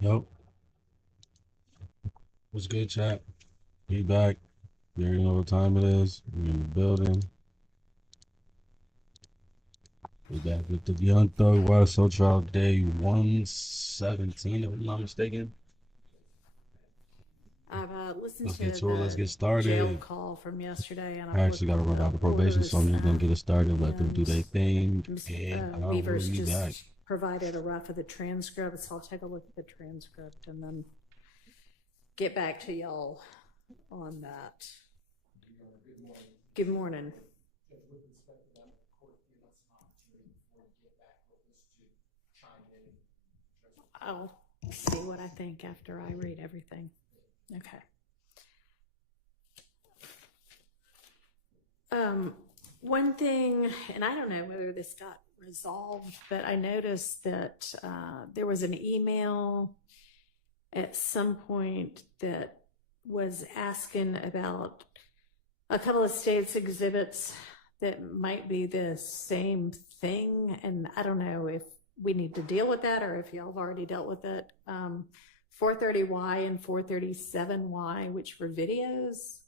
Yep. What's good, chat? Be back. You already know what time it is. We're in the building. We back with the Young Thug YSL Trial Day 117, if I'm not mistaken. I've listened Let's get to to it. Let's the get jail started. call from yesterday, and I I've actually looked got to at run the down the probation, so orders, I'm just going to get it started, let them do and their thing, Ms. and I will Weaver's be back. just provided a rough of the transcript, so I'll take a look at the transcript and then get back to y'all on that. Good morning. I'll see what I think after I read everything. Okay. One thing, and I don't know whether this got resolved, but I noticed that there was an email at some point that was asking about a couple of states exhibits that might be the same thing. And I don't know if we need to deal with that or if y'all have already dealt with it. 430Y and 437Y, which were videos.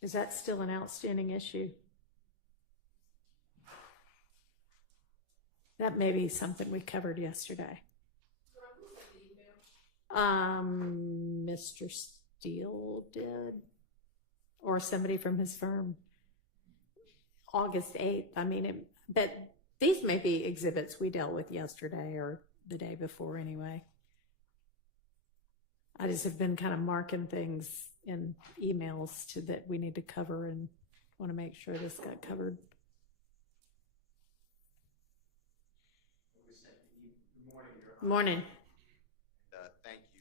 Is that still an outstanding issue? That may be something we covered yesterday. Mr. Steele did, or somebody from his firm. August 8th. I mean, but these may be exhibits we dealt with yesterday or the day before anyway. I just have been kind of marking things in emails that we need to cover and want to make sure this got covered. Good morning. Thank you.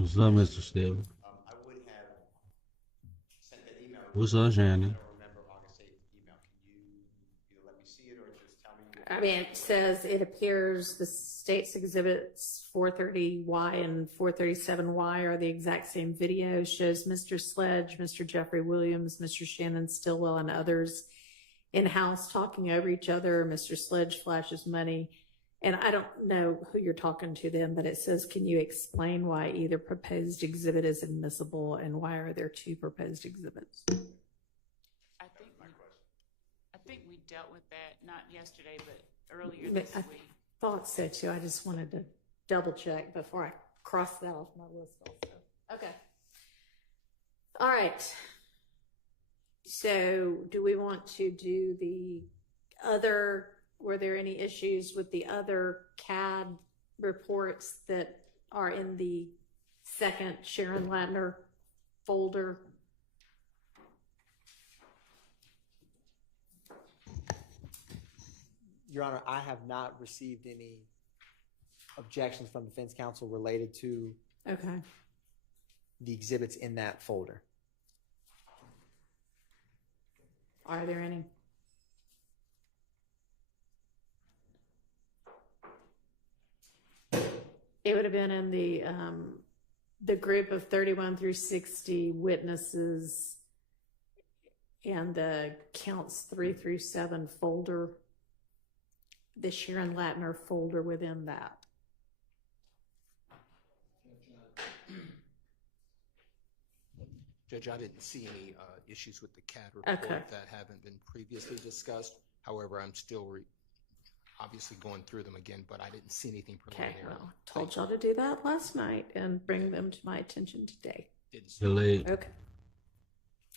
What's up, Mr. Steele? I would have sent that email. What's up, Shannon? I don't remember August 8th email. Can you either let me see it or just tell me? I mean, it says it appears the state's exhibits 430Y and 437Y are the exact same video. Shows Mr. Sledge, Mr. Jeffrey Williams, Mr. Shannon Stillwell, and others in-house talking over each other. Mr. Sledge flashes money. And I don't know who you're talking to then, but it says, can you explain why either proposed exhibit is admissible and why are there two proposed exhibits? I think we dealt with that, not yesterday, but earlier But this I week. thought so too. I just wanted to double check before I cross that off my list also. Okay. All right. So do we want to do the other, were there any issues with the other CAD reports that are in the second Sharon Ladner folder? Your Honor, I have not received any objections from defense counsel related to Okay. the exhibits in that folder. Are there any? It would have been in the group of 31 through 60 witnesses and the counts 3 through 7 folder, the Sharon Latner folder within that. Judge, I didn't see any issues with the CAD report that haven't been previously discussed. However, I'm still obviously going through them again, but I didn't see anything preliminary. Okay, well, told y'all to do that last night and bring them to my attention today. Didn't see You're late. Okay.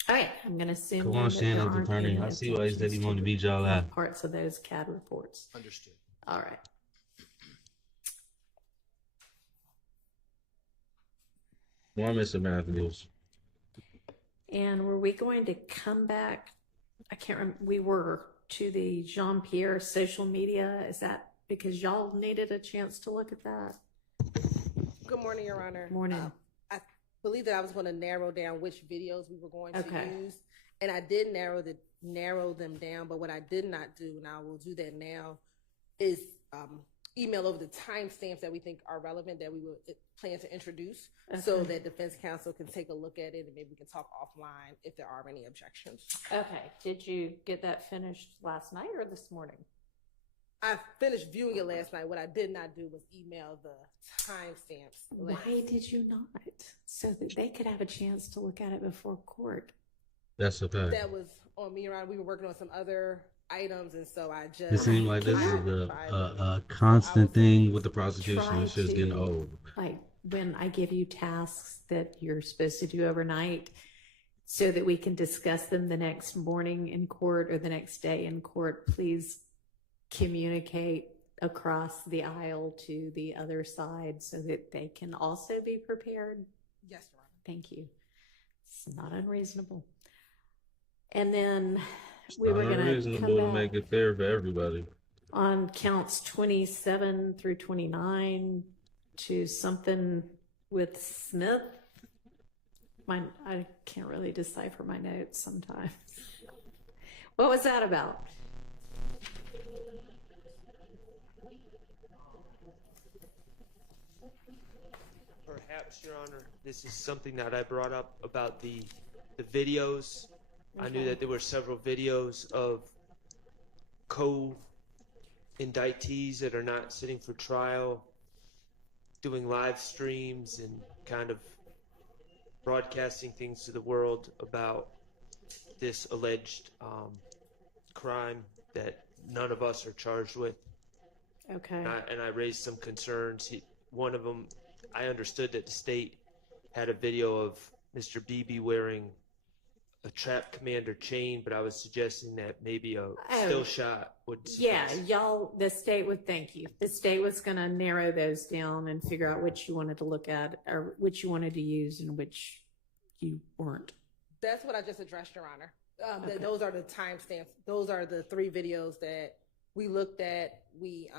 All right, I'm going to assume Come then on, that there Shannon, aren't attorney. any I see why he said he objections wanted to beat y'all out. parts of those CAD reports. Understood. All right. One, Mr. Matthews. And were we going to come back? I can't remember. We were to the Jean-Pierre social media. Is that because y'all needed a chance to look at that? Good morning, Your Honor. Morning. I believe that I was going to narrow down which videos we were going to Okay. use, and I did narrow them down. But what I did not do, and I will do that now, is email over the timestamps that we think are relevant that we will plan to introduce, so that defense counsel can take a look at it, and maybe we can talk offline if there are any objections. Okay. Did you get that finished last night or this morning? I finished viewing it last night. What I did not do was email the timestamps. Why did you not? So that they could have a chance to look at it before court. That's a fact. That was on me, Ron. We were working on some other items, and so I just. It seems like this is a constant thing with the prosecution. It's just getting old. Like when I give you tasks that you're supposed to do overnight, so that we can discuss them the next morning in court or the next day in court, please communicate across the aisle to the other side so that they can also be prepared. Yes, Your Honor. Thank you. It's not unreasonable. And then we were going to reasonable to make it fair for everybody. On counts 27 through 29 to something with Smith. I can't really decipher my notes sometimes. What was that about? Perhaps, Your Honor, this is something that I brought up about the videos. I knew that there were several videos of co-indictees that are not sitting for trial doing live streams and kind of broadcasting things to the world about this alleged crime that none of us are charged with. Okay. And I raised some concerns. One of them, I understood that the state had a video of Mr. Beebe wearing a trap commander chain, but I was suggesting that maybe a still shot would suffice. Yeah, the state would, thank you. The state was going to narrow those down and figure out which you wanted to look at or which you wanted to use and which you weren't. That's what I just addressed, Your Honor. Okay. Those are the timestamps. Those are the 3 videos that we looked at. We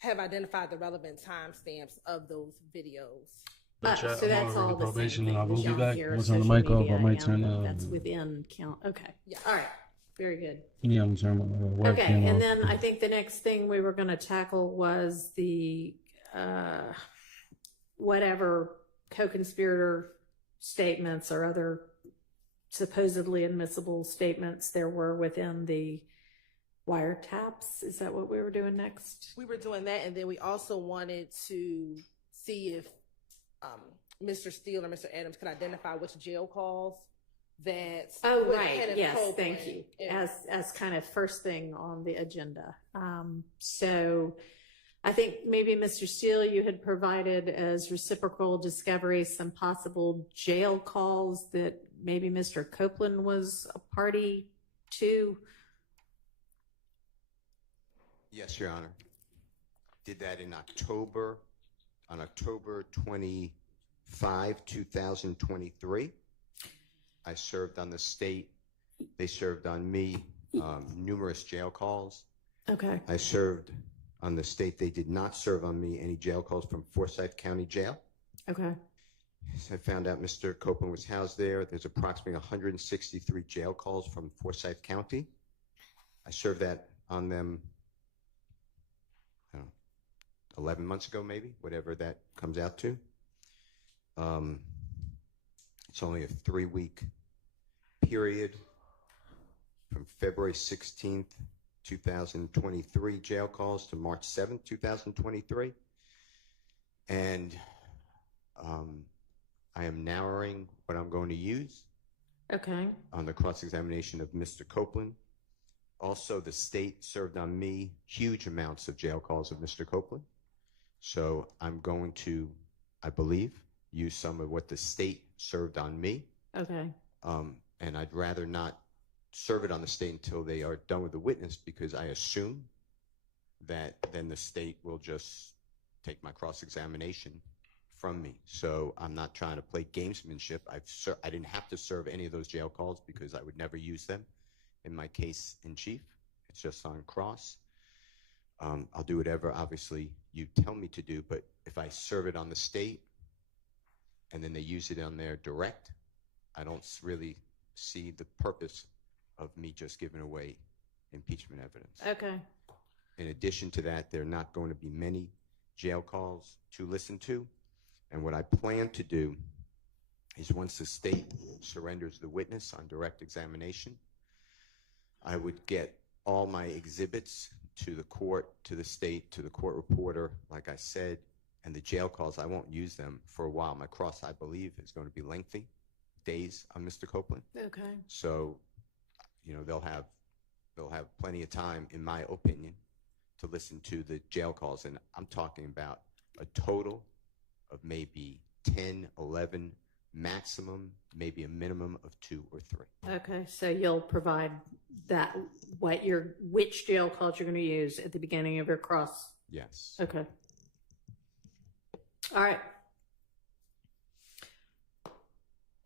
have identified the relevant timestamps of those videos. So that's all the same thing. I will be back. Here, Once on the social mic off, media, I might turn and that's within count. Okay. Yeah. All right. Very good. Yeah, I'm turning my webcam Okay, and off. then I think the next thing we were going to tackle was the whatever co-conspirator statements or other supposedly admissible statements there were within the wiretaps. Is that what we were doing next? We were doing that, and then we also wanted to see if Mr. Steele or Mr. Adams could identify which jail calls that. Oh, with right. Kenneth Yes, Copeland thank you. As kind of first thing on the agenda. So I think maybe Mr. Steele, you had provided as reciprocal discovery some possible jail calls that maybe Mr. Copeland was a party to. Yes, Your Honor. Did that in October, on October 25, 2023. I served on the state. They served on me numerous jail calls. Okay. I served on the state. They did not serve on me any jail calls from Forsyth County Jail. Okay. I found out Mr. Copeland was housed there. There's approximately 163 jail calls from Forsyth County. I served that on them 11 months ago, maybe, whatever that comes out to. It's only a 3-week period from February 16th, 2023 jail calls to March 7th, 2023. And I am narrowing what I'm going to use. Okay. On the cross-examination of Mr. Copeland. Also, the state served on me huge amounts of jail calls of Mr. Copeland. So I'm going to, I believe, use some of what the state served on me. Okay. And I'd rather not serve it on the state until they are done with the witness, because I assume that then the state will just take my cross-examination from me. So I'm not trying to play gamesmanship. I didn't have to serve any of those jail calls because I would never use them in my case in chief. It's just on cross. I'll do whatever, obviously, you tell me to do, but if I serve it on the state and then they use it on their direct, I don't really see the purpose of me just giving away impeachment evidence. Okay. In addition to that, there are not going to be many jail calls to listen to. And what I plan to do is, once the state surrenders the witness on direct examination, I would get all my exhibits to the court, to the state, to the court reporter, like I said, and the jail calls, I won't use them for a while. My cross, I believe, is going to be lengthy days on Mr. Copeland. Okay. So, they'll have plenty of time, in my opinion, to listen to the jail calls. And I'm talking about a total of maybe 10, 11, maximum, maybe a minimum of 2 or 3. Okay, so you'll provide that, which jail calls you're going to use at the beginning of your cross? Yes. Okay. All right.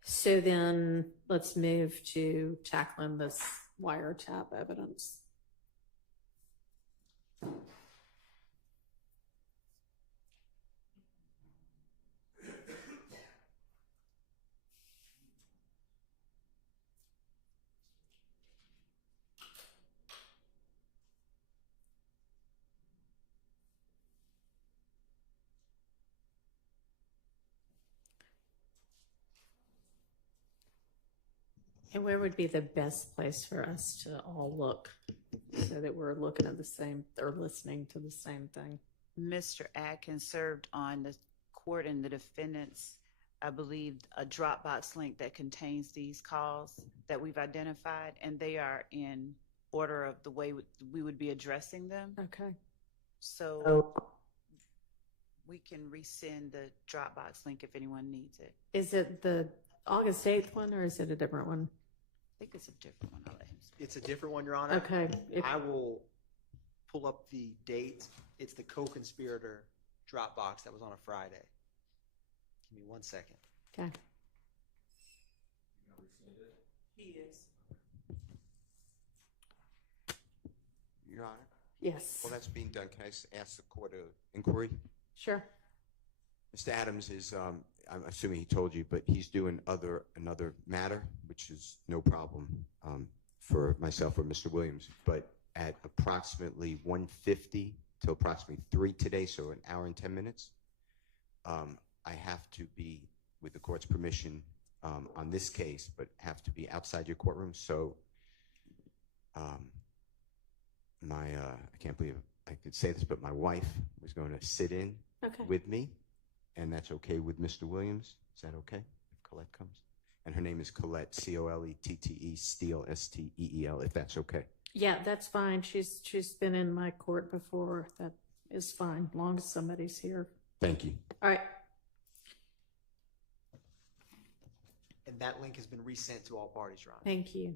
So then let's move to tackling this wiretap evidence. And where would be the best place for us to all look so that we're looking at the same or listening to the same thing? Mr. Atkins served on the court and the defendants, I believe, a Dropbox link that contains these calls that we've identified, and they are in order of the way we would be addressing them. Okay. So we can resend the Dropbox link if anyone needs it. Is it the August 8th one or is it a different one? I think it's a different one. I'll let him speak. It's a different one, Your Honor. Okay. I will pull up the date. It's the co-conspirator Dropbox that was on a Friday. Give me 1 second. Okay. He is. Your Honor? Yes. Well, that's being done. Can I ask the court an inquiry? Sure. Mr. Adams is, I'm assuming he told you, but he's doing another matter, which is no problem for myself or Mr. Williams. But at approximately 1:50 till approximately 3 today, so an hour and 10 minutes, I have to be, with the court's permission, on this case, but have to be outside your courtroom. So I can't believe I could say this, but my wife was going to sit in with me, and that's okay with Mr. Williams. Is that okay if Colette comes? And her name is Colette, Colettete, Steele, Steel, if that's okay. Yeah, that's fine. She's been in my court before. That is fine, as long as somebody's here. Thank you. All right. And that link has been resent to all parties, Your Honor. Thank you.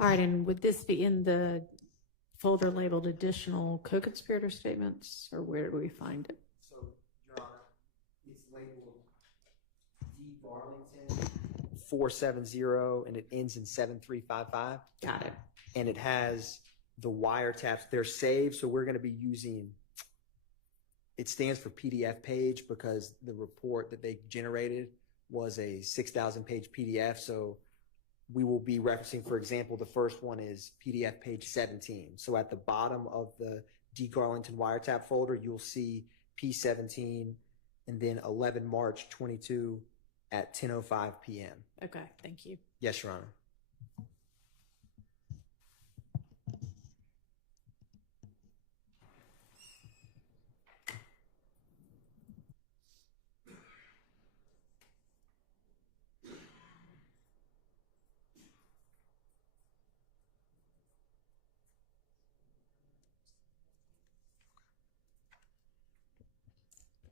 All right, and would this be in the folder labeled additional co-conspirator statements, or where do we find it? So, Your Honor, it's labeled D. Barlington 470, and it ends in 7355. Got it. And it has the wiretaps. They're saved, so we're going to be using, it stands for PDF page because the report that they generated was a 6,000 page PDF. So we will be referencing, for example, the first one is PDF page 17. So at the bottom of the D. Garlington wiretap folder, you'll see P17 and then 11 March 22 at 10:05 p.m. Okay, thank you. Yes, Your Honor.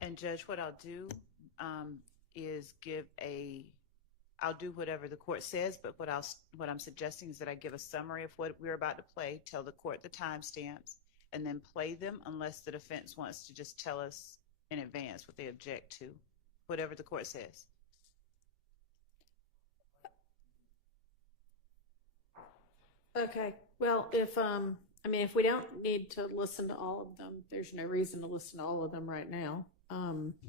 And Judge, what I'll do is I'll do whatever the court says, but what I'm suggesting is that I give a summary of what we're about to play, tell the court the timestamps, and then play them unless the defense wants to just tell us in advance what they object to, whatever the court says. Okay. Well, if we don't need to listen to all of them, there's no reason to listen to all of them right now.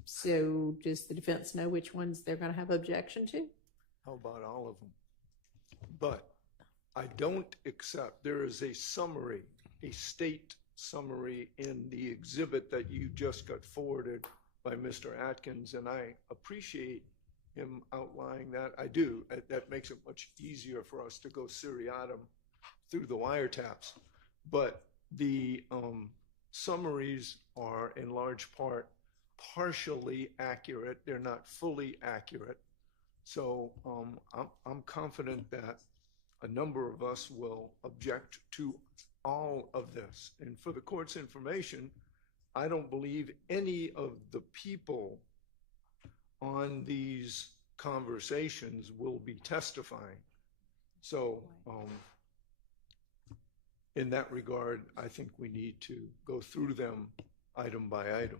So does the defense know which ones they're going to have objection to? How about all of them? But I don't accept, there is a summary, a state summary in the exhibit that you just got forwarded by Mr. Atkins, and I appreciate him outlining that. I do. That makes it much easier for us to go seriatim through the wiretaps. But the summaries are in large part partially accurate. They're not fully accurate. So I'm confident that a number of us will object to all of this. And for the court's information, I don't believe any of the people on these conversations will be testifying. So in that regard, I think we need to go through them item by item.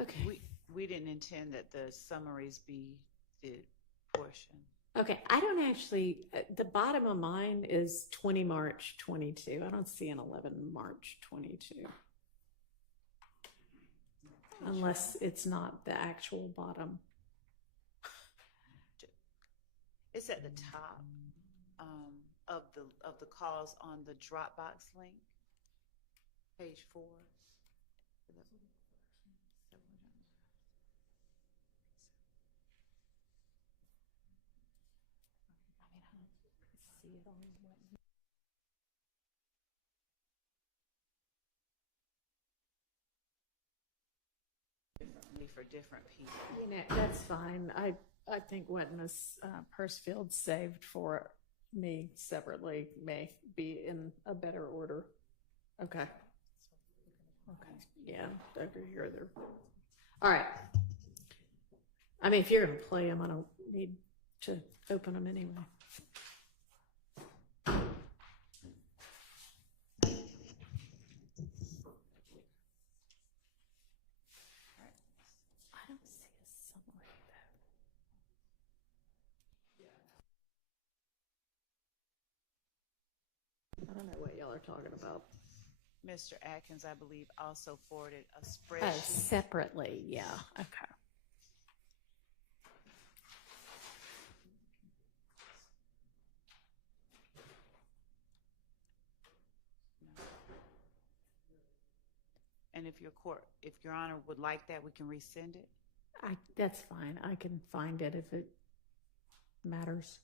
Okay. We didn't intend that the summaries be the portion. Okay. I don't actually, the bottom of mine is 20 March 22. I don't see an 11 March 22. Unless it's not the actual bottom. It's at the top of the calls on the Dropbox link, page 4. For different people. You know, that's fine. I think wanting this purse field saved for me separately may be in a better order. Okay. Okay. Yeah, over here. There. All right. I mean, if you're going to play them, I don't need to open them anyway. I don't know what y'all are talking about. Mr. Atkins, I believe, also forwarded a spreadsheet. Oh, separately, yeah. Okay. And if your honor would like that, we can resend it. That's fine. I can find it if it matters.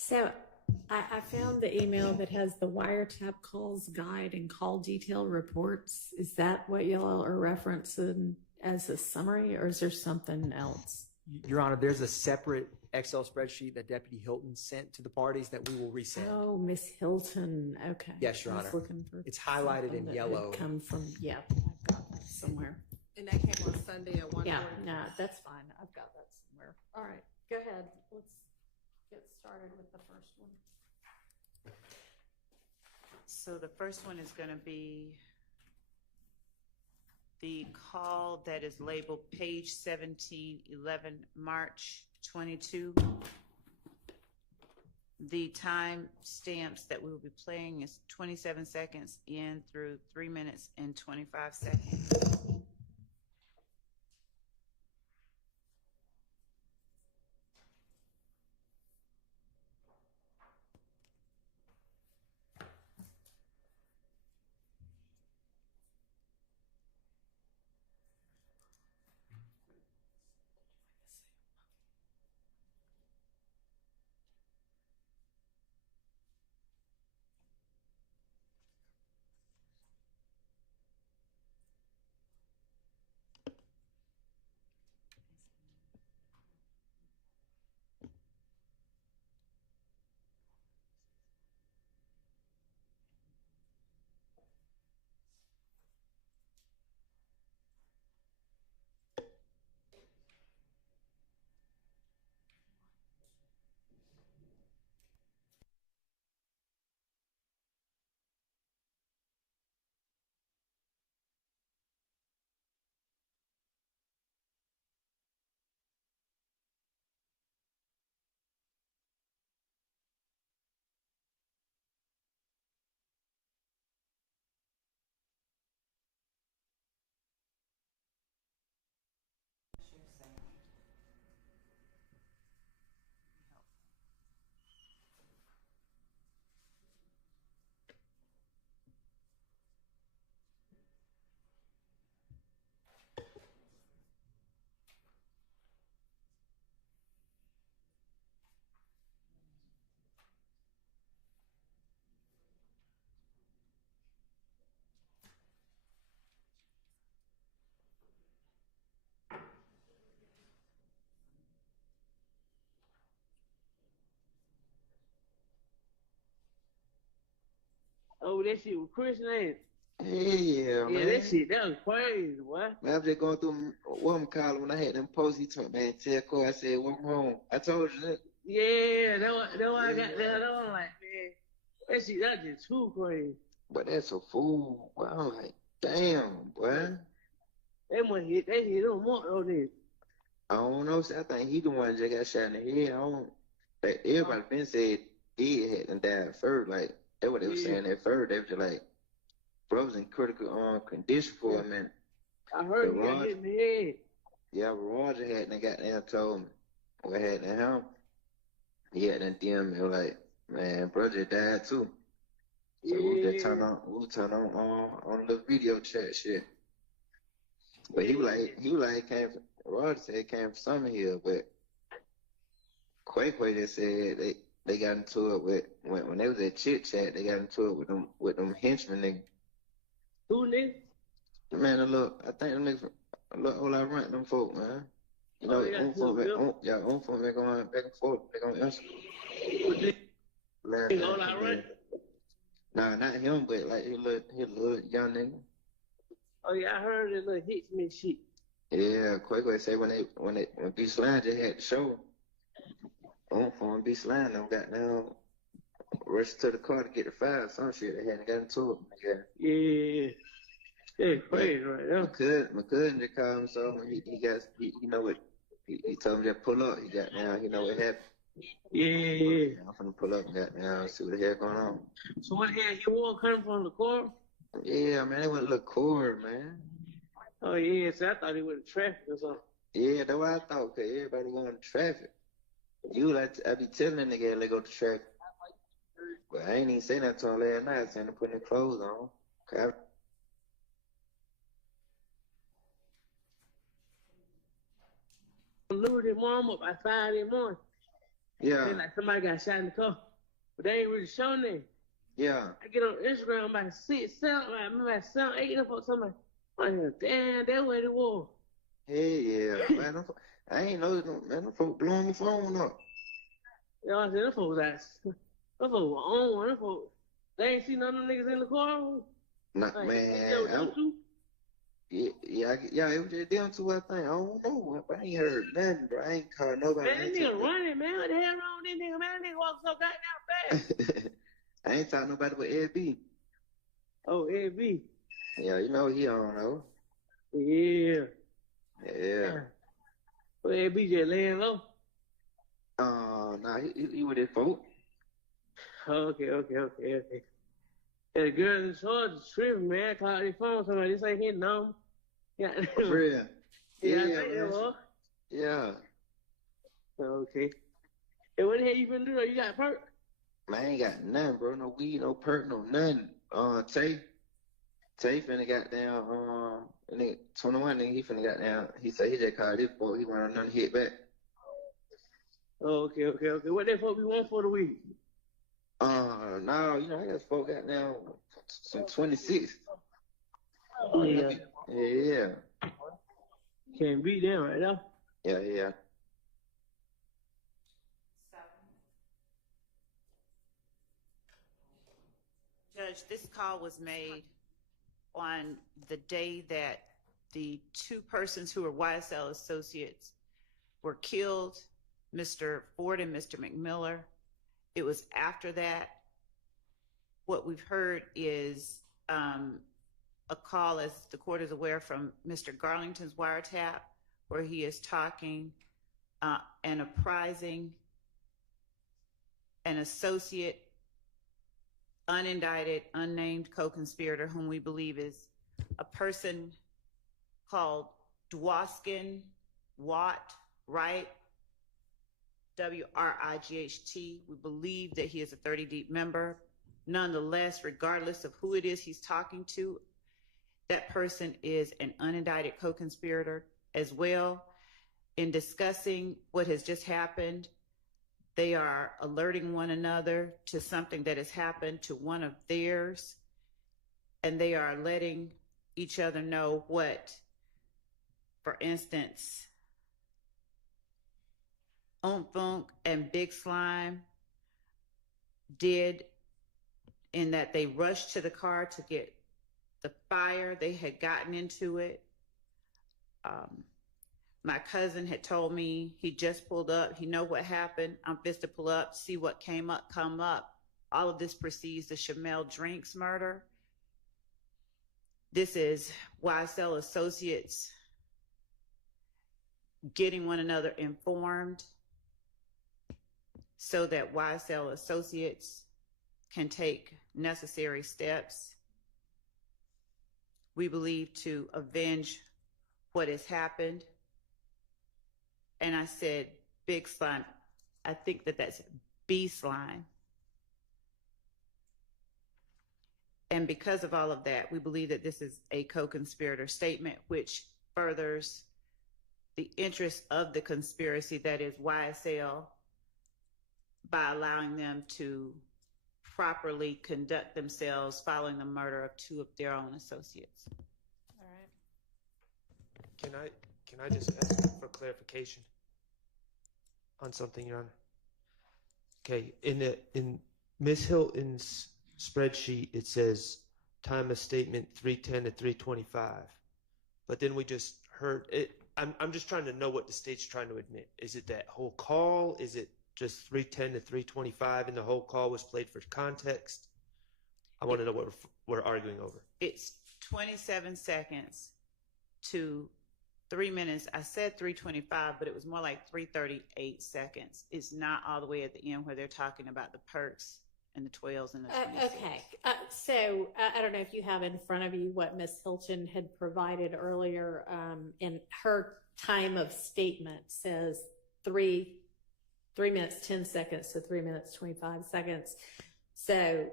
So I found the email that has the wiretap calls guide and call detail reports. Is that what y'all are referencing as a summary, or is there something else? Your Honor, there's a separate Excel spreadsheet that Deputy Hilton sent to the parties that we will resend. Oh, Miss Hilton. Okay. Yes, Your I was Honor. looking for It's highlighted in something that yellow. had come from, yeah, I've got that somewhere. And that came on Sunday at 1:40. Yeah, no, that's fine. I've got that somewhere. All right, go ahead. Let's get started with the first one. So the first one is going to be the call that is labeled page 1711, March 22. The time stamps that we will be playing is 27 seconds in through 3 minutes and 25 seconds. Oh, that shit was Chris name. Yeah, man. Yeah, that was crazy, boy. Man, I was just going through what column when I had them posts. He told me, man, tell Corey, I said, what wrong? I told you that. Yeah, that why I got that on like, man, that's just too crazy. But that's a fool. Boy, I'm like, damn, boy. They hit him more on this. I don't know. I think he the one that got shot in the head. I don't. Like, everybody been said he had died first. Like, that's what they were saying at first. They were just like, bro was in critical condition for a minute. I heard he got hit in the head. Yeah, Roger had goddamn told me what happened to him. He had that DM me like, man, bro just died too. So we just turn on the video chat shit. But he was like Roger said it came from Summer Hill, but Quay just said they got into it with when they was at Chit Chat, they got into it with them henchmen niggas. Who niggas? Man, I think them niggas all I rent them folk, man. You know, for me going back and forth, they gonna answer. All I rent? Nah, not him, but like his little young nigga. Oh yeah, I heard that little hitchman shit. Yeah, Quay say when B Slime just had the show, on B Slime them got down rushed to the car to get the file, some shit they hadn't gotten to it. Yeah. That's crazy right now. My cousin just called him, so he know what he told me to pull up. He got down, he know what happened. Yeah. I'm finna pull up and got down, see what the hell going on. So what the hell you want coming from the car? Yeah, man, they went to look cord, man. Oh yeah, so I thought he went to traffic or something. Yeah, that's what I thought, cause everybody going to traffic. I be telling that nigga they go to traffic. But I ain't even saying that to him last night. I was saying to put their clothes on. Lured their mom up by 5 in the morning. Yeah. Then like somebody got shot in the car. But they ain't really showing that. Yeah. I get on Instagram by 6, 7, 8 or something. I'm like, damn, that way it was. Hey, yeah, man. I ain't know, man. Them folk blowing my phone up. You know what I'm saying? Them folks them folks were on. Them folks, they ain't see none of them niggas in the car. Nah, Like, man. Yeah, it was just them two, I think. I don't know. I ain't heard nothing, bro. I ain't called nobody. Man, this nigga running, man. What the hell wrong with this nigga, man? This nigga walk so goddamn fast. I ain't talking nobody but Ed B. Oh, Ed B. Yeah, you know he don't know. Yeah. Yeah. Well, Ed B just laying low. Nah, he with his folk. Okay. Yeah, the girl in charge is tripping, man. Called his phone, somebody, this ain't his number. Yeah. For real. Yeah, I think it was. Yeah. Okay. And what the hell you been doing? You got perk? Man, I ain't got nothing, bro. No weed, no perk, no nothing. Tay finna got down, nigga, 21, nigga, he finna got down. He said he just called his boy. He went on nothing hit back. Oh, okay. What that folk be want for the week? No, you know, I got folk got down some 26. Oh, yeah. Yeah. Can't beat them right now. Yeah. Judge, this call was made on the day that the two persons who were YSL associates were killed, Mr. Ford and Mr. McMiller. It was after that. What we've heard is a call, as the court is aware, from Mr. Garlington's wiretap, where he is talking and apprising an associate, unindicted, unnamed co-conspirator, whom we believe is a person called Dwoskin Watt Wright, W-R-I-G-H-T. We believe that he is a 30 Deep member. Nonetheless, regardless of who it is he's talking to, that person is an unindicted co-conspirator as well. In discussing what has just happened, they are alerting one another to something that has happened to one of theirs, and they are letting each other know what, for instance, Funk and Big Slime did, in that they rushed to the car to get the fire. They had gotten into it. My cousin had told me he just pulled up. He know what happened. I'm fist to pull up, see what come up. All of this precedes the Shamel Drinks murder. This is YSL associates getting one another informed so that YSL associates can take necessary steps, we believe, to avenge what has happened. And I said Big Slime. I think that's B Slime. And because of all of that, we believe that this is a co-conspirator statement, which furthers the interest of the conspiracy, that is YSL, by allowing them to properly conduct themselves following the murder of two of their own associates. All right. Can I just ask for clarification on something, Your Honor? Okay, in Ms. Hilton's spreadsheet, it says time of statement 310 to 325, but then we just heard it. I'm just trying to know what the state's trying to admit. Is it that whole call? Is it just 310 to 325 and the whole call was played for context? I want to know what we're arguing over. It's 27 seconds to 3 minutes. I said 325, but it was more like 338 seconds. It's not all the way at the end where they're talking about the perks and the 12s and the 26s. Okay. So I don't know if you have in front of you what Ms. Hilton had provided earlier. In her time of statement says 3 minutes, 10 seconds to 3 minutes, 25 seconds. So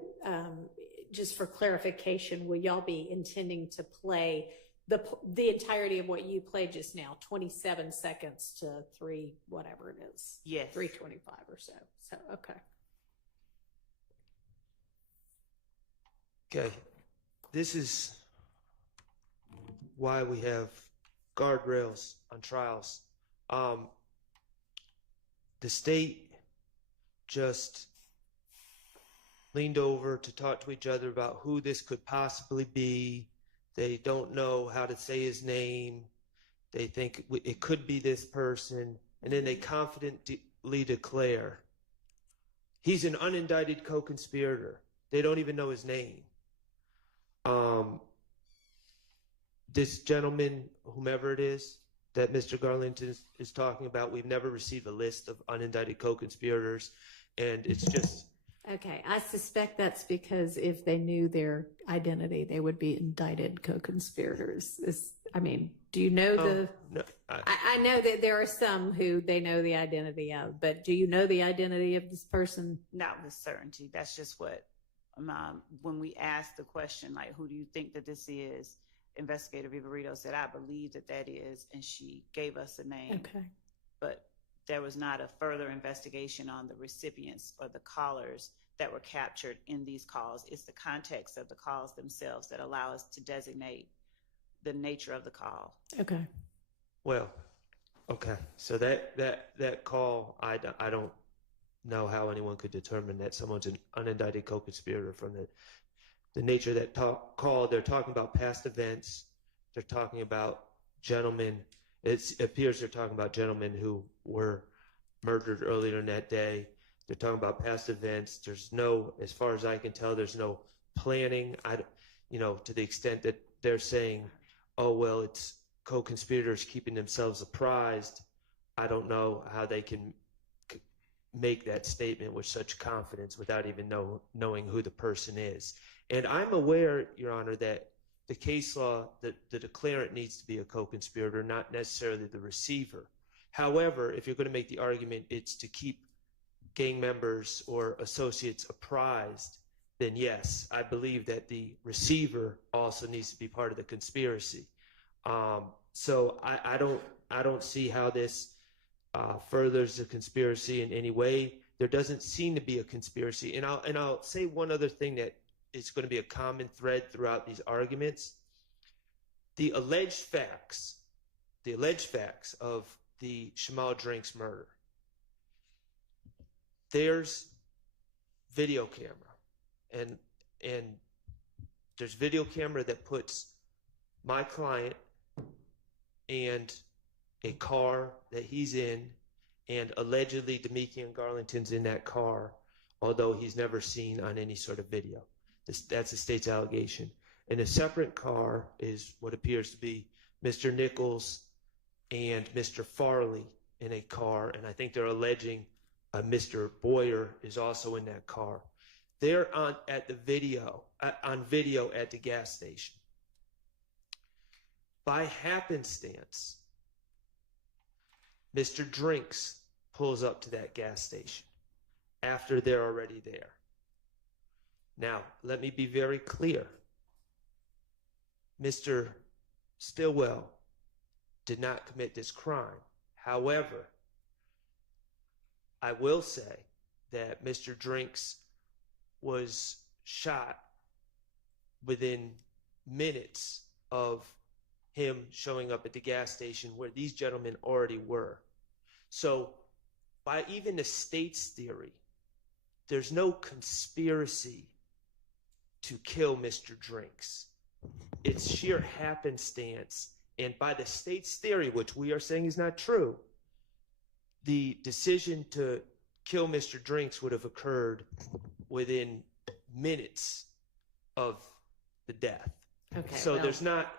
just for clarification, will y'all be intending to play the entirety of what you played just now, 27 seconds to 3, whatever it is? Yes. 325 or so. So, okay. Okay. This is why we have guardrails on trials. The state just leaned over to talk to each other about who this could possibly be. They don't know how to say his name. They think it could be this person. And then they confidently declare he's an unindicted co-conspirator. They don't even know his name. This gentleman, whomever it is, that Mr. Garlington is talking about, we've never received a list of unindicted co-conspirators. And it's just... Okay, I suspect that's because if they knew their identity, they would be indicted co-conspirators. Do you know No, I know that there are some who they know the identity of, but do you know the identity of this person? Not with certainty. That's just what, when we asked the question, like, who do you think that this is? Investigator Vivarito said, I believe that is, and she gave us a name. Okay. But there was not a further investigation on the recipients or the callers that were captured in these calls. It's the context of the calls themselves that allow us to designate the nature of the call. Okay. Well, okay. So that call, I don't know how anyone could determine that someone's an unindicted co-conspirator from the nature of that call. They're talking about past events. They're talking about gentlemen. It appears they're talking about gentlemen who were murdered earlier in that day. They're talking about past events. There's no, as far as I can tell, there's no planning. To the extent that they're saying, oh, well, it's co-conspirators keeping themselves apprised. I don't know how they can make that statement with such confidence without even knowing who the person is. And I'm aware, Your Honor, that the case law, the declarant needs to be a co-conspirator, not necessarily the receiver. However, if you're going to make the argument it's to keep gang members or associates apprised, then yes, I believe that the receiver also needs to be part of the conspiracy. So I don't see how this furthers the conspiracy in any way. There doesn't seem to be a conspiracy. And I'll say one other thing that is going to be a common thread throughout these arguments. The alleged facts of the Shamal Drinks murder. There's video camera, and there's video camera that puts my client and a car that he's in, and allegedly Demikian Garlington's in that car, although he's never seen on any sort of video. That's the state's allegation. In a separate car is what appears to be Mr. Nichols and Mr. Farley in a car, and I think they're alleging Mr. Boyer is also in that car. They're on video at the gas station. By happenstance, Mr. Drinks pulls up to that gas station after they're already there. Now, let me be very clear. Mr. Stillwell did not commit this crime. However, I will say that Mr. Drinks was shot within minutes of him showing up at the gas station where these gentlemen already were. So by even the state's theory, there's no conspiracy to kill Mr. Drinks. It's sheer happenstance. And by the state's theory, which we are saying is not true, the decision to kill Mr. Drinks would have occurred within minutes of the death. Okay.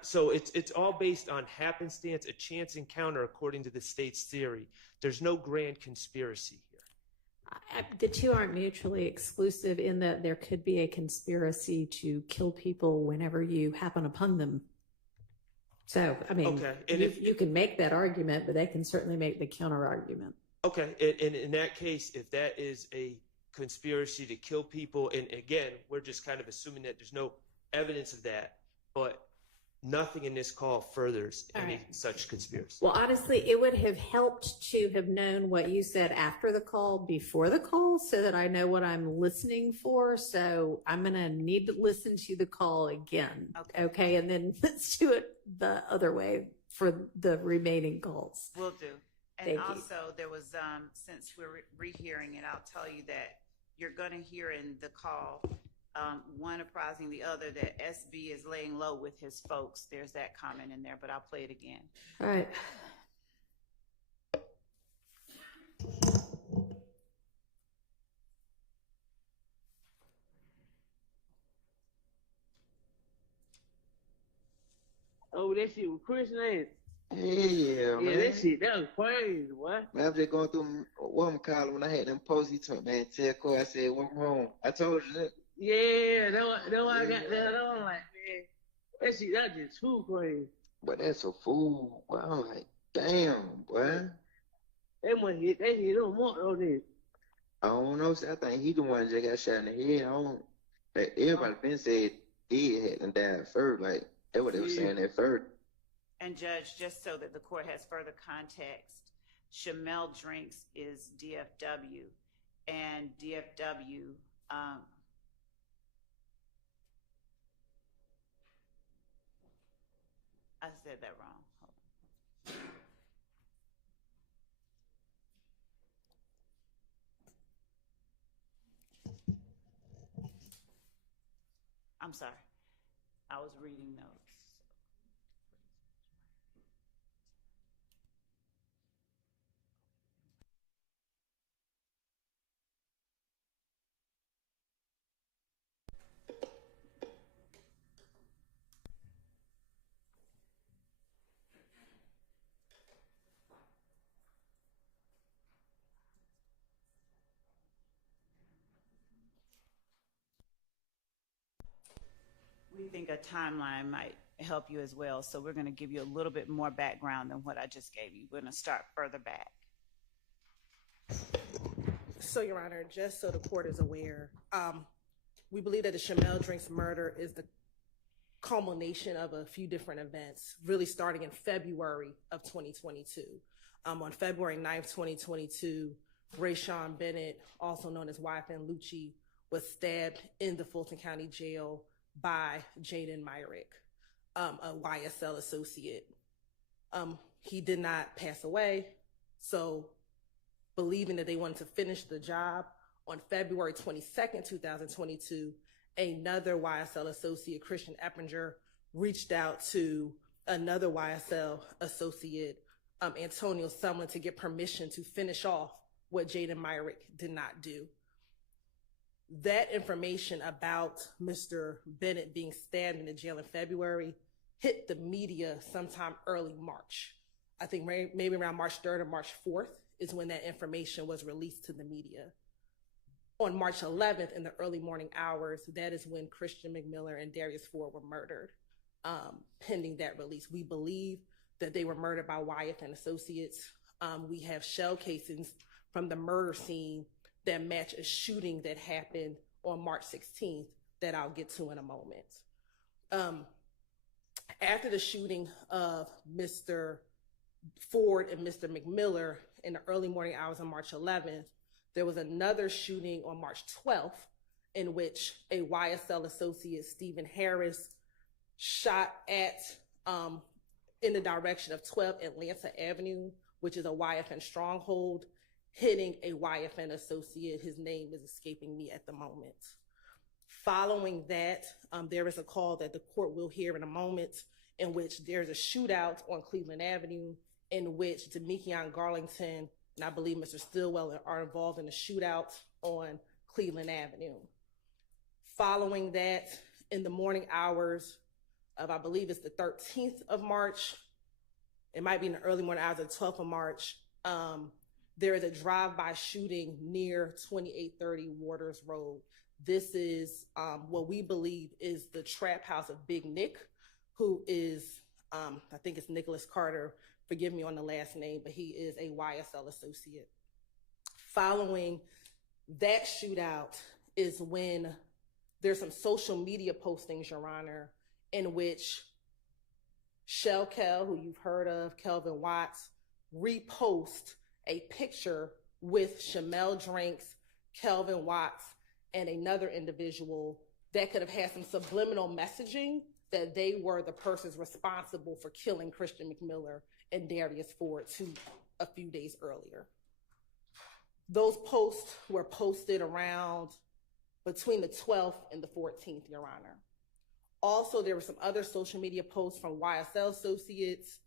So it's all based on happenstance, a chance encounter according to the state's theory. There's no grand conspiracy here. The two aren't mutually exclusive in that there could be a conspiracy to kill people whenever you happen upon them. So, Okay. And you can make that argument, but they can certainly make the counter argument. Okay. And in that case, if that is a conspiracy to kill people, and again, we're just kind of assuming that there's no evidence of that, but nothing in this call furthers any such conspiracy. Well, honestly, it would have helped to have known what you said after the call, before the call, so that I know what I'm listening for. So I'm going to need to listen to the call again. Okay. And then let's do it the other way for the remaining goals. Will do. And Thank you. also, there was, since we're rehearing it, I'll tell you that you're going to hear in the call, one apprising the other that SB is laying low with his folks. There's that comment in there, but I'll play it again. All right. Oh, that shit was Chris name. Yeah, man. That shit, that was crazy, boy. Man, I'm just going through what I'm calling when I had them posts. He told me, man, tell Corey, I said, what's wrong? I told you that. Yeah, that's why I got that on. Like, man, that shit, that just too crazy. But that's a fool. Boy, I'm like, damn, boy. They hit him more on this. I don't know. I think he the one that got shot in the head. I don't. Like, everybody been said he had died first. Like, that's what they were saying at first. And Judge, just so that the court has further context, Shamel Drinks is DFW, and DFW, I said that wrong. Hold on. I'm sorry. I was reading notes. We think a timeline might help you as well. So we're going to give you a little bit more background than what I just gave you. We're going to start further back. So, Your Honor, just so the court is aware, we believe that the Shamel Drinks murder is the culmination of a few different events, really starting in February of 2022. On February 9th, 2022, Rayshawn Bennett, also known as YFN Lucci, was stabbed in the Fulton County Jail by Jaden Myrick, a YSL associate. He did not pass away, so believing that they wanted to finish the job, on February 22nd, 2022, another YSL associate, Christian Eppinger, reached out to another YSL associate, Antonio Sumlin, to get permission to finish off what Jaden Myrick did not do. That information about Mr. Bennett being stabbed in the jail in February hit the media sometime early March. I think maybe around March 3rd or March 4th is when that information was released to the media. On March 11th, in the early morning hours, that is when Christian McMiller and Darius Ford were murdered, pending that release. We believe that they were murdered by Wyeth and Associates. We have shell casings from the murder scene that match a shooting that happened on March 16th that I'll get to in a moment. After the shooting of Mr. Ford and Mr. McMiller in the early morning hours on March 11th, there was another shooting on March 12th in which a YSL associate, Stephen Harris, shot at, in the direction of 12 Atlanta Avenue, which is a YFN stronghold, hitting a YFN associate. His name is escaping me at the moment. Following that, there is a call that the court will hear in a moment in which there's a shootout on Cleveland Avenue in which Demekion Garlington and I believe Mr. Stillwell are involved in a shootout on Cleveland Avenue. Following that, in the morning hours of, I believe it's the 13th of March, it might be in the early morning hours of the 12th of March, there is a drive-by shooting near 2830 Waters Road. This is what we believe is the trap house of Big Nick, who is, I think it's Nicholas Carter, forgive me on the last name, but he is a YSL associate. Following that shootout is when there's some social media postings, Your Honor, in which Shell Kel, who you've heard of, Kelvin Watts, repost a picture with Shamel Drinks, Kelvin Watts, and another individual that could have had some subliminal messaging that they were the persons responsible for killing Christian McMiller and Darius Ford a few days earlier. Those posts were posted around between the 12th and the 14th, Your Honor. Also, there were some other social media posts from YSL associates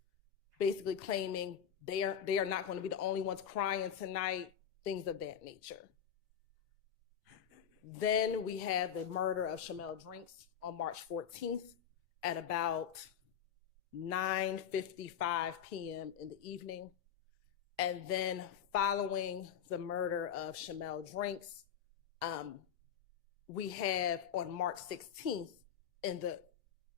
basically claiming they are not going to be the only ones crying tonight, things of that nature. Then we had the murder of Shamel Drinks on March 14th at about 9:55 p.m. in the evening. And then following the murder of Shamel Drinks, we have on March 16th in the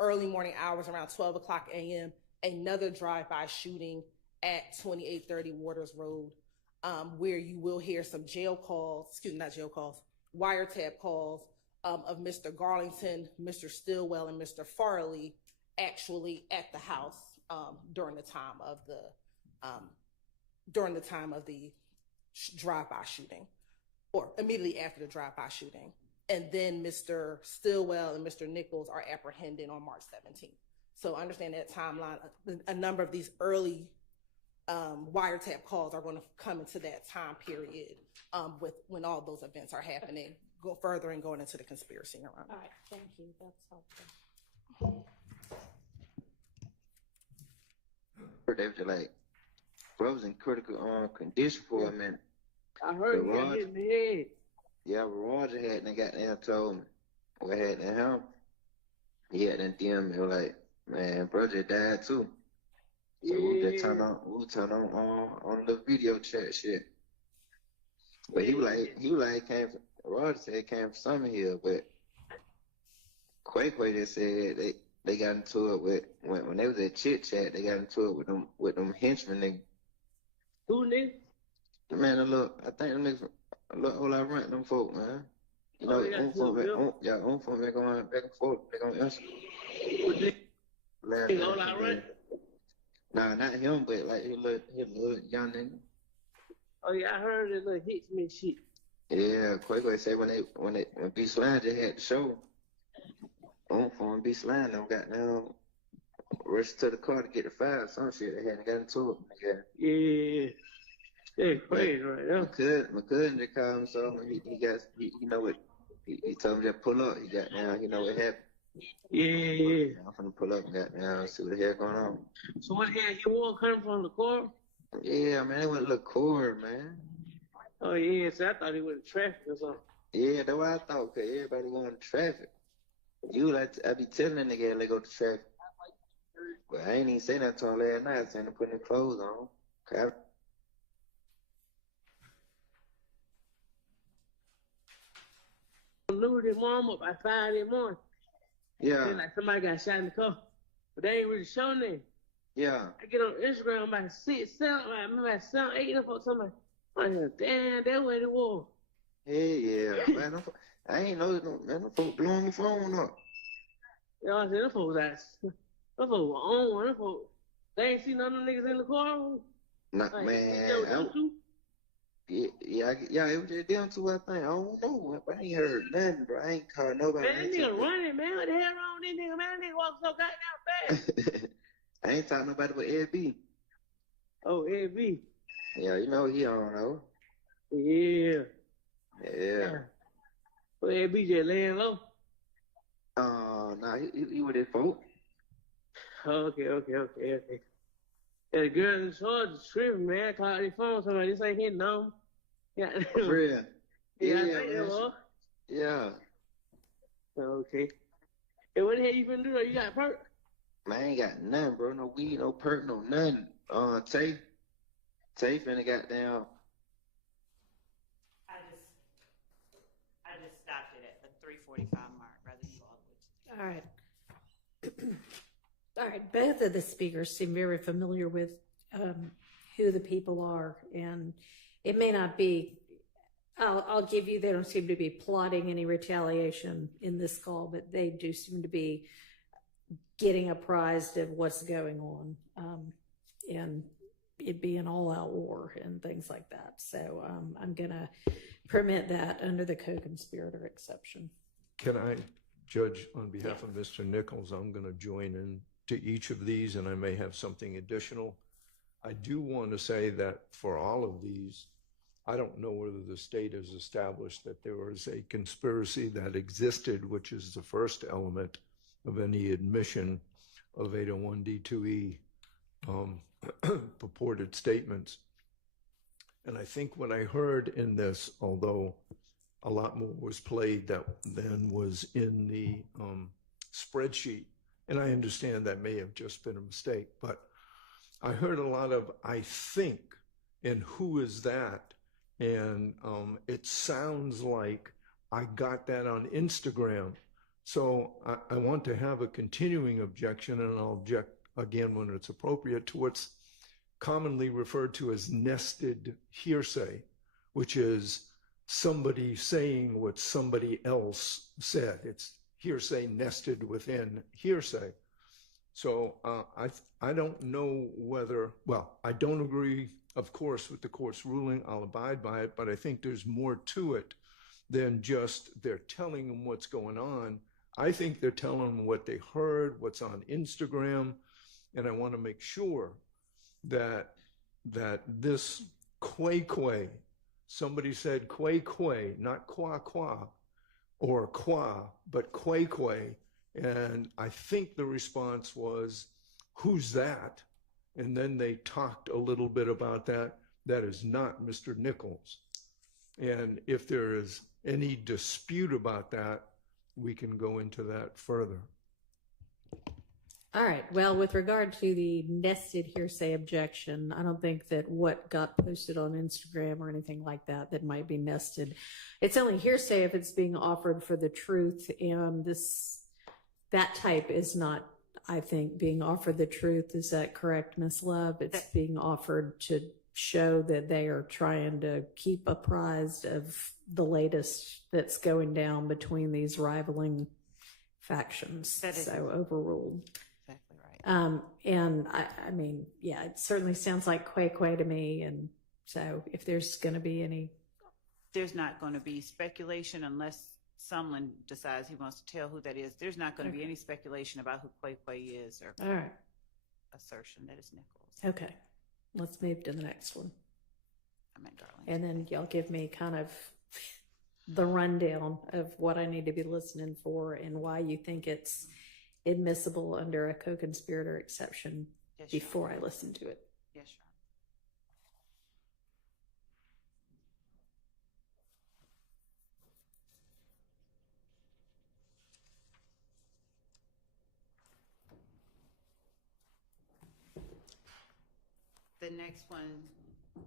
early morning hours around 12 o'clock a.m., another drive-by shooting at 2830 Waters Road, where you will hear some wiretap calls of Mr. Garlington, Mr. Stillwell, and Mr. Farley actually at the house during the time of the drive-by shooting, or immediately after the drive-by shooting. And then Mr. Stillwell and Mr. Nichols are apprehended on March 17th. So understand that timeline. A number of these early wiretap calls are going to come into that time period with when all those events are happening, go further and going into the conspiracy. All right, thank you. That's helpful. They were like, bro was in critical condition for a minute. I heard you got hit in the head. Yeah, but Roger had and goddamn told me what happened to him. He had them DM me like, man, bro just died too. So we turn on the video chat shit. But he was like Roger said it came from Summer Hill, but Quay just said they got into it with when they was at Chit Chat, they got into it with them henchmen niggas. Who niggas? Man, I think them niggas look whole lot of rent them folk, man. You know, on phone man going back and forth, they gonna answer. All I rent? Nah, not him, but like his little young nigga. Oh yeah, I heard it little hits me shit. Yeah, Quay said when B Slime just had the show, on phone B Slime them got down, rushed to the car to get the file, some shit they hadn't got into it. Yeah. Yeah, crazy right now. My cousin just called him, so he know what he told me to pull up. He got down, he know what happened. Yeah. I'm finna pull up and got down, see what the hell going on. So what the hell you want coming from the car? Yeah, man, they went to look cord, man. Oh yeah, so I thought he went to traffic or something. Yeah, that's what I thought, cause everybody going to traffic. I be telling that nigga they go to traffic. But I ain't even say that to him last night, saying to put their clothes on. Okay. Lose their mom up by 5 in the morning. Yeah. Then like somebody got shot in the car. But they ain't really showing that. Yeah. I get on Instagram by 6, 7, I remember at 7, 8 of them somebody. I'm like, damn, that's what it was. Hey, yeah, man. I ain't know man. Them folks blowing my phone up. You know what I'm saying? Them folks were on one. Them folks, they ain't seen none of them niggas in the car. Nah, like, man. Yeah, it was just them two, I think. I don't know. I ain't heard nothing, bro. I ain't called nobody. Man, that nigga running, man. What the hell wrong with this nigga, man? That nigga walk so goddamn fast. I ain't talking nobody but Ed B. Oh, Ed B. Yeah, you know he don't know. Yeah. Yeah. Well, Ed B just laying low. Nah, he with his folk. Okay. Yeah, the girl in charge is tripping, man. I called his phone, somebody, this ain't his number. Yeah. For real. Yeah, man. Yeah. Okay. Hey, what the hell you finna do though? You got perk? Man, I ain't got nothing, bro. No weed, no perk, no nothing. Tay finna got down. I just stopped it at the 3:45 mark rather than go all the way to All right. All right. Both of the speakers seem very familiar with who the people are, and it may not be. I'll give you. They don't seem to be plotting any retaliation in this call, but they do seem to be getting apprised of what's going on, and it be an all-out war and things like that. So I'm gonna permit that under the co-conspirator exception. Can I Judge, on behalf of Mr. Nichols, I'm going to join in to each of these, and I may have something additional. I do want to say that for all of these, I don't know whether the state has established that there was a conspiracy that existed, which is the first element of any admission of 801D2E purported statements. And I think what I heard in this, although a lot more was played than was in the spreadsheet, and I understand that may have just been a mistake, but I heard a lot of "I think" and "who is that?" And it sounds like I got that on Instagram. So I want to have a continuing objection, and I'll object again when it's appropriate, to what's commonly referred to as nested hearsay, which is somebody saying what somebody else said. It's hearsay nested within hearsay. So I don't know whether, well, I don't agree, of course, with the court's ruling. I'll abide by it, but I think there's more to it than just they're telling them what's going on. I think they're telling them what they heard, what's on Instagram, and I want to make sure that this quay, somebody said quay, not qua, or qua, but quay, and I think the response was, "Who's that?" And then they talked a little bit about that. That is not Mr. Nichols. And if there is any dispute about that, we can go into that further. All right. Well, with regard to the nested hearsay objection, I don't think that what got posted on Instagram or anything like that might be nested. It's only hearsay if it's being offered for the truth, and that type is not, I think, being offered the truth. Is that correct, Ms. Love? It's being offered to show that they are trying to keep apprised of the latest that's going down between these rivaling factions. So overruled. Exactly right. And I mean, yeah, it certainly sounds like quay to me. And so if there's going to be any, there's not going to be speculation unless someone decides he wants to tell who that is. There's not going to be any speculation about who Quay is, or all right, assertion that it's Nichols. Okay, let's move to the next one. I meant Darling. And then y'all give me kind of the rundown of what I need to be listening for and why you think it's admissible under a co-conspirator exception before I listen to it. Yes, sure. The next one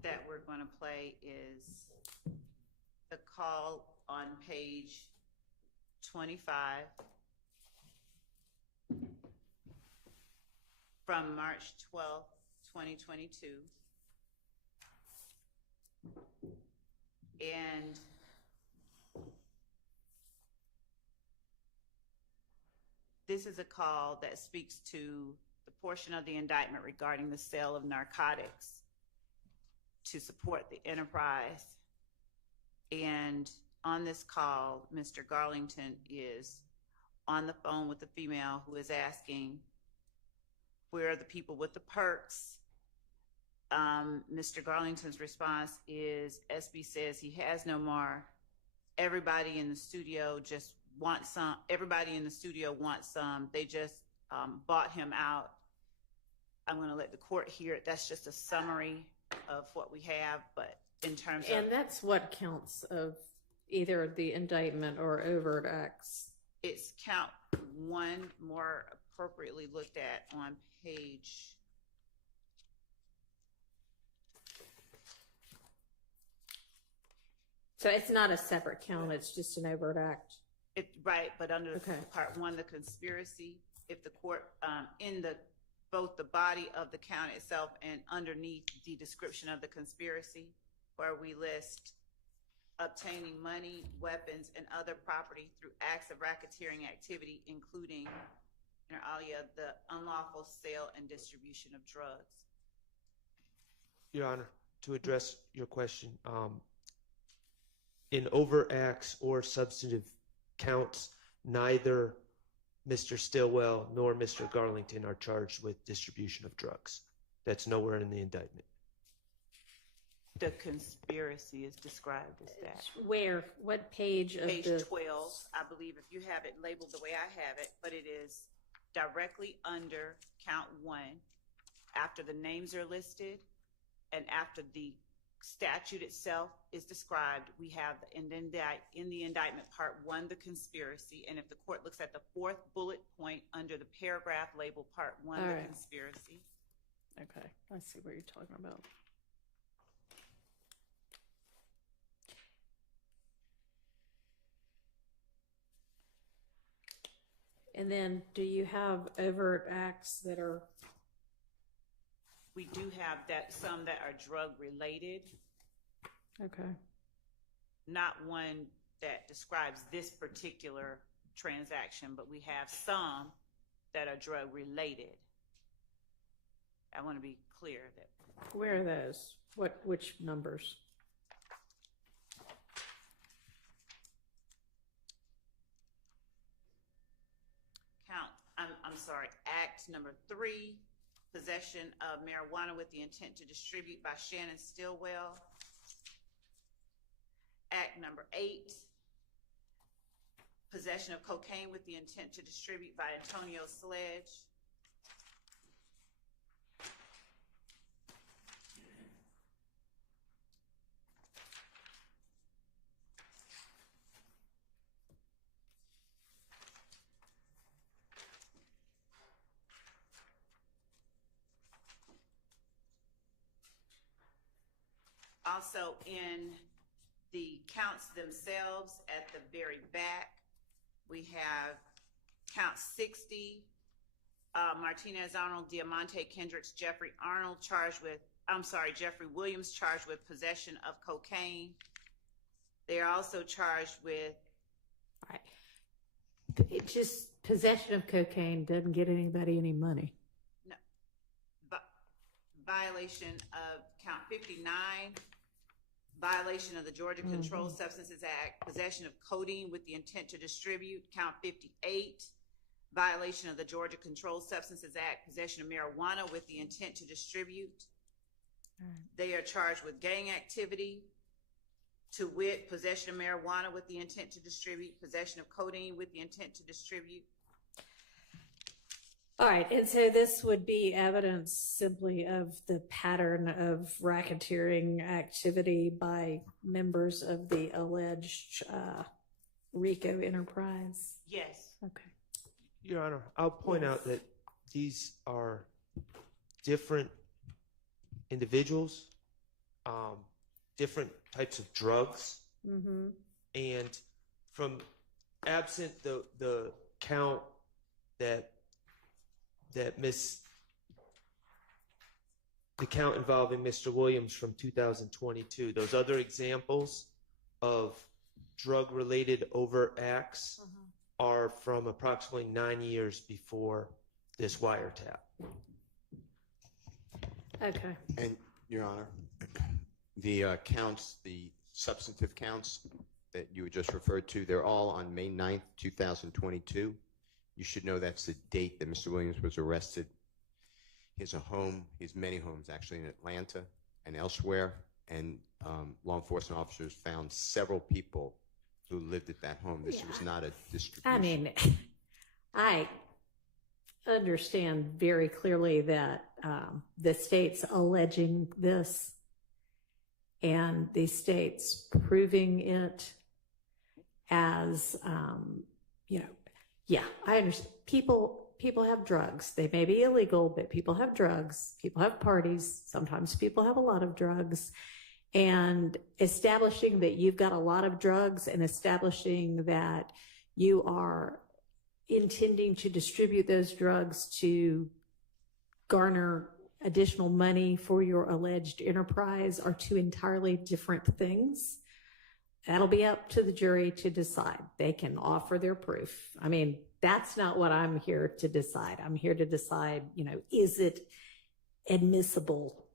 that we're going to play is the call on page 25 from March 12th, 2022. And this is a call that speaks to the portion of the indictment regarding the sale of narcotics to support the enterprise. And on this call, Mr. Garlington is on the phone with the female who is asking, where are the people with the perks? Mr. Garlington's response is, SB says he has no more. Everybody in the studio just wants some. Everybody in the studio wants some. They just bought him out. I'm going to let the court hear it. That's just a summary of what we have, but in terms of... And that's what counts of either the indictment or overt acts. It's count one, more appropriately looked at on page... So it's not a separate count, it's just an overt act. Right, but under part one, the conspiracy, if the court, in both the body of the count itself and underneath the description of the conspiracy, where we list obtaining money, weapons, and other property through acts of racketeering activity, including, inter alia, the unlawful sale and distribution of drugs. Your Honor, to address your question, in overt acts or substantive counts, neither Mr. Stillwell nor Mr. Garlington are charged with distribution of drugs. That's nowhere in the indictment. The conspiracy is described as that. Where? What page of Page the? 12, I believe, if you have it labeled the way I have it, but it is directly under count 1, after the names are listed and after the statute itself is described, we have in the indictment part 1, the conspiracy, and if the court looks at the 4th bullet point under the paragraph labeled part 1, All the right. conspiracy. Okay, I see what you're talking about. And then, do you have overt acts that are? We do have some that are drug related, Okay. not one that describes this particular transaction, but we have some that are drug related. I want to be clear that. Where are those? Which numbers? I'm sorry, Act number 3, possession of marijuana with the intent to distribute by Shannon Stillwell. Act number 8, possession of cocaine with the intent to distribute by Antonio Sledge. Also, in the counts themselves at the very back, we have count 60, Martinez Arnold, Diamante Kendricks, Jeffrey Williams charged with possession of cocaine. They are also charged with. Right. It just possession of cocaine doesn't get anybody any money. No. Violation of count 59. Violation of the Georgia Controlled Substances Act, possession of codeine with the intent to distribute, count 58. Violation of the Georgia Controlled Substances Act, possession of marijuana with the intent to distribute. They are charged with gang activity, to wit, possession of marijuana with the intent to distribute, possession of codeine with the intent to distribute. All right, and so this would be evidence simply of the pattern of racketeering activity by members of the alleged Rico enterprise? Yes. Okay. Your Honor, I'll point out that these are different individuals, different types of drugs, and from absent the count that the count involving Mr. Williams from 2022, those other examples of drug-related overt acts are from approximately 9 years before this wiretap. Okay. And, Your Honor, the counts, the substantive counts that you just referred to, they're all on May 9th, 2022. You should know that's the date that Mr. Williams was arrested. He has a home, he has many homes actually in Atlanta and elsewhere, and law enforcement officers found several people who lived at that home. This was not a distribution. I mean, I understand very clearly that the state's alleging this and the state's proving it as, yeah, I understand. People have drugs. They may be illegal, but people have drugs. People have parties. Sometimes people have a lot of drugs. And establishing that you've got a lot of drugs and establishing that you are intending to distribute those drugs to garner additional money for your alleged enterprise are two entirely different things. That'll be up to the jury to decide. They can offer their proof. I mean, that's not what I'm here to decide. I'm here to decide, is it admissible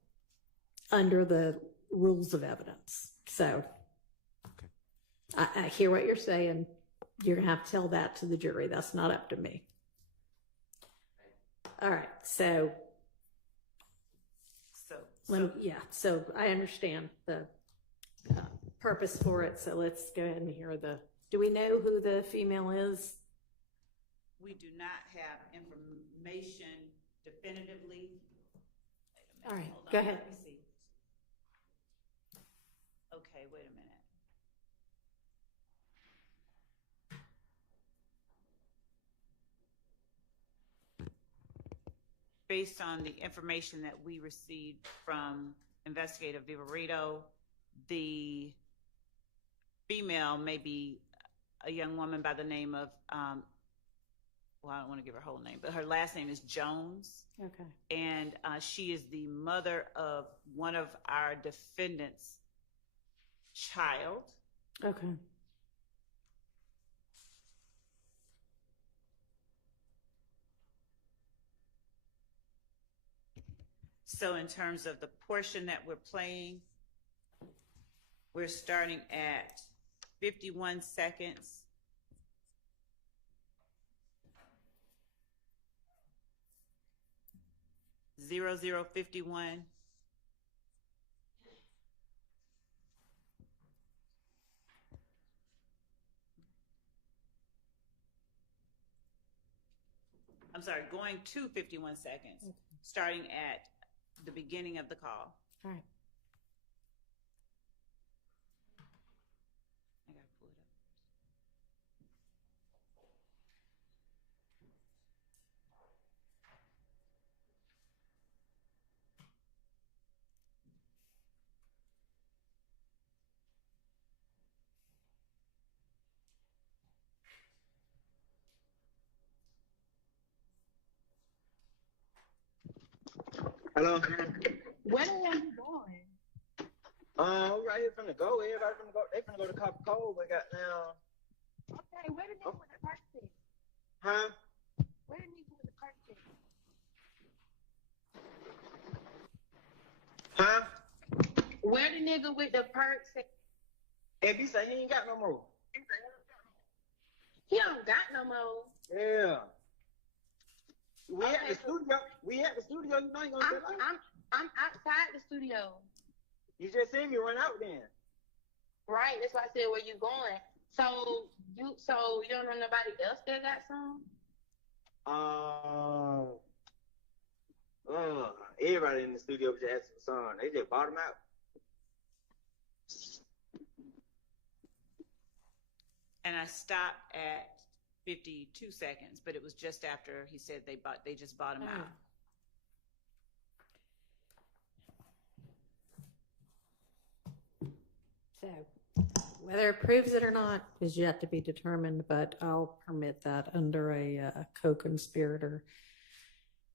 under the rules of evidence? So I hear what you're saying. you're gonna have to tell that to the jury. That's not up to me. All right, so so I understand the purpose for it. So let's go ahead and hear do we know who the female is? We do not have information definitively. All right, go ahead. Let me see. Okay, wait a minute. Based on the information that we received from Investigator Vivarito, the female may be a young woman by the name of, well, I don't want to give her whole name, but her last name is Jones. Okay. And she is the mother of one of our defendants' child. Okay. So in terms of the portion that we're playing, we're starting at 51 seconds. Zero, 51. I'm sorry, going to 51 seconds, starting at the beginning of the call. All right. I gotta pull it up. Hello? Where the hell you going? We right here finna go. Everybody finna go. They finna go to Copper Cove. We got now. Okay, where the nigga with the person? Huh? Where the nigga with the person? Huh? Where the nigga with the person? If he say he ain't got no more. He don't got no more. Yeah. We at the studio. We at the studio. You know you gonna get out. I'm outside the studio. You just seen me run out then. Right, that's why I said where you going. So you don't know nobody else that got some? Everybody in the studio just had some song. They just bought them out. And I stopped at 52 seconds, but it was just after he said they just bought him out. So whether it proves it or not is yet to be determined, but I'll permit that under a co-conspirator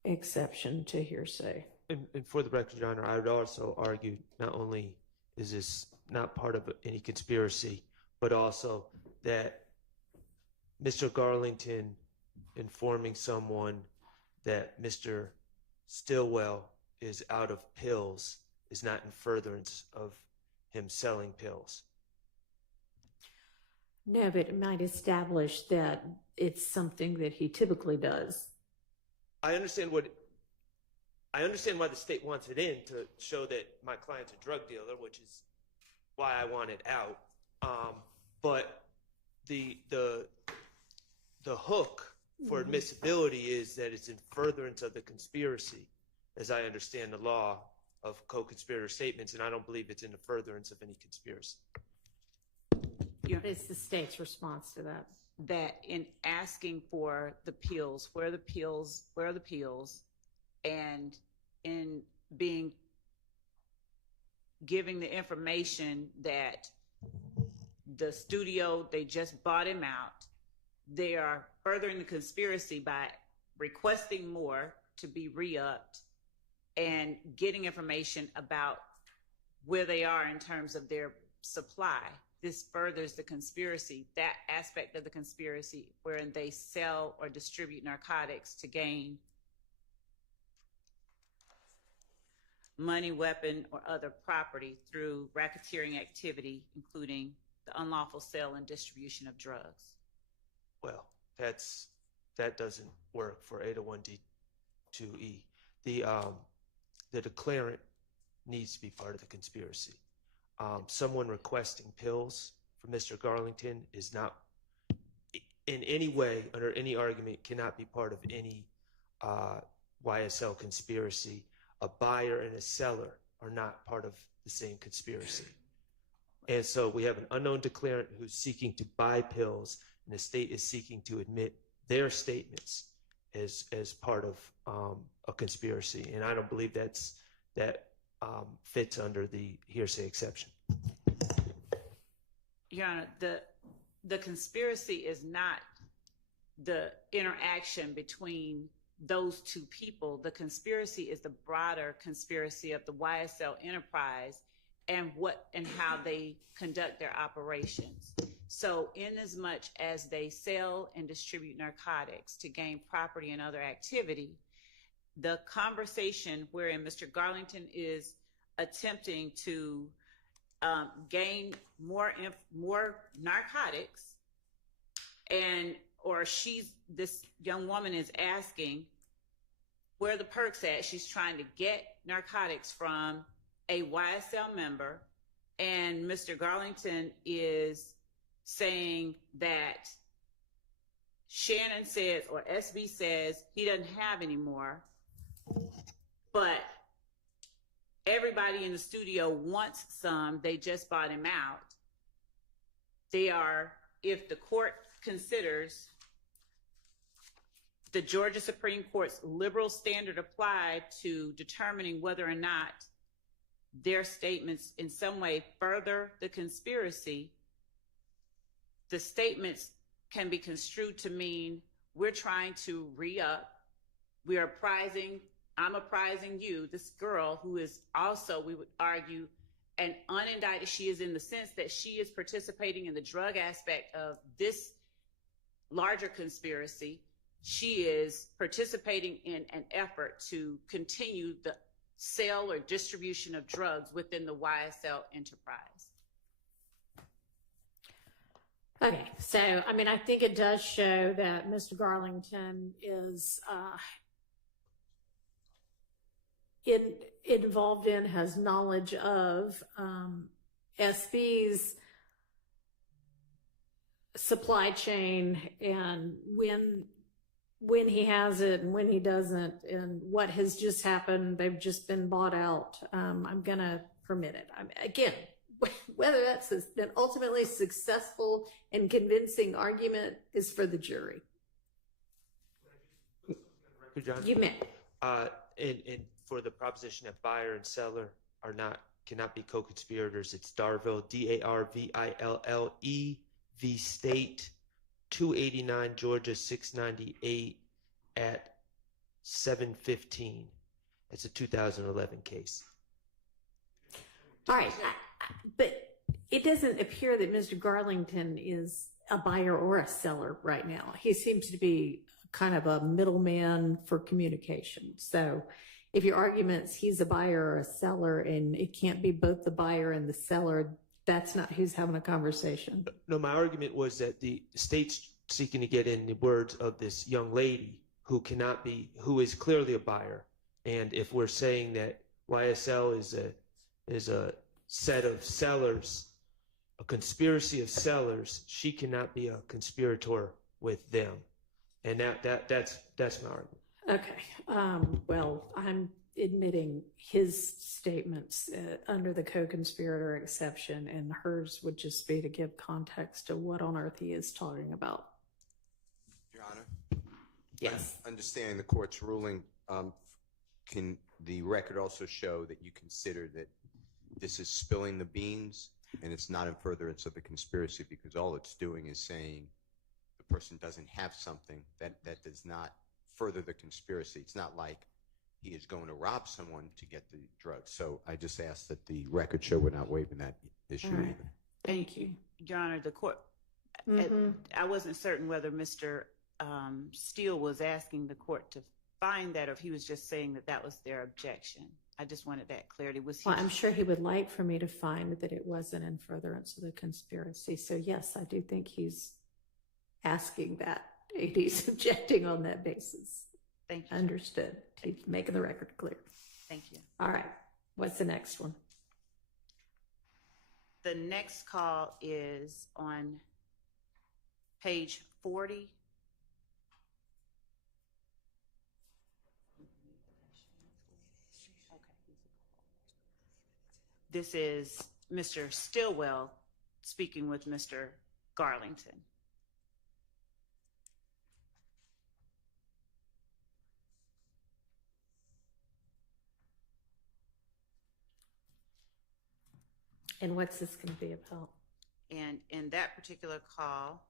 exception to hearsay. And for the record, Your Honor, I would also argue not only is this not part of any conspiracy, but also that Mr. Garlington informing someone that Mr. Stillwell is out of pills is not in furtherance of him selling pills. No, but it might establish that it's something that he typically does. I understand why the state wants it in, to show that my client's a drug dealer, which is why I want it out. But the hook for admissibility is that it's in furtherance of the conspiracy, as I understand the law of co-conspirator statements, and I don't believe it's in the furtherance of any conspiracy. It's the state's response to that. That in asking for the pills, where are the pills, and in giving the information that the studio, they just bought him out, they are furthering the conspiracy by requesting more to be re-upped and getting information about where they are in terms of their supply. This furthers the conspiracy, that aspect of the conspiracy wherein they sell or distribute narcotics to gain money, weapon, or other property through racketeering activity, including the unlawful sale and distribution of drugs. well, that doesn't work for 801D2E. The declarant needs to be part of the conspiracy. Someone requesting pills for Mr. Garlington is not in any way, under any argument, cannot be part of any YSL conspiracy. A buyer and a seller are not part of the same conspiracy. And so we have an unknown declarant who's seeking to buy pills, and the state is seeking to admit their statements as part of a conspiracy. And I don't believe that fits under the hearsay exception. Your Honor, the conspiracy is not the interaction between those two people. The conspiracy is the broader conspiracy of the YSL enterprise and how they conduct their operations. So inasmuch as they sell and distribute narcotics to gain property and other activity, the conversation wherein Mr. Garlington is attempting to gain more narcotics, or this young woman is asking where the perks at. She's trying to get narcotics from a YSL member, and Mr. Garlington is saying that Shannon says, or SB says, he doesn't have any more, but everybody in the studio wants some. They just bought him out. If the court considers the Georgia Supreme Court's liberal standard applied to determining whether or not their statements in some way further the conspiracy, the statements can be construed to mean we're trying to re-up. I'm apprising you, this girl who is also, we would argue, an unindicted. She is in the sense that she is participating in the drug aspect of this larger conspiracy. She is participating in an effort to continue the sale or distribution of drugs within the YSL enterprise. Okay, so I think it does show that Mr. Garlington is involved in, has knowledge of SB's supply chain, and when he has it and when he doesn't, and what has just happened. They've just been bought out. I'm going to permit it. Again, whether that's an ultimately successful and convincing argument is for the jury. You may. And for the proposition that buyer and seller cannot be co-conspirators, it's Darville, Darville, v. State, 289 Georgia 698 at 715. It's a 2011 case. All right, but it doesn't appear that Mr. Garlington is a buyer or a seller right now. He seems to be kind of a middleman for communication. So if your argument's he's a buyer or a seller and it can't be both the buyer and the seller, that's not who's having a conversation. No, my argument was that the state's seeking to get in the words of this young lady who is clearly a buyer. And if we're saying that YSL is a set of sellers, a conspiracy of sellers, she cannot be a conspirator with them. And that's my argument. Okay. Well, I'm admitting his statements under the co-conspirator exception, and hers would just be to give context to what on earth he is talking about. Your Honor? Yes. Understanding the court's ruling, can the record also show that you consider that this is spilling the beans and it's not in furtherance of the conspiracy, because all it's doing is saying the person doesn't have something that does not further the conspiracy. It's not like he is going to rob someone to get the drugs. So I just ask that the record show we're not waiving that issue All right. either. Thank you. Your Honor, the court, I wasn't certain whether Mr. Steele was asking the court to find that, or if he was just saying that was their objection. I just wanted that clarity. Well, I'm sure he would like for me to find that it wasn't in furtherance of the conspiracy. So yes, I do think he's asking that. AD's objecting on that basis. Thank you. Understood. He's making the record clear. Thank you. All right. What's the next one? The next call is on page 40. This is Mr. Stillwell speaking with Mr. Garlington. And what's this going to be about? And in that particular call,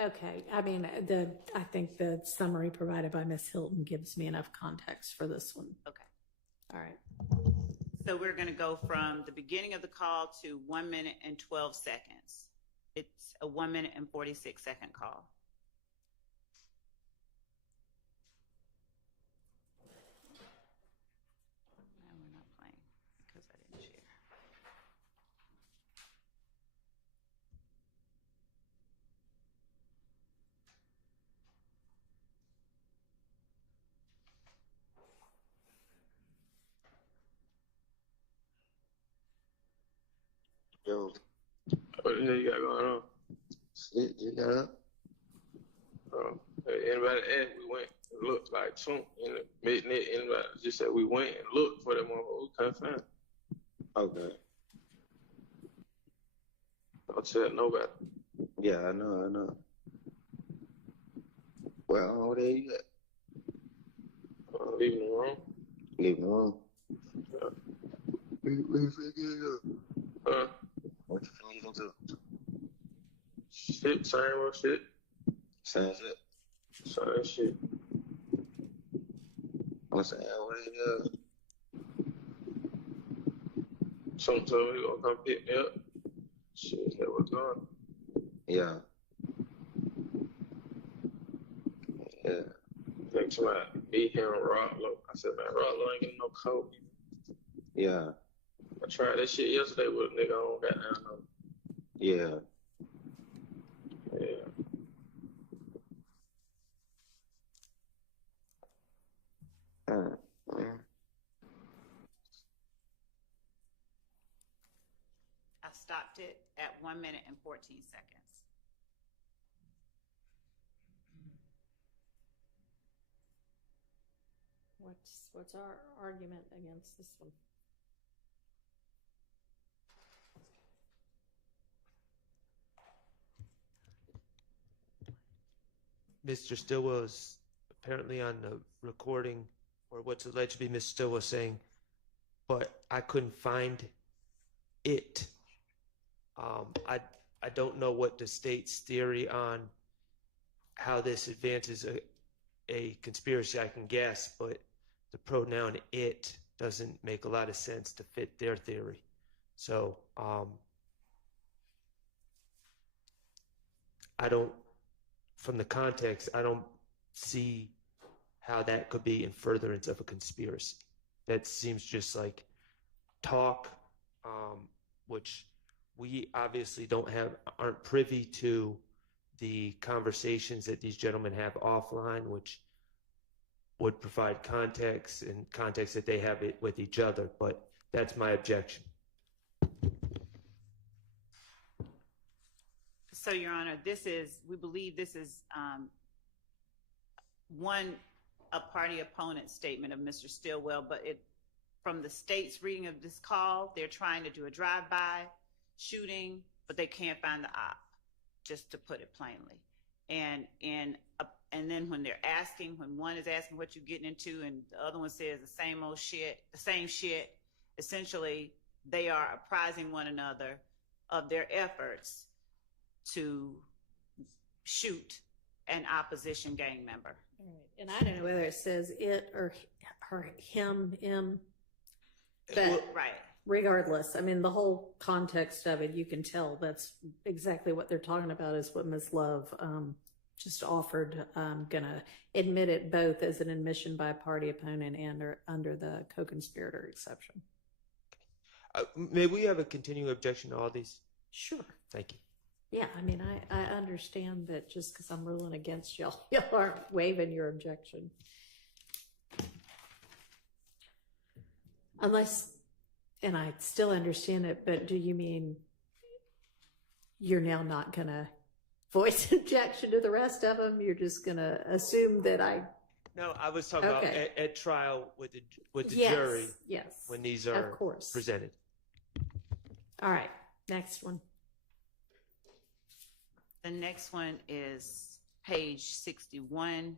Okay. I mean, I think the summary provided by Ms. Hilton gives me enough context for this one. okay. All right. So we're going to go from the beginning of the call to 1 minute and 12 seconds. It's a 1 minute and 46-second call. And we're not playing because I didn't share. Yo, What the hell you got going on? shit, you got up? Anybody asked, we went and looked like something in the midnight. Anybody just said we went and looked for that motherfucker. We couldn't find it. Okay. Don't tell nobody. Yeah, I know. Well, over there you at? Leaving the room. Leaving the room. Yeah. What you figure Huh? What you feel you gonna do? Shit, same old shit. Same shit. Same shit. I'm saying, what you Some told me he gonna come pick me up. Shit, that was gone. Yeah. Yeah. Next time I meet him, Rottlow. I said, man, Rottlow ain't getting no coat. Yeah. I tried that shit yesterday with a nigga on got down though. Yeah. Yeah. I stopped it at 1 minute and 14 seconds. What's our argument against this one? Mr. Stillwell is apparently on the recording, or what's alleged to be Ms. Stillwell saying, but I couldn't find it. I don't know what the state's theory on how this advances a conspiracy. I can guess, but the pronoun it doesn't make a lot of sense to fit their theory. So I don't, from the context, I don't see how that could be in furtherance of a conspiracy. That seems just like talk, which we obviously aren't privy to the conversations that these gentlemen have offline, which would provide context and context that they have it with each other. But that's my objection. So, Your Honor, we believe this is a party opponent statement of Mr. Stillwell, but from the state's reading of this call, they're trying to do a drive-by shooting, but they can't find the op, just to put it plainly. And then when one is asking what you're getting into and the other one says the same shit, essentially they are apprising one another of their efforts to shoot an opposition gang member. All right. And I don't know whether it says it or him, but right. Regardless, I mean, the whole context of it, you can tell that's exactly what they're talking about is what Ms. Love just offered, gonna admit it both as an admission by a party opponent and under the co-conspirator exception. May we have a continuing objection to all these? Sure. Thank you. Yeah, I mean, I understand that just because I'm ruling against y'all, y'all aren't waiving your objection. Unless, and I still understand it, but do you mean you're now not going to voice objection to the rest of them? You're just going to assume that No, I was talking about at trial with the yes, jury. Yes. When these are of course. presented. All right, next one. The next one is page 61,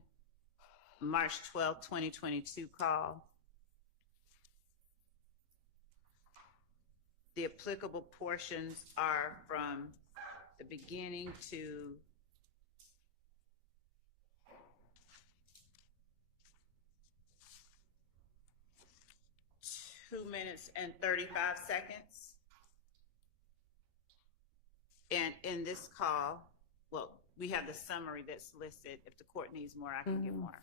March 12th, 2022 call. The applicable portions are from the beginning to (2 minutes and 35 seconds). And in this call, well, we have the summary that's listed. If the court needs more, I can give more.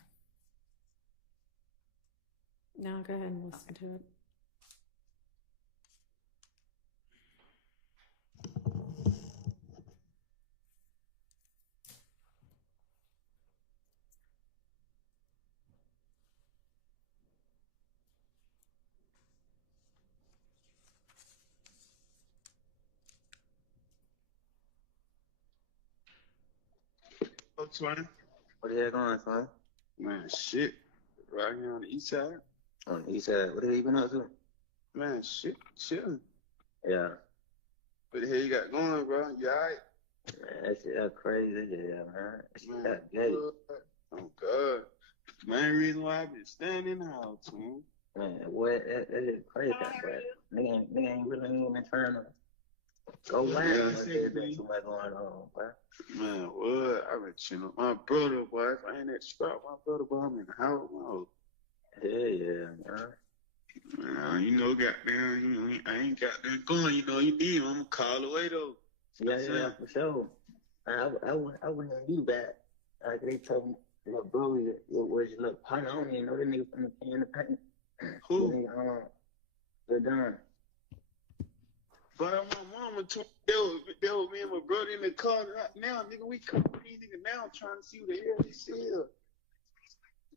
No, go ahead and listen to it. Oh, Twin. What the hell going, son? Man, shit. Right here on the east side. On the east side. What the hell you been up to? Man, shit. Chilling. Yeah. What the hell you got going, bro? You alright? Man, that shit that crazy. Yeah, man. That shit that gay. Oh, God. Main reason why I've been standing in the house, man. Man, what? That is crazy, but nigga ain't really even trying to go wild. There's been too much going on, bro. Man, what? I've been chilling with my brother, boy. If I ain't at the spot, my brother, boy, I'm in the house, man. Yeah, man. Man, you know, goddamn, you know, I ain't got that going, you know, you need him. I'm gonna call away, though. Yeah, for sure. I wouldn't you back. Like they told me, little bro, it was your little partner. I don't even know that nigga from the can of paint. Who? They're done. But my mama told they were me and my brother in the car right now, nigga. We come with these niggas now trying to see what the hell he said.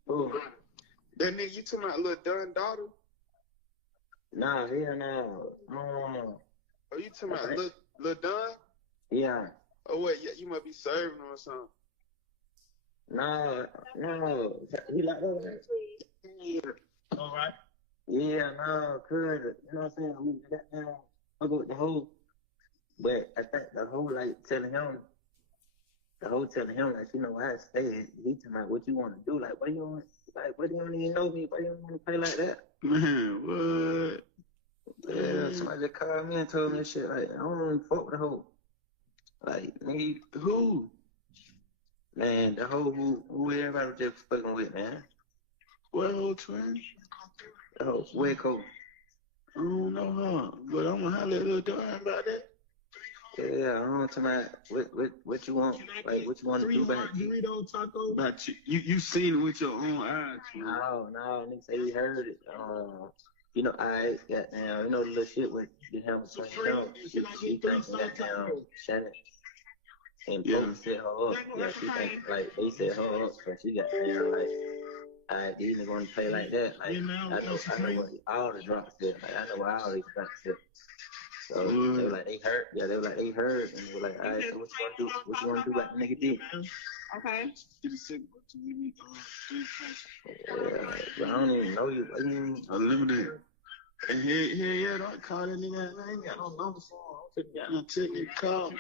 Who? That nigga, you talking about little Dunn daughter? Nah, hell no. Oh, you talking about Lil Dunn? Yeah. Oh, wait, yeah, you might be serving him or something. No. He like that. Yeah. All right. Yeah, no, cuz, you know what I'm saying? We got down, I go with the whole, but I think the whole, like, telling him, like, you know, I stayed. He talking about what you want to do. Like, what do you don't even know me? Why you don't want to play like that? Man, what? Yeah, somebody just called me and told me shit. Like, I don't even fuck with the whole. Like, nigga, who? Man, the whole who everybody was just fucking with, man. What whole Twin? The whole Waco. I don't know her, but I'm gonna holler at Lil Dunn about that. Yeah, I don't know tonight. What you want? Like, what you want to do back? Dorito taco. But you seen it with your own eyes. No, nigga say he heard it. You know, I got down. You know the little shit with the hell between them. She thinking that down Shannon and folks set her up. Yeah, she think like they set her up, so she got down like. These niggas want to play like that. Like, I know what all the drunks did. Like, I know what all these drunks did. So they were like, they heard. Yeah, they were like, they heard. And they were like, all right, so what you want to do? What you want to do like the nigga did? Okay. Yeah, but I don't even know you. Unlimited. And here, don't call that nigga. I ain't got no number for him. I got no ticket. Call.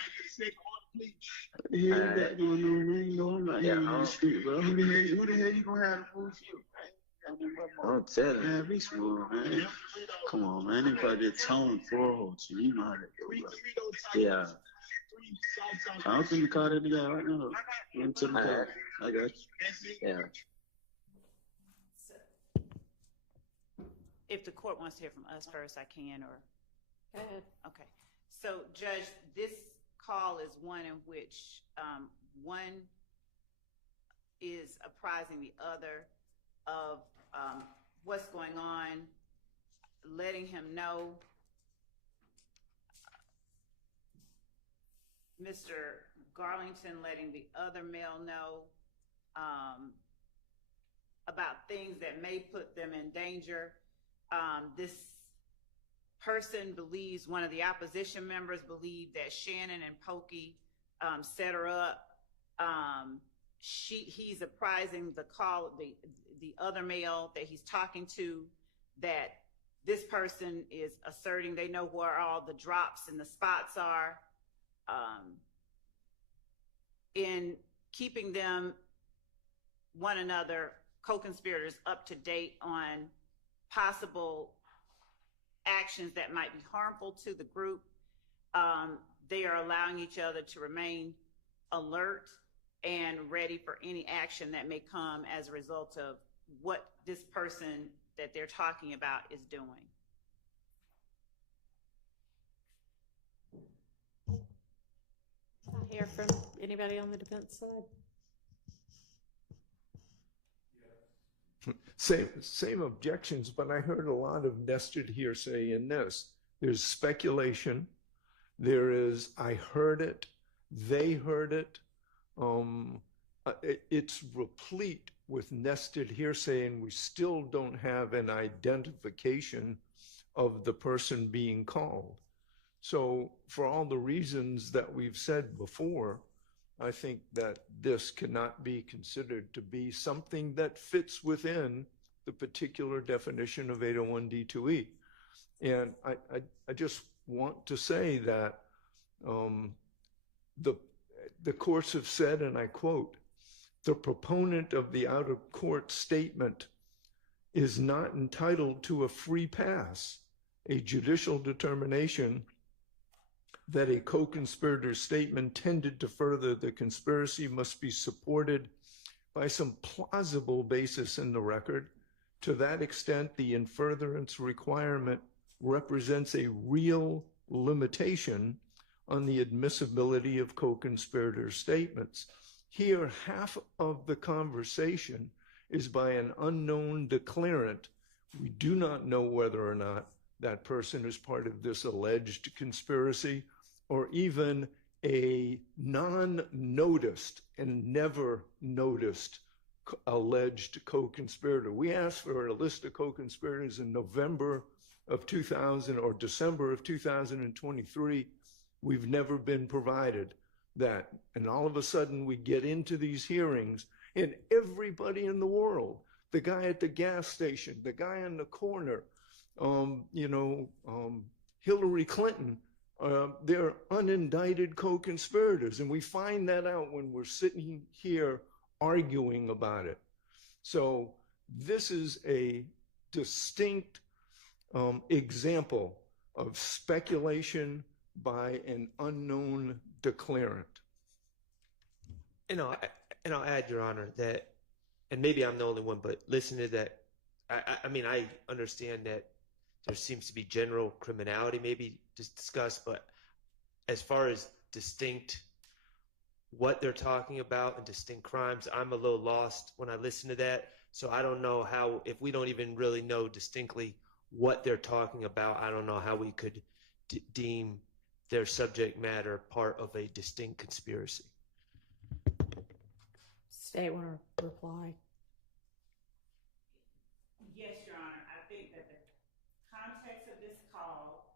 What the hell you got going on, man? You know, I'm not here on the street, bro. Who the hell you gonna have to fool you? Don't tell him. Man, be smooth, man. Come on, man. They probably just tone forward, so you know how that go, bro. Yeah. I'm finna call that nigga right now. I'm telling you. I got you. Yeah. If the court wants to hear from us first, I can, or? Go ahead. Okay. So, Judge, this call is one in which one is apprising the other of what's going on, letting him know. Mr. Garlington letting the other male know about things that may put them in danger. This person believes, one of the opposition members believed that Shannon and Pokey set her up. He's apprising the other male that he's talking to that this person is asserting they know where all the drops and the spots are. In keeping them, one another, co-conspirators, up to date on possible actions that might be harmful to the group. They are allowing each other to remain alert and ready for any action that may come as a result of what this person that they're talking about is doing. I hear from anybody on the defense side. Same objections, but I heard a lot of nested hearsay in this. There's speculation. There is, I heard it, they heard it. It's replete with nested hearsay, and we still don't have an identification of the person being called. So for all the reasons that we've said before, I think that this cannot be considered to be something that fits within the particular definition of 801D2E. And I just want to say that the courts have said, and I quote, "The proponent of the out-of-court statement is not entitled to a free pass. A judicial determination that a co-conspirator's statement tended to further the conspiracy must be supported by some plausible basis in the record. To that extent, the in furtherance requirement represents a real limitation on the admissibility of co-conspirator statements." Here, half of the conversation is by an unknown declarant. We do not know whether or not that person is part of this alleged conspiracy, or even a non-noticed and never noticed alleged co-conspirator. We asked for a list of co-conspirators in November of 2000 or December of 2023. We've never been provided that. And all of a sudden we get into these hearings, and everybody in the world, the guy at the gas station, the guy in the corner, Hillary Clinton, they're unindicted co-conspirators. And we find that out when we're sitting here arguing about it. So this is a distinct example of speculation by an unknown declarant. And I'll add, Your Honor, that, and maybe I'm the only one, but listen to that. I mean, I understand that there seems to be general criminality maybe discussed, but as far as distinct, what they're talking about and distinct crimes, I'm a little lost when I listen to that. So I don't know how, if we don't even really know distinctly what they're talking about, I don't know how we could deem their subject matter part of a distinct conspiracy. State want to reply? Yes, Your Honor. I think that the context of this call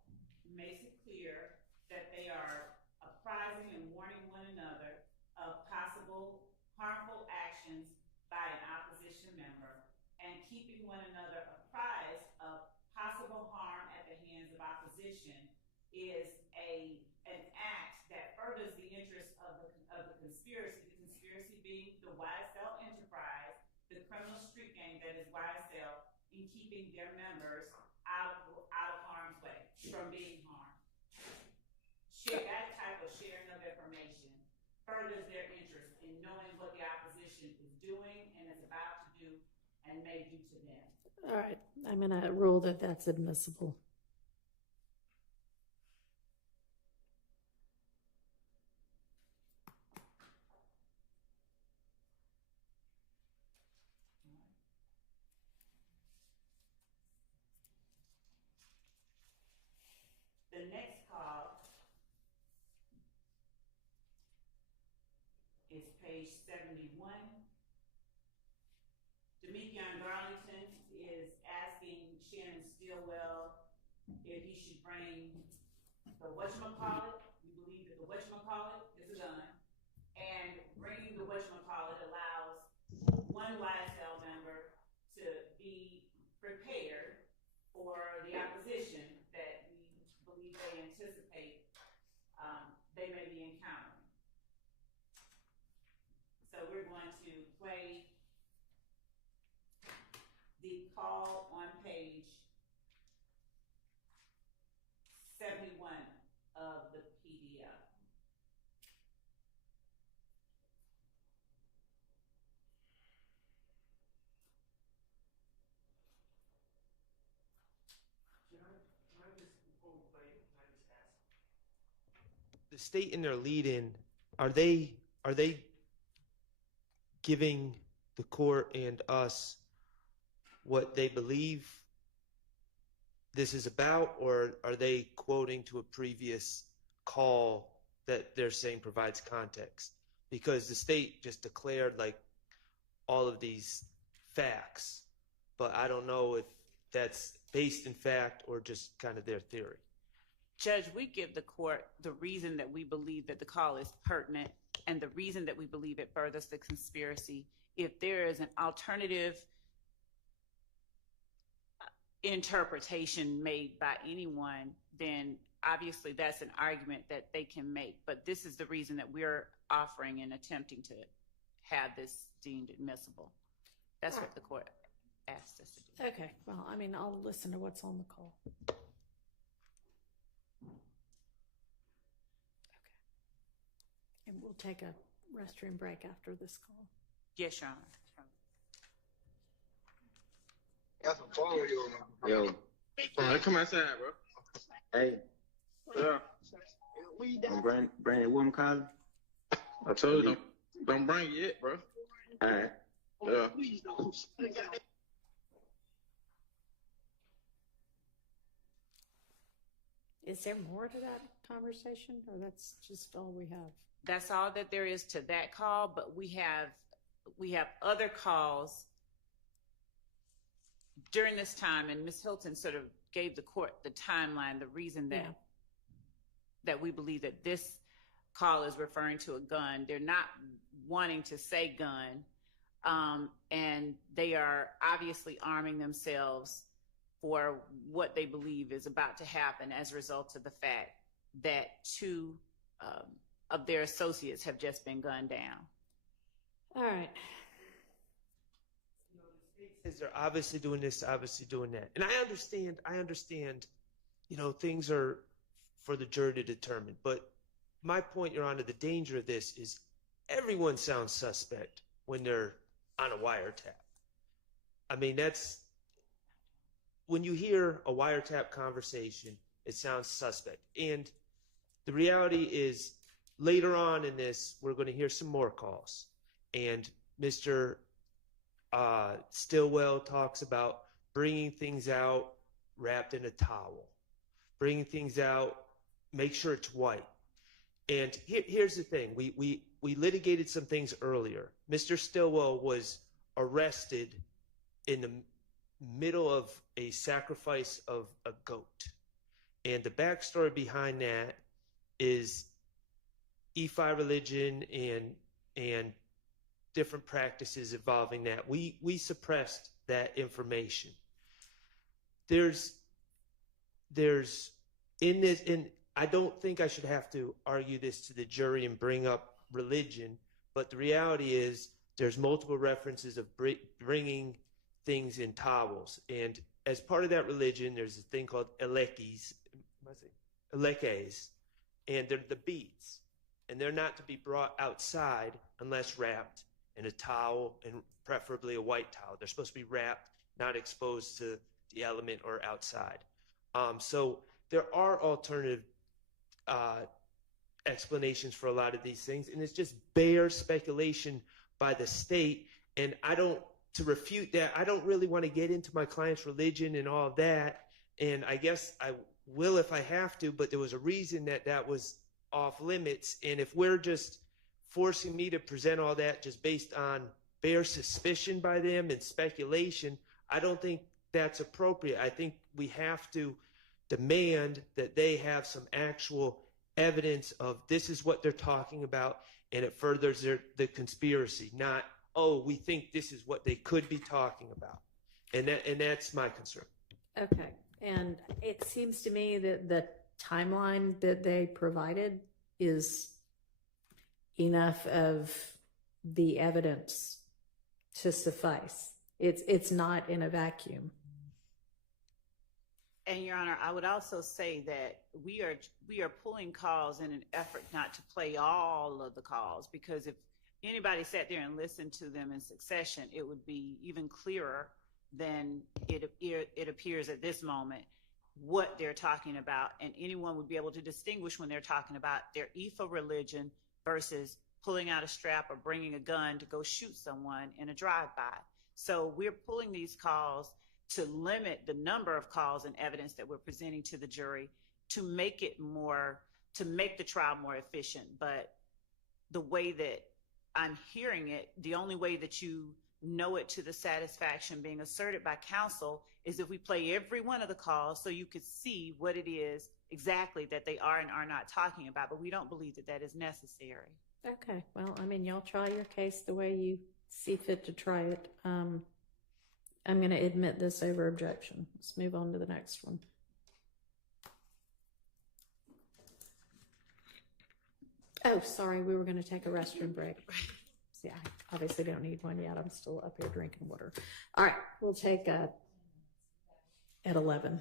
makes it clear that they are apprising and warning one another of possible harmful actions by an opposition member, and keeping one another apprised of possible harm at the hands of opposition is an act that furthers the interest of the conspiracy. The conspiracy being the YSL enterprise, the criminal street gang that is YSL, in keeping their members out of harm's way, from being harmed. That type of sharing of information furthers their interest in knowing what the opposition is doing and is about to do and may do to them. All right, I'm going to rule that that's admissible. the next call is page 71. Demekion Garlington is asking Shannon Stillwell if he should bring the whatchamacallit. We believe that the whatchamacallit is a gun. And bringing the whatchamacallit allows one YSL member to be prepared for the opposition that we believe they anticipate they may be encountering. So we're going to play the call on page 71 of the PDF. The state in their lead-in, are they giving the court and us what they believe this is about, or are they quoting to a previous call that they're saying provides context? Because the state just declared like all of these facts, but I don't know if that's based in fact or just kind of their theory. Judge, we give the court the reason that we believe that the call is pertinent and the reason that we believe it furthers the conspiracy. If there is an alternative interpretation made by anyone, then obviously that's an argument that they can make. But this is the reason that we're offering and attempting to have this deemed admissible. That's what the court asked us to do. Okay, well, I mean, I'll listen to what's on the call. And we'll take a restroom break after this call. Yes, Your Honor. Got some phone Yo. Come outside, bro. Hey. Yeah. Brandon, what I'm calling? I told you, don't bring it yet, bro. All right. Yeah. Is there more to that conversation, or that's just all we have? That's all that there is to that call, but we have other calls during this time, and Ms. Hilton sort of gave the court the timeline, the reason that we believe that this call is referring to a gun. They're not wanting to say gun, and they are obviously arming themselves for what they believe is about to happen as a result of the fact that two of their associates have just been gunned down. All right. They're obviously doing this, obviously doing that. And I understand, things are for the jury to determine. But my point, Your Honor, the danger of this is everyone sounds suspect when they're on a wiretap. I mean, when you hear a wiretap conversation, it sounds suspect. And the reality is later on in this, we're going to hear some more calls. And Mr. Stillwell talks about bringing things out wrapped in a towel, bringing things out, make sure it's white. And here's the thing. We litigated some things earlier. Mr. Stillwell was arrested in the middle of a sacrifice of a goat. And the backstory behind that is EFI religion and different practices involving that. We suppressed that information. There's in this, and I don't think I should have to argue this to the jury and bring up religion, but the reality is there's multiple references of bringing things in towels. And as part of that religion, there's a thing called elekes, and they're the beads. And they're not to be brought outside unless wrapped in a towel, and preferably a white towel. They're supposed to be wrapped, not exposed to the element or outside. So there are alternative explanations for a lot of these things, and it's just bare speculation by the state. And to refute that, I don't really want to get into my client's religion and all of that. And I guess I will if I have to, but there was a reason that was off limits. And if we're just forcing me to present all that just based on bare suspicion by them and speculation, I don't think that's appropriate. I think we have to demand that they have some actual evidence of this is what they're talking about, and it furthers the conspiracy, not, oh, we think this is what they could be talking about. And that's my concern. Okay. And it seems to me that the timeline that they provided is enough of the evidence to suffice. It's not in a vacuum. And Your Honor, I would also say that we are pulling calls in an effort not to play all of the calls, because if anybody sat there and listened to them in succession, it would be even clearer than it appears at this moment what they're talking about, and anyone would be able to distinguish when they're talking about their EFA religion versus pulling out a strap or bringing a gun to go shoot someone in a drive-by. So we're pulling these calls to limit the number of calls and evidence that we're presenting to the jury to make the trial more efficient. But the way that I'm hearing it, the only way that you know it to the satisfaction being asserted by counsel is if we play every one of the calls so you could see what it is exactly that they are and are not talking about. But we don't believe that that is necessary. Okay. Well, I mean, y'all try your case the way you see fit to try it. I'm going to admit this over objection. Let's move on to the next one. Oh, sorry. We were going to take a restroom break. Yeah, I obviously don't need one yet. I'm still up here drinking water. All right. We'll take at 11.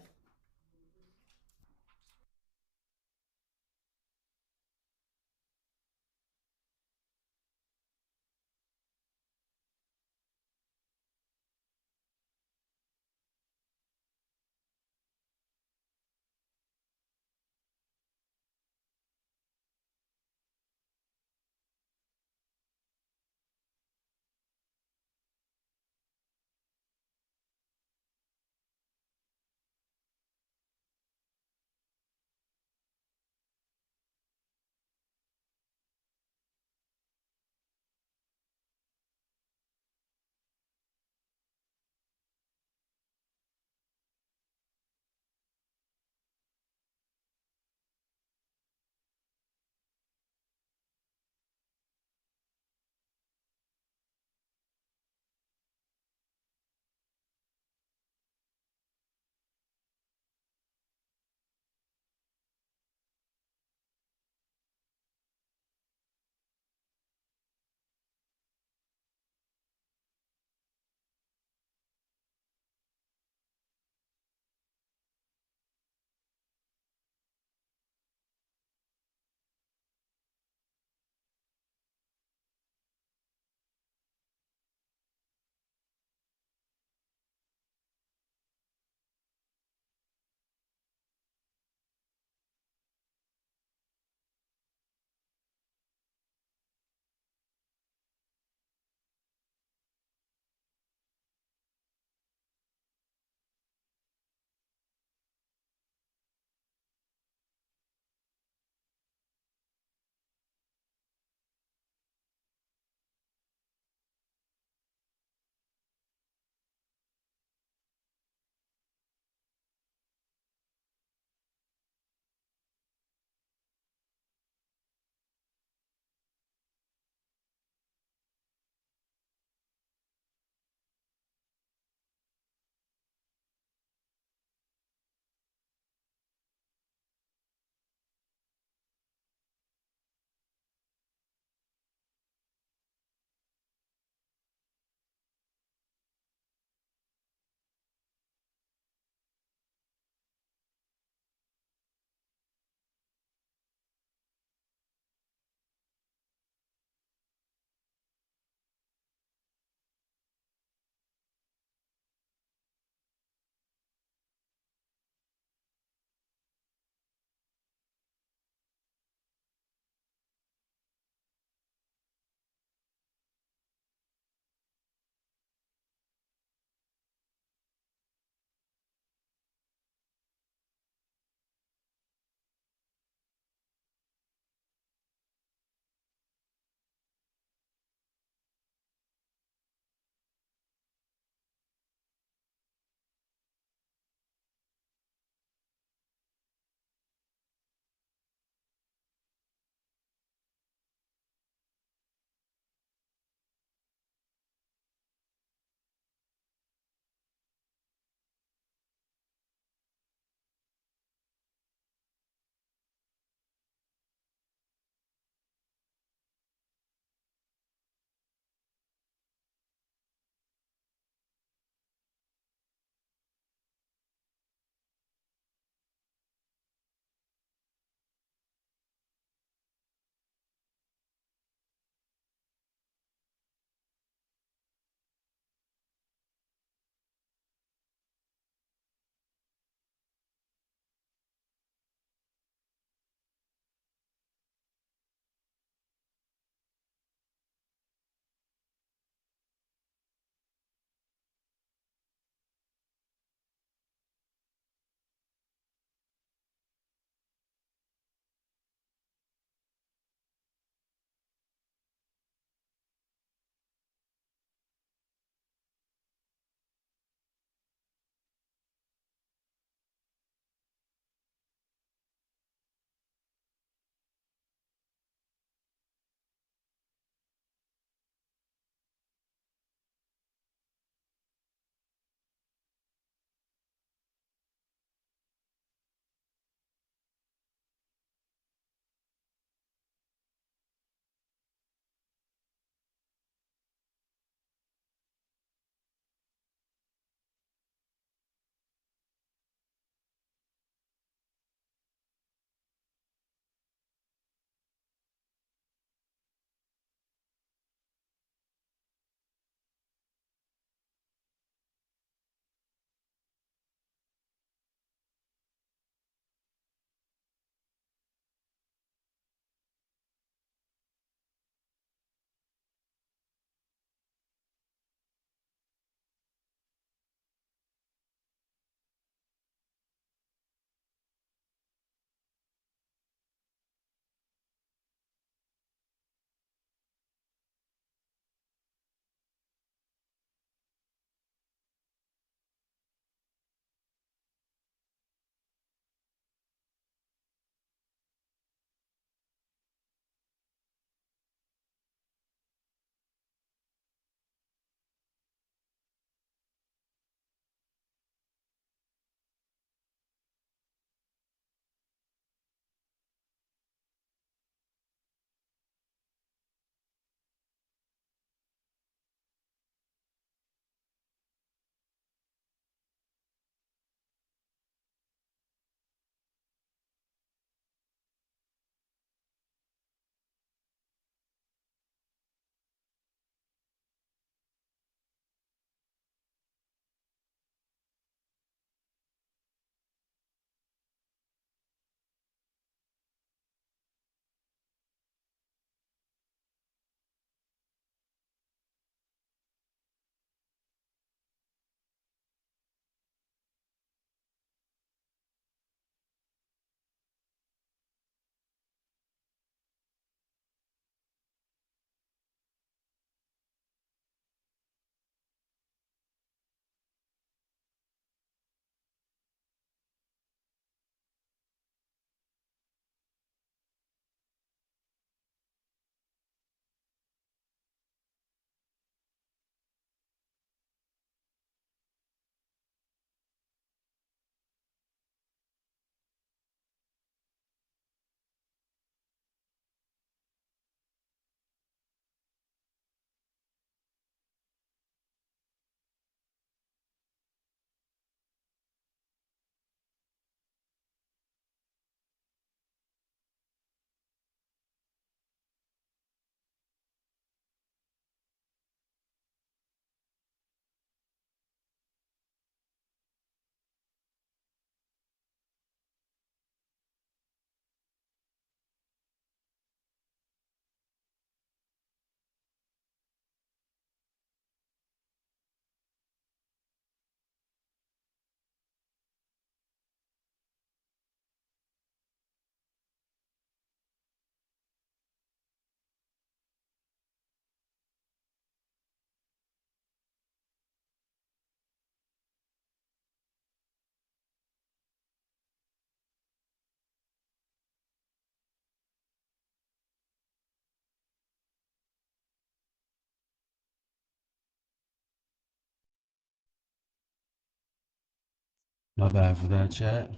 My bad for that, chat.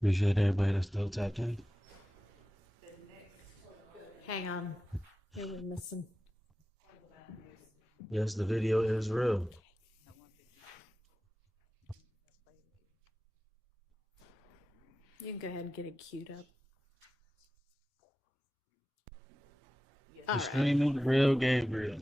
Appreciate everybody that's still tapped in. Hang on. Here we're missing. Yes, the video is real. You can go ahead and get it queued up. The streaming real Gabriel.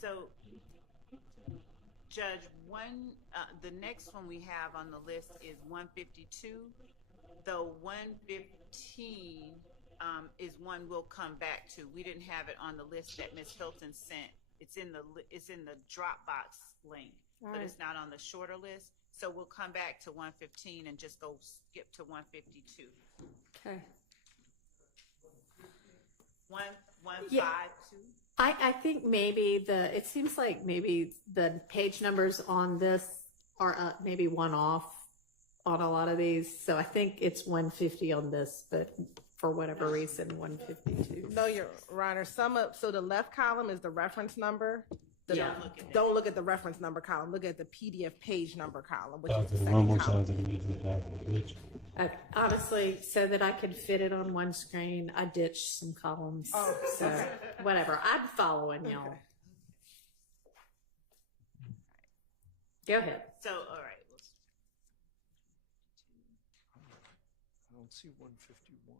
So, Judge, the next one we have on the list is 152. Though 115 is one we'll come back to. We didn't have it on the list that Ms. Hilton sent. It's in the Dropbox link, but it's not on the shorter list. So we'll come back to 115 and just go skip to 152. Okay. 152. I think maybe it seems like maybe the page numbers on this are maybe one off on a lot of these. So I think it's 150 on this, but for whatever reason, 152. No, Your Honor. So the left column is the reference number. Yeah. Don't look at the reference number column. Look at the PDF page number column, which is the One more second time. column. Honestly, so that I could fit it on one screen, I ditched some columns. Oh, so okay. whatever. I'm following y'all. Okay. Go ahead. So, all right. I don't see 151.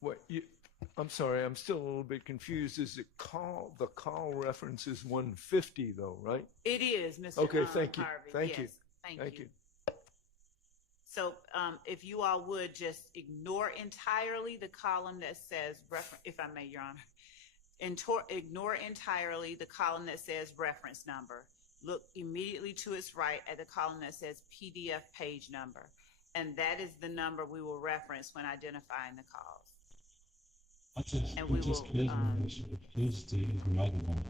What I'm sorry, I'm still a little bit confused. Is it the call reference is 150 though, right? It is, Mr. Okay, thank you. Harvey. Thank Yes, you. Thank you. So if you all would just ignore entirely the column that says reference, if I may, Your Honor, ignore entirely the column that says reference number. Look immediately to its right at the column that says PDF page number. And that is the number we will reference when identifying the calls. And we will Use the microphone.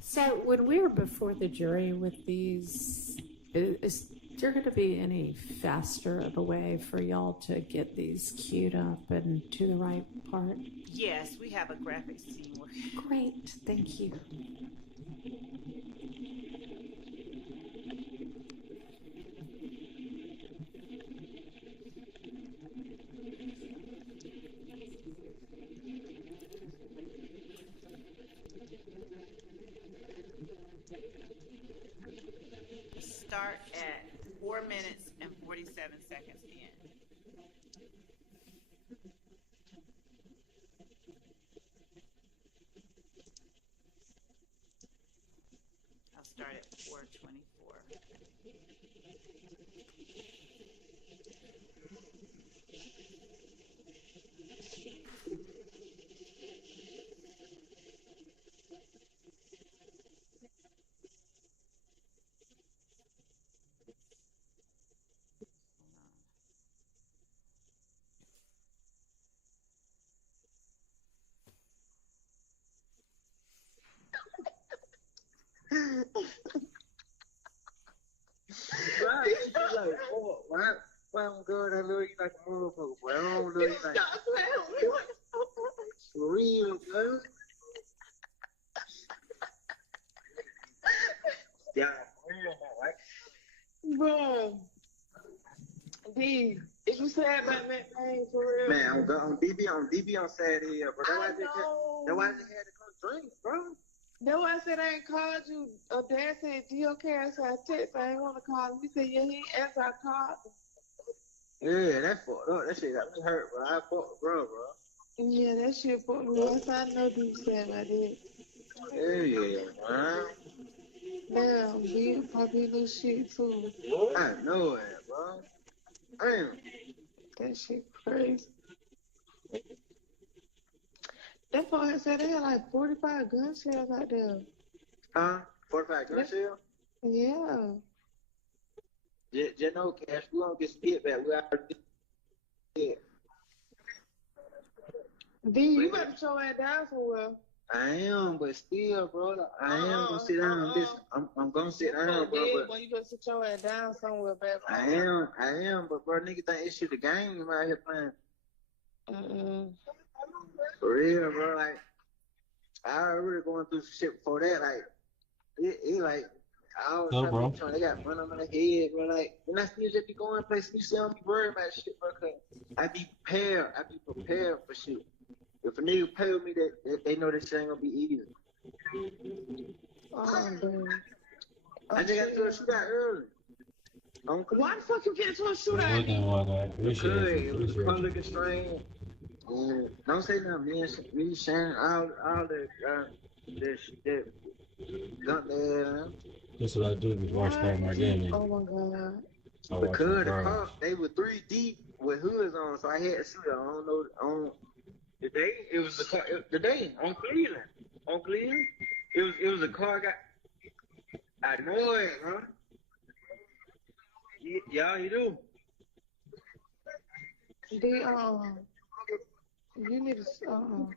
So when we were before the jury with these, is there going to be any faster of a way for y'all to get these queued up and to the right part? Yes, we have a graphics team working. Great, thank you. Start at 4 minutes and 47 seconds in. I'll start at 4:24. Why I'm good? I love you like a motherfucker, boy. I don't love you like for real, bro. Yeah, for real, right? Bro, dude, if you sad about that thing for real? Man, on DB on sad here, bro. That's why I just had to come drink, bro. That's why I said I ain't called you. Dad said, "Do you okay?" So I text. I ain't want to call him. He said, "Yeah, he ain't answer." I called him. Yeah, that fucked up. That shit got me hurt, bro. I fucked bro. Yeah, that shit put me off. I know you sad about that. Yeah, man. Damn, big probably little shit too. I know it, bro. Damn. That shit crazy. That fucker said they had like 45 gun shells out there. Huh? 45 gun shell? Yeah. Just know, Cash, we gonna get some hit back. We already did. D, you better show that down somewhere. I am, but still, bro. I am gonna sit down. I'm gonna sit down, bro. But you better sit your ass down somewhere, baby. I am, but bro, nigga think it's shit the game you out here playing. For real, bro. Like, I already going through some shit before that. Like, it like, I was trying, they got fun on my head, bro. Like, and I still just be going places. You see, I don't be worried about shit, bro. Cause I be prepared for shit. If a nigga pay with me, that they know that shit ain't gonna be easy. Oh, man. I just got into a shootout early. Why the fuck you get into a shootout? Because it was public constraint. Don't say nothing. Me, Shannon, all the gun there. That's what I do before I start my game. Oh my god. Because the cops, they were 3 deep with hoods on, so I had to shoot. I don't know. The day it was the car. The day on Cleveland. It was a car got. I know it, huh? Yeah, you do. You need to.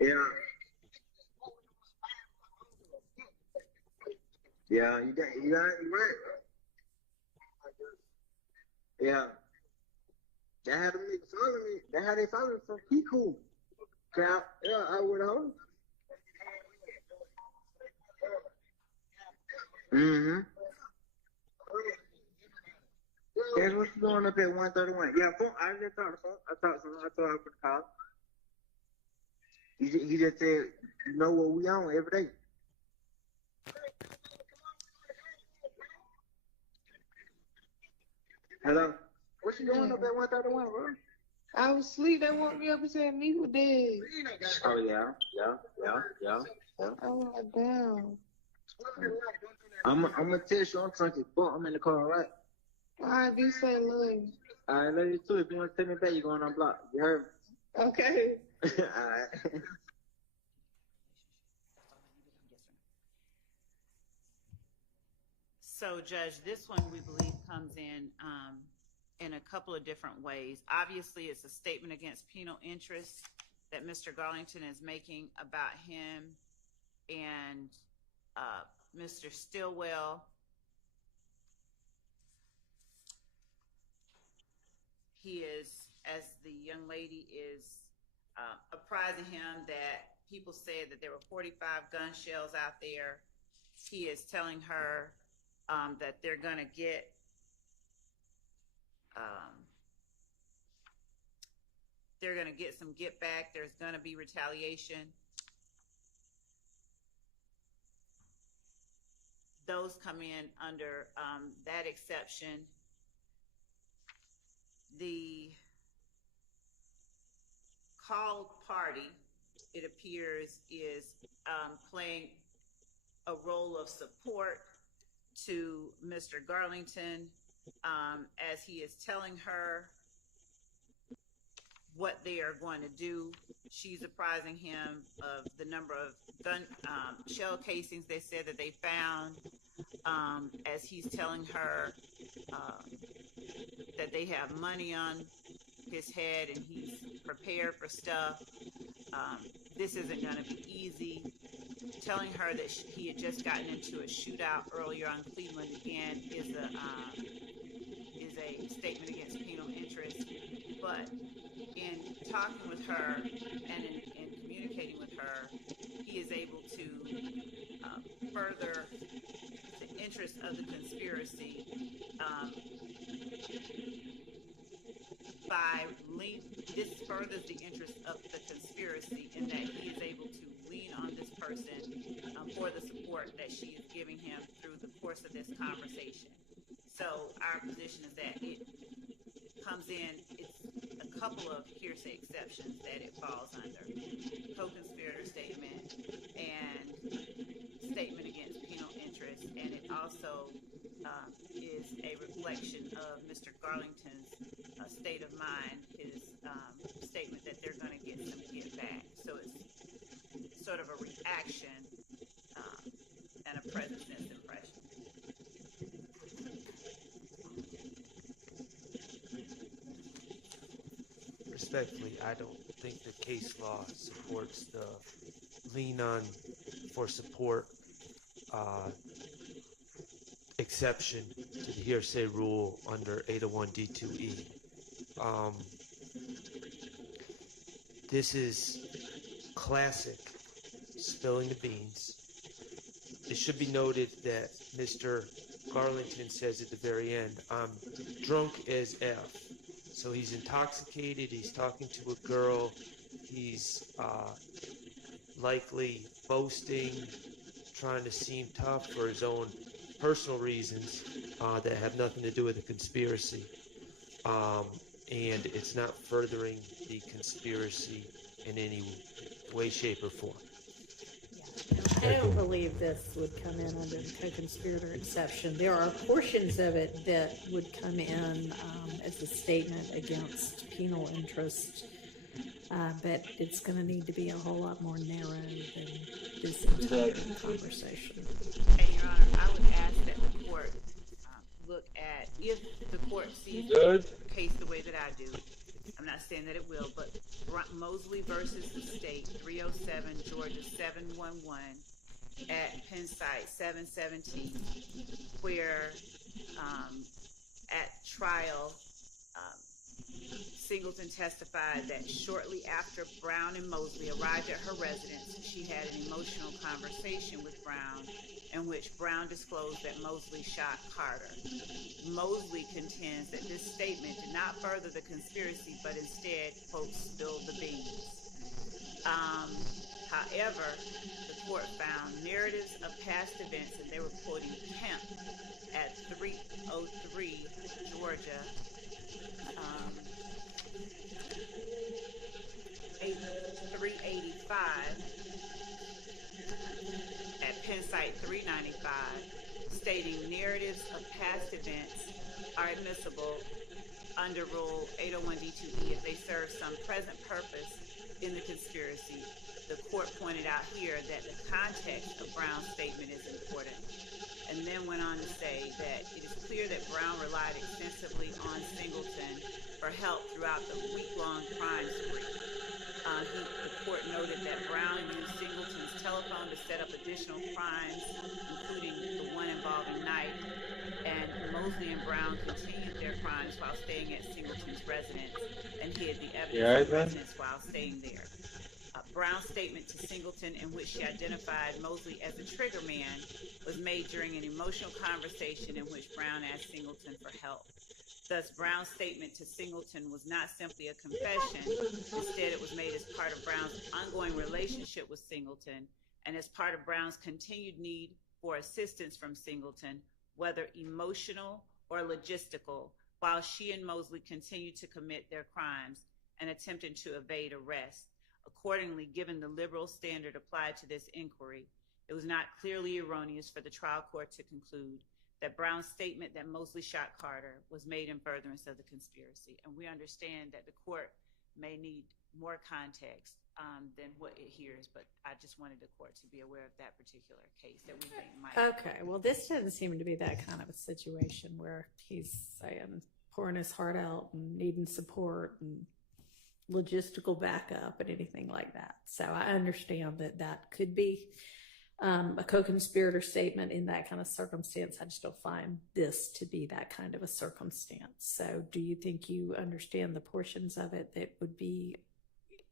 Yeah. Yeah, you right. Yeah. That had them niggas follow me. That how they follow me from Piku. Yeah, I would hold. Mm-hmm. That's what's going up at 131. Yeah, I just talked to phone. I told her for the call. He just said, you know what we on every day. Hello? What you doing up at 131, bro? I was asleep. They woke me up and said meat was dead. Oh, yeah. I was like, damn. I'm gonna text you. I'm trying to fuck. I'm in the car, right? All right, be safe, love you. All right, love you too. If you want to take me back, you're going on block. You heard me? Okay. All right. So, Judge, this one we believe comes in a couple of different ways. Obviously, it's a statement against penal interest that Mr. Garlington is making about him and Mr. Stillwell. He is, as the young lady is apprising him that people said that there were 45 gun shells out there. He is telling her that they're going to get some get back. There's going to be retaliation. Those come in under that exception. The called party, it appears, is playing a role of support to Mr. Garlington as he is telling her what they are going to do. She's apprising him of the number of gun shell casings they said that they found, as he's telling her that they have money on his head and he's prepared for stuff. This isn't going to be easy. Telling her that he had just gotten into a shootout earlier on Cleveland again is a statement against penal interest. But in talking with her and in communicating with her, he is able to further the interest of the conspiracy this furthers the interest of the conspiracy in that he is able to lean on this person for the support that she is giving him through the course of this conversation. So our position is that it comes in, it's a couple of hearsay exceptions that it falls under. Co-conspirator statement and statement against penal interest, and it also is a reflection of Mr. Garlington's state of mind, his statement that they're going to get some get back. So it's sort of a reaction and a present sense impression. Respectfully, I don't think the case law supports the lean on for support exception to the hearsay rule under 801 D2E. This is classic spilling the beans. It should be noted that Mr. Garlington says at the very end, I'm drunk as F. So he's intoxicated, he's talking to a girl, he's likely boasting, trying to seem tough for his own personal reasons that have nothing to do with the conspiracy. And it's not furthering the conspiracy in any way, shape, or form. I don't believe this would come in under the co-conspirator exception. There are portions of it that would come in as a statement against penal interest, but it's going to need to be a whole lot more narrow than this entire conversation. And Your Honor, I would ask that the court look at, if the court sees the case the way that I do, I'm not saying that it will, but Mosley versus the state, 307 Georgia 711 at Penn site 717, where at trial, Singleton testified that shortly after Brown and Mosley arrived at her residence, she had an emotional conversation with Brown in which Brown disclosed that Mosley shot Carter. Mosley contends that this statement did not further the conspiracy, but instead, quote, spilled the beans. However, the court found narratives of past events, and they were quoting Kemp at 303 Georgia, 385 at Penn site 395, stating narratives of past events are admissible under Rule 801 D2E if they serve some present purpose in the conspiracy. The court pointed out here that the context of Brown's statement is important, and then went on to say that it is clear that Brown relied extensively on Singleton for help throughout the week-long crime spree. The court noted that Brown used Singleton's telephone to set up additional crimes, including the one involving Knight, and Mosley and Brown continued their crimes while staying at Singleton's residence and hid the evidence of the residence while staying there. Brown's statement to Singleton, in which she identified Mosley as the trigger man, was made during an emotional conversation in which Brown asked Singleton for help. Thus, Brown's statement to Singleton was not simply a confession. Instead, it was made as part of Brown's ongoing relationship with Singleton and as part of Brown's continued need for assistance from Singleton, whether emotional or logistical, while she and Mosley continued to commit their crimes and attempted to evade arrest. Accordingly, given the liberal standard applied to this inquiry, it was not clearly erroneous for the trial court to conclude that Brown's statement that Mosley shot Carter was made in furtherance of the conspiracy. And we understand that the court may need more context than what it hears, but I just wanted the court to be aware of that particular case that we think might. Okay, well, this doesn't seem to be that kind of a situation where he's saying pouring his heart out and needing support and logistical backup and anything like that. So I understand that that could be a co-conspirator statement in that kind of circumstance. I just don't find this to be that kind of a circumstance. So do you think you understand the portions of it that would be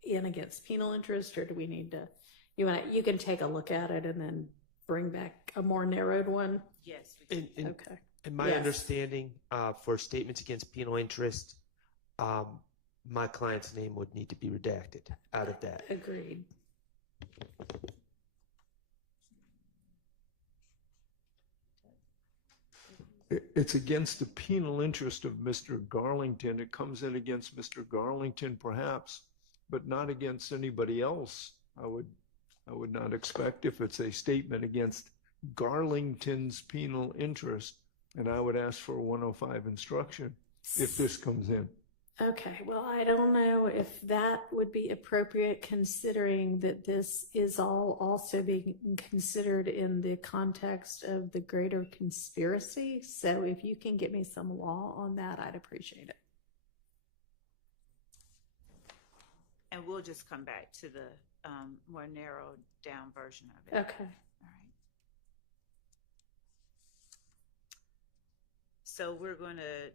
in against penal interest, or do we need to, you can take a look at it and then bring back a more narrowed one? Yes. Okay. In my Yes. understanding, for statements against penal interest, my client's name would need to be redacted out of that. Agreed. It's against the penal interest of Mr. Garlington. It comes in against Mr. Garlington perhaps, but not against anybody else. I would not expect if it's a statement against Garlington's penal interest, and I would ask for a 105 instruction if this comes in. Okay, well, I don't know if that would be appropriate considering that this is all also being considered in the context of the greater conspiracy. So if you can get me some law on that, I'd appreciate it. And we'll just come back to the more narrowed down version of it. Okay. All right. So we're going to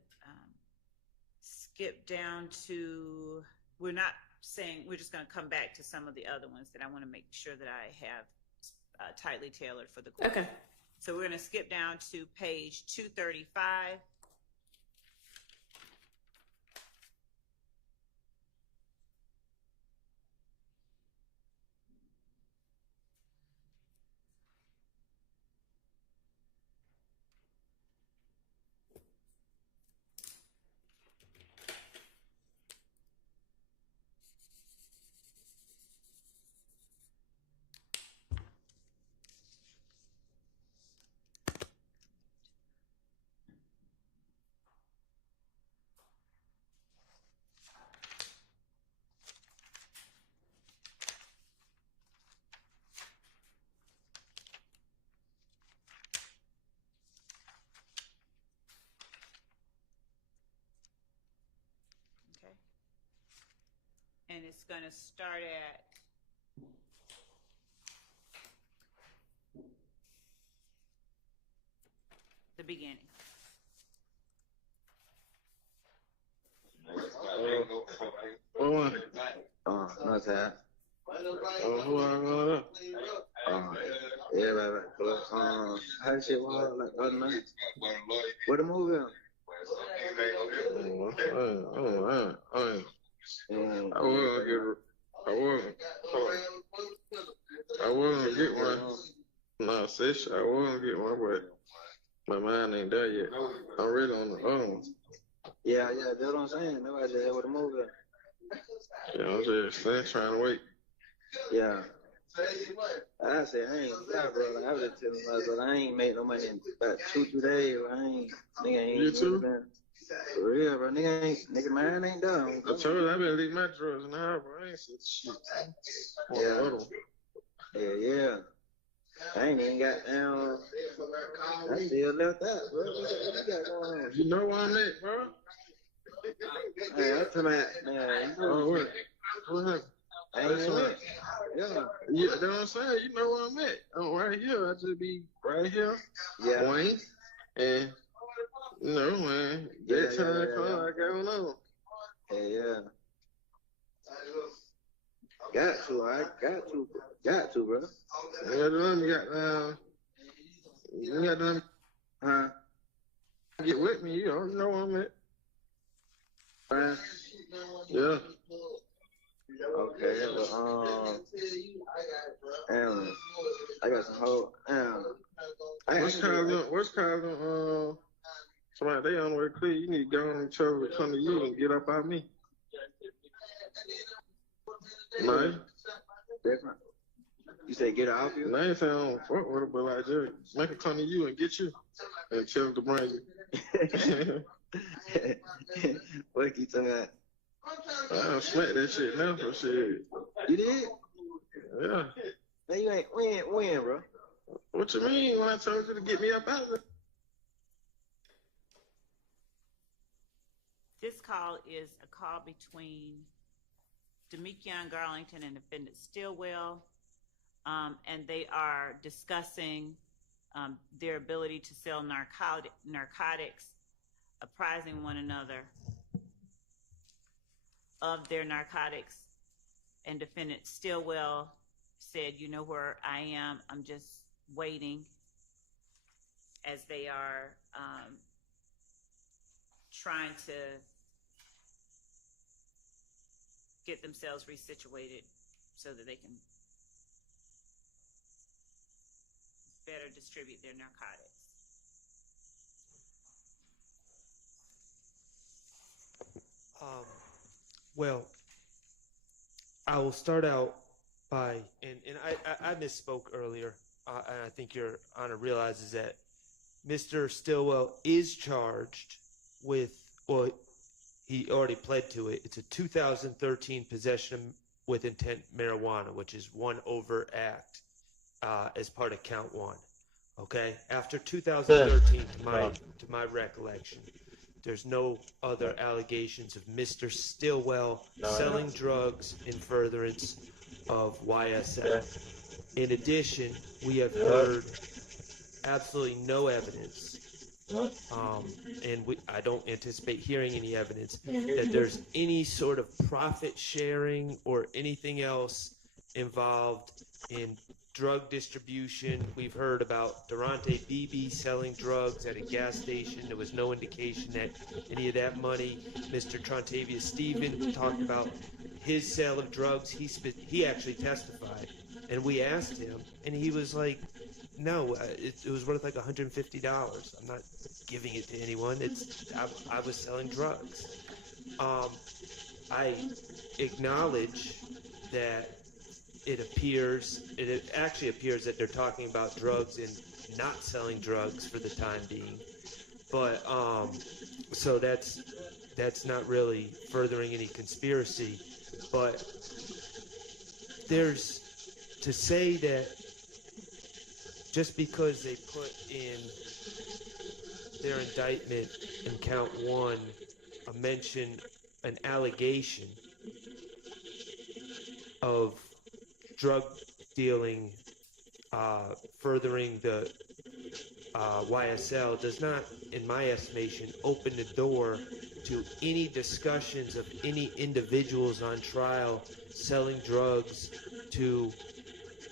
skip down to, we're not saying, we're just going to come back to some of the other ones that I want to make sure that I have tightly tailored for the court. Okay. So we're going to skip down to page 235. And it's going to start at the beginning. Not that. Yeah, right. How shit was like the other night? Where the movie at? I wasn't get one. No, sis, I wasn't get one, but my mind ain't there yet. I'm really on the other one. Yeah, that's what I'm saying. Nobody just had with the movie at. Yeah, I'm just trying to wait. Yeah. I said, I ain't, yeah, bro. Like, I was just telling myself, I ain't made no money in about 2-3 days. Nigga ain't. You too? For real, bro. Nigga, mine ain't done. I told you, I've been leaving my drugs in the house, bro. I ain't said shit. Yeah. I ain't even got down. I still left out, bro. What you got going on? You know where I'm at, bro? Hey, I'm talking about, man. What happened? I ain't even went. Yeah, that's what I'm saying. You know where I'm at. I'm right here. I just be right here. Yeah. Wayne. And, you know, man, that time come, I got on. Yeah. Got to, bro. You got them. Huh? Get with me. You don't know where I'm at. Right. Yeah. Okay, but I got some whole What's causing somebody they on the way clear? You need to go on and tell them to come to you and get up out me. No. Different. You say get off you? I ain't saying I don't fuck with it, but like just make it come to you and get you and tell them to bring you. What you talking about? I smacked that shit now for shit. You did? Yeah. Now you ain't win, bro. What you mean when I told you to get me up out of it? This call is a call between Demekion Garlington and defendant Stillwell, and they are discussing their ability to sell narcotics, apprising one another of their narcotics. And defendant Stillwell said, you know where I am, I'm just waiting, as they are trying to get themselves resituated so that they can better distribute their narcotics. Well, I will start out by, and I misspoke earlier. And I think Your Honor realizes that Mr. Stillwell is charged with, well, he already pled to it. It's a 2013 possession with intent marijuana, which is one overt act as part of count one. Okay, after 2013, to my recollection, there's no other allegations of Mr. Stillwell selling drugs in furtherance of YSL. In addition, we have heard absolutely no evidence, and I don't anticipate hearing any evidence that there's any sort of profit sharing or anything else involved in drug distribution. We've heard about Durante Beebe selling drugs at a gas station. There was no indication that any of that money. Mr. Trontavious Stephen talked about his sale of drugs. He actually testified, and we asked him, and he was like, no, it was worth like $150. I'm not giving it to anyone. I was selling drugs. I acknowledge that it actually appears that they're talking about drugs and not selling drugs for the time being. But so that's not really furthering any conspiracy. But there's to say that just because they put in their indictment in count one an allegation of drug dealing furthering the YSL does not, in my estimation, open the door to any discussions of any individuals on trial selling drugs to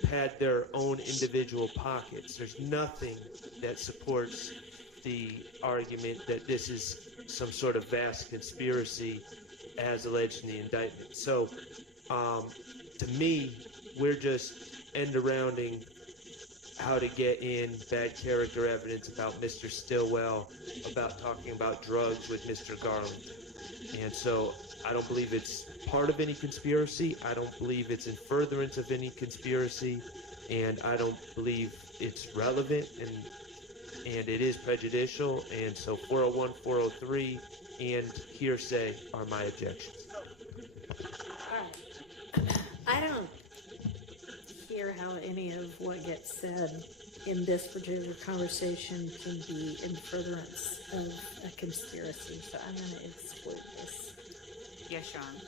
pad their own individual pockets. There's nothing that supports the argument that this is some sort of vast conspiracy as alleged in the indictment. So, to me, we're just end-arounding how to get in bad character evidence about Mr. Stillwell, about talking about drugs with Mr. Garland. And so I don't believe it's part of any conspiracy. I don't believe it's in furtherance of any conspiracy. And I don't believe it's relevant, and it is prejudicial. And so 401, 403, and hearsay are my objections. I don't hear how any of what gets said in this particular conversation can be in furtherance of a conspiracy, so I'm going to exclude this. Yes, Your Honor.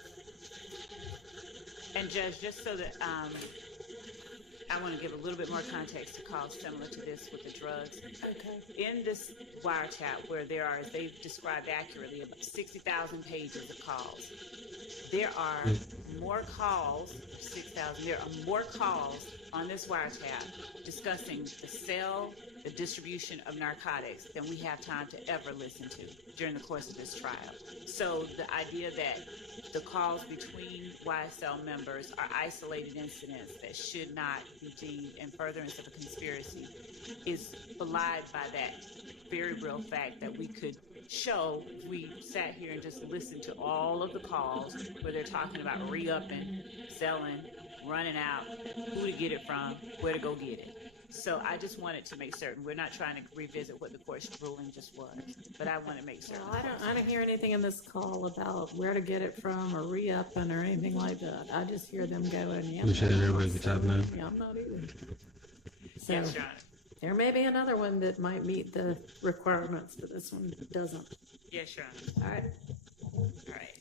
And Judge, just so that I want to give a little bit more context to calls similar to this with the drugs. Okay. In this wiretap, where there are, as they've described accurately, about 60,000 pages of calls, there are more calls, 6,000, there are more calls on this wiretap discussing the sale, the distribution of narcotics than we have time to ever listen to during the course of this trial. So the idea that the calls between YSL members are isolated incidents that should not be deemed in furtherance of a conspiracy is belied by that very real fact that we could show if we sat here and just listened to all of the calls where they're talking about re-upping, selling, running out, who to get it from, where to go get it. So I just wanted to make certain we're not trying to revisit what the court's ruling just was, but I want to make certain. Well, I don't hear anything in this call about where to get it from or re-upping or anything like that. I just hear them going, yeah, I'm not either. So Yes, Your Honor. there may be another one that might meet the requirements, but this one doesn't. Yes, Your Honor. All right. All right.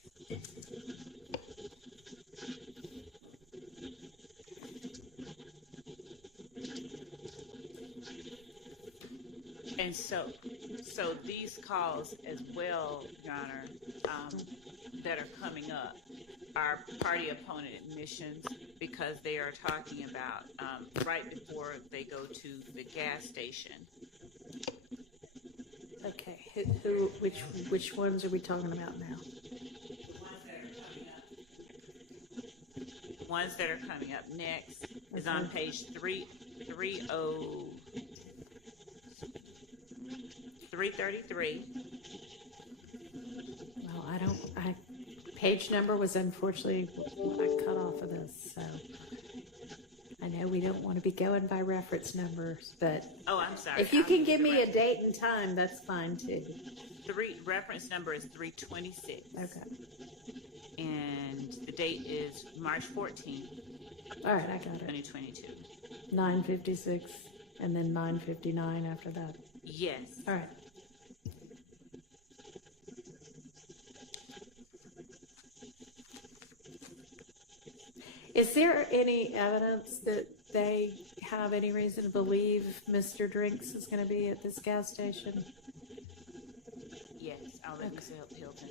And so these calls as well, Your Honor, that are coming up are party opponent admissions because they are talking about right before they go to the gas station. Okay. Which ones are we talking about now? The ones that are coming up ones that are coming up next is on page 333. Well, page number was unfortunately what I cut off of this, so I know we don't want to be going by reference numbers, but oh, I'm sorry. if you can give me a date and time, that's fine too. Reference number is 326. Okay. And the date is March 14th. All right, I got it. 2022. 9:56, and then 9:59 after that. Yes. All right. Is there any evidence that they have any reason to believe Mr. Drinks is going to be at this gas station? Yes, I'll let Ms. Hilton.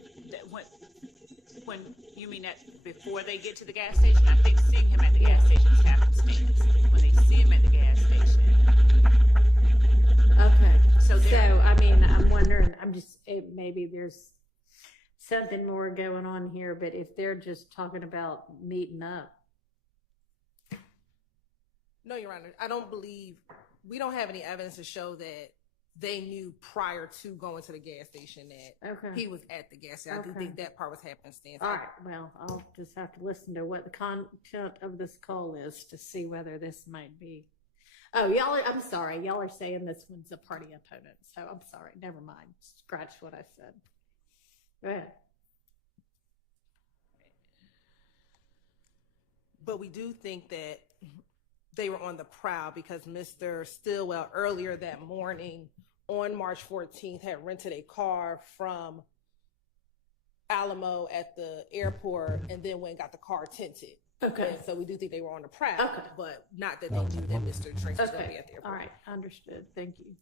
When you mean that before they get to the gas station, I think seeing him at the gas station is happenstance. When they see him at the gas station. Okay. So I mean, I'm wondering. Maybe there's something more going on here. But if they're just talking about meeting up. No, Your Honor. I don't believe we don't have any evidence to show that they knew prior to going to the gas station that he was at the gas station. I do think that part was happenstance. All right. Well, I'll just have to listen to what the content of this call is to see whether this might be. Oh, I'm sorry. Y'all are saying this one's a party opponent. So I'm sorry. Never mind. Scratch what I said. Go ahead. But we do think that they were on the prowl because Mr. Stillwell earlier that morning on March 14th had rented a car from Alamo at the airport and then went and got the car tinted. Okay. And so we do think they were on the prowl, but not that they knew that Mr. Drinks was going to be at the airport. All right. Understood. Thank you.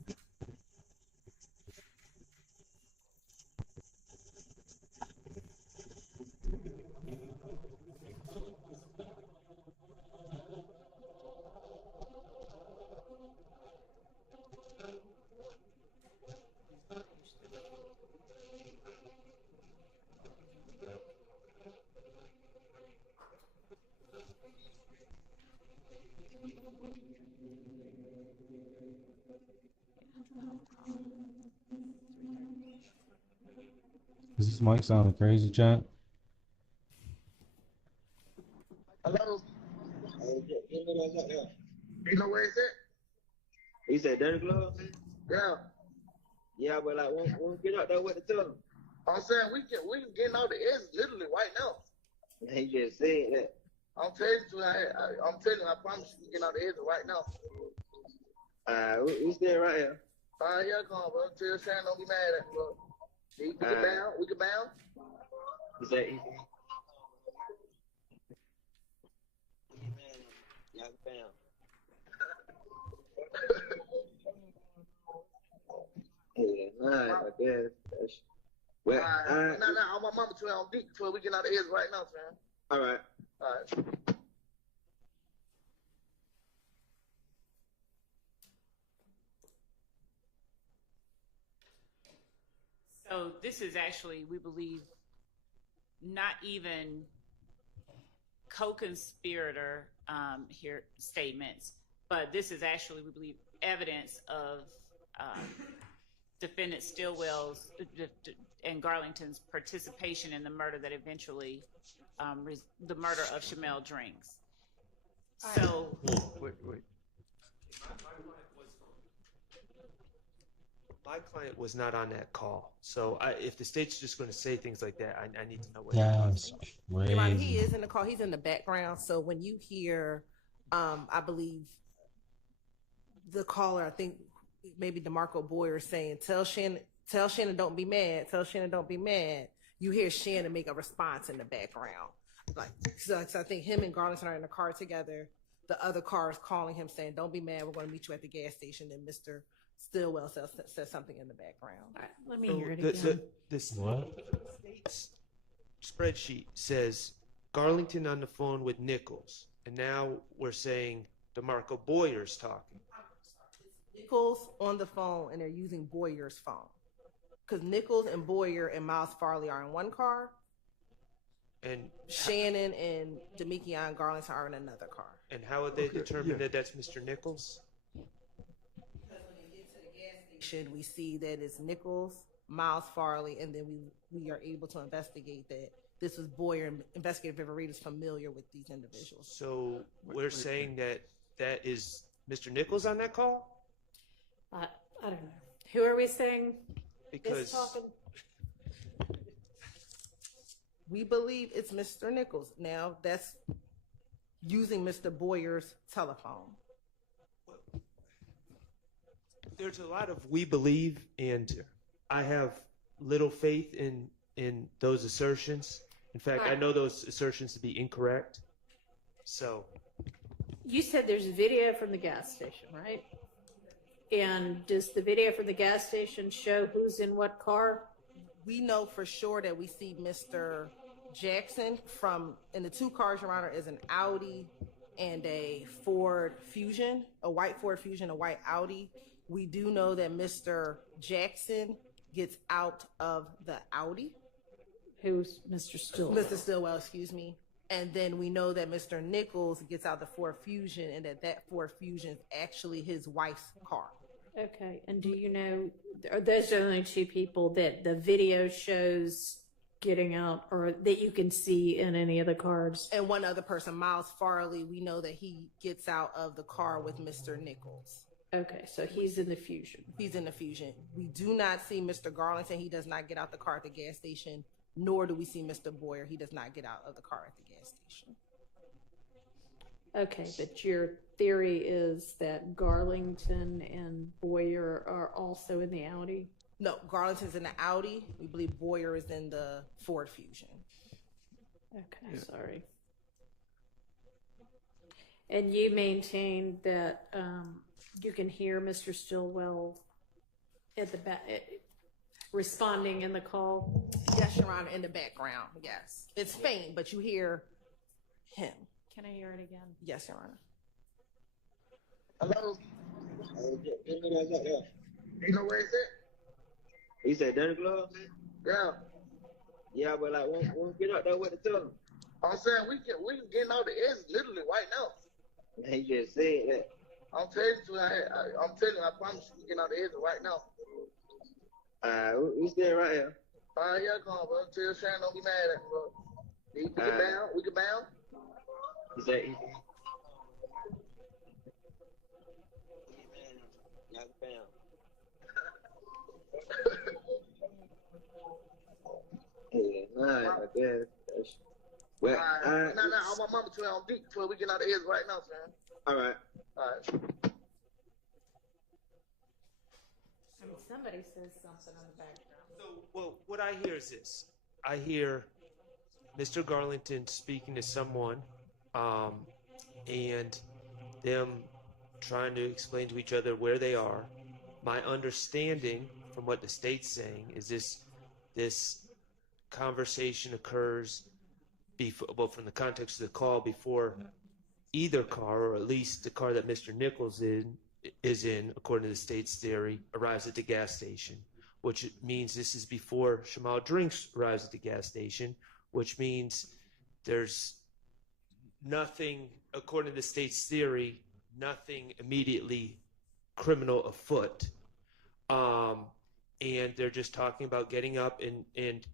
Does this mic sound crazy, chat? Hello? You know where it's at? He said Dirty Glove? Yeah. Yeah, but like, won't get out there with the tell him. I'm saying we can get out the edge literally right now. He just said that. I'm telling you, I promise you, we get out the edge right now. We stay right here. Yeah, come on, bro. Tell Shannon don't be mad at me, bro. We can bound. He said, yeah, bound. Yeah, nah, I guess. Well, nah, on my mama 12 on deep 12. We get out the edge right now, fam. All right. So this is actually, we believe, not even co-conspirator here statements, but this is actually, we believe, evidence of defendant Stillwell's and Garlington's participation in the murder that eventually, the murder of Shamel Drinks. So, wait. My client was not on that call, so if the state's just going to say things like that, I need to know what. That's crazy. He is in the call. He's in the background. So when you hear, I believe the caller, I think maybe DeMarco Boyer saying, "Tell Shannon, don't be mad. Tell Shannon, don't be mad." You hear Shannon make a response in the background, so I think him and Garlington are in the car together. The other car is calling him saying, "Don't be mad. We're going to meet you at the gas station." And Mr. Stillwell says something in the background. All right, let me hear it again. The state's spreadsheet says Garlington on the phone with Nichols, and now we're saying DeMarco Boyer's talking. Nichols on the phone, and they're using Boyer's phone because Nichols and Boyer and Miles Farley are in one car, And Shannon and Demikion Garlington are in another car. And how would they determine that that's Mr. Nichols? Should we see that it's Nichols, Miles Farley, and then we are able to investigate that this was Boyer, and investigative Viverita is familiar with these individuals. So we're saying that is Mr. Nichols on that call? I don't know. Who are we saying Because is talking? We believe it's Mr. Nichols. Now, that's using Mr. Boyer's telephone. there's a lot of we believe, and I have little faith in those assertions. In fact, I know those assertions to be incorrect. So You said there's a video from the gas station, right? And does the video from the gas station show who's in what car? We know for sure that we see Mr. Jackson in the two cars, Your Honor, is an Audi and a Ford Fusion, a white Ford Fusion, a white Audi. We do know that Mr. Jackson gets out of the Audi. Who's Mr. Stillwell? Mr. Stillwell, excuse me. And then we know that Mr. Nichols gets out the Ford Fusion, and that Ford Fusion is actually his wife's car. Okay, and do you know, are those the only two people that the video shows getting out, or that you can see in any of the cars? And one other person, Miles Farley, we know that he gets out of the car with Mr. Nichols. Okay, so he's in the Fusion. He's in the Fusion. We do not see Mr. Garlington. He does not get out the car at the gas station, nor do we see Mr. Boyer. He does not get out of the car at the gas station. Okay, but your theory is that Garlington and Boyer are also in the Audi? No, Garlington's in the Audi. We believe Boyer is in the Ford Fusion. Okay, sorry. And you maintain that you can hear Mr. Stillwell at the back responding in the call? Yes, Your Honor, in the background, yes. It's faint, but you hear him. Can I hear it again? Yes, Your Honor. Hello? You know where it's at? He said Danny Glove? Yeah. Yeah, but like, won't get out there with the tell him. I'm saying we can get out the edge literally right now. He just said that. I'm telling you, I promise you, we get out the edge right now. We stay right here. All right, yeah, come on, bro. Tell Sharon don't be mad at me, bro. We can bound. He said, Well, no, on my mama 12 on deep 12. We get out the edge right now, man. All right. I mean, somebody says something on the background. So, well, what I hear is this. I hear Mr. Garlington speaking to someone, and them trying to explain to each other where they are. My understanding from what the state's saying is this conversation occurs before, well, from the context of the call, before either car, or at least the car that Mr. Nichols is in, according to the state's theory, arrives at the gas station, which means this is before Shamal Drinks arrives at the gas station, which means there's nothing, according to the state's theory, nothing immediately criminal afoot. And they're just talking about getting up, and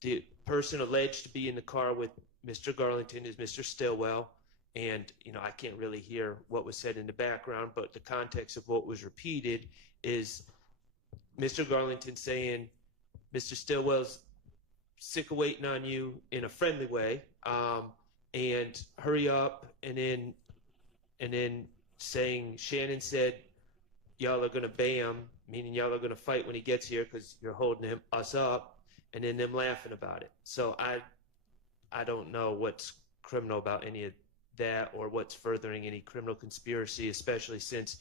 the person alleged to be in the car with Mr. Garlington is Mr. Stillwell. And, you know, I can't really hear what was said in the background, but the context of what was repeated is Mr. Garlington saying, Mr. Stillwell's sick of waiting on you in a friendly way, and hurry up, and then saying, Shannon said, y'all are going to bam, meaning y'all are going to fight when he gets here because you're holding us up, and then them laughing about it. So I don't know what's criminal about any of that, or what's furthering any criminal conspiracy, especially since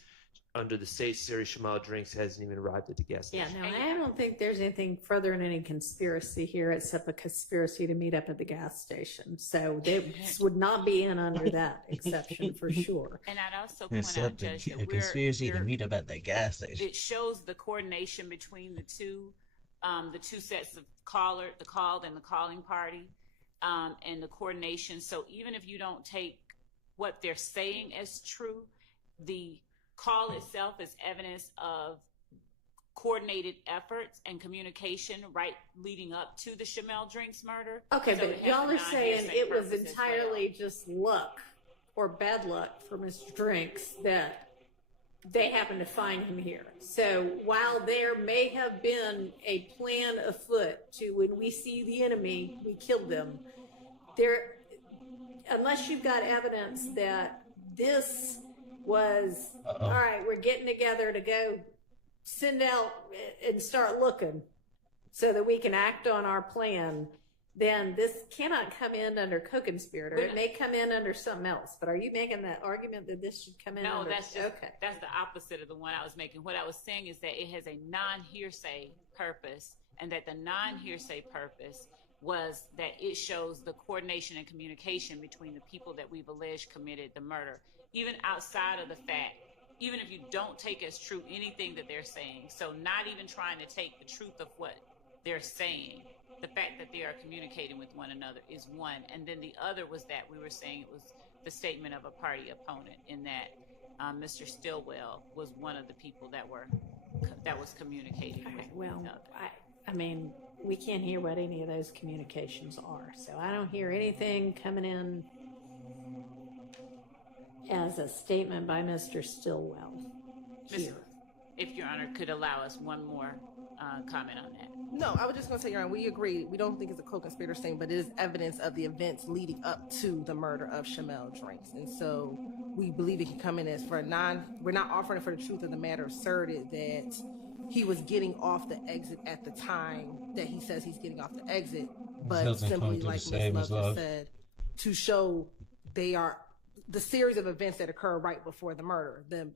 under the state's theory, Shamal Drinks hasn't even arrived at the gas station. Yeah, no, I don't think there's anything further in any conspiracy here except a conspiracy to meet up at the gas station. So this would not be in under that exception for sure. And I'd also point out, Except Judge, a that conspiracy to meet up at the gas station. it shows the coordination between the two sets of the called and the calling party. and the coordination. So even if you don't take what they're saying as true, the call itself is evidence of coordinated efforts and communication right leading up to the Shamel Drinks murder. Okay, So but y'all are saying it was entirely just luck or bad luck for Mr. Drinks that they happened to find him here. So while there may have been a plan afoot to, when we see the enemy, we kill them, there, unless you've got evidence that this was, all right, we're getting together to go send out and start looking so that we can act on our plan, then this cannot come in under co-conspirator. It may come in under something else. But are you making that argument that this should come in No, under? that's the opposite of the one I was making. What I was saying is that it has a non-hearsay purpose, and that the non-hearsay purpose was that it shows the coordination and communication between the people that we've alleged committed the murder, even outside of the fact, even if you don't take as true anything that they're saying. So not even trying to take the truth of what they're saying, the fact that they are communicating with one another is one. And then the other was that we were saying it was the statement of a party opponent, in that Mr. Stillwell was one of the people that was communicating with. Well, I mean, we can't hear what any of those communications are. So I don't hear anything coming in as a statement by Mr. Stillwell here. If Your Honor could allow us one more comment on that. No, I was just going to say, Your Honor, we agree. We don't think it's a co-conspirator thing, but it is evidence of the events leading up to the murder of Shamel Drinks. And so we believe it can come in as we're not offering it for the truth of the matter asserted that he was getting off the exit at the time that he says he's getting off the exit, but simply, like Ms. Love said, to show they are the series of events that occur right before the murder, them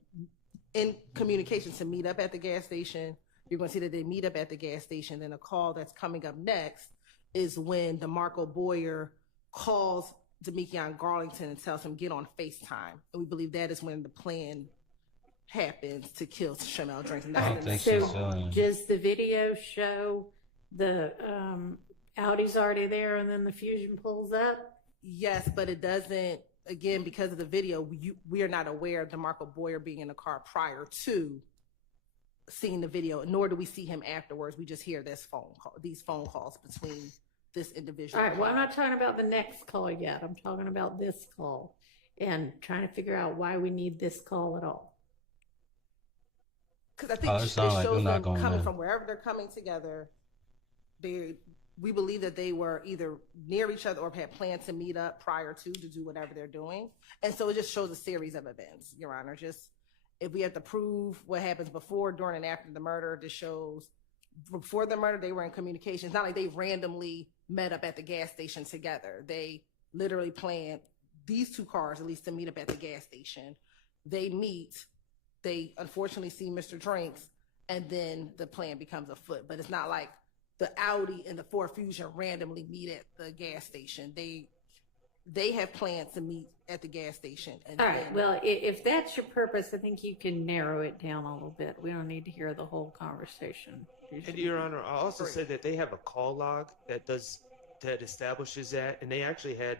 in communication to meet up at the gas station. You're going to see that they meet up at the gas station. Then a call that's coming up next is when DeMarco Boyer calls Demekion Garlington and tells him, get on FaceTime. And we believe that is when the plan happens to kill Shamel Drinks. So does the video show the Audi's already there and then the Fusion pulls up? Yes, but it doesn't, again, because of the video, we are not aware of DeMarco Boyer being in the car prior to seeing the video, nor do we see him afterwards. We just hear these phone calls between this individual. All right, well, I'm not talking about the next call yet. I'm talking about this call and trying to figure out why we need this call at all. Because I think it shows them coming from wherever they're coming together. We believe that they were either near each other or had planned to meet up prior to do whatever they're doing. And so it just shows a series of events, Your Honor. Just if we have to prove what happens before, during, and after the murder, this shows before the murder, they were in communication. It's not like they randomly met up at the gas station together. They literally planned these two cars, at least, to meet up at the gas station. They meet. They unfortunately see Mr. Drinks, and then the plan becomes afoot. But it's not like the Audi and the Ford Fusion randomly meet at the gas station. They have planned to meet at the gas station. And all right, well, if that's your purpose, I think you can narrow it down a little bit. We don't need to hear the whole conversation. And Your Honor, I also said that they have a call log that establishes that, and they actually had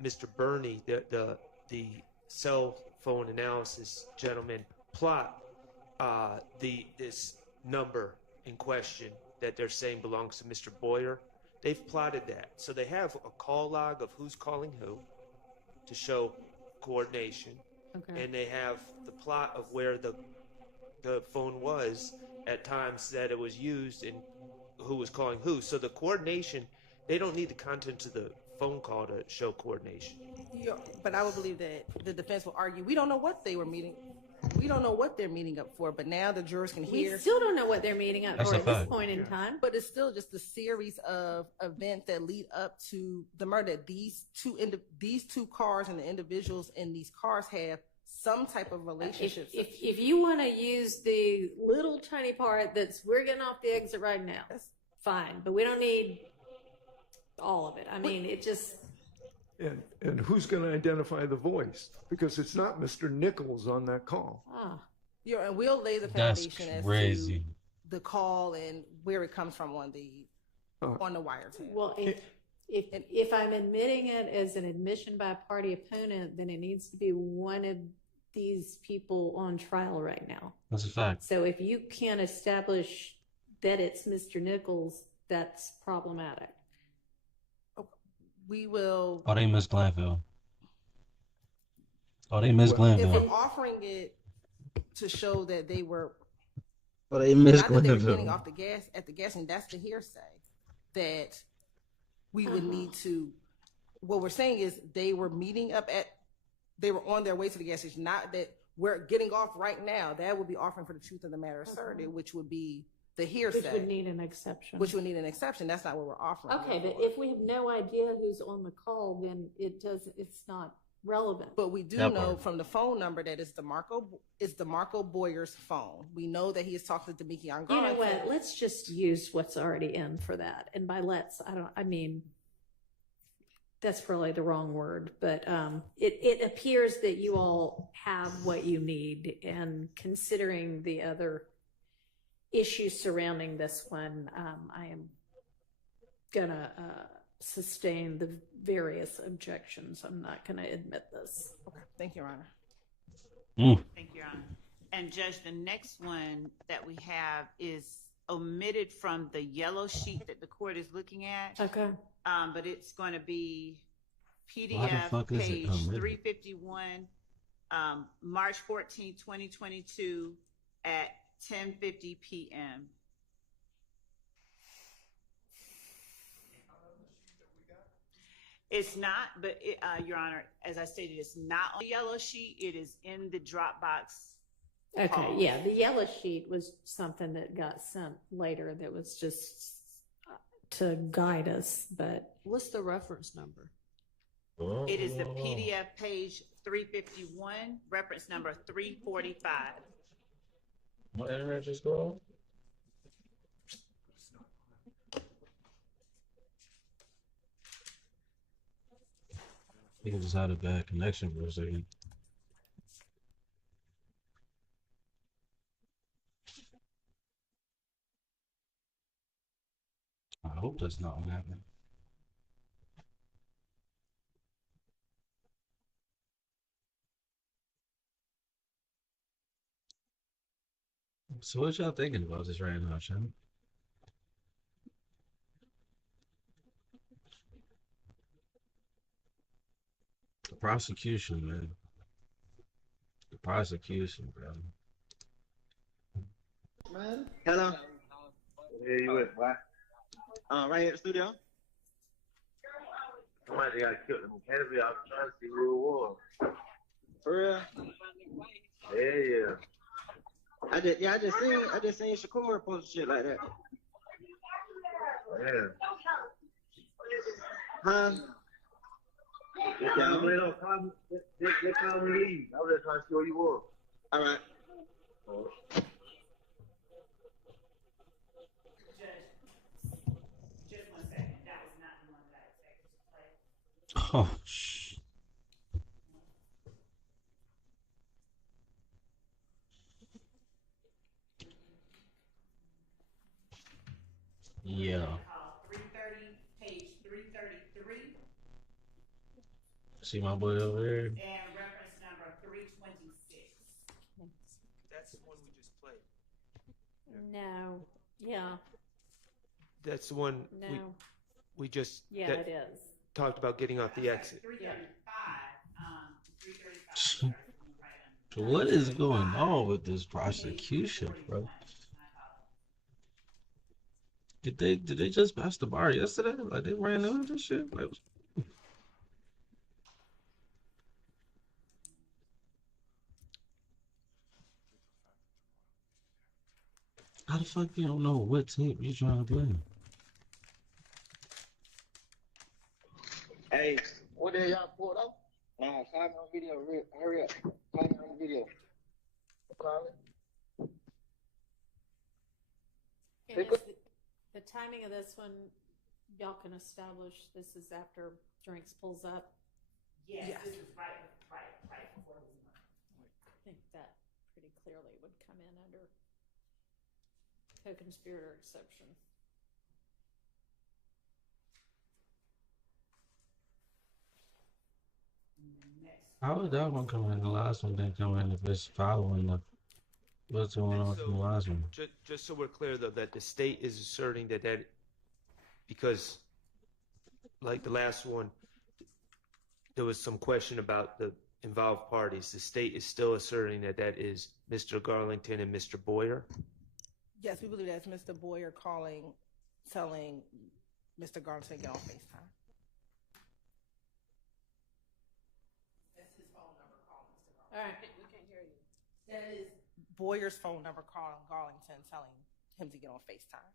Mr. Burney, the cell phone analysis gentleman, plot this number in question that they're saying belongs to Mr. Boyer. They've plotted that. So they have a call log of who's calling who to show coordination. Okay. And they have the plot of where the phone was at times that it was used and who was calling who. So the coordination, they don't need the content of the phone call to show coordination. Yeah, but I would believe that the defense will argue, we don't know what they were meeting. We don't know what they're meeting up for, but now the jurors can hear. We still don't know what they're meeting up for at this point in time. But it's still just a series of events that lead up to the murder. These two cars and the individuals in these cars have some type of relationship. If you want to use the little tiny part that's we're getting off the exit right now, that's fine. But we don't need all of it. I mean, it just... And who's going to identify the voice? Because it's not Mr. Nichols on that call. Yeah, and we'll lay the foundation as to the call and where it comes from on the wiretap. Well, if I'm admitting it as an admission by a party opponent, then it needs to be one of these people on trial right now. That's a fact. So if you can't establish that it's Mr. Nichols, that's problematic. We will. Oh, they missed Glanville. Oh, they missed If Glanville. we're offering it to show that they were, Oh, they missed not that they were Glanville. getting off the gas at the gas station, that's the hearsay. That we would need to. What we're saying is they were meeting up they were on their way to the gas station. Not that we're getting off right now. That would be offering for the truth of the matter asserted, which would be the hearsay. Which would need an exception. Which would need an exception. That's not what we're offering. Okay, but if we have no idea who's on the call, then it's not relevant. But we do know from the phone number that it's DeMarco Boyer's phone. We know that he is talking to Demikian Garland. You know what? Let's just use what's already in for that. And by I mean, that's probably the wrong word, but it appears that you all have what you need. And considering the other issues surrounding this one, I am gonna sustain the various objections. I'm not gonna admit this. Okay, thank you, Your Honor. Thank you, Your Honor. And Judge, the next one that we have is omitted from the yellow sheet that the court is looking at. Okay. But it's going to be Why the PDF fuck is it page omitted? 351, March 14, 2022 at 10:50 p.m. It's not, but Your Honor, as I stated, it's not on the yellow sheet. It is in the Dropbox. Okay, yeah, the yellow sheet was something that got sent later that was just to guide us, but. What's the reference number? It is the PDF page 351, reference number 345. What internet just go off? I think I just had a bad connection for a second. I hope that's not what happened. So what y'all thinking about this right now, Shannon? The prosecution, man. The prosecution, bro. Man. Hello. Where you at, boy? Right here at the studio. Somebody got killed in the canopy. I was trying to see who it was. For real? Yeah. I just seen Shakur post shit like that. Yeah. Huh? Yeah, they don't come. They come and leave. I was just trying to see who you were. All right. Just 1 second. That was not the one that I expected to play. Oh, shh. Yeah. 330, page 333. See my boy over there? And reference number 326. That's the one we just played. No, yeah, That's the one no, we just yeah, that it is. talked about getting off the exit. 335. So what is going on with this prosecution, bro? Did they just pass the bar yesterday? Like they ran into this shit? Like, how the fuck you don't know what tape you trying to play? Hey, what the hell y'all pulled up? Nah, call me on video. Hurry up. Call me on video. Call it. And is the timing of this one, y'all can establish this is after Drinks pulls up? Yes, this is right before his month. I think that pretty clearly would come in under co-conspirator exception. How would that one come in? The last one didn't come in if it's following the what's going on from the last one. Just so we're clear, though, that the state is asserting that because, like the last one, there was some question about the involved parties. The state is still asserting that is Mr. Garlington and Mr. Boyer. Yes, we believe that's Mr. Boyer telling Mr. Garlington to get on FaceTime. That's his phone number calling Mr. Garlington. All right, we can't hear you. That is Boyer's phone number calling Garlington, telling him to get on FaceTime.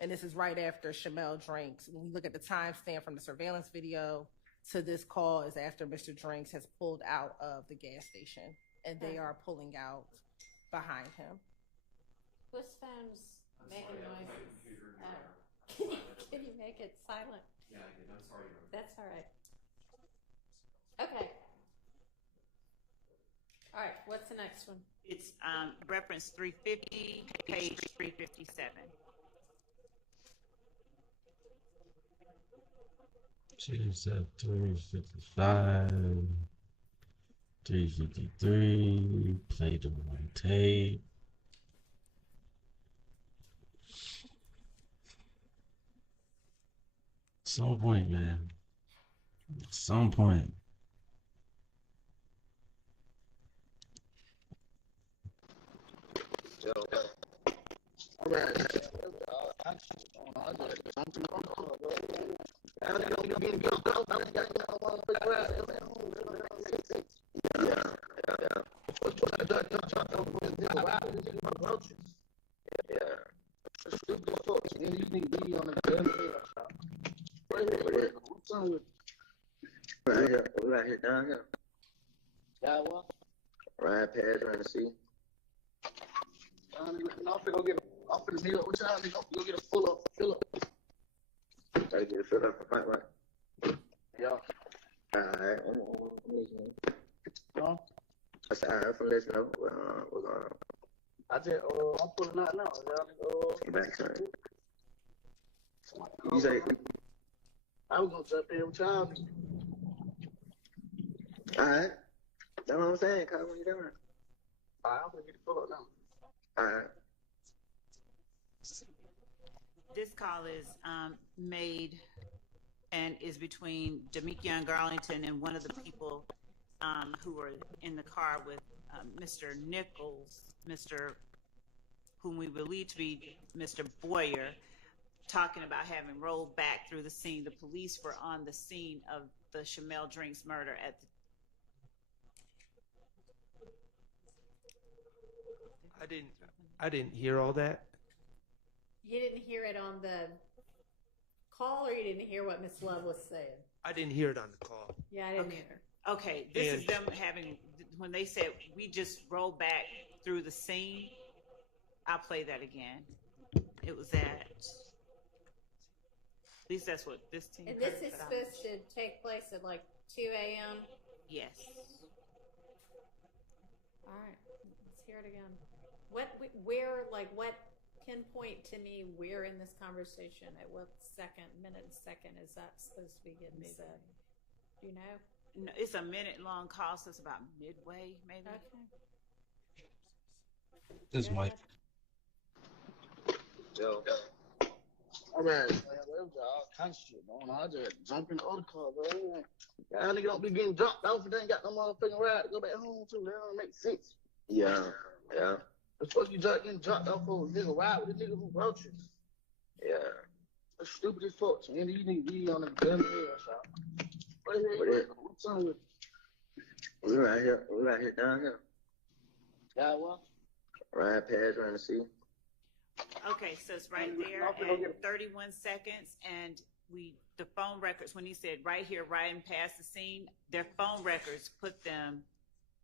And this is right after Shamel Drinks. When we look at the timestamp from the surveillance video to this call is after Mr. Drinks has pulled out of the gas station, and they are pulling out behind him. Whose phone's making noises? Can you make it silent? Yeah, I did. I'm sorry. That's all right. Okay. All right, what's the next one? It's reference 350, page 357. She said 355, 353, play the one tape. Some point, man. Some point. All right. Right here, down here. Yeah, what? Right past trying to see. I'm finna meet up with y'all. Nigga, I'm finna go get a fill up. Gotta get a fill up for fight, right? Yeah. Alright, Huh? I said, alright, from listening up. What's going on? I said, I'm pulling out now. Get back, sorry. You say, I was gonna jump in with y'all. alright. That's what I'm saying, Kyle, what you doing? Alright, I'm gonna get the fill up now. Alright. This call is made and is between Young Garlington and one of the people who were in the car with Mr. Nichols, whom we believe to be Mr. Boyer, talking about having rolled back through the scene. The police were on the scene of the Shamel Drinks murder at the I didn't hear all that. You didn't hear it on the call, or you didn't hear what Miss Love was saying? I didn't hear it on the call. Yeah, I didn't Okay. either. Okay, this is them having, when they said we just rolled back through the scene. I'll play that again. It was at least that's what this team. And this is supposed to take place at like 2 a.m.? Yes. All right, let's hear it again. What pinpoint to me where in this conversation, at what minute and second is that supposed to be getting said? Do you know? No, it's a minute-long call, so it's about midway, maybe. Okay. This Mike. Joe. All right, man. There was all kinds of shit going on. I just jump in the other car, bro. Y'all niggas don't be getting dropped off and they ain't got no motherfucking ride to go back home to. That don't make sense. Yeah. The fuck you getting dropped off for a nigga ride with a nigga who wrote you? Yeah. That's stupid as fuck, man. You need to be on the gun ass out. What's on with We right here, down here. y'all? What? Right past trying to see. Okay, so it's right there at 31 seconds, and the phone records, when he said right here, riding past the scene, their phone records put them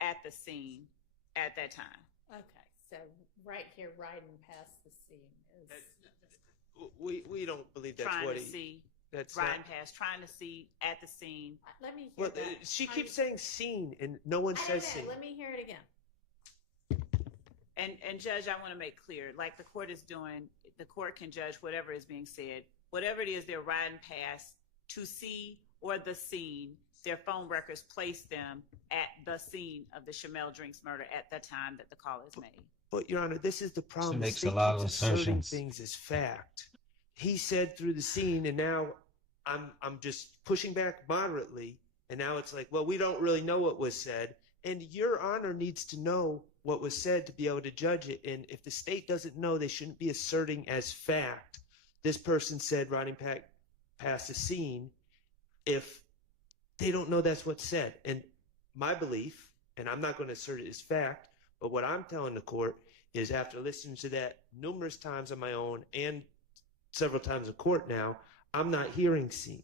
at the scene at that time. Okay, so right here, riding past the scene is. We don't believe that's trying what to he. see, That's riding not, past, trying to see at the scene. Let me hear well, that. she keeps saying scene, and no one says scene. Let me hear it again. And Judge, I want to make clear, like the court is doing, the court can judge whatever is being said. Whatever it is they're riding past to see or the scene, their phone records place them at the scene of the Shamel Drinks murder at the time that the call is made. But Your Honor, this is the problem. The makes a state lot keeps of asserting assertions. things as fact. He said through the scene, and now I'm just pushing back moderately, and now it's like, well, we don't really know what was said, and Your Honor needs to know what was said to be able to judge it. And if the state doesn't know, they shouldn't be asserting as fact this person said riding past the scene if they don't know that's what's said. And my belief, and I'm not going to assert it as fact, but what I'm telling the court is, after listening to that numerous times on my own and several times in court now, I'm not hearing scene.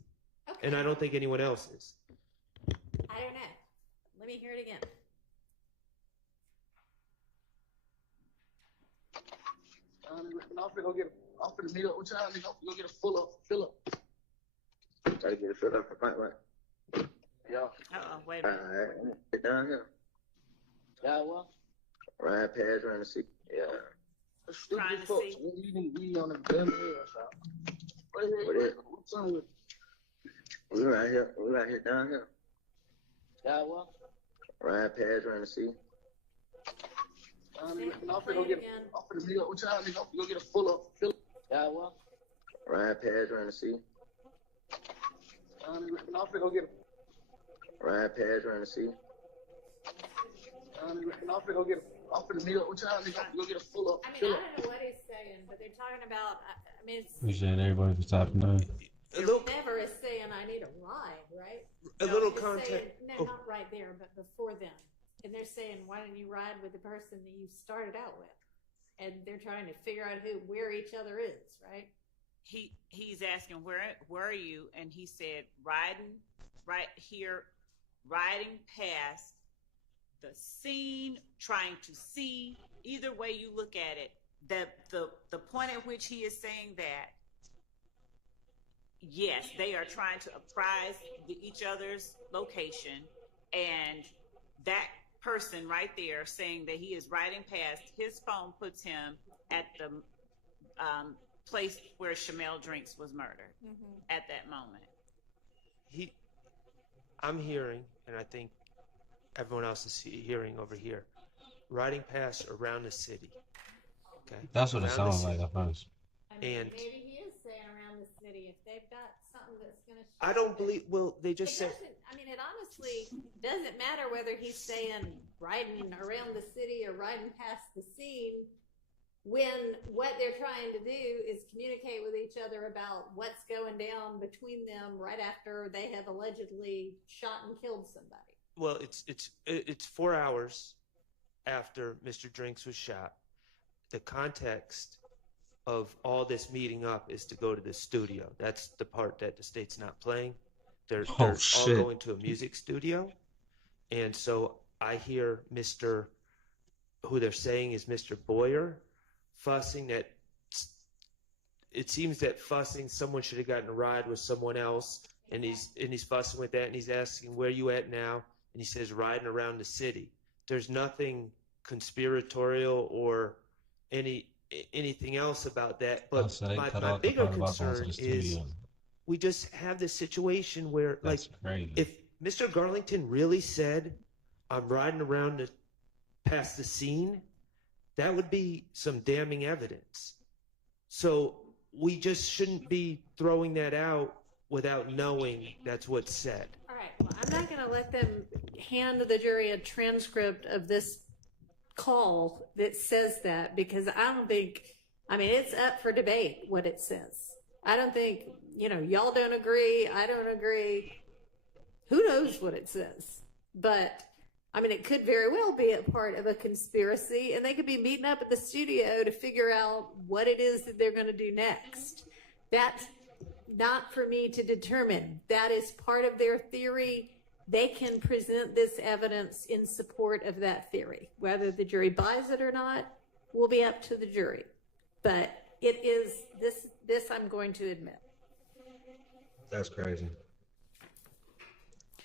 Okay. And I don't think anyone else is. I don't know. Let me hear it again. I'm finna meet up with y'all. I'm finna go get a fill up. Gotta get a fill up for fight, right? Yeah. Wait a minute. Alright, I'm gonna get down here. Yeah, what? Ride past, trying to see. Yeah. Trying to folks. see. We didn't be on the damn what's on with? We right here down here. Yeah, what? Ride past, trying to see. I'm finna meet up with y'all. I'm finna go get a fill up. Yeah, what? Ride past, trying to see. I'm finna go get Ride past, trying to see. I'm finna meet up with y'all. I'm finna go get a fill up. I mean, I don't know what he's saying, but they're talking about, I mean, it's Appreciate everybody for stopping by. never is saying I need a ride, right? A little It's context. saying, no, not right there, but before then. And they're saying, why don't you ride with the person that you started out with? And they're trying to figure out where each other is, right? He's asking, where are you? And he said, riding right here, riding past the scene, trying to see. Either way you look at it, the point at which he is saying that, yes, they are trying to apprise each other's location, and that person right there saying that he is riding past, his phone puts him at the place where Shamel Drinks was murdered at that moment. I'm hearing, and I think everyone else is hearing over here, riding past around the city. Okay, That's what it Around the sounds like city. at first. I mean, And maybe he is saying around the city if they've got something that's going to. I don't believe. Well, they just said. I mean, it honestly doesn't matter whether he's saying riding around the city or riding past the scene, when what they're trying to do is communicate with each other about what's going down between them right after they have allegedly shot and killed somebody. Well, it's 4 hours after Mr. Drinks was shot. The context of all this meeting up is to go to the studio. That's the part that the state's not playing. They're all going to a music studio. And so I hear Mr. who they're saying is Mr. Boyer fussing that it seems that someone should have gotten a ride with someone else, and he's fussing with that, and he's asking, where you at now? And he says, riding around the city. There's nothing conspiratorial or anything else about that. But my bigger concern is we just have this situation where, if Mr. Garlington really said, I'm riding around past the scene, that would be some damning evidence. So we just shouldn't be throwing that out without knowing that's what's said. All right, well, I'm not going to let them hand the jury a transcript of this call that says that, because I don't think, I mean, it's up for debate what it says. I don't think, y'all don't agree, I don't agree. Who knows what it says? But I mean, it could very well be a part of a conspiracy, and they could be meeting up at the studio to figure out what it is that they're going to do next. That's not for me to determine. That is part of their theory. They can present this evidence in support of that theory. Whether the jury buys it or not will be up to the jury. But it is this I'm going to admit. That's crazy.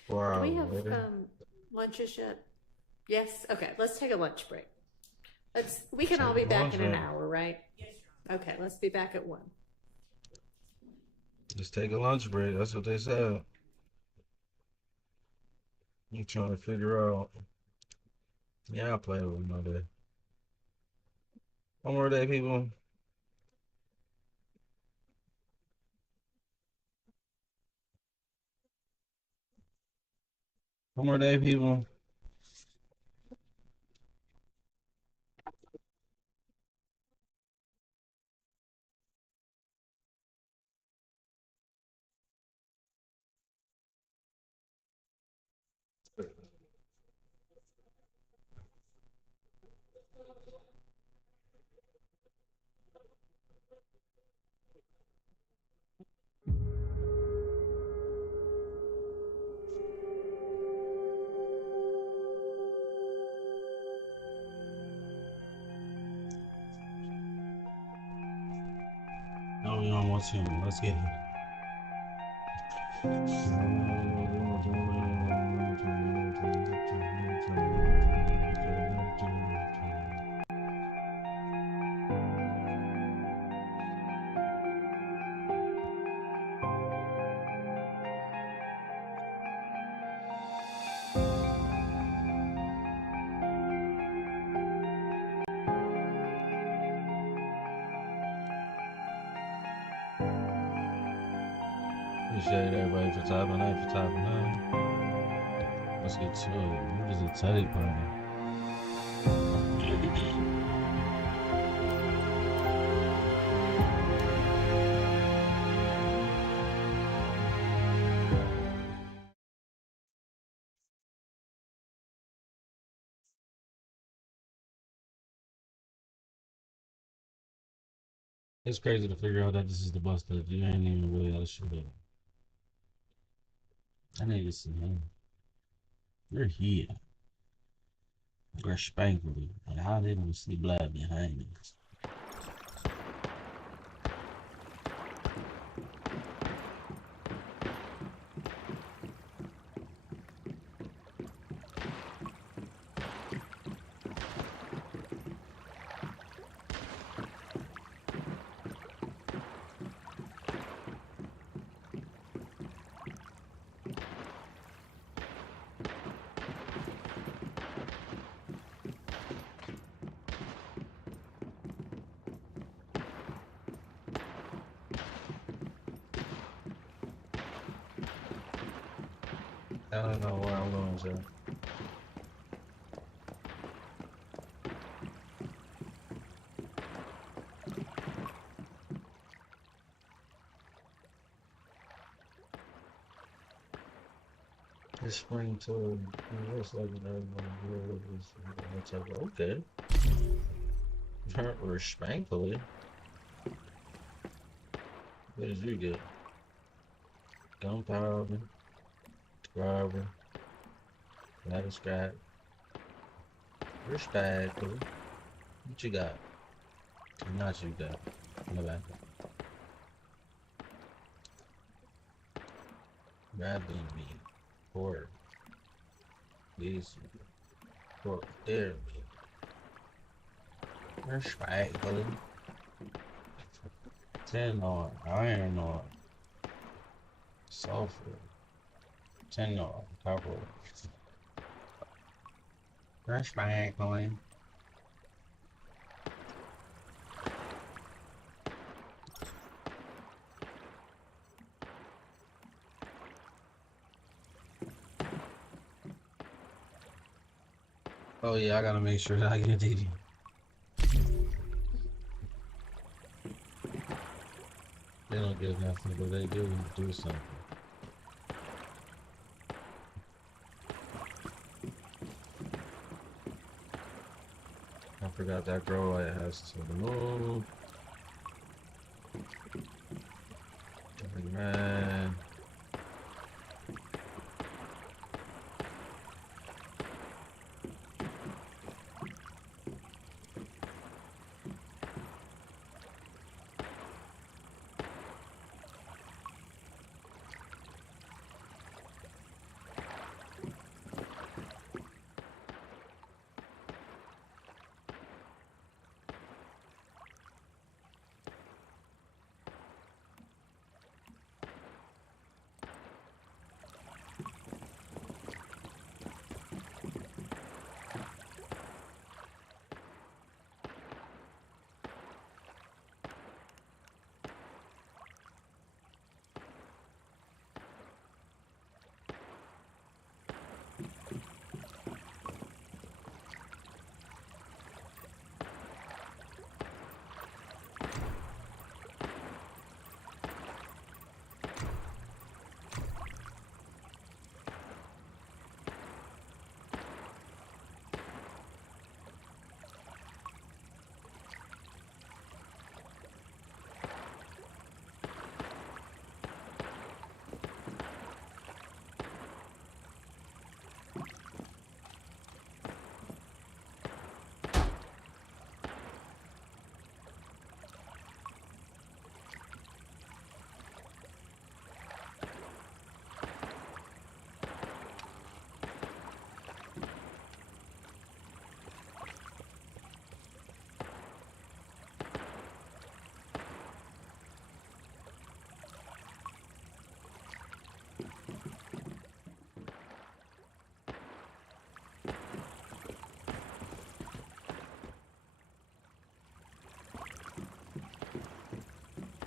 Do we have lunches yet? Yes? Okay, let's take a lunch break. We can all be back in an hour, right? Okay, let's be back at 1. Just take a lunch break. That's what they said. I'm trying to figure out. Yeah, I play with my day. One more day, people. One more day, people. No, we don't want to. Let's get it. Appreciate everybody for tapping in. Let's get to it. What does it take, man? It's crazy to figure out that this is the bus that you ain't even really had to shoot at. I need to see him. You're here. Respectfully. And how didn't we see blood behind us? I don't know where I'm going, sir. It's spring to looks like okay. Respectfully. What did you get? Gunpowder, driver, ladder strap. Respectfully. What you got? Not you got. In the back. Grabbing me. Pork. These. Pork. There. Respectfully. 10 on. Iron on. Sulfur. 10 on. Copper. Respectfully. Oh yeah, I gotta make sure that I get a DD. They don't get nothing, but they do something. I forgot that grow light has to move. Man.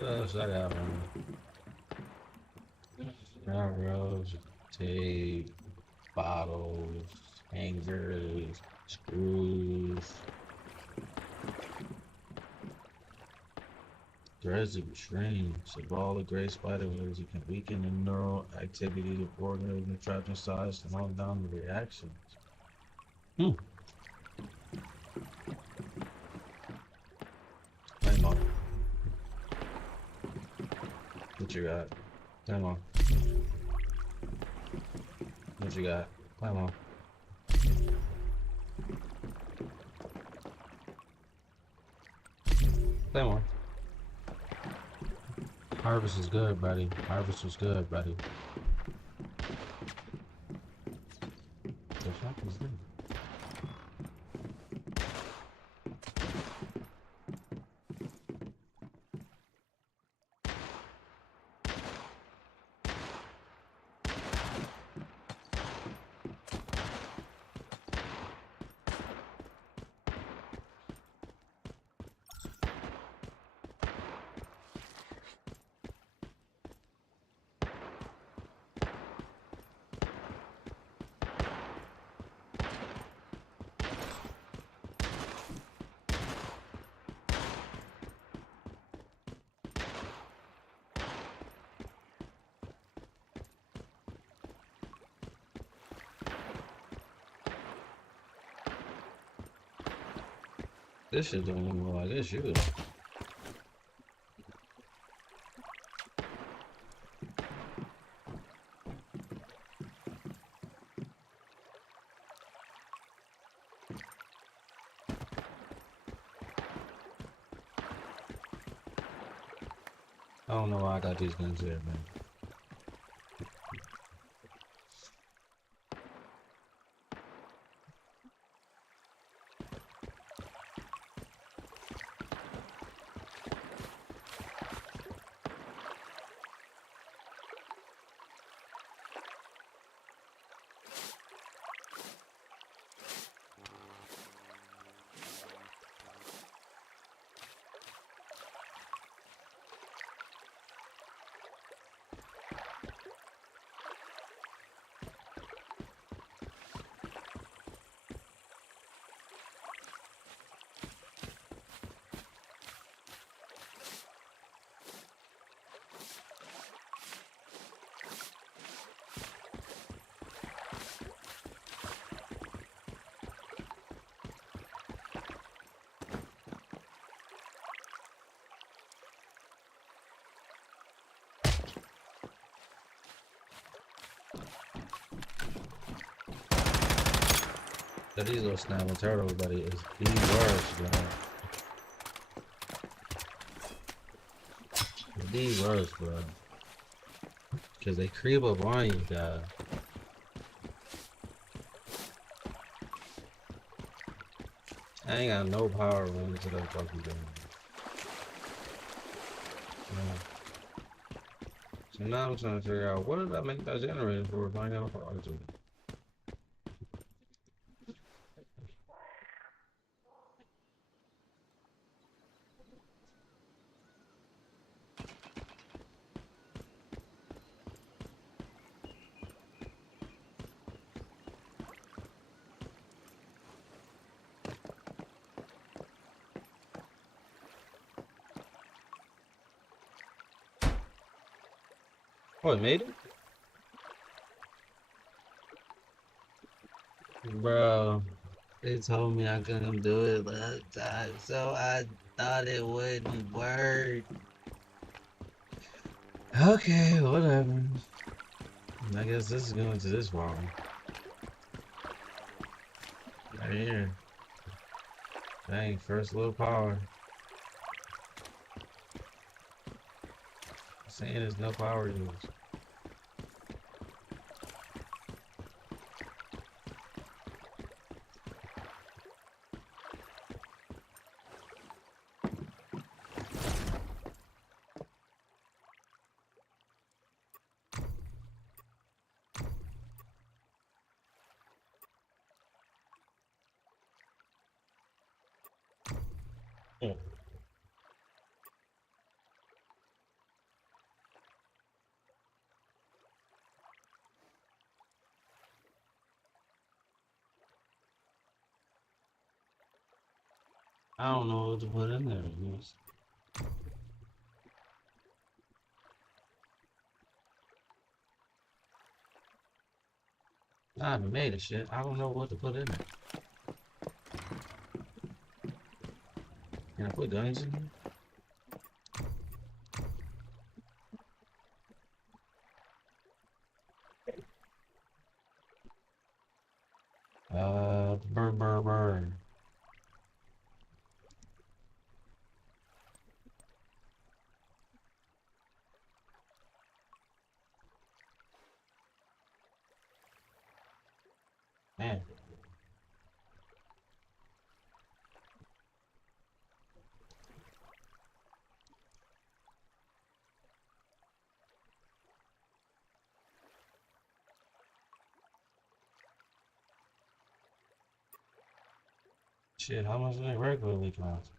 else I got on? Railroads, tape, bottles, hangers, screws. Threads of dreams. Of all the gray spider webs, you can weaken the neural activity of organisms trapped inside, slowing down the reactions. Hang on. What you got? Come on. What you got? Come on. Come on. Harvest is good, buddy. Harvest was good, buddy. The fuck is this? This shit don't even look like this shit. I don't know why I got these guns here, man. So these little snapping turtles, buddy, is the worst, bro. The worst, bro. Cause they creep up on you, guys. I ain't got no power running to that fucking game. So now I'm trying to figure out what did I make that generator for if I ain't got no power to it. Oh, it made it? Bro, they told me I couldn't do it last time, so I thought it wouldn't work. Okay, whatever. I guess this is going to this farm. Right here. Dang, first little power. Saying there's no power used. I don't know what to put in there. I haven't made a shit. I don't know what to put in there. Can I put guns in here? Burn. Man. Shit, how much do they regularly cost?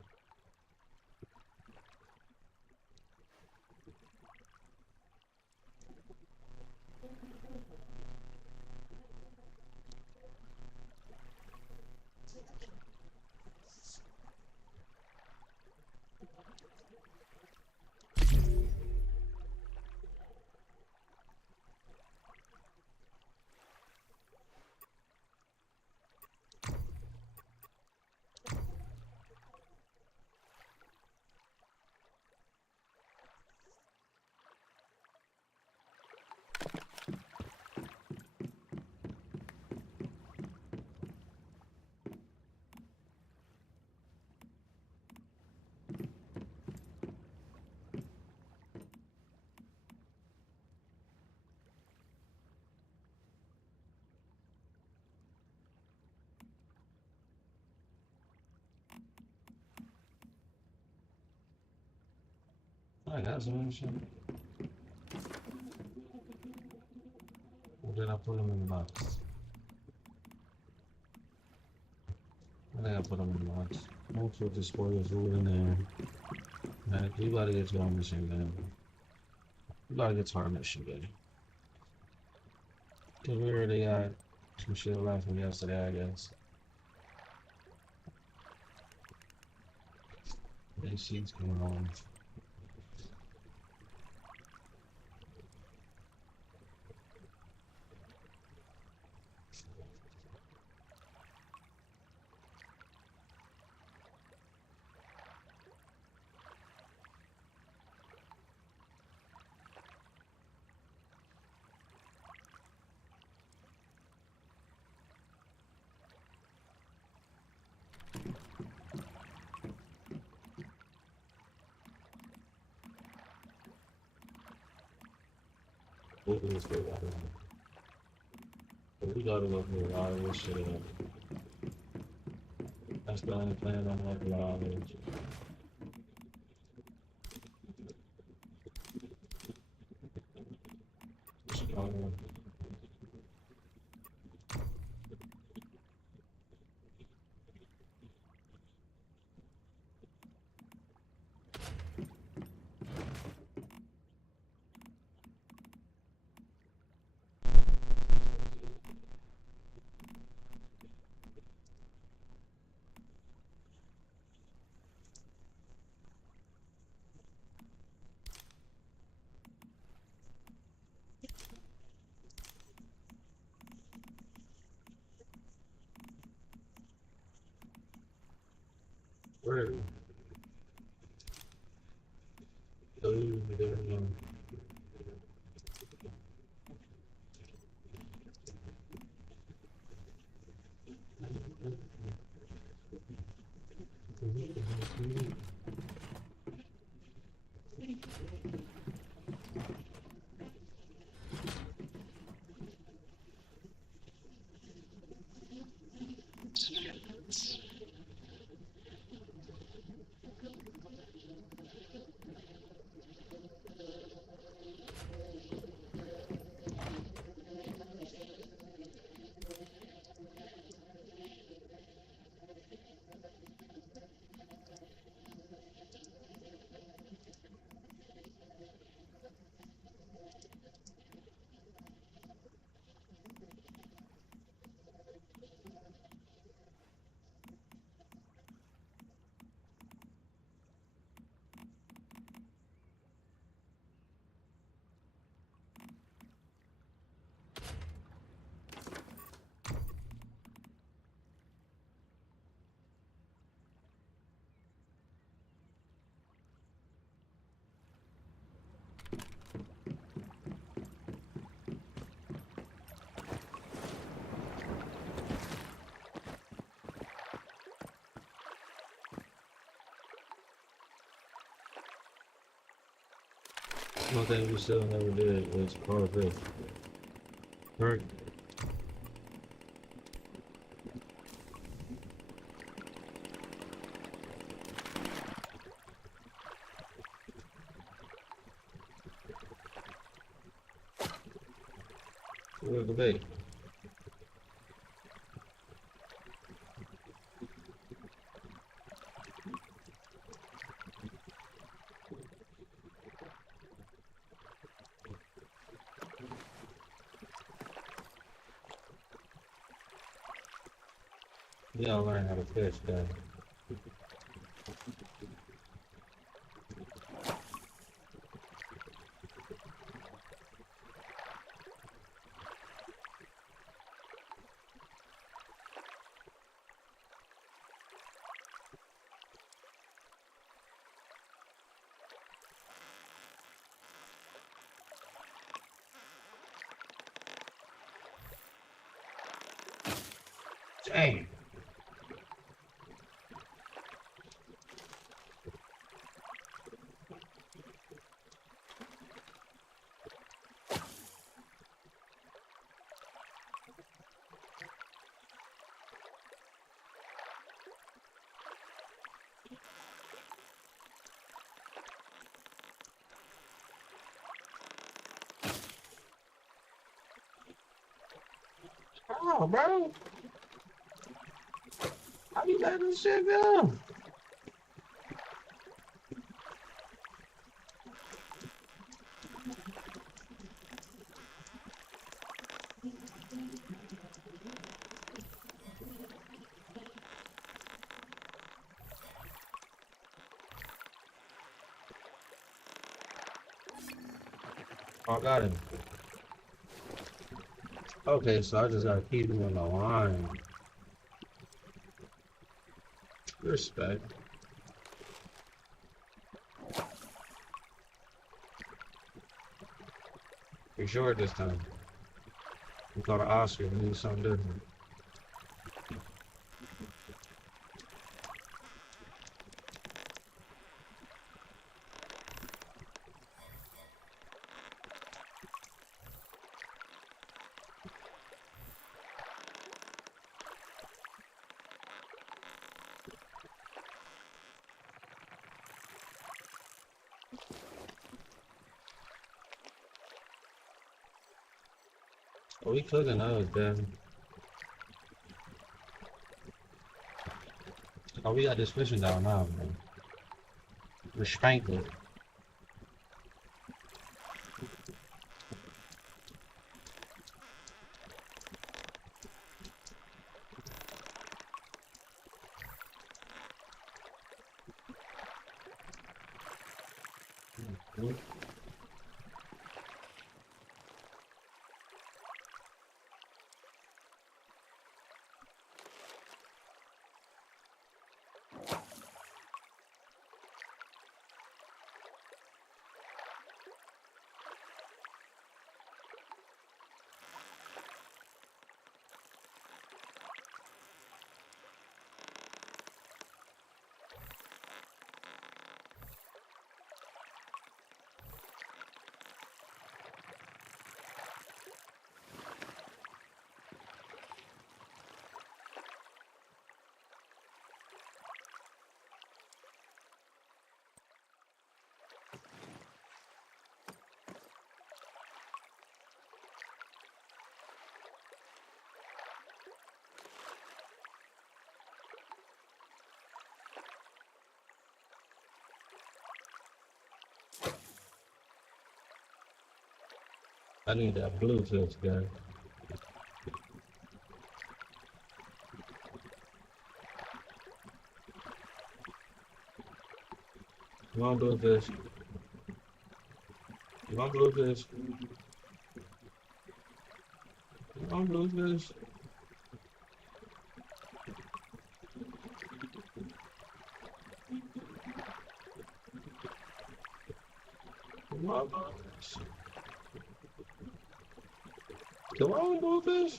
I got some shit. Or did I put them in the box? I think I put them in the box. I'll put the spoilers food in there. Man, you gotta get to our mission, man. You gotta get to our mission, baby. Cause we already got some shit left from yesterday, I guess. These seats coming on. We gotta go through a lot of this shit. That's the only plan I'm like a lot of it. Where? One thing we still never did was car fish. Right. Where's the bait? You gotta learn how to fish, guys. Dang. Oh, bro. How you let this shit go? Oh, I got him. Okay, so I just gotta keep him in the line. Respect. You're short this time. We caught an Oscar. We need something different. Oh, we cooking those, damn. Oh, we got this fishing down now, man. Restraint it. I need that blue fish, guy. Come on, blue fish. Come on, blue fish. Come on, blue fish. Come on, blue fish. Come on, blue fish.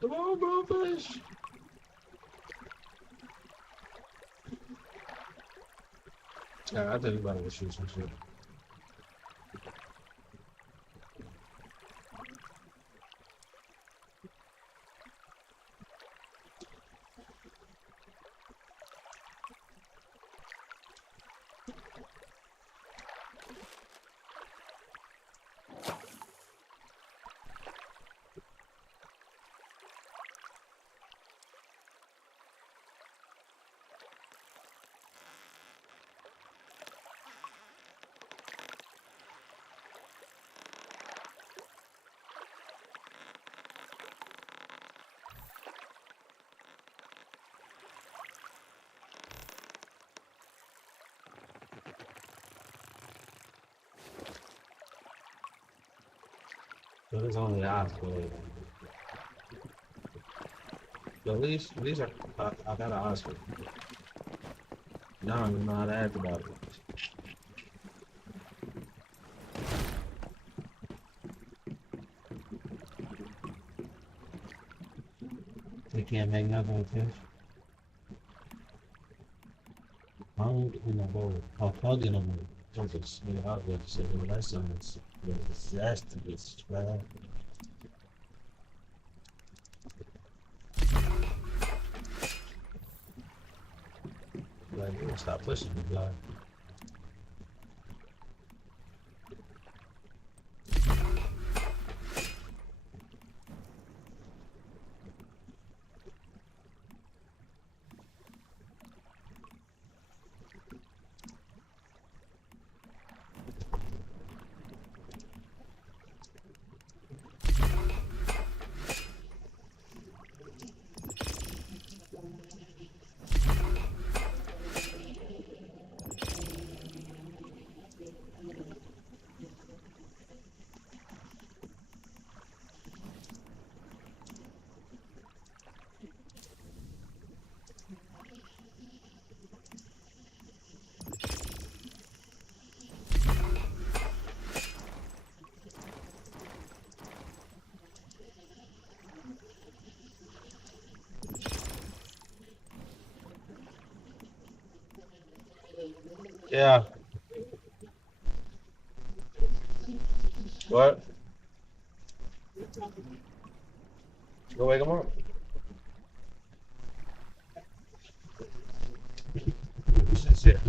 Come on, blue fish. Yeah, I think about it. Shoot some shit. But it's only the Oscar. But at least I got an Oscar. Now I don't even know how to act about it. They can't make nothing of fish. Hung in a bowl. Or plug in a bowl. Just, you know, I would say, well, that sounds disastrous, man. Like, stop pushing me, guy. Yeah. What? Go wake him up. Shit.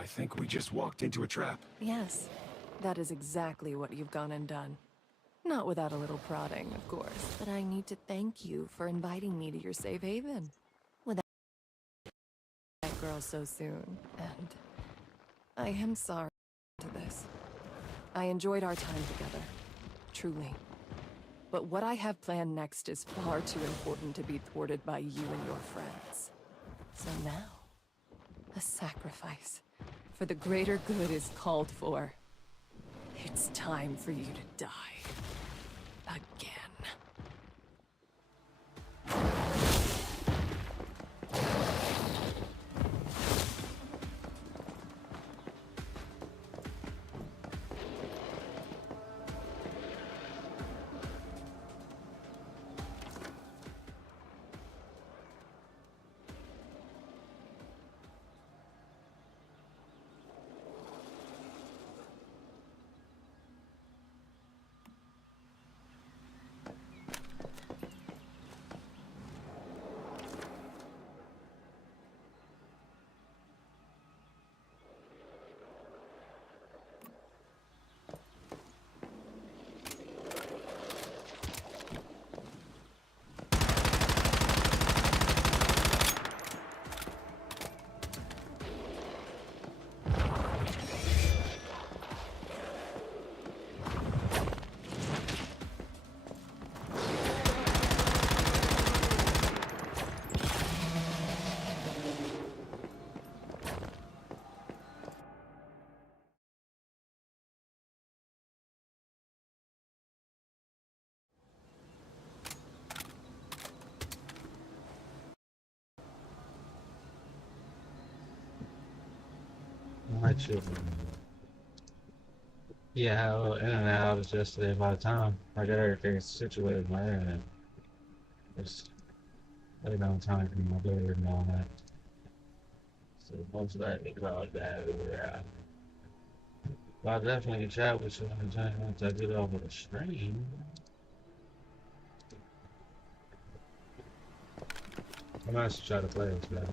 I think we just walked into a trap. Yes, that is exactly what you've gone and done. Not without a little prodding, of course, but I need to thank you for inviting me to your safe haven. Without that girl so soon, and I am sorry to this. I enjoyed our time together, truly. But what I have planned next is far too important to be thwarted by you and your friends. So now, a sacrifice for the greater good is called for. It's time for you to die. Again. My children. Yeah, I was in and out of yesterday by the time I got everything situated in my internet. It's later on time for my daughter and all that. So most likely about that. Yeah. But I definitely can chat with you once I get over the stream. I might just try to play this guy.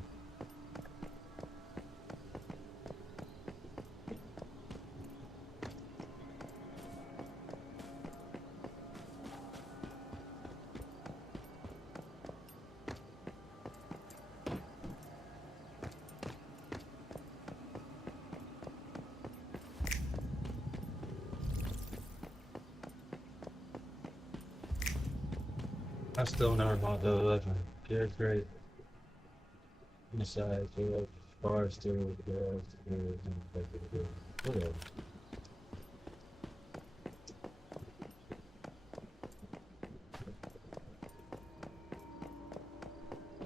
I still never bought the 11. They're great. Besides, they're like bars too, girls, whatever.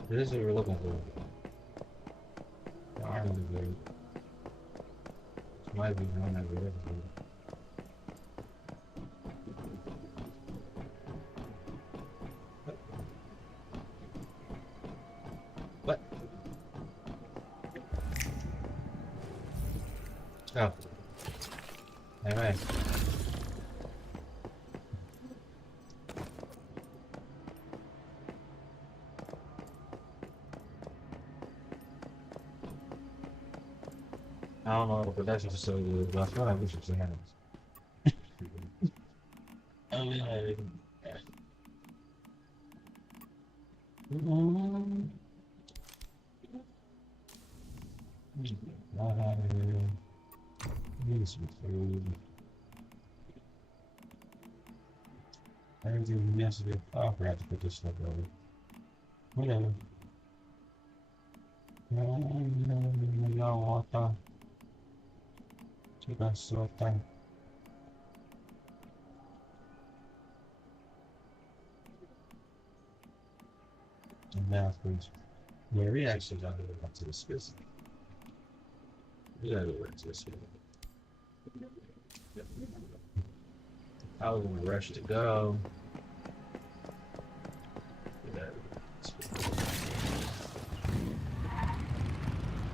This is what we're looking for. The island is great. This might be one that we're looking for. What? Oh. Hey, man. I don't know what the production facility is, but I feel like we should see hands. I mean, need some food. Everything yesterday. Oh, I forgot to put this stuff over. Whatever. Y'all want that? Take us so time. And now, please. Yeah, we actually got to go to the space. We gotta go to the space. I was in a rush to go.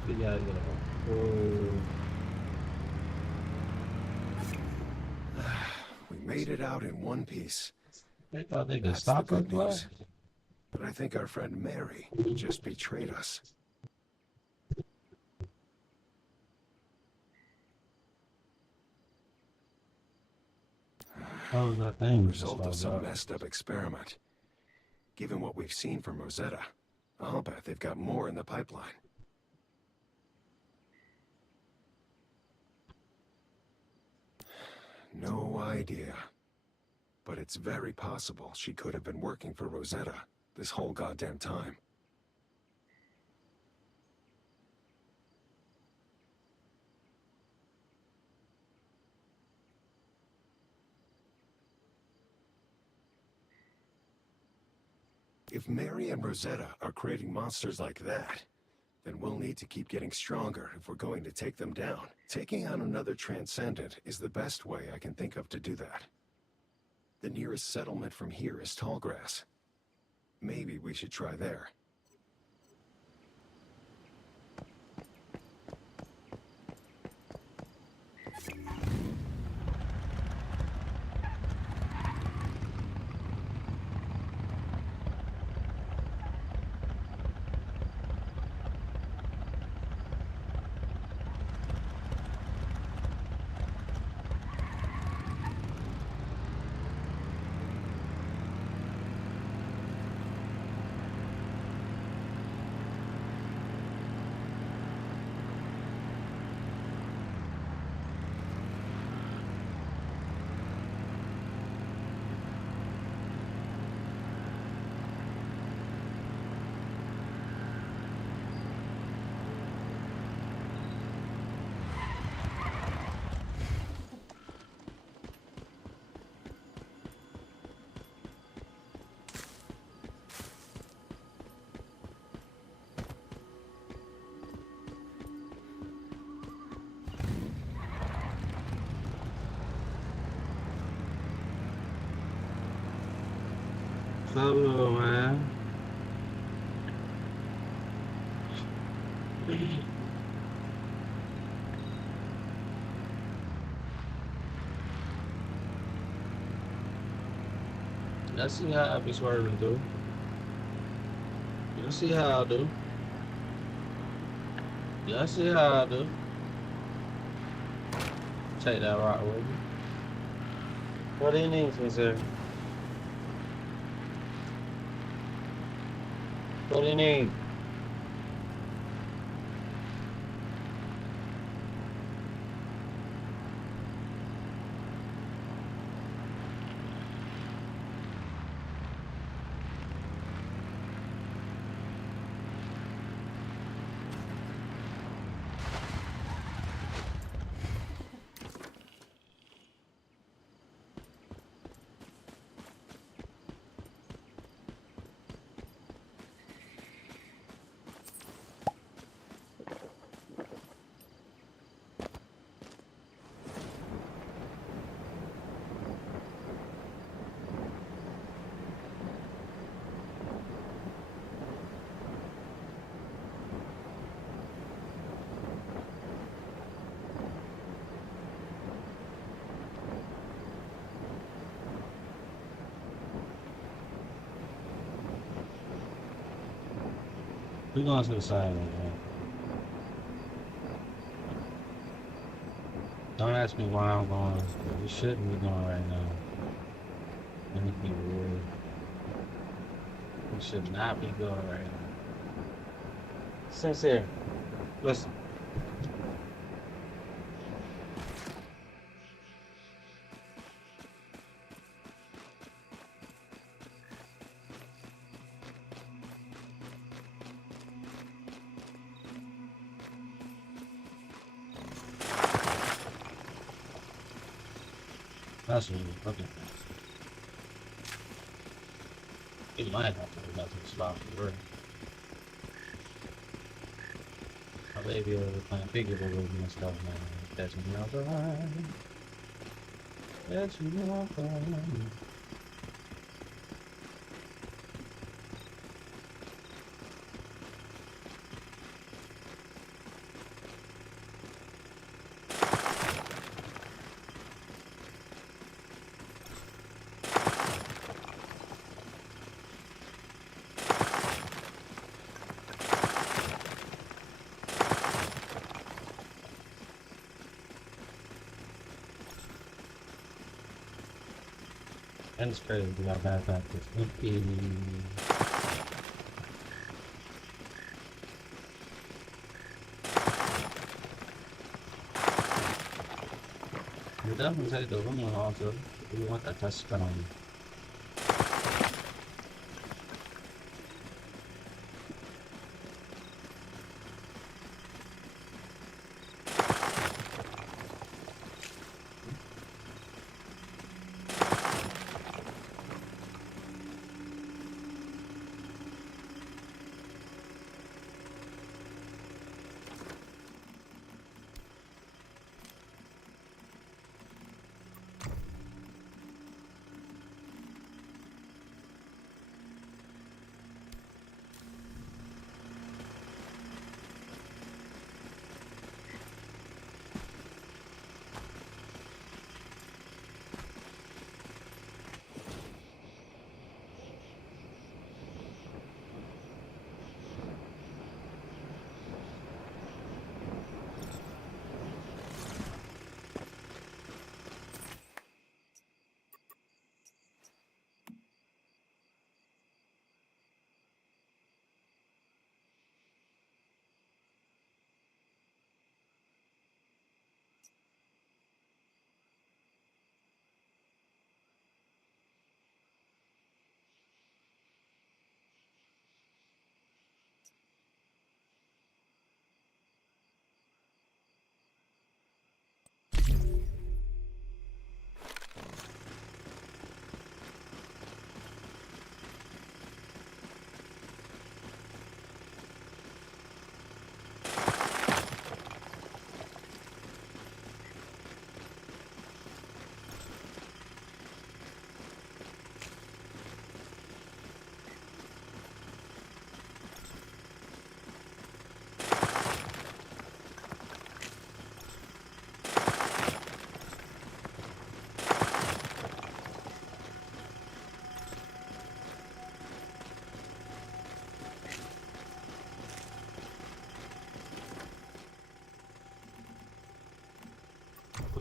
We gotta go. We made it out in one piece. They thought they could That's stop the us, good news. But I think our friend Mary just betrayed us. Oh, that thing just Result of logged some out. messed up experiment. Given what we've seen from Rosetta, I'll bet they've got more in the pipeline. No idea. But it's very possible she could have been working for Rosetta this whole goddamn time. If Mary and Rosetta are creating monsters like that, then we'll need to keep getting stronger if we're going to take them down. Taking on another Transcendent is the best way I can think of to do that. The nearest settlement from here is Tallgrass. Maybe we should try there. What's up, little man? Let's see how I be swerving through. You'll see how I do. You'll see how I do. Take that rock with me. What do you need, sir? What do you need? We're going to the side, man. Don't ask me why I'm going. We shouldn't be going right now. Let me be real. We should not be going right now. Sincere. Listen. That's what we're looking for. We might have to go back to the spot we were. My baby over there playing peekaboo with me and stuff, man. That's me off the line. That's me off the line. And it's crazy to got backpack that's empty. You definitely take the room off of you want that touch spin on you.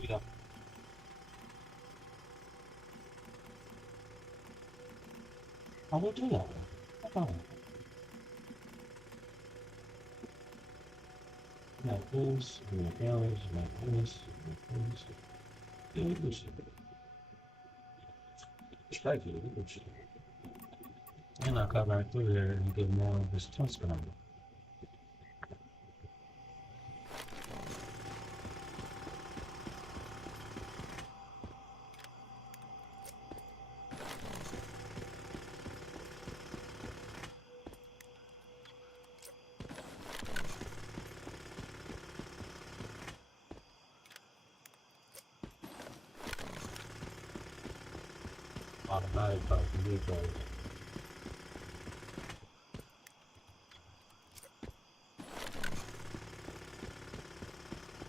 Yeah. I will do that. Oh. You got this, you got arrows, you got this, you got this. Yeah, good shit. Strike it, good shit. And I'll cut right through here and get more of this twin spin on it. Automatic fucking replay.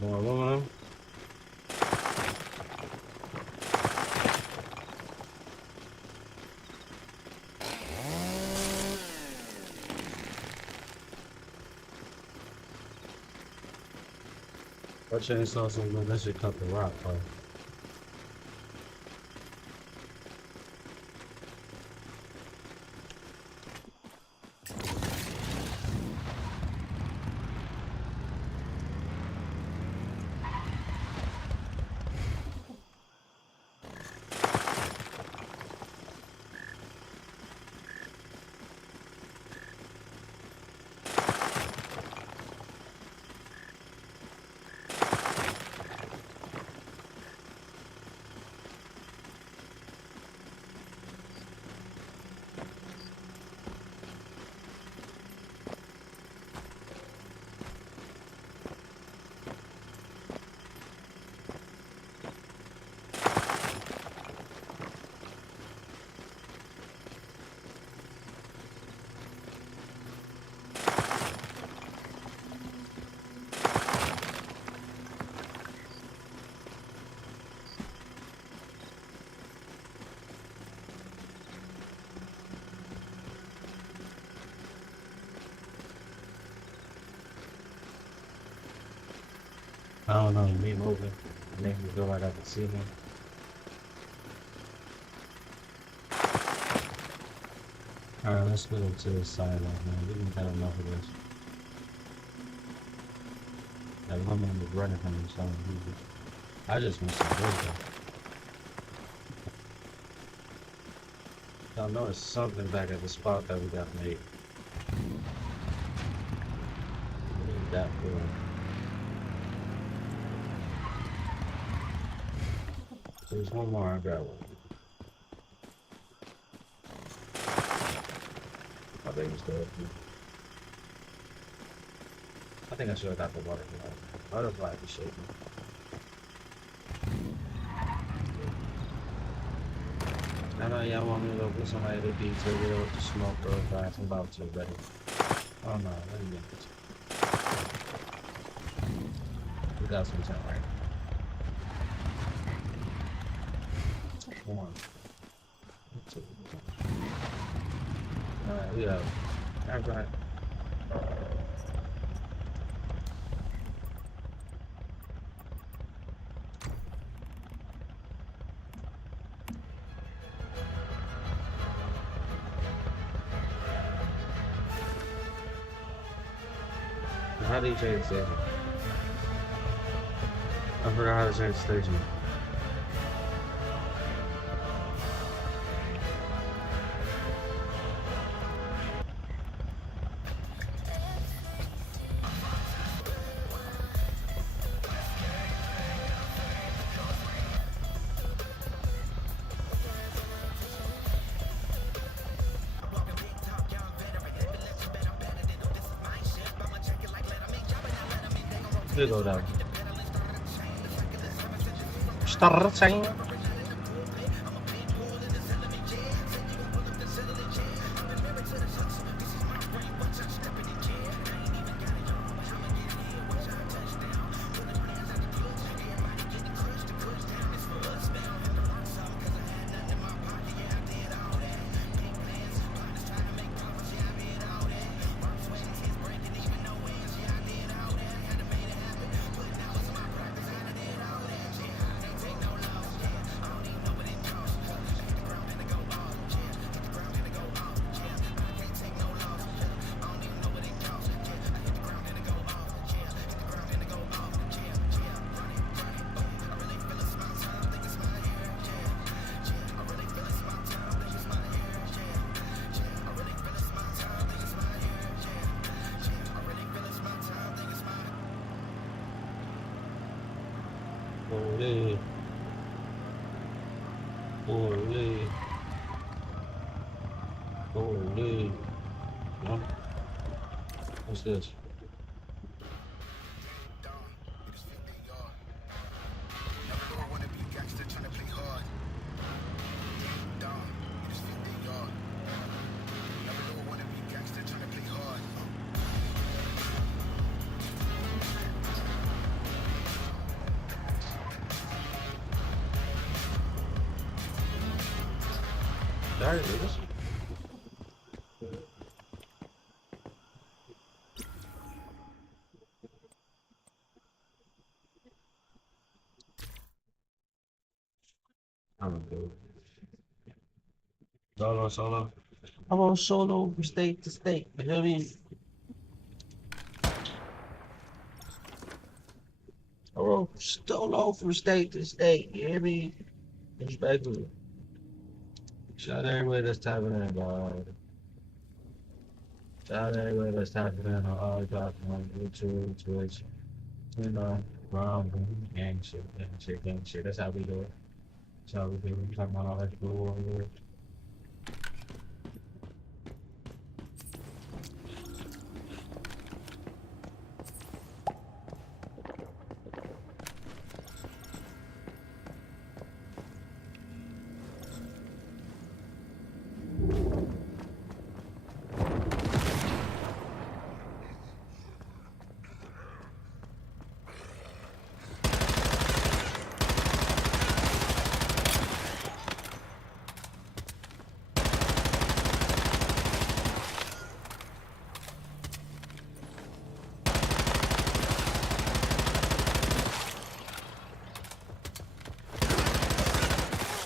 More aluminum. That chainsaw so good, that should cut the rock, bro. I don't know, me moving. Make me feel like I can see him. Alright, let's go to the side man. We didn't have enough of this. That woman was running from me, so I just want some burger. I know it's something back at the spot that we got made. That cool. There's one more, I got one. I think it's good. I think I should have got the butterfly. Butterfly is shaking. I know y'all want me to go put somebody to be to real with the smoke real fast. I'm about to, buddy. Oh no, let me get this. We got some time, right? One. Two. Alright, we have. Alright. How do you change the station? I forgot how to change the station. We'll go down. Starting. Holy. Holy. Holy. Huh? What's this? There it is. I'm gonna do it. Solo. I'm on solo from state to state. You know what I mean? I'm on solo from state to state. You hear me? Respectfully. Shout out everybody that's tapping in, dog. Shout out everybody that's tapping in on all platforms, YouTube, Twitch, you know, Rumble, gang shit. That's how we do it. That's how we do it. We talking about all that cool over here.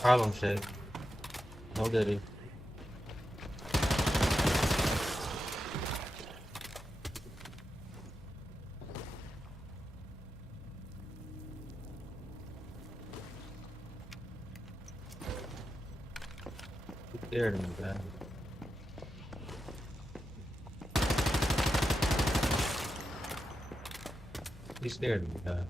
Harlem shit. No diddy. scared of me, man. He's scared of me, man.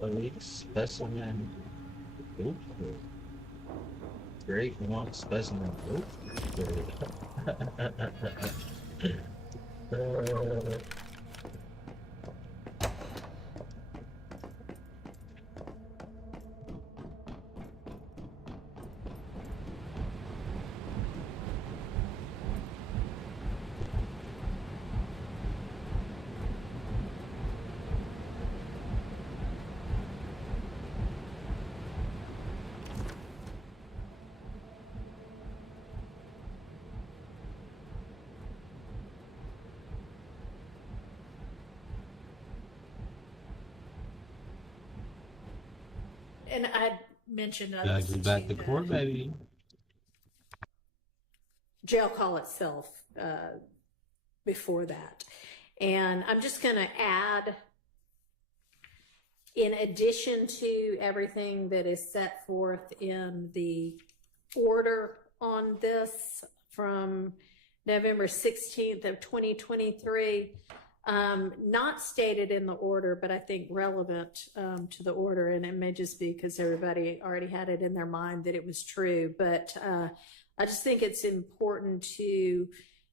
Elite specimen. Ooh. Great one specimen. Ooh. And I mentioned Gotta get back to court, baby. Jail call itself before that. And I'm just going to add, in addition to everything that is set forth in the order on this from November 16th of 2023, not stated in the order, but I think relevant to the order, and it may just be because everybody already had it in their mind that it was true, but I just think it's important to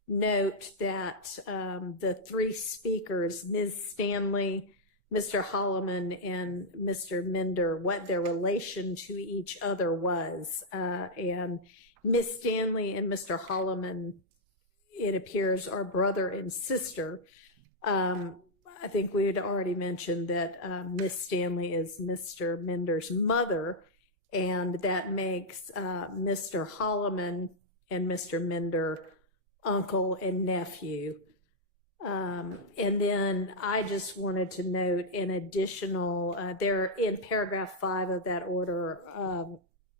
note that the three speakers, Ms. Stanley, Mr. Holloman, and Mr. Minder, what their relation to each other was. And Ms. Stanley and Mr. Holloman, it appears, are brother and sister. I think we had already mentioned that Miss Stanley is Mr. Minder's mother, and that makes Mr. Holloman and Mr. Minder uncle and nephew. And then I just wanted to note an additional, there in paragraph 5 of that order,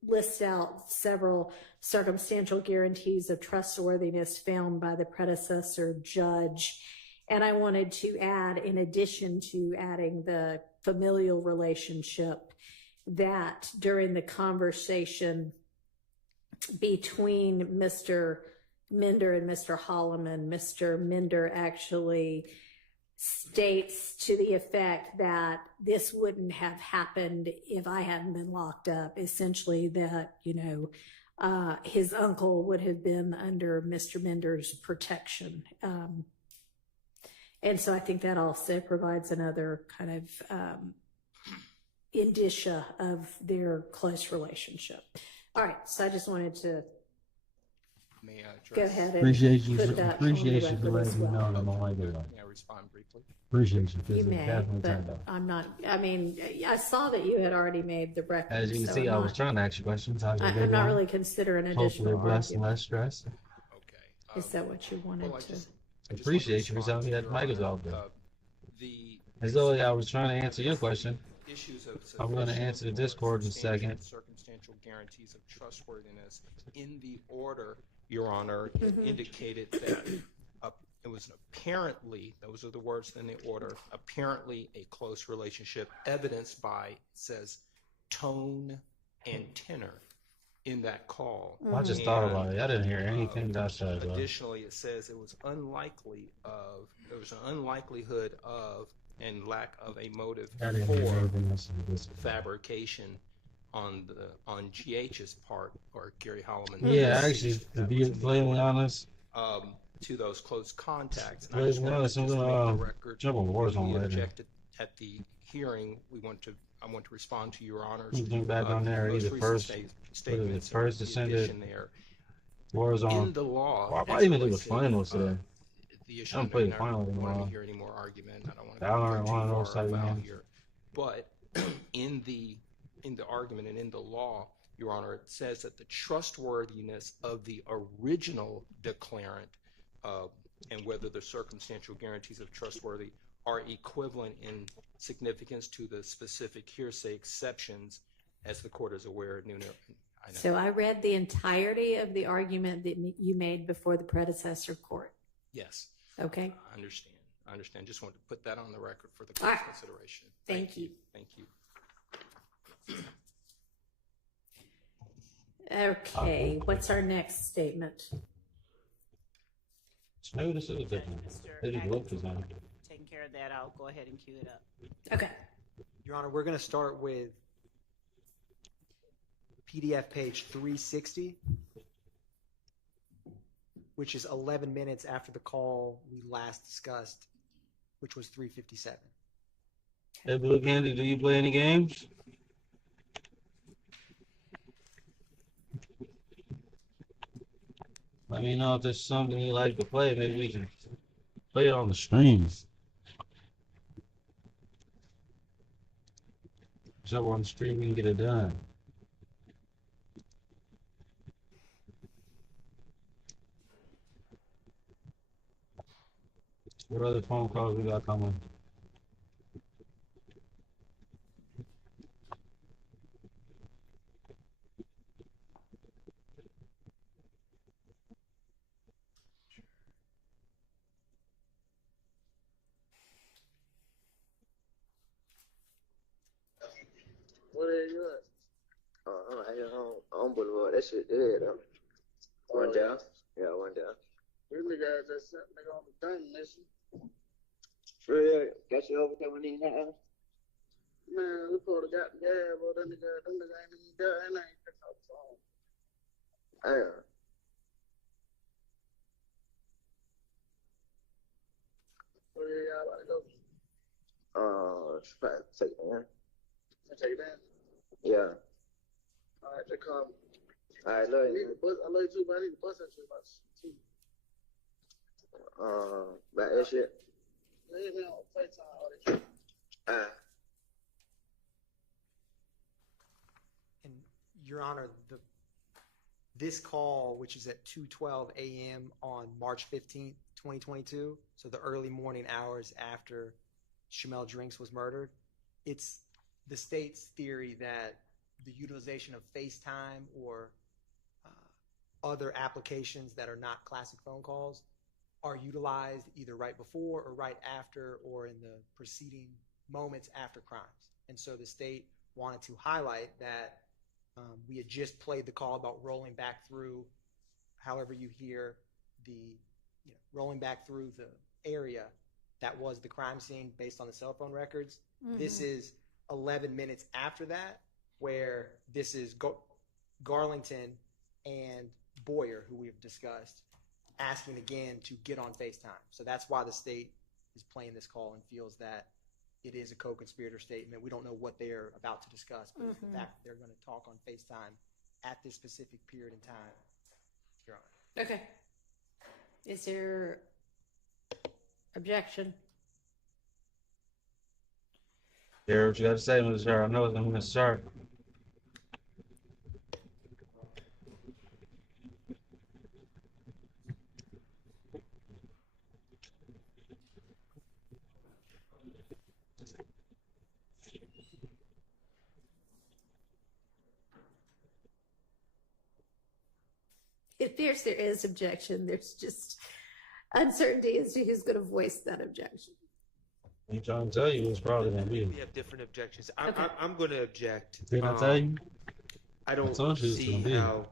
lists out several circumstantial guarantees of trustworthiness found by the predecessor judge. And I wanted to add, in addition to adding the familial relationship, that during the conversation between Mr. Minder and Mr. Holloman, Mr. Minder actually states to the effect that this wouldn't have happened if I hadn't been locked up. Essentially that, his uncle would have been under Mr. Minder's protection. And so I think that also provides another kind of indicia of their close relationship. All right, so I just wanted to go ahead and Appreciate you put that for on the record as letting me well. know that my idea. May I respond briefly? Appreciate you. You Because it may, definitely but turned out. I'm not, I mean, I saw that you had already made the record. As you can so see, I'm I was not- trying to ask you questions. How's your day I'm not going? really considering Hopefully additional less and argument. less stress. Is that what you wanted Well, I to? just Appreciate you for telling me that mic is all good. As though I was trying to answer your question. Issues of I'm going to sufficient answer the or Discord in a substantial second. Circumstantial guarantees of trustworthiness. In the order, Your Honor, it indicated that it was apparently, those are the words in the order, apparently a close relationship evidenced by, says, tone and tenor in that call. I just thought about it. I didn't hear anything that said. Additionally, it says it was there was an unlikelihood of and lack of a motive I didn't hear for anything else in this. fabrication on GH's part, or Gary Holloman. Yeah, actually, to be blatantly honest, to those close contacts. And I blatantly just wanted honest, to I'm just make gonna the record. jump on Warzone We later. objected at the hearing. I want to respond to Your Honor's You jump back on there, most either recent first, statements. First and the Descendant, addition there. Warzone. In the law, Why as even do the listed, finals today? the issue I don't of play the I finals don't want anymore. to hear any more argument. I don't want to I don't go want too those far type of out games. here. But in the argument and in the law, Your Honor, it says that the trustworthiness of the original declarant and whether the circumstantial guarantees of trustworthy are equivalent in significance to the specific hearsay exceptions, as the court is aware. I know. So I read the entirety of the argument that you made before the predecessor court. Yes. Okay. I understand. Just wanted to put that on the record for the All court's right. consideration. Thank you. Thank you. Okay, what's our next statement? Maybe this is different. Maybe look is on. Taking care of that, I'll go ahead and cue it up. Okay. Your Honor, we're going to start with PDF page 360, which is 11 minutes after the call we last discussed, which was 3:57. Hey, Blue Candy, do you play any games? Let me know if there's something you like to play. Maybe we can play it on the stream. So on the stream, we can get it done. What other phone calls we got coming? What are you at? I'm out here on Boulevard. That shit dead, though. One down. Yeah, one down. This nigga just sent nigga on the thing, listen. For real, got you over there when he now. Man, we probably got the gas, but them nigga ain't even there, and I ain't picked up the phone. Damn. Where y'all about to go? Try to take it, man. Take it down? Yeah. Alright, just call me. Alright, love I need you. to bus, I love you too, but I need to bust that shit about two. About that shit. Leave me on FaceTime all that shit. And Your Honor, this call, which is at 2:12 a.m. on March 15th, 2022, so the early morning hours after Shamel Drinks was murdered, it's the state's theory that the utilization of FaceTime or other applications that are not classic phone calls are utilized either right before or right after or in the preceding moments after crimes. And so the state wanted to highlight that we had just played the call about rolling back through, however you hear rolling back through the area that was the crime scene based on the cell phone records. Mm-hmm. This is 11 minutes after that, where this is Garlington and Boyer, who we've discussed, asking again to get on FaceTime. So that's why the state is playing this call and feels that it is a co-conspirator statement. We don't know what they're about to discuss, but it's the fact that they're going to talk on FaceTime at this specific period in time. Your Honor. Okay. Is there objection? Hear what you got to say, Mr. Sir. I know it's Mr. Sir. It appears there is objection. There's just uncertainty as to who's going to voice that objection. I'm trying to tell you it's probably going to be. We have different objections. Okay. I'm going to object. Didn't I tell you? I don't told you it's see gonna be. how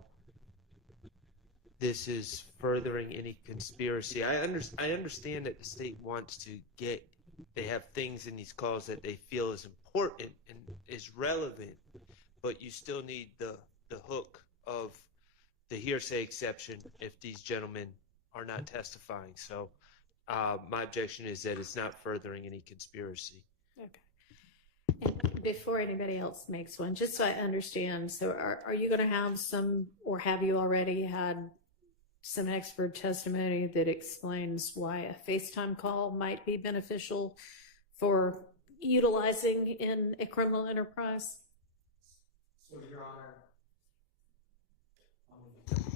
this is furthering any conspiracy. I understand that the state wants to get, they have things in these calls that they feel is important and is relevant, but you still need the hook of the hearsay exception if these gentlemen are not testifying. So my objection is that it's not furthering any conspiracy. Okay. And before anybody else makes one, just so I understand, so are you going to have some, or have you already had some expert testimony that explains why a FaceTime call might be beneficial for utilizing in a criminal enterprise? So, Your Honor,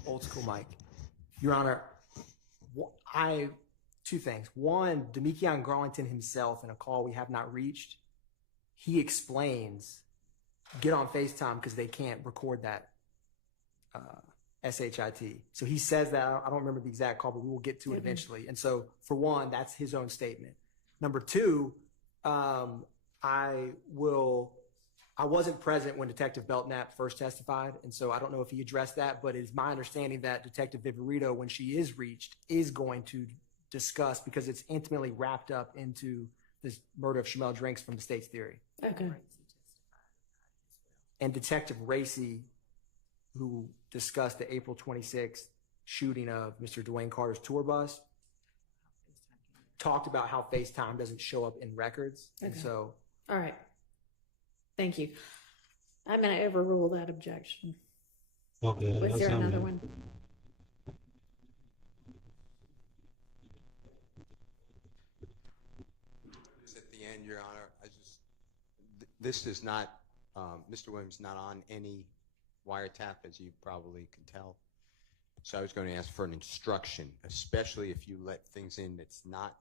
old school Mike. Your Honor, I two things. One, Demekion Garlington himself, in a call we have not reached, he explains, get on FaceTime because they can't record that SHIT. So he says that. I don't remember the exact call, but we will get to it eventually. And so, for one, that's his own statement. Number two, I wasn't present when Detective Belknap first testified, and so I don't know if he addressed that, but it is my understanding that Detective Viverito, when she is reached, is going to discuss, because it's intimately wrapped up into this murder of Shamel Drinks from the state's theory. Okay. And Detective Racy, who discussed the April 26th shooting of Mr. Dwayne Carter's tour bus, talked about how FaceTime doesn't show up in records. And so... All right. Thank you. I'm going to overrule that objection. Okay. Was there another one? At the end, Your Honor, this is not, Mr. Williams not on any wiretap, as you probably can tell. So I was going to ask for an instruction, especially if you let things in that's not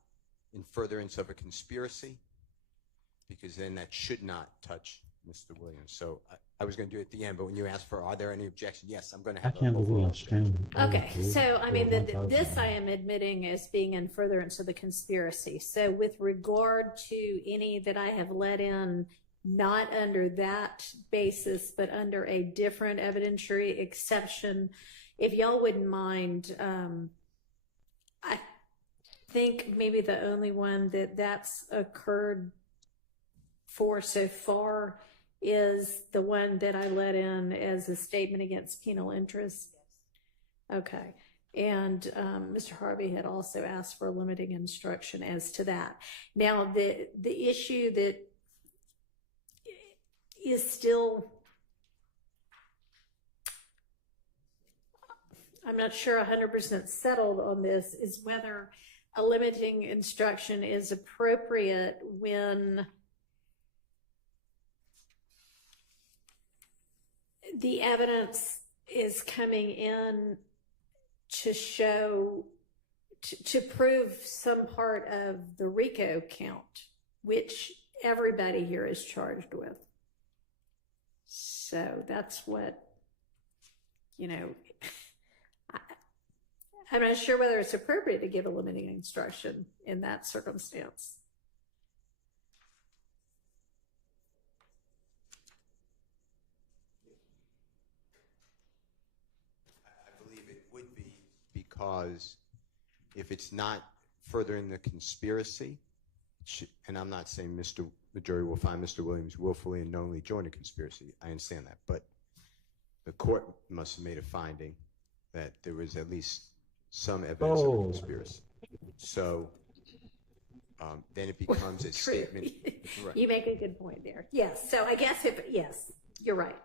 in furtherance of a conspiracy, because then that should not touch Mr. Williams. So I was going to do it at the end, but when you asked for, are there any objections? Yes, I'm going to have I can't believe I'm streaming. Okay, so I mean, this I am admitting as being in furtherance of the conspiracy. So with regard to any that I have let in, not under that basis, but under a different evidentiary exception, if y'all wouldn't mind, I think maybe the only one that's occurred for so far is the one that I let in as a statement against penal interest. Okay. And Mr. Harvey had also asked for a limiting instruction as to that. Now, the issue that is still, I'm not sure 100% settled on this, is whether a limiting instruction is appropriate when the evidence is coming in to show, to prove some part of the RICO count, which everybody here is charged with. So that's what, you know, I'm not sure whether it's appropriate to give a limiting instruction in that circumstance. I believe it would be, because if it's not furthering the conspiracy, and I'm not saying the jury will find Mr. Williams willfully and knowingly joined a conspiracy. I understand that. But the court must have made a finding that there was at least some evidence of a conspiracy. So then it becomes a statement. Right. You make a good point there. Yes. So I guess yes, you're right.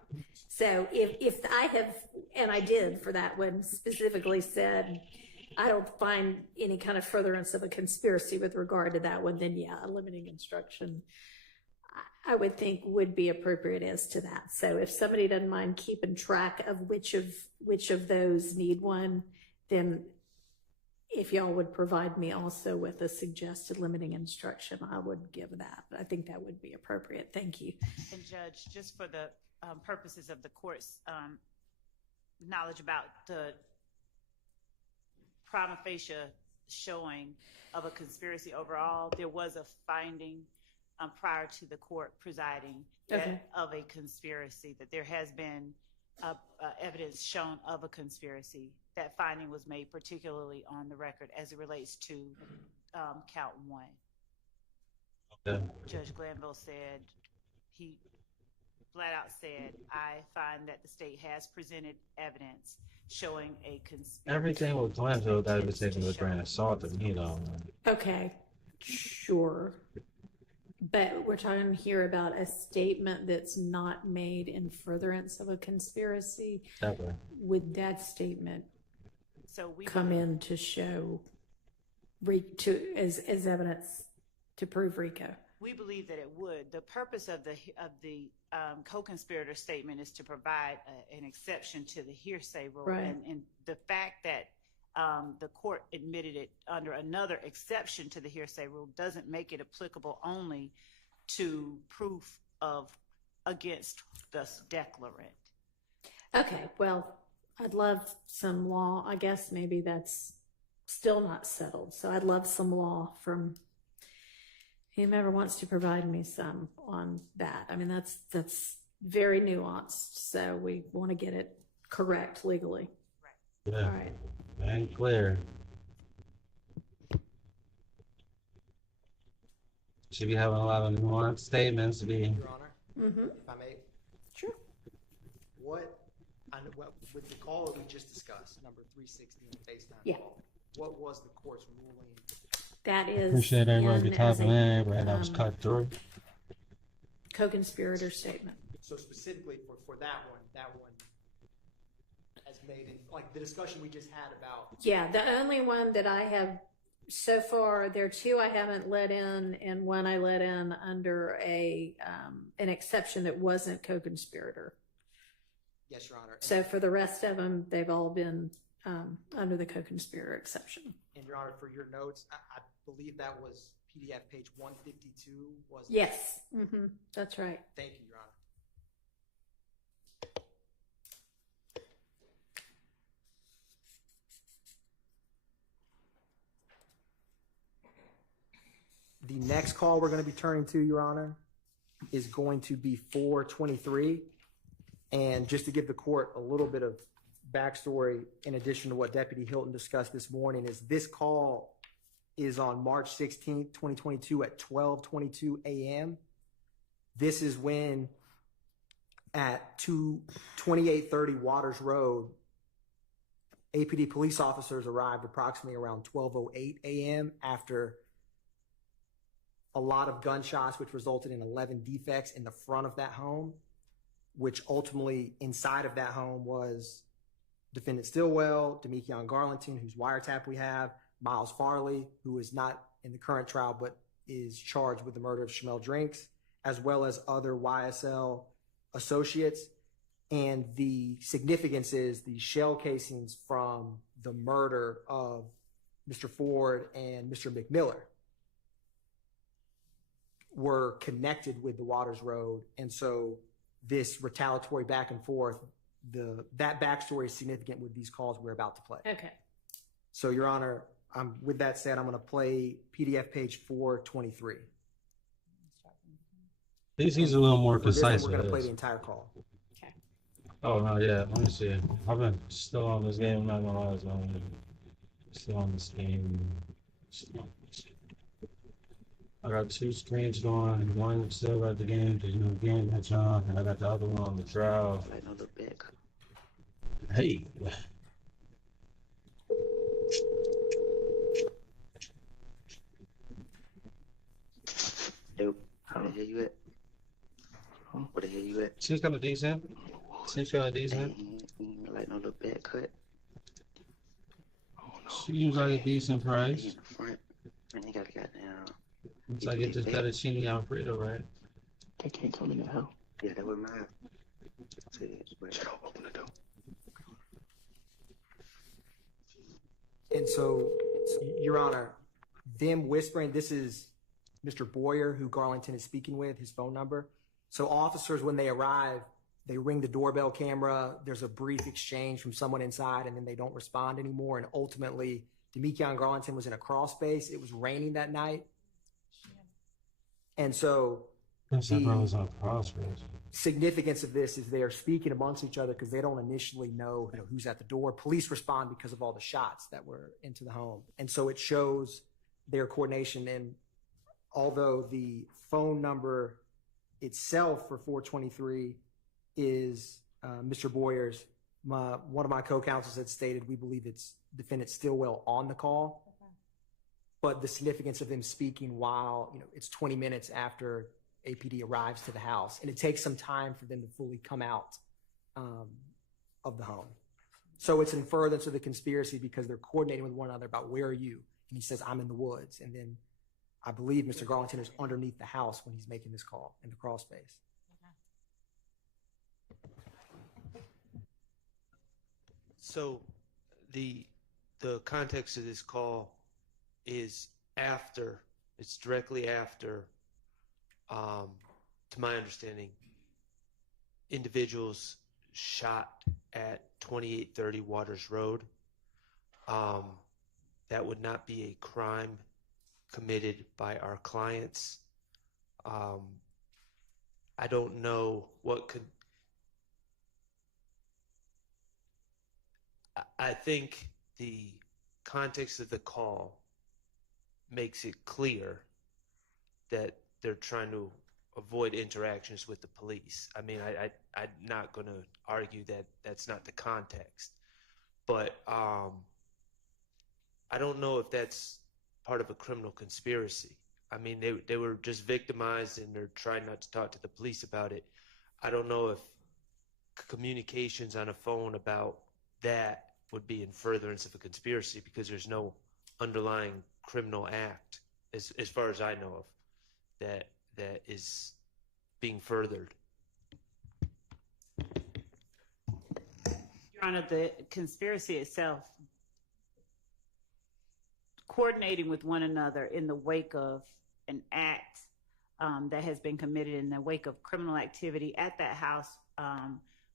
So if I have, and I did for that one, specifically said, I don't find any kind of furtherance of a conspiracy with regard to that one, then yeah, a limiting instruction I would think would be appropriate as to that. So if somebody doesn't mind keeping track of which of those need one, then if y'all would provide me also with a suggested limiting instruction, I would give that. I think that would be appropriate. Thank you. And Judge, just for the purposes of the court's knowledge about the prima facie showing of a conspiracy overall, there was a finding prior to the court presiding of a conspiracy, that there has been evidence shown of a conspiracy. That finding was made particularly on the record as it relates to count one. Okay. Judge Glanville said, he flat out said, I find that the state has presented evidence showing a conspiracy. Everything with Glanville got to be taken with a grain of salt to me, though. Okay, sure. But we're talking here about a statement that's not made in furtherance of a conspiracy. Definitely. Would that statement we come in to show as evidence to prove RICO? We believe that it would. The purpose of the co-conspirator statement is to provide an exception to the hearsay rule, Right. and the fact that the court admitted it under another exception to the hearsay rule, doesn't make it applicable only to proof of against the declarant. Okay, well, I'd love some law. I guess maybe that's still not settled. So I'd love some law from whomever wants to provide me some on that. I mean, that's very nuanced. So we want to get it correct legally. Yeah. All right. And clear. Should be having a lot of nuanced statements to be. Your Honor, Mm-hmm. if I may. Sure. With the call that we just discussed, number 360 FaceTime Yeah. call, what was the court's ruling? That is Appreciate everybody in tapping as in. Right, that was cut through. co-conspirator statement. So specifically for that one has made it, like the discussion we just had about. Yeah, the only one that I have so far, there are two I haven't let in, and one I let in under an exception that wasn't co-conspirator. Yes, Your Honor. So for the rest of them, they've all been under the co-conspirator exception. And Your Honor, for your notes, I believe that was PDF page 152, was it? Yes, mm-hmm. That's right. Thank you, Your Honor. The next call we're going to be turning to, Your Honor, is going to be 423. And just to give the court a little bit of backstory, in addition to what Deputy Hilton discussed this morning, is this call is on March 16th, 2022 at 12:22 a.m. This is when at 2830 Waters Road, APD police officers arrived approximately around 12:08 a.m. after a lot of gunshots, which resulted in 11 defects in the front of that home, which ultimately inside of that home was Defendant Stillwell, Demekion Garlington, whose wiretap we have, Miles Farley, who is not in the current trial but is charged with the murder of Shamel Drinks, as well as other YSL associates. And the significance is the shell casings from the murder of Mr. Ford and Mr. McMiller were connected with the Waters Road. And so this retaliatory back and forth, that backstory is significant with these calls we're about to play. Okay. So, Your Honor, with that said, I'm going to play PDF page 423. He's a little more For this one, concise. we're going to with play this. the entire call. Oh no, yeah. Let me see. I've been still on this game. I'm not gonna lie, still on this game. I got two screens going. One still got the game, game that's on, and I got the other one on the trial. Like no look back. Hey. Yo, how the hell you at? Where the hell you at? Seems kind of decent. Seems kind of decent. Like no little back cut. Seems like a decent price. In the front. And they got a goddamn. Looks like it just got a chini Alfredo, right? They can't come in the house. Yeah, that was mine. Shut up, open the door. And so, Your Honor, them whispering, this is Mr. Boyer, who Garlington is speaking with, his phone number. So officers, when they arrive, they ring the doorbell camera. There's a brief exchange from someone inside, and then they don't respond anymore. And ultimately, Demekion Garlington was in a crawl space. It was raining that night. And so the significance of this is they are speaking amongst each other because they don't initially know who's at the door. Police respond because of all the shots that were into the home. And so it shows their coordination. And although the phone number itself for 423 is Mr. Boyer's, one of my co-counsels had stated we believe it's Defendant Stillwell on the call. But the significance of them speaking while, it's 20 minutes after APD arrives to the house. And it takes some time for them to fully come out of the home. So it's in furtherance of the conspiracy because they're coordinating with one another about where are you? And he says, I'm in the woods. And then I believe Mr. Garlington is underneath the house when he's making this call in the crawl space. So the the context of this call is after, it's directly after, to my understanding, individuals shot at 2830 Waters Road. That would not be a crime committed by our clients. I don't know what could. I think the context of the call makes it clear that they're trying to avoid interactions with the police. I mean, I'm not going to argue that that's not the context, but I don't know if that's part of a criminal conspiracy. I mean, they were just victimized and they're trying not to talk to the police about it. I don't know if communications on a phone about that would be in furtherance of a conspiracy, because there's no underlying criminal act, as far as I know of, that is being furthered. Your Honor, the conspiracy itself, coordinating with one another in the wake of an act that has been committed in the wake of criminal activity at that house.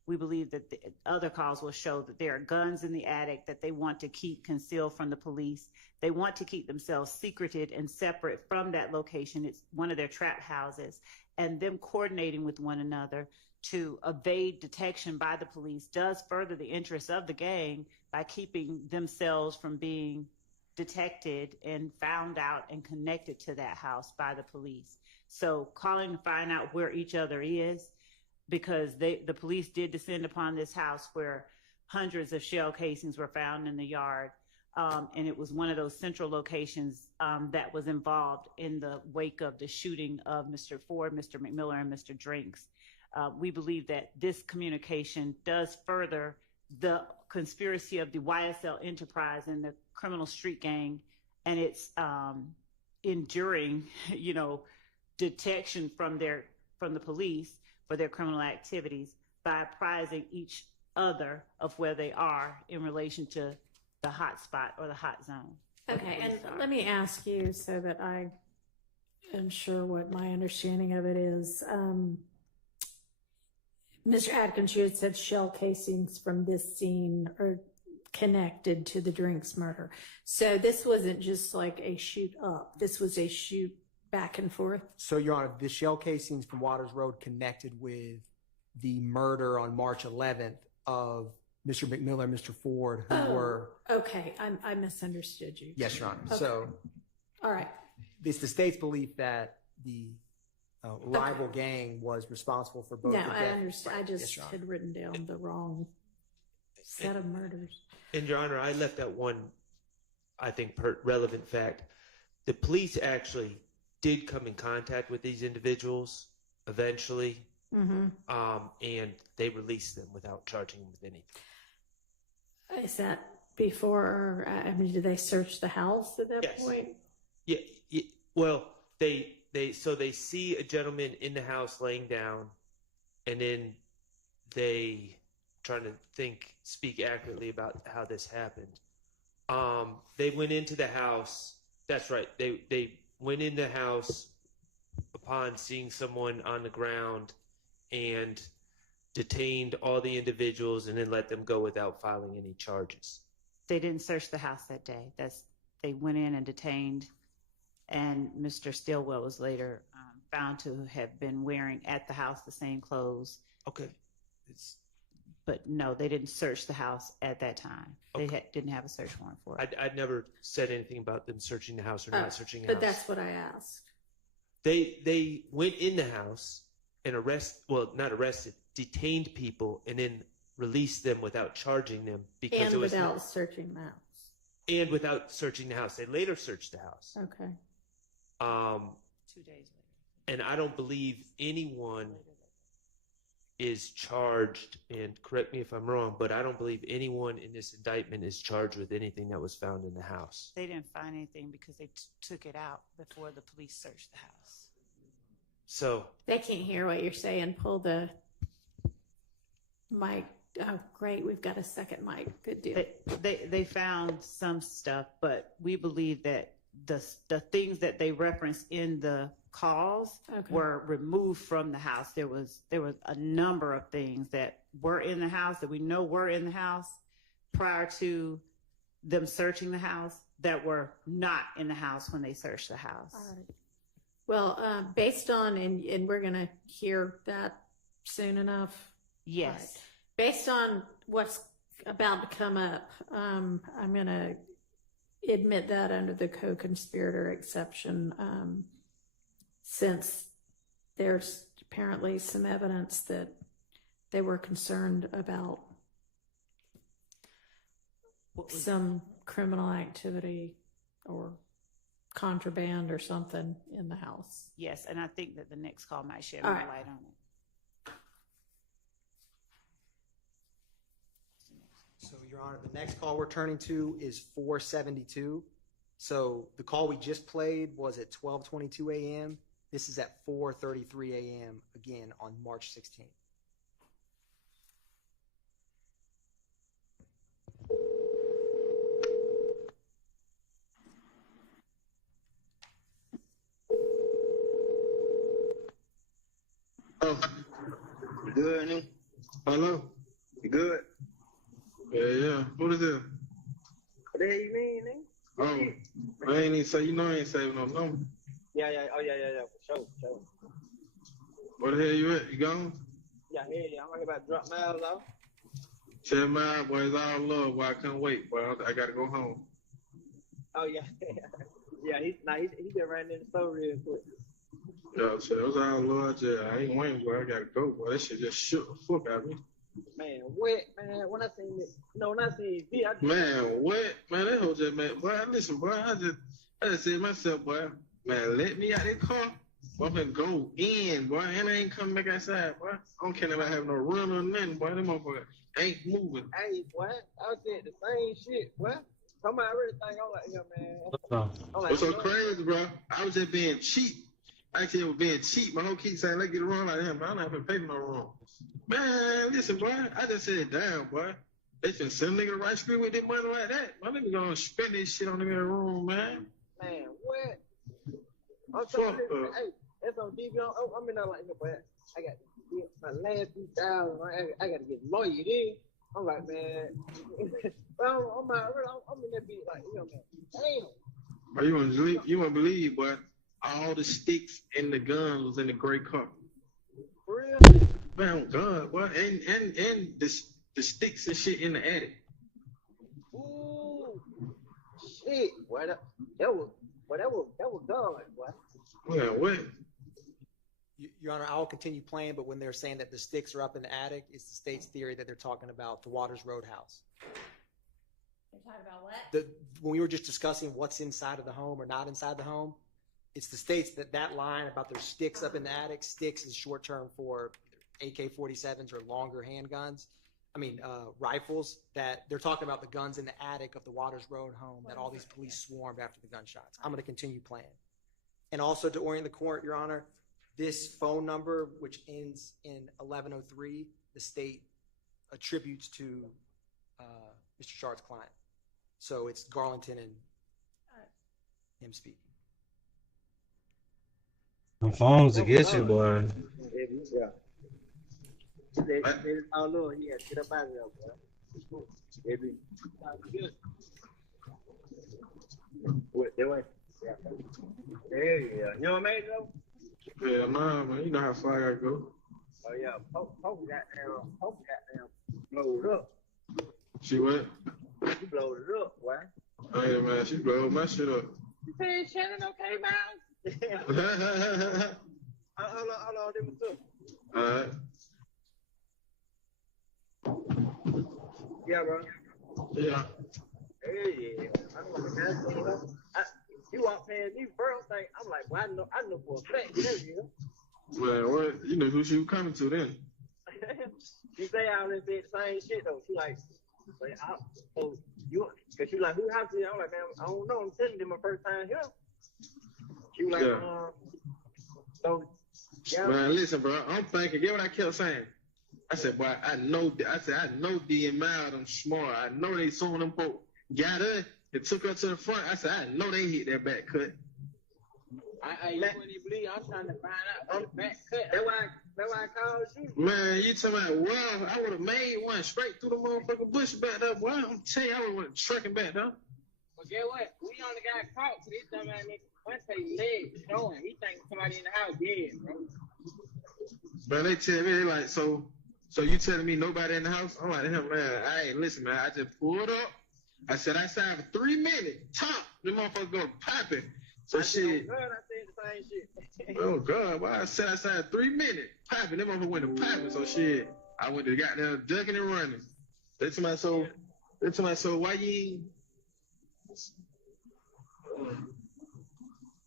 We believe that the other calls will show that there are guns in the attic that they want to keep concealed from the police. They want to keep themselves secreted and separate from that location. It's one of their trap houses. And them coordinating with one another to evade detection by the police does further the interests of the gang by keeping themselves from being detected and found out and connected to that house by the police. So calling to find out where each other is, because the police did descend upon this house where hundreds of shell casings were found in the yard. And it was one of those central locations that was involved in the wake of the shooting of Mr. Ford, Mr. McMiller, and Mr. Drinks. We believe that this communication does further the conspiracy of the YSL enterprise and the criminal street gang and its enduring, detection from the police for their criminal activities by apprising each other of where they are in relation to the hot spot or the hot zone. Okay, and let me ask you so that I am sure what my understanding of it is. Mr. Atkins, you had said shell casings from this scene are connected to the Drinks murder. So this wasn't just like a shoot up. This was a shoot back and forth. So, Your Honor, the shell casings from Waters Road connected with the murder on March 11th of Mr. McMiller and Mr. Ford, who were... Okay, I misunderstood you. Yes, Your Honor. Okay. So, all right. It's the state's belief that the rival gang was responsible for both. No, the death. I understand. I just Yes, had written down the wrong set of murders. And Your Honor, I left out one, I think, relevant fact. The police actually did come in contact with these individuals eventually, and they released them without charging them with anything. Is that before, I mean, did they search the house at that point? Yeah. Well, they see a gentleman in the house laying down, and then they, trying to speak accurately about how this happened. They went into the house. That's right. They went in the house upon seeing someone on the ground and detained all the individuals and then let them go without filing any charges. They didn't search the house that day. They went in and detained, and Mr. Stillwell was later found to have been wearing at the house the same clothes. Okay. But no, they didn't search the house at that time. Okay. They didn't have a search warrant for it. I'd never said anything about them searching the house or not searching the house. But that's what I asked. They went in the house and detained people and then released them without charging them because it was without searching the house. And without searching the house. They later searched the house. Okay. 2 days later. And I don't believe anyone is charged, and correct me if I'm wrong, but I don't believe anyone in this indictment is charged with anything that was found in the house. They didn't find anything because they took it out before the police searched the house. So they can't hear what you're saying. Pull the mic Oh, great. We've got a second mic. Good deal. They found some stuff, but we believe that the things that they referenced in the calls were removed from the house. There was a number of things that were in the house that we know were in the house prior to them searching the house that were not in the house when they searched the house. All right. Well, based on, and we're going to hear that soon enough. Yes. Right. Based on what's about to come up, I'm going to admit that under the co-conspirator exception, since there's apparently some evidence that they were concerned about some criminal activity or contraband or something in the house. Yes, and I think that the next call might shed All more right. light on it. So, Your Honor, the next call we're turning to is 472. So the call we just played was at 12:22 a.m. This is at 4:33 a.m. again on March 16th. Oh, you good, Nick? Hello? You good? Yeah. What is it? What the hell you mean, nigga? Oh, I ain't even say, I ain't saving no number. Yeah. Oh, yeah. For sure. Where the hell you at? You gone? Yeah. I'm about to drop miles off. 10 miles, boy, it's all love, boy. I couldn't wait, boy. I gotta go home. Oh, yeah. Yeah, he been running in the store real quick. Yeah, so it was all love. I ain't waiting, boy. I gotta go, boy. That shit just shook the fuck out of me. Man, what, man? When I seen it, when I seen it, Man, what? Man, that whole just, man, boy, listen, boy, I just said to myself, boy, man, let me out that car. Boy, I'm gonna go in, boy, and I ain't coming back outside, boy. I don't care if I have no run or nothing, boy. Them motherfuckers ain't moving. Hey, boy, I said the same shit, boy. Somebody really think I'm like, yeah, man. What's so crazy, bro? I was just being cheap. Actually, it was being cheap. My whole keep saying, let's get a run like him, but I'm not gonna pay for no run. Man, listen, boy, I just said, damn, boy. They can send a nigga right street with their money like that. My nigga gonna spend this shit on them in the room, man. Man, what? I'm trying to hey, that's on DV. I'm in there like, boy, I got to get my last 2,000. I got to get lawyered in. I'm like, man. Well, I'm in that beat like, man, damn. Bro, you won't believe, boy. All the sticks and the guns was in the gray car. For real? Man, God, boy, and the sticks and shit in the attic. Ooh, shit, boy, that was God, boy. Man, what? Your Honor, I'll continue playing, but when they're saying that the sticks are up in the attic, it's the state's theory that they're talking about the Waters Roadhouse. They're talking about what? When we were just discussing what's inside of the home or not inside the home, it's the states that line about their sticks up in the attic. Sticks is short term for AK-47s or longer handguns. Rifles. That they're talking about the guns in the attic of the Waters Road home that all these police swarmed after the gunshots. I'm going to continue playing. And also to orient the court, Your Honor, this phone number, which ends in 1103, the state attributes to Mr. Shard's client. So it's Garlington and him speaking. The phones to get you, boy. Yeah. Oh, Lord, yeah, get up out of there, boy. Baby. What, that way? Yeah. Yeah. You know what I mean, though? Yeah, man, you know how far I gotta go. Oh, yeah. Pope got down blowed up. She what? She blowed it up, boy. Hey, man, she blowed my shit up. You saying Shannon okay, man? Hold on, let me talk. All right. Yeah, bro. Yeah. Hey, you walk past me first thing. I'm like, well, I know for a fact. Man, what? You know who she was coming to then? She say I already said the same shit though. She like, cause she like, who house is it? I'm like, man, I don't know. I'm telling you, my first time here. She was like, yeah. so. Yeah, man, listen, bro. I'm thinking. Get what I kept saying. I said, boy, I know D and Mild, I'm smart. I know they soon them folk got her and took her to the front. I said, I know they hit that back cut. You wouldn't even believe I'm trying to find out the back cut. That's why I called you. Man, you talking about, well, I would have made one straight through the motherfucking bush back there, boy. I'm telling you, I would have went trucking back there. Well, guess what? We only got caught for this dumb ass nigga. Once they legs showing, he thinks somebody in the house dead, bro. Man, they tell me, they like, so you telling me nobody in the house? I'm like, hell, man, I ain't listen, man. I just pulled up. I said outside for 3 minutes. Top, the motherfucker go popping. So shit. Oh, God, I said the same shit. Oh, God, why I sat outside 3 minutes. Popping, them motherfucker went to popping. So shit, I went to goddamn ducking and running. They tell me, so why you ain't...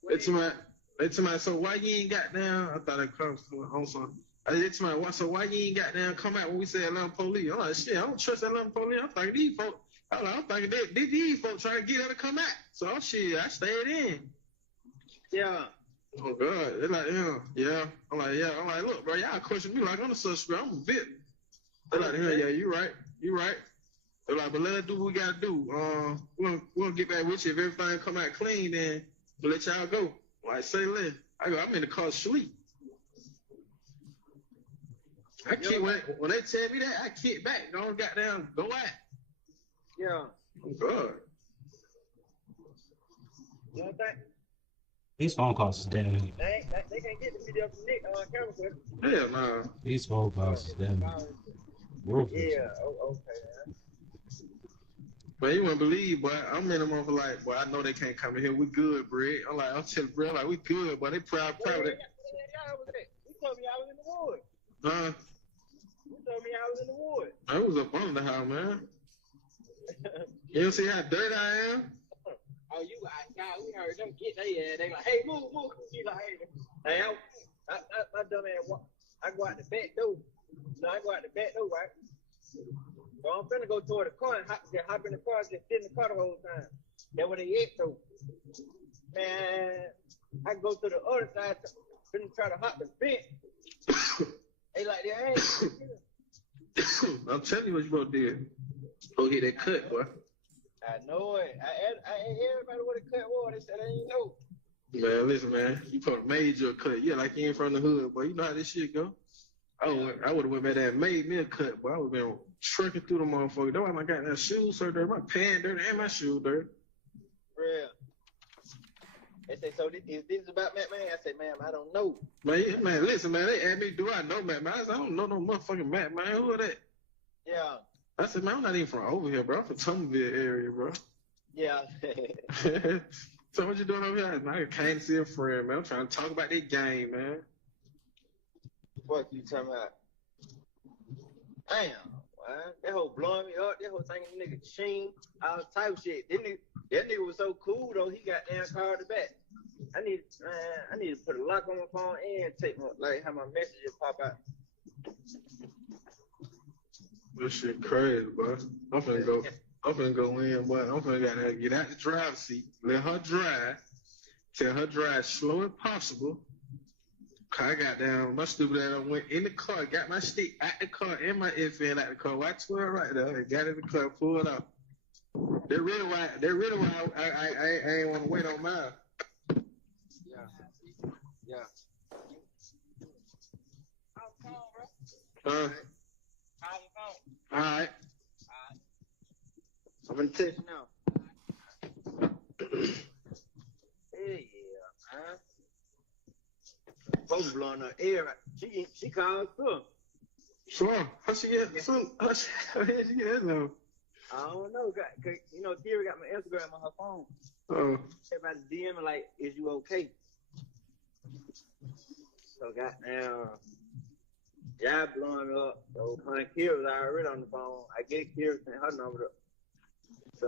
They tell me, so why you ain't got down? I thought it comes on something. They tell me, so why you ain't got down come out when we said Atlanta police? I'm like, shit, I don't trust Atlanta police. I'm thinking these folks. I'm thinking these folks trying to get her to come out. So shit, I stayed in. Yeah. Oh God, they're like, yeah. I'm like, look, bro, y'all question me like I'm a suspect. I'm a victim. They're like, yeah, you right. They're like, but let us do what we gotta do. We'll get back with you. If everything come out clean, then we'll let y'all go. Like, say less. I go, I'm in the car sleep. I keep when they tell me that, I kick back. Don't goddamn go out. Yeah. Oh God. You know that? These phone calls is damn. They can't get the video from Nick on camera. Hell no. These phone calls is damn. Yeah. Okay. But you wouldn't believe, boy. I'm in them over like, boy, I know they can't come in here. We good, Brett. I'm telling Brett, like, we good, boy. They proud of it. You told me I was in the woods. Huh? You told me I was in the woods. I was up under the house, man. You don't see how dirty I am? Oh, God, we heard them get their ass. They like, hey, move. She like, hey, my dumb ass, I go out the back door. No, I go out the back door, right? So I'm finna go toward the car and hop in the car, just sit in the car the whole time. That's what they at, though. Man, I go to the other side, finna try to hop the fence. They like, hey. I'm telling you what you gonna do. Go get that cut, boy. I know it. I everybody what a cut was. They said they ain't know. Man, listen, man. You probably made your cut. Yeah, like you ain't from the hood, boy. You know how this shit go. I would have went back there and made me a cut, boy. I would have been trucking through the motherfucker. That's why my goddamn shoes so dirty, my pants dirty, and my shoes dirty. Real. They say, so is this about Matt, man? I say, ma'am, I don't know. Man, listen, man. They asked me, do I know Matt, man? I said, I don't know no motherfucking Matt, man. Who are that? Yeah. I said, man, I'm not even from over here, bro. I'm from Tumbleville area, bro. Yeah. So what you doing over here? Man, I came to see a friend, man. I'm trying to talk about that game, man. What you talking about? Damn, man. That whole blowing me up. That whole thing, nigga Sheen, all type of shit. That nigga was so cool though. He got damn called back. I need to put a lock on my phone and take have my messages pop out. This shit crazy, boy. I'm finna go in, boy. I'm finna get out the driver's seat, let her drive, tell her drive slow as possible. I got down, my stupid ass went in the car, got my stick out the car and my FN out the car. Watch her right there and got in the car, pulled up. They're really why I ain't want to wait on mine. Yeah. All right. I'm gonna text you now. Hey, man. Folks blowing up air. She called too. Sure. How she get that now? I don't know. Cause, Kira got my Instagram on her phone. Oh. Everybody DMing like, is you okay? So goddamn, y'all blowing up. So my Kira was already on the phone. I get Kira sent her number to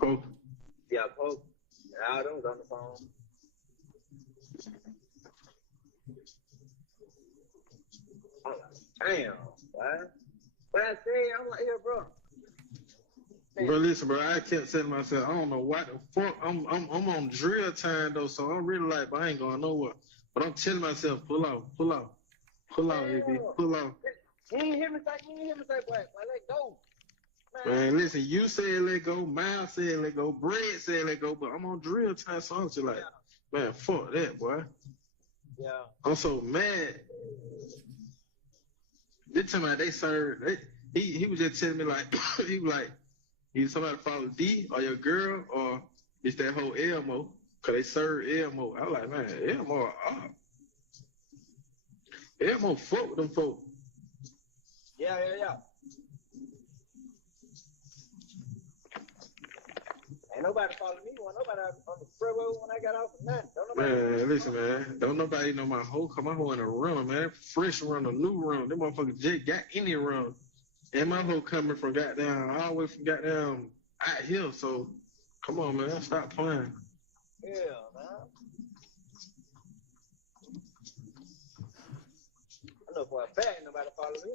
Pope. Yeah, Pope. All them was on the phone. Damn, man. But I say, I'm like, yeah, bro. Bro, listen, bro. I kept saying to myself, I don't know what the fuck. I'm on drill time though, so I'm really like, but I ain't going nowhere. But I'm telling myself, pull off. Pull out, AB. Pull out. You ain't hear me say, boy, let go. Man, listen, you said let go, Miles said let go, Brad said let go, but I'm on drill time, so I'm just like, man, fuck that, boy. Yeah. I'm so mad. This time they served, he was just telling me like, he was like, either somebody follow D or your girl or it's that whole Elmo, cause they serve Elmo. I was like, man, Elmo, Elmo fuck with them folk. Yeah. Ain't nobody follow me. Wasn't nobody on the freeway when I got off of nothing. Don't nobody. Man, listen, man. Don't nobody know my hoe. Cause my hoe in a runner, man. Fresh runner, new runner. Them motherfuckers just got any run. And my hoe coming from goddamn, all the way from goddamn out here. So, come on, man. Stop playing. Yeah, man. I know for a fact ain't nobody follow me.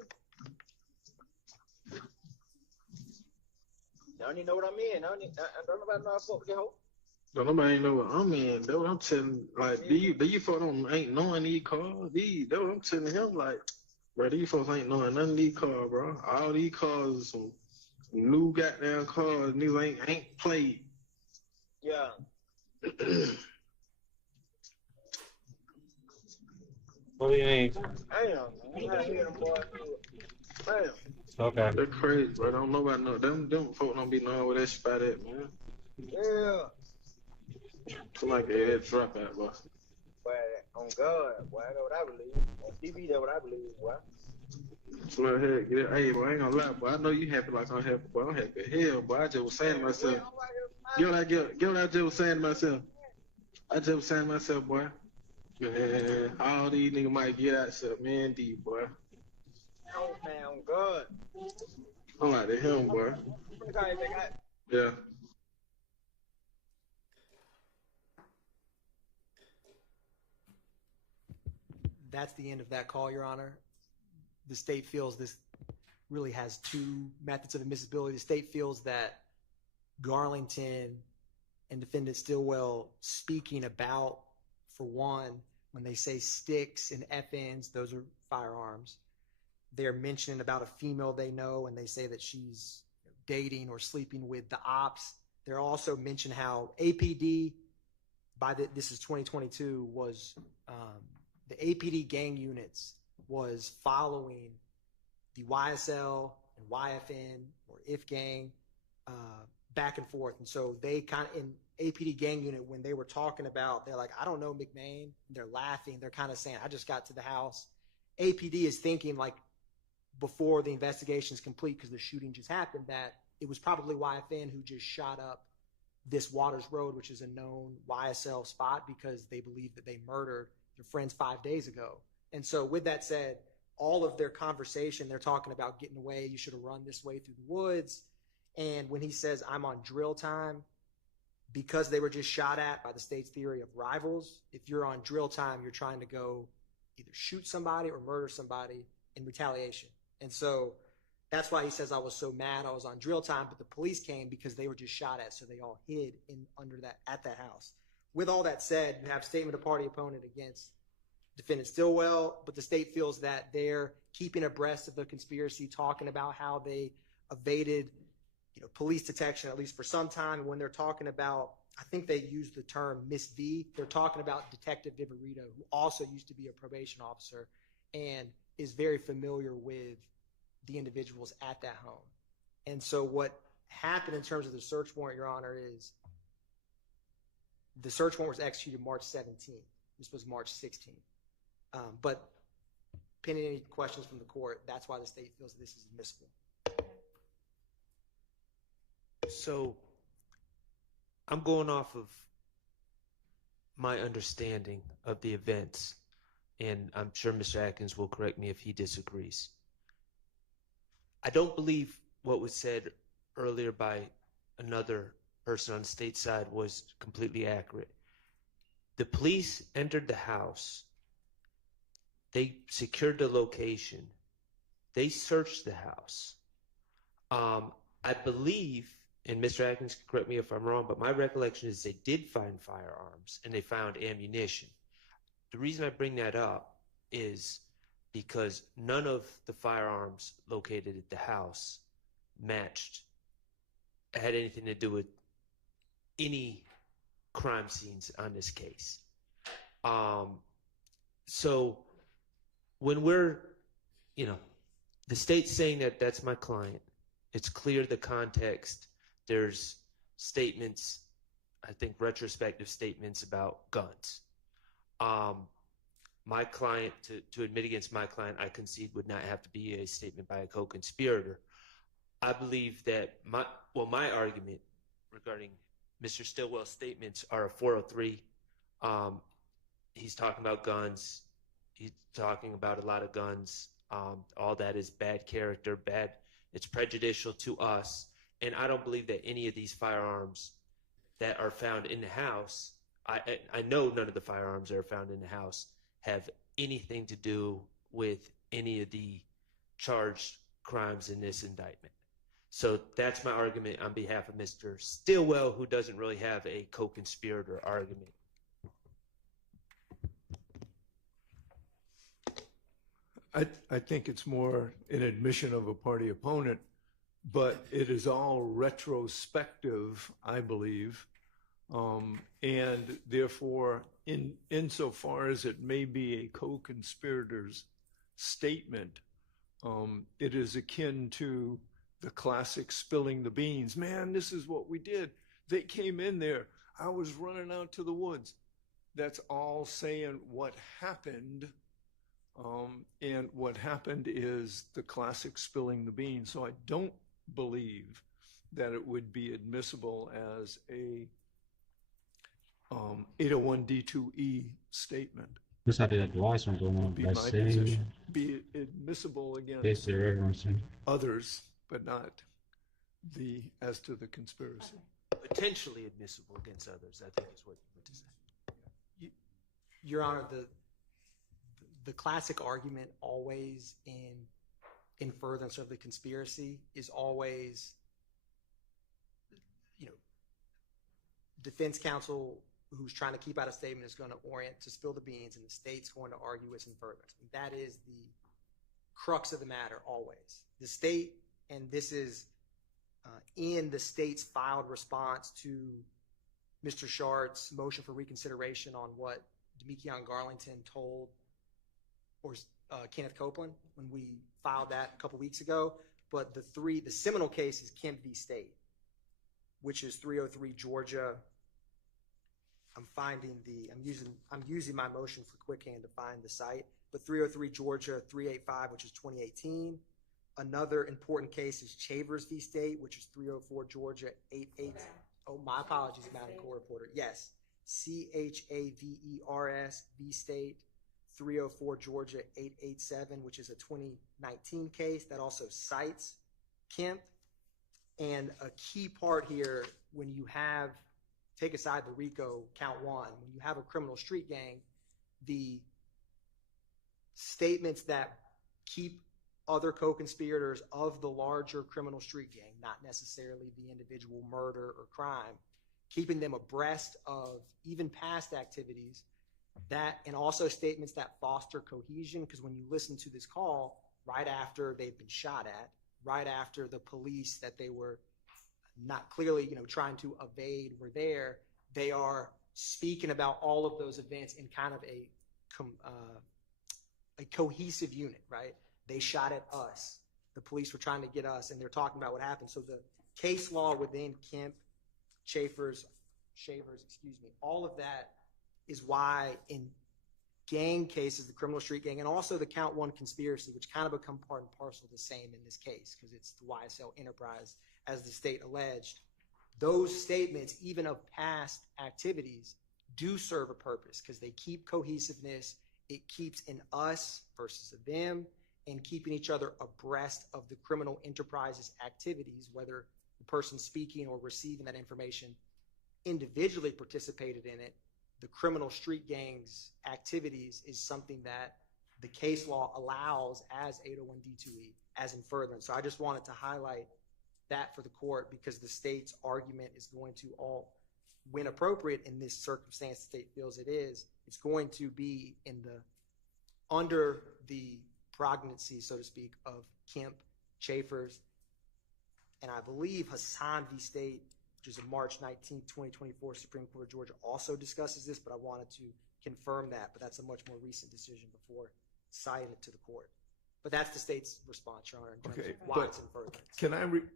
Don't even know what I'm in. Don't nobody know I fuck with the hoe. Don't nobody know what I'm in. That's what I'm telling. Like, these folks ain't knowing these cars. That's what I'm telling him. Like, bro, these folks ain't knowing none of these cars, bro. All these cars is some new goddamn cars. Niggas ain't played. Yeah. What do you mean? Damn, man. I hear them boys. Damn. Okay. They're crazy, bro. Don't nobody know. Them folk don't be knowing where that spot at, man. Yeah. Somebody get that drop out, boy. Boy, on God, boy, that's what I believe. On TV, that's what I believe, boy. Somebody had get it. Hey, boy, I ain't gonna lie, boy. I know you happy like I'm happy, boy. I'm happy as hell, boy. I just was saying to myself. Get what I just was saying to myself. I just was saying to myself, boy. Man, all these niggas might get out except me and D, boy. Oh, man, on God. I'm like the him, boy. Yeah. That's the end of that call, Your Honor. The state feels this really has two methods of admissibility. The state feels that Garlington and defendant Stillwell speaking about, for one, when they say sticks and FNs, those are firearms. They're mentioning about a female they know, and they say that she's dating or sleeping with the ops. They're also mentioning how APD, this is 2022, was the APD gang units was following the YSL and YFN or IF gang back and forth. And so they kind of, in APD gang unit, when they were talking about, they're like, I don't know McMain. They're laughing. They're kind of saying, I just got to the house. APD is thinking, like, before the investigation is complete, because the shooting just happened, that it was probably YFN who just shot up this Waters Road, which is a known YSL spot, because they believe that they murdered their friends 5 days ago. And so with that said, all of their conversation, they're talking about getting away. You should have run this way through the woods. And when he says, I'm on drill time, because they were just shot at by the state's theory of rivals, if you're on drill time, you're trying to go either shoot somebody or murder somebody in retaliation. And so that's why he says, I was so mad I was on drill time, but the police came because they were just shot at, so they all hid at that house. With all that said, you have statement of party opponent against defendant Stillwell, but the state feels that they're keeping abreast of the conspiracy, talking about how they evaded police detection, at least for some time. When they're talking about, I think they used the term Miss V, they're talking about Detective Viverito, who also used to be a probation officer and is very familiar with the individuals at that home. And so what happened in terms of the search warrant, Your Honor, is the search warrant was executed March 17th. This was March 16th. But pending any questions from the court, that's why the state feels this is admissible. So I'm going off of my understanding of the events, and I'm sure Mr. Atkins will correct me if he disagrees. I don't believe what was said earlier by another person on the state side was completely accurate. The police entered the house. They secured the location. They searched the house. I believe, and Mr. Atkins can correct me if I'm wrong, but my recollection is they did find firearms and they found ammunition. The reason I bring that up is because none of the firearms located at the house had anything to do with any crime scenes on this case. So when the state's saying that that's my client, it's clear the context. There's statements, I think retrospective statements about guns. My client, to admit against my client, I concede would not have to be a statement by a co-conspirator. I believe that my argument regarding Mr. Stillwell's statements are a 403. He's talking about guns. He's talking about a lot of guns. All that is bad character, bad. It's prejudicial to us. And I don't believe that any of these firearms that are found in the house, I know none of the firearms that are found in the house have anything to do with any of the charged crimes in this indictment. So that's my argument on behalf of Mr. Stillwell, who doesn't really have a co-conspirator argument. I think it's more an admission of a party opponent, but it is all retrospective, I believe. And therefore, insofar as it may be a co-conspirator's statement, it is akin to the classic spilling the beans. Man, this is what we did. They came in there. I was running out to the woods. That's all saying what happened. And what happened is the classic spilling the beans. So I don't believe that it would be admissible as a 801D2E statement. Just had that Warzone going on. Be my position. Be admissible against others, but not as to the conspiracy. Potentially admissible against others, I think is what you meant to say. Your Honor, the classic argument always in furtherance of the conspiracy is always, defense counsel who's trying to keep out a statement is going to orient to spill the beans, and the state's going to argue it's in furtherance. And that is the crux of the matter always. The state, and this is in the state's filed response to Mr. Shard's motion for reconsideration on what Demekion Garlington told Kenneth Copeland when we filed that a couple weeks ago. But the seminal case is Kemp v. State, which is 303 Georgia. I'm using my motion for quick hand to find the site, but 303 Georgia 385, which is 2018. Another important case is Chavers v. State, which is 304 Georgia 88. Oh, my apologies, Madam Co-Reporter. Yes, CHAVERS v. State, 304 Georgia 887, which is a 2019 case that also cites Kemp. And a key part here, when you have, take aside the RICO count one, when you have a criminal street gang, the statements that keep other co-conspirators of the larger criminal street gang, not necessarily the individual murder or crime, keeping them abreast of even past activities, that, and also statements that foster cohesion, because when you listen to this call, right after they've been shot at, right after the police that they were not clearly, trying to evade were there, they are speaking about all of those events in kind of a cohesive unit, right? They shot at us. The police were trying to get us, and they're talking about what happened. So the case law within Kemp, Shavers, all of that is why in gang cases, the criminal street gang, and also the count one conspiracy, which kind of become part and parcel the same in this case, because it's the YSL enterprise, as the state alleged. Those statements, even of past activities, do serve a purpose because they keep cohesiveness. It keeps an us versus a them, and keeping each other abreast of the criminal enterprise's activities, whether the person speaking or receiving that information individually participated in it. The criminal street gang's activities is something that the case law allows as 801D2E, as in furtherance. So I just wanted to highlight that for the court, because the state's argument is going to all, when appropriate in this circumstance the state feels it is, it's going to be under the pregnancy, so to speak, of Kemp, Chafers, and I believe Hassan v. State, which is a March 19, 2024 Supreme Court of Georgia, also discusses this, but I wanted to confirm that. But that's a much more recent decision before citing it to the court. But that's the state's response, Your Honor, in terms of why it's in furtherance.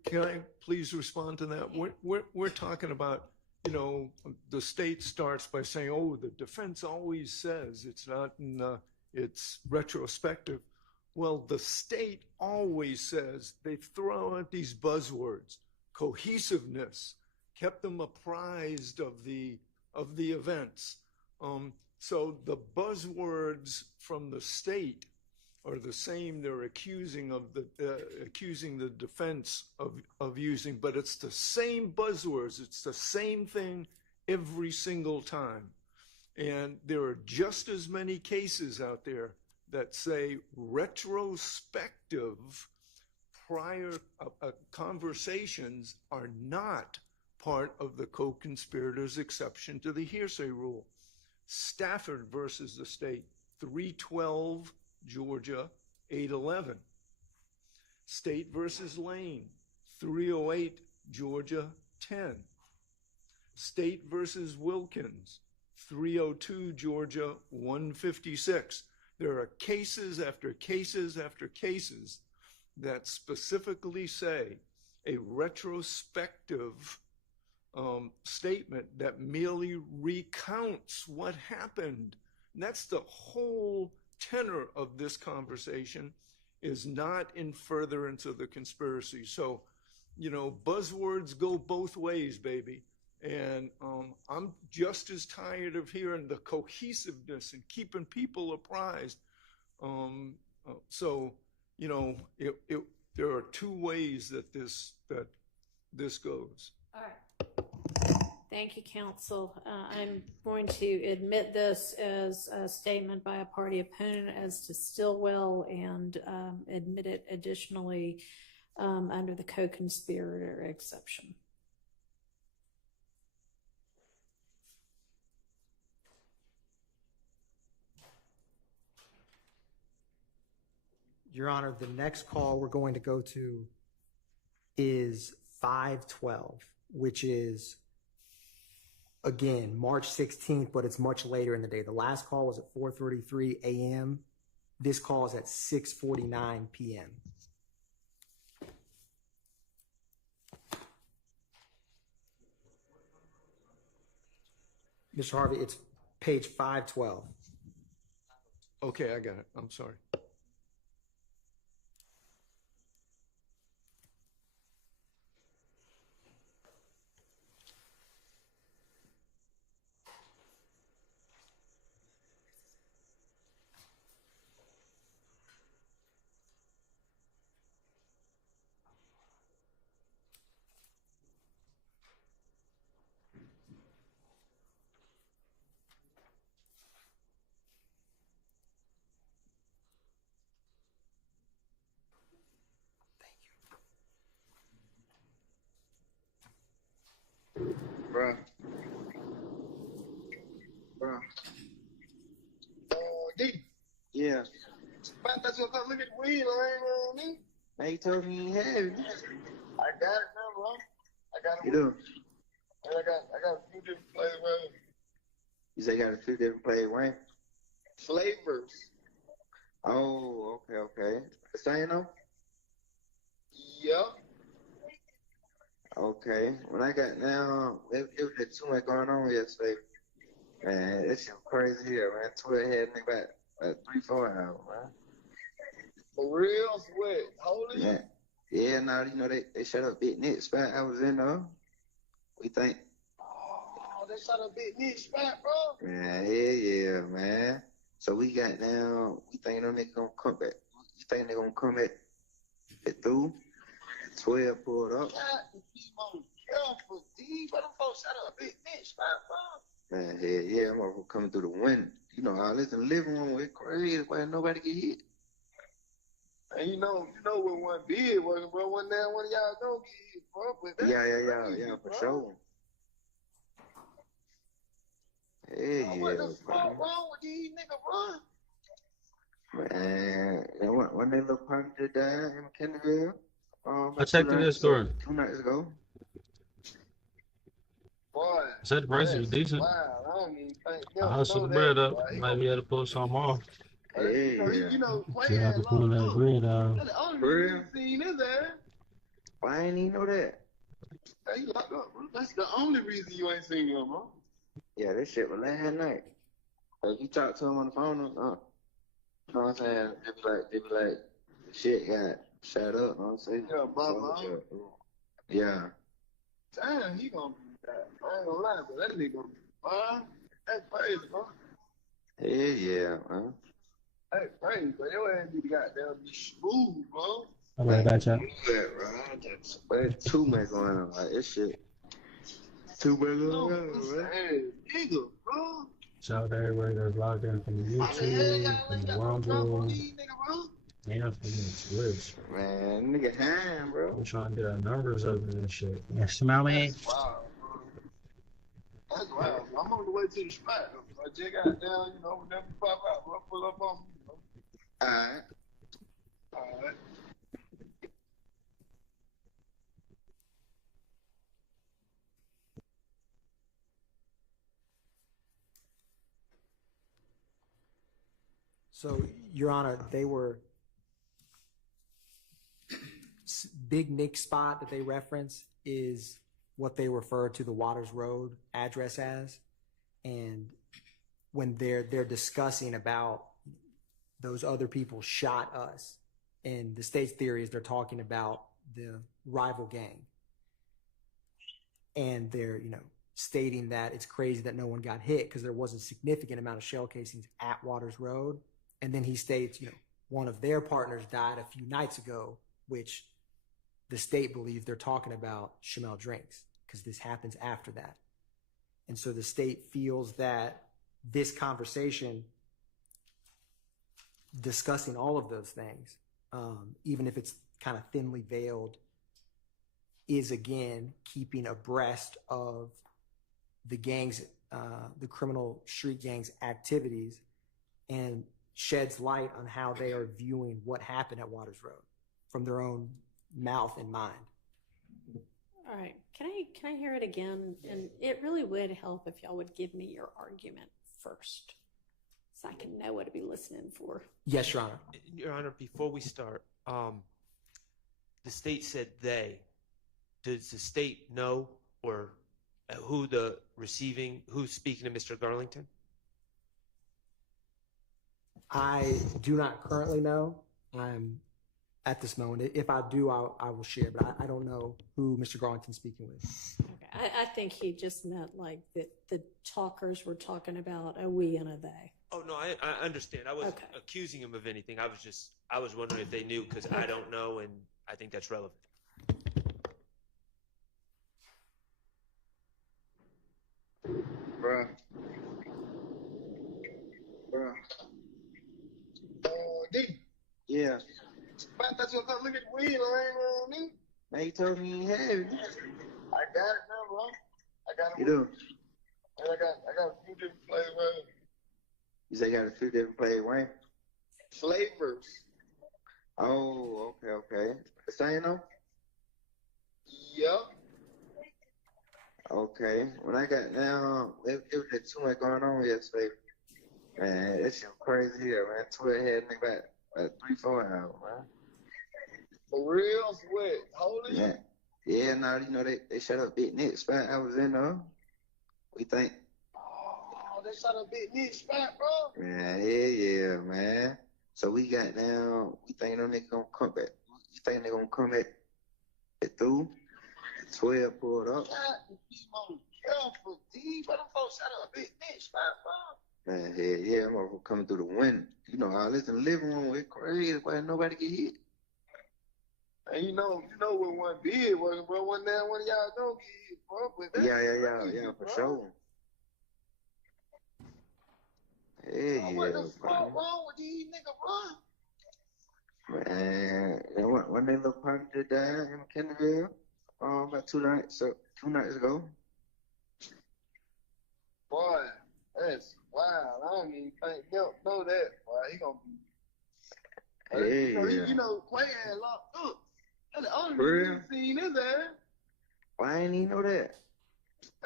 Can I please respond to that? We're talking about, the state starts by saying, oh, the defense always says it's not it's retrospective. Well, the state always says, they throw out these buzzwords, cohesiveness, kept them apprised of the events. So the buzzwords from the state are the same. They're accusing the defense of using, but it's the same buzzwords. It's the same thing every single time. And there are just as many cases out there that say retrospective prior conversations are not part of the co-conspirators exception to the hearsay rule. Stafford versus the state, 312 Georgia 811. State versus Lane, 308 Georgia 10. State versus Wilkins, 302 Georgia 156. There are cases after cases after cases that specifically say a retrospective statement that merely recounts what happened. And that's the whole tenor of this conversation, is not in furtherance of the conspiracy. So, buzzwords go both ways, baby. And I'm just as tired of hearing the cohesiveness and keeping people apprised. There are two ways that this goes. All right. Thank you, counsel. I'm going to admit this as a statement by a party opponent as to Stillwell, and admit it additionally under the co-conspirator exception. Your Honor, the next call we're going to go to is 512, which is, again, March 16th, but it's much later in the day. The last call was at 4:33 a.m. This call is at 6:49 p.m. Mr. Harvey, it's page 512. Okay, I got it. I'm sorry. Bruh. D. Yeah. Man, that's what I'm looking at weed, I ain't Man, you told me you had it. I got it now, bro. I got it. You do? And I got a few different flavors. You say you got a few different flavors. Flavors. Oh, okay. The same though? Yeah. Okay. When I got now, it was just too much going on yesterday. Man, that shit was crazy here, man. 12 had nigga about 3-4 hours, man. For real? Sweat. How old are you? Man. Yeah, now, they shut up Big Nick spot I was in, though. We think. Oh, they shut up Big Nick spot, bro? Man, yeah, man. So we got down, we think them niggas gonna come back. You think they gonna come at through? 12 pulled up. God, be more careful, D. But them folks shut up Big Nick spot, bro? Man, yeah, I'm gonna coming through the window. You know, all this in the living room, it's crazy, why nobody get hit. And you know what one did was, bro, one day one of y'all don't get hit, bro. But Yeah, for sure. What the fuck wrong with these niggas, bro? Man, when they little party that died in Kennerville, I about checked the Discord. 2 nights ago. Boy, I said the price was that's decent. wild. I don't even think I them hustled know the that, bread up. boy. He Might gonna be able to pull some off. you know, Quay See if I had can pull locked that up. bread out. That's the only For reason real? we seen his ass. Why I ain't even know that? Hey, he locked up, bro. That's the only reason you ain't seen him, bro. Yeah, this shit was last night. Like, you talk to him on the phone, you know what I'm saying? They be like, shit got shut up, you know what I'm saying? Yeah, brother. Yeah. Damn, he gonna be that. I ain't gonna lie, but that nigga gonna be fine. That's crazy, bro. Hell yeah, man. That's crazy, but your ass need to goddamn be smooth, bro. All right, that's it. Yeah, bro. But too much going on. Like, this shit. Too much No, going on, man. hey, nigga, bro. Shout out to everybody that's logged in from the How the hell YouTube, y'all from ain't the got no drop on Rumble, these nigga, bro? and from the Twitch. Man, nigga high, bro. We're trying to get our numbers up in this shit. Yeah, smell me? That's wild, bro. That's wild. I'm on the way to the spot. I just got down, you know, whenever you pop out, bro, pull up on me, bro. Alright. Alright. So, Your Honor, they were Big Nick spot that they reference is what they refer to the Waters Road address as, and when they're discussing about those other people shot us, and the state's theory is they're talking about the rival gang, and they're stating that it's crazy that no one got hit because there was a significant amount of shell casings at Waters Road. And then he states, one of their partners died a few nights ago, which the state believes they're talking about Chamel Drinks because this happens after that. And so the state feels that this conversation discussing all of those things, even if it's kind of thinly veiled, is again keeping abreast of the gangs, the criminal street gangs' activities, and sheds light on how they are viewing what happened at Waters Road from their own mouth and mind. All right. Can I hear it again? And it really would help if y'all would give me your argument first, so I can know what to be listening for. Yes, Your Honor. Your Honor, before we start, the state said they. Does the state know or who's speaking to Mr. Garlington? I do not currently know. I'm at this moment. If I do, I will share, but I don't know who Mr. Garlington's speaking with. Okay. I think he just meant like that the talkers were talking about a we and a they. Oh, no, I understand. I wasn't accusing him of anything. I was wondering if they knew because I don't know, and I think that's relevant. Bruh. D. Yeah. I thought you were gonna look at the weed around me. Now you told me you had it. I got it now, bro. I got it. You do? And I got a few different flavors. You say you got a few different flavors. Flavors. Oh, okay. The same though? Yep. Okay. When I got down, it was just too much going on yesterday. Man, that shit was crazy here, man. 12 head nigga about 3-4 hours, man. For real? Sweat. Holy? Yeah. Yeah, now they shut up Big Nick spot I was in there. We think. Oh, they shut up Big Nick spot, bro. Man, yeah, man. So we got down. We think them niggas gonna come back. You think they gonna come back through? 12 pulled up. God, be more careful, D. But them folks shut up Big Nick spot, bro. Man, yeah, I'm gonna coming through the window. I listen in the living room. It's crazy, why nobody get hit. And you know when one bid was, bro. One day one of y'all don't get hit, bro. But Yeah, for sure. What the fuck wrong with these niggas, bro? Man, when they little party that died in Kennerville, about 2 nights ago. Boy, that's wild. I don't even think they'll know that, boy. He gonna be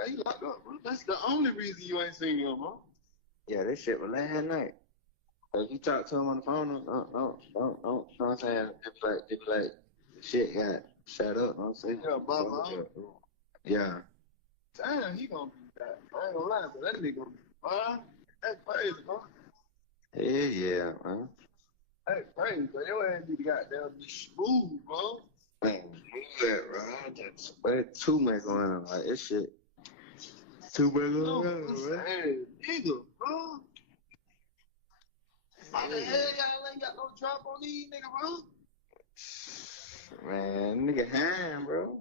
He locked up, bro. That's the only reason you ain't seen him, huh? Yeah, this shit was last night. If you talk to him on the phone, don't, know what I'm saying? Just like, shit got shut up, know what I'm saying? Yeah, Baba. Yeah. Damn, he gonna be that. I ain't gonna lie, but that nigga gonna be fine. That's crazy, bro. Yeah, man. That's crazy, bro. Your ass need to goddamn be smooth, bro. Man, yeah, bro. But too much going on. Like, this shit. Too much going on, bro. Hey, nigga, bro. Why the hell y'all ain't got no drop on these nigga, bro? Man, nigga hand, bro.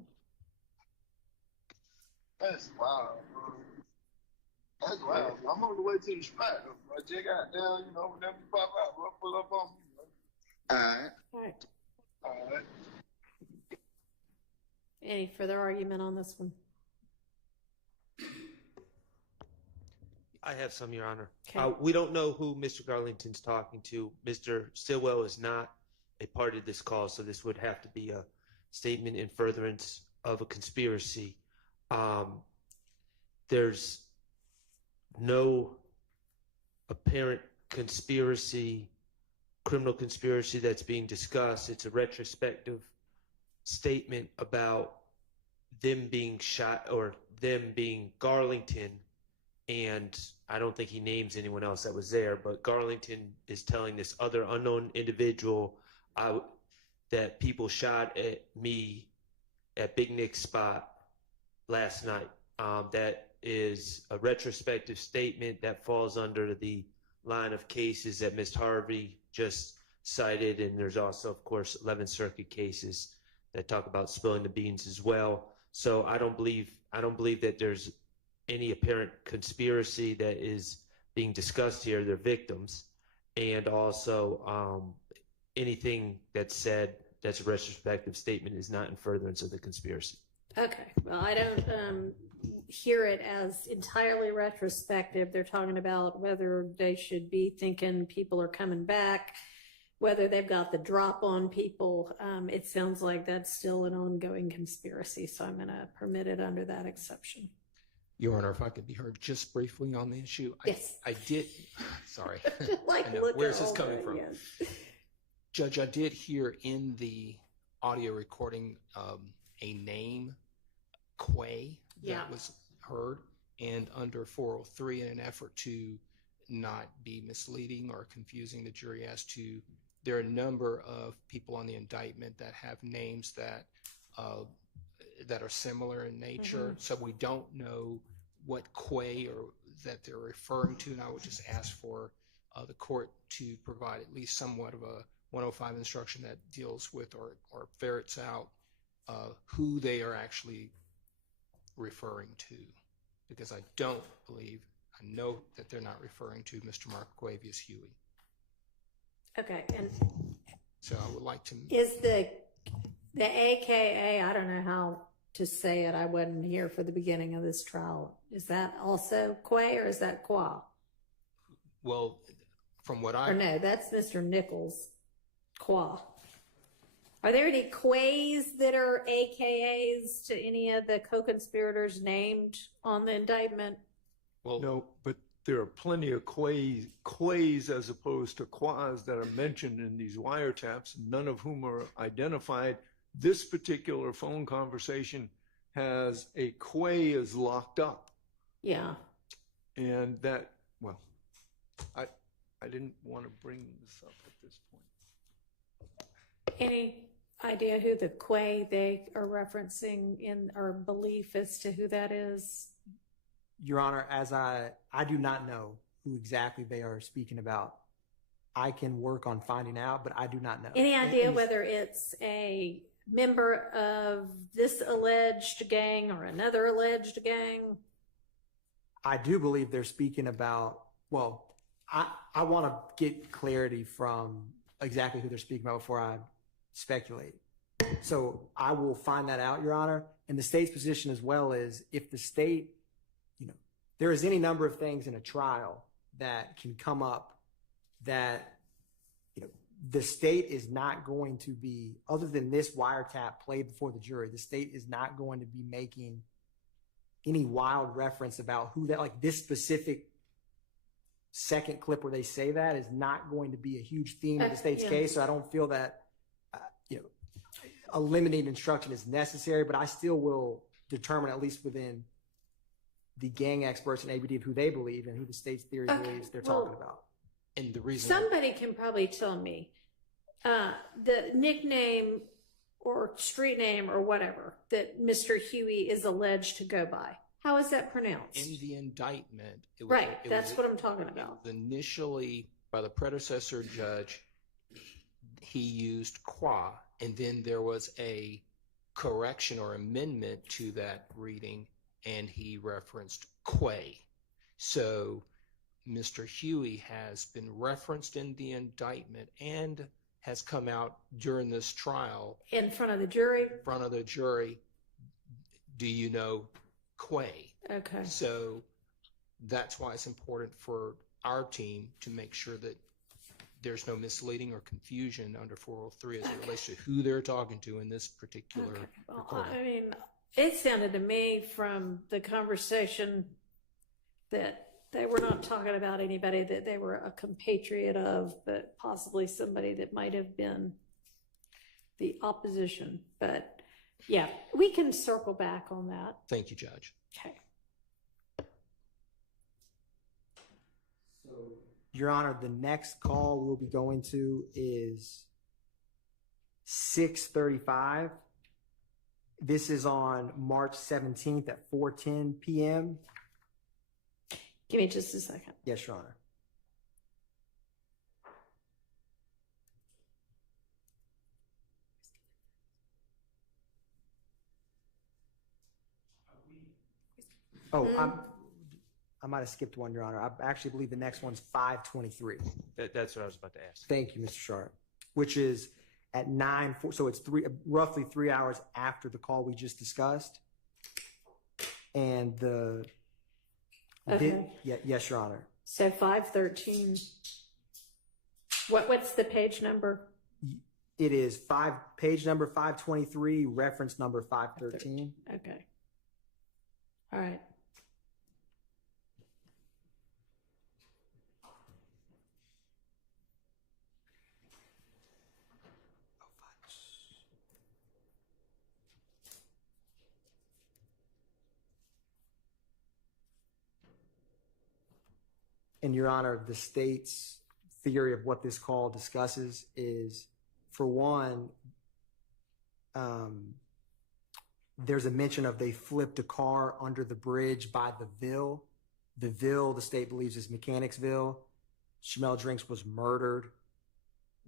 That's wild, bro. That's wild. Bro. I'm on the way to the spot, though, bro. Just got down, you know, whenever you pop out, bro, pull up on me, bro. Alright. Alright. Any further argument on this one? I have some, Your Honor. Okay. We don't know who Mr. Garlington's talking to. Mr. Stillwell is not a part of this call, so this would have to be a statement in furtherance of a conspiracy. There's no apparent conspiracy, criminal conspiracy that's being discussed. It's a retrospective statement about them being shot or them being Garlington, and I don't think he names anyone else that was there, but Garlington is telling this other unknown individual that people shot at me at Big Nick's spot last night. That is a retrospective statement that falls under the line of cases that Ms. Harvey just cited, and there's also, of course, 11th Circuit cases that talk about spilling the beans as well. So I don't believe that there's any apparent conspiracy that is being discussed here. They're victims, and also anything that's said that's a retrospective statement is not in furtherance of the conspiracy. Okay. Well, I don't hear it as entirely retrospective. They're talking about whether they should be thinking people are coming back, whether they've got the drop on people. It sounds like that's still an ongoing conspiracy, so I'm going to permit it under that exception. Your Honor, if I could be heard just briefly on the issue. Yes. I did. Sorry. Like, I know. look Where's at this all coming the- from? yes. Judge, I did hear in the audio recording a name, Quay, Yeah. that was heard. And under 403, in an effort to not be misleading or confusing the jury as to, there are a number of people on the indictment that have names that are similar in nature. Mhm. So we don't know what Quay or that they're referring to. And I would just ask for the court to provide at least somewhat of a 105 instruction that deals with or ferrets out who they are actually referring to. Because I don't believe, I know that they're not referring to Mr. Marquavius Huey. Okay. And So I would like to. is the AKA, I don't know how to say it. I wasn't here for the beginning of this trial. Is that also Quay or is that Qua? Well, from what Or no, that's Mr. Nichols. Qua. Are there any Quays that are AKAs to any of the co-conspirators named on the indictment? Well, no, but there are plenty of quays as opposed to quas that are mentioned in these wiretaps, none of whom are identified. This particular phone conversation has a quay is locked up. Yeah. And that, well, I didn't want to bring this up at this point. Any idea who the Quay they are referencing in or belief as to who that is? Your Honor, as I do not know who exactly they are speaking about. I can work on finding out, but I do not know. Any idea whether it's a member of this alleged gang or another alleged gang? I do believe they're speaking about, well, I want to get clarity from exactly who they're speaking about before I speculate. So I will find that out, Your Honor. And the state's position as well is if the state, there is any number of things in a trial that can come up that, the state is not going to be, other than this wiretap played before the jury, the state is not going to be making any wild reference about who that, like this specific second clip where they say that is not going to be a huge theme of the state's case. So I don't feel that, a limiting instruction is necessary, but I still will determine, at least within the gang experts and ABD, of who they believe and who the state's theory believes they're talking about. And the reason somebody can probably tell me the nickname or street name or whatever that Mr. Huey is alleged to go by. How is that pronounced? in the indictment, That's what I'm talking about. It was initially by the predecessor judge, he used qua, and then there was a correction or amendment to that reading, and he referenced Quay. So Mr. Huey has been referenced in the indictment and has come out during this trial. In front of the jury? In front of the jury. Do you know Quay? Okay. So that's why it's important for our team to make sure that there's no misleading or confusion under 403 as it relates to who they're talking to in this particular recording. I mean, it sounded to me from the conversation that they were not talking about anybody that they were a compatriot of, but possibly somebody that might have been the opposition. But yeah, we can circle back on that. Thank you, Judge. Okay. So, Your Honor, the next call we'll be going to is 6:35. This is on March 17th at 4:10 p.m. Give me just a second. Yes, Your Honor. Oh, I might have skipped one, Your Honor. I actually believe the next one's 5:23. That's what I was about to ask. Thank you, Mr. Sharp. Which is at 9:04, so it's roughly 3 hours after the call we just discussed. And the Okay. yes, Your Honor. So 513. What's the page number? It is page number 523, reference number 513. Okay. All right. And Your Honor, the state's theory of what this call discusses is, for one, there's a mention of they flipped a car under the bridge by the Ville. The Ville, the state believes, is Mechanicsville. Shamel Drinks was murdered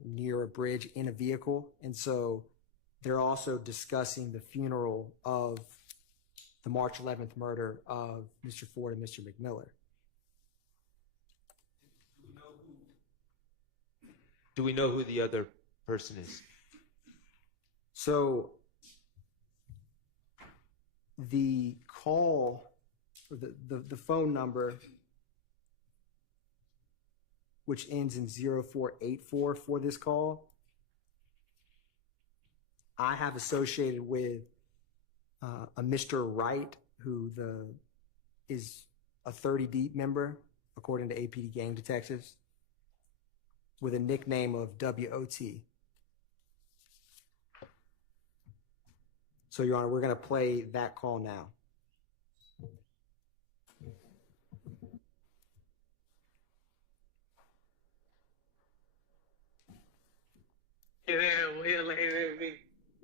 near a bridge in a vehicle. And so they're also discussing the funeral of the March 11th murder of Mr. Ford and Mr. McMiller. Do we know who the other person is? So the call, the phone number, which ends in 0484 for this call, I have associated with a Mr. Wright, who is a 30 Deep member, according to APD Gang Detectives, with a nickname of WOT. So, Your Honor, we're going to play that call now. Hey,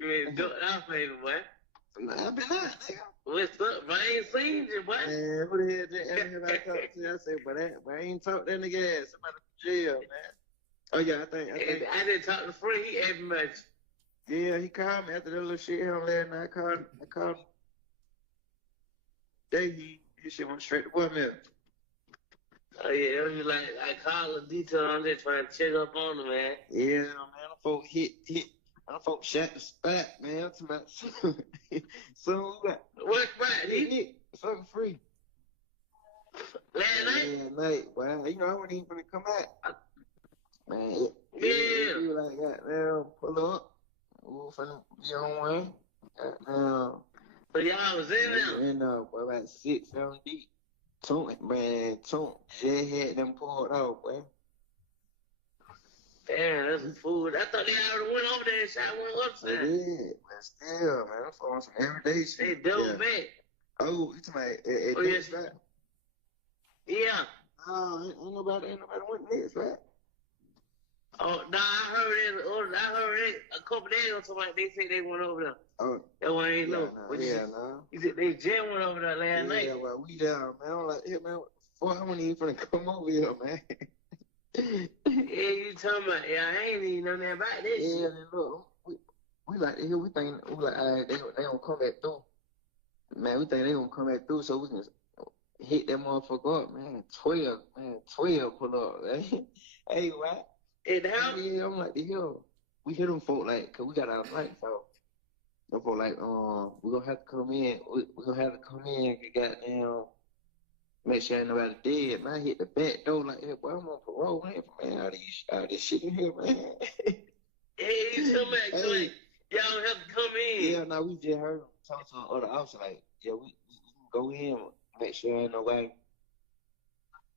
man, go out, baby, boy. I've been out, nigga. What's up, man? I ain't seen you, boy. Man, who the hell did everybody talk to? I said, but I ain't talked that nigga ass. Somebody from jail, man. Oh yeah, I think. I didn't talk to Free. He asked me much. Yeah, he called me after that little shit him last night. I called him. He shit went straight to voicemail. Oh yeah, it was like I called the detail. I'm just trying to check up on him, man. Yeah, man, them folks hit. Them folks shot the spot, man. It's about so what spot? He fucking Free. Last night? Last night, wow. You know I wasn't even gonna come out. Man, yeah. He was like, goddamn, pull up. We finna be on one. Goddamn. So y'all was in there? In there, boy, about 6, 7 deep. Toon just had them pulled out, boy. Damn, that's some food. I thought they already went over there and shot one upside. They did, but still, man, I'm on some everyday shit. They double back. Oh, you talking about Oh, yes. right? Yeah. Oh, ain't nobody went next, right? Oh, nah, I heard it a couple days ago. Somebody they said they went over there. Oh, that one ain't yeah, know. nah, What yeah, you, nah. you said they just went over there last night. Yeah, well, we down, man. I'm like, hey, man, boy, I wasn't even finna come over here, man. Yeah, you talking about? Yeah, I ain't even know nothing about this. Yeah, shit. and look, we like to hear. We think we like, all right, they gonna come back through. Man, we think they gonna come back through so we can hit that motherfucker up, man. 12 pull up, man. Hey, what? It how? Yeah, I'm like the hell. We hit them folk like, cause we got our lights out. Them folk like, we gonna have to come in. We gonna have to come in and goddamn make sure ain't nobody dead. Man, I hit the back door like, hey, boy, I'm on parole, man. All this shit in here, man. Hey, you talking about? Hey. Y'all have to come in. Yeah, no, we just heard them talk to the other officer like, yeah, we can go in, make sure ain't nobody.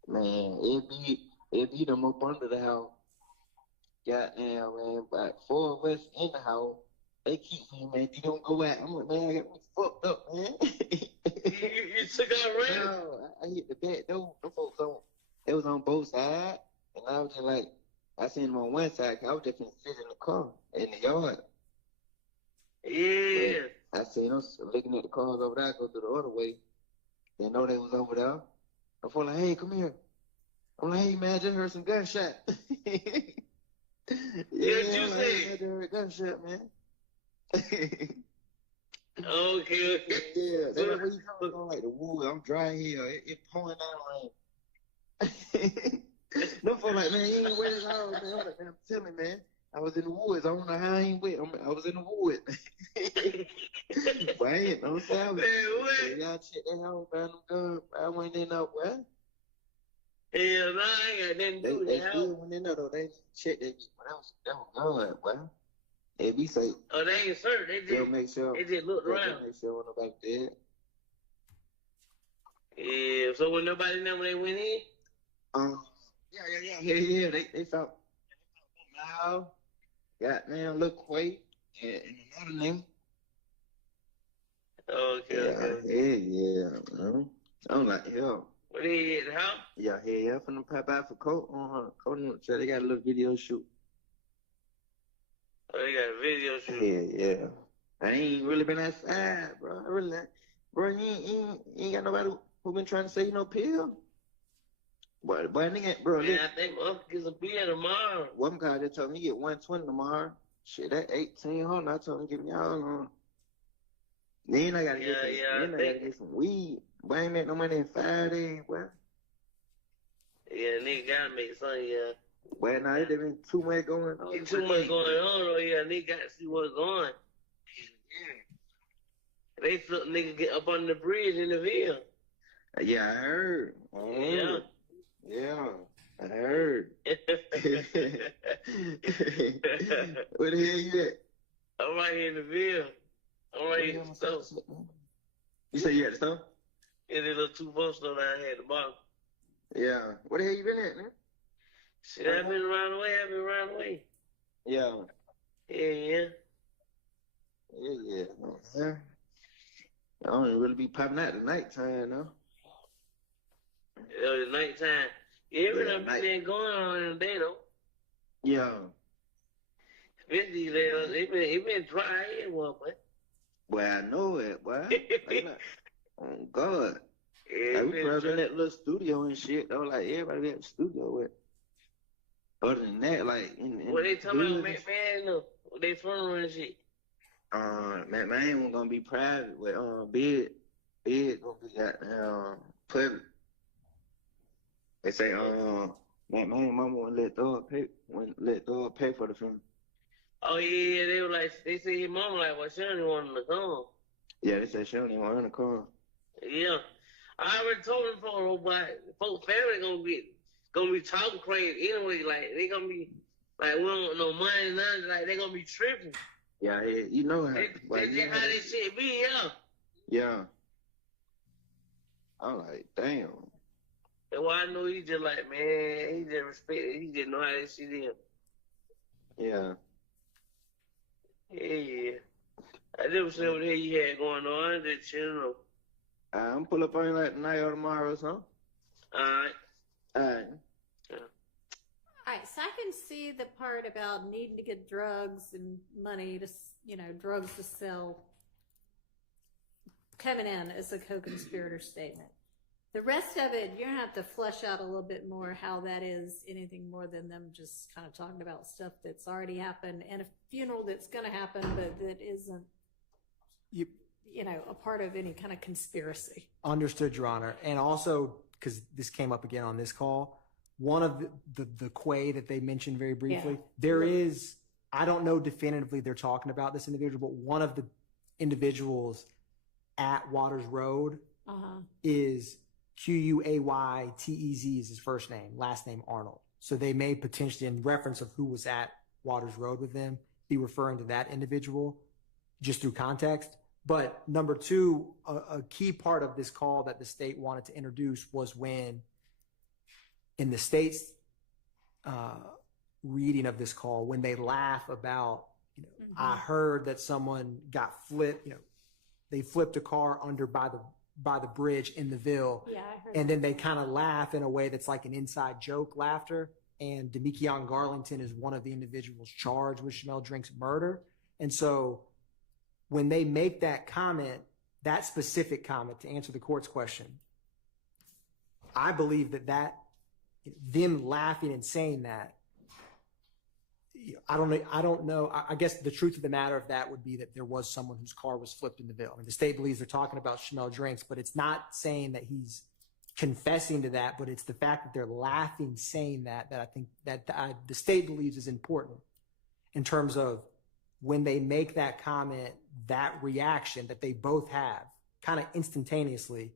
Man, it be them up under the house. Goddamn, man, about 4 of us in the house. They keep saying, man, you don't go out. I'm like, man, I got me fucked up, man. You took out right? No, I hit the back door. Them folks it was on both sides. And I was just like, I seen them on one side, 'cause I was just finna sit in the car, in the yard. Yeah. But I seen them looking at the cars over there, go through the other way. They know they was over there. I feel like, hey, come here. I'm like, hey, man, I just heard some gunshot. Yeah, you like, say? I just heard gunshot, man. Okay. Yeah, that's where you coming from, like the wood. I'm dry here. It pouring down rain. No for like, man, you ain't wet at all, man. I'm like, man, I'm telling you, man. I was in the woods. I don't know how I ain't wet. I was in the woods. But I ain't no salvage. Man, what? Y'all check that house, found them guns. I went in there, boy. Hell no, I ain't got nothing to do with They that still house. went in there, though. They checked that. That was good, boy. They be safe. Oh, they ain't searched. They'll make sure. They just looked around. Make sure nobody dead. Yeah, so when nobody know when they went in? Yeah. They found Mal, goddamn Lil Quay, and another name. Okay. Yeah, man. I'm like, hell. What they at the house? Yeah, finna pop out for Colt on her. Colt, they got a little video shoot. Oh, they got a video shoot. Yeah. I ain't really been outside, bro. I really not. Bro, you ain't got nobody who been trying to say you no pill. Boy, nigga, bro. Man, I think I'm get some beer tomorrow. One guy just told me get 120 tomorrow. Shit, that 1800. I told him give me all on. Then I gotta get some weed. Boy, I ain't make no money in 5 days, boy. Yeah, nigga gotta make some, yeah. Boy, now there been too much going on. Too much going on, though. Yeah, nigga gotta see what's going. They took nigga get up on the bridge in the Ville. Yeah, I heard. Yeah, I heard. Where the hell you at? I'm right here in the Ville. I'm right here in the store. You say you at the store? In the little 2-4 store down here at the bottom. Yeah. Where the hell you been at, man? Shit, I've been around the way. Yeah. Yeah. I don't even really be popping out at nighttime, though. It was nighttime. Yeah, everything been going on in the day, though. Yeah. Especially it been dry here, boy. Boy, I know it, boy. Oh, God. Yeah, we probably in that little studio and shit, though. Like, everybody be at the studio with. Other than that, like... What they talking about, man, though? What they funeral and shit? Man was gonna be private with, Bid gonna be public. They say, man, mama wouldn't let Thug pay for the film. Oh, yeah, they were like, they say his mama like, well, she don't even want him to come. Yeah, they said she don't even want him to come. Yeah. I already told them before, but folks' family gonna be talking crazy anyway. Like, they gonna be, like, we don't want no money, nothing. Like, they gonna be tripping. Yeah, you know how. That's just how this shit be, yeah. Yeah. I'm like, damn. And why I know he just like, man, he just respect it. He just know how that shit is. Yeah. Yeah. I never seen what the hell you had going on. I just, you know. I'm pull up on you like tonight or tomorrow or something. Alright. Alright. Yeah. All right, so I can see the part about needing to get drugs and money to, drugs to sell coming in as a co-conspirator statement. The rest of it, you're going to have to flesh out a little bit more how that is anything more than them just kind of talking about stuff that's already happened and a funeral that's going to happen, but that isn't, a part of any kind of conspiracy. Understood, Your Honor. And also, because this came up again on this call, one of the Quay that they mentioned very briefly, there is, I don't know definitively they're talking about this individual, but one of the individuals at Waters Road is Quaytez is his first name, last name Arnold. So they may potentially, in reference of who was at Waters Road with them, be referring to that individual just through context. But number two, a key part of this call that the state wanted to introduce was when, in the state's reading of this call, when they laugh about, I heard that someone got flipped, they flipped a car under by the bridge in the Ville. Yeah, I heard and then they kind of laugh in a way that's like an inside joke laughter. And Demikion Garlington is one of the individuals charged with Chanel Drink's murder. And so when they make that comment, that specific comment, to answer the court's question, I believe that them laughing and saying that, I don't know. I guess the truth of the matter of that would be that there was someone whose car was flipped in the Ville. I mean, the state believes they're talking about Chanel Drinks, but it's not saying that he's confessing to that, but it's the fact that they're laughing saying that I think that the state believes is important in terms of when they make that comment, that reaction that they both have kind of instantaneously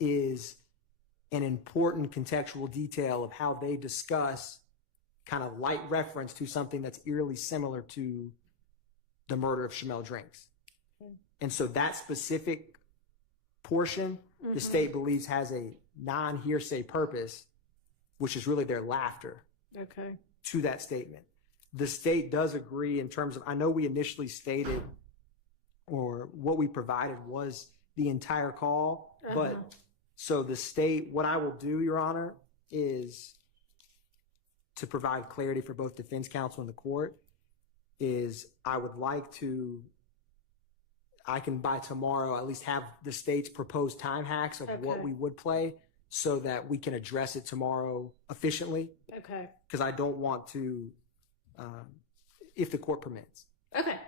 is an important contextual detail of how they discuss kind of light reference to something that's eerily similar to the murder of Chanel Drinks. And so that specific portion, the state believes has a non-hearsay purpose, which is really their laughter to that statement. The state does agree in terms of, I know we initially stated, or what we provided was the entire call, but so the state, what I will do, Your Honor, is to provide clarity for both defense counsel and the court, is I would like to, I can by tomorrow at least have the state's proposed time hacks of what we would play so that we can address it tomorrow efficiently. Okay. Because I don't want to, if the court permits. Okay.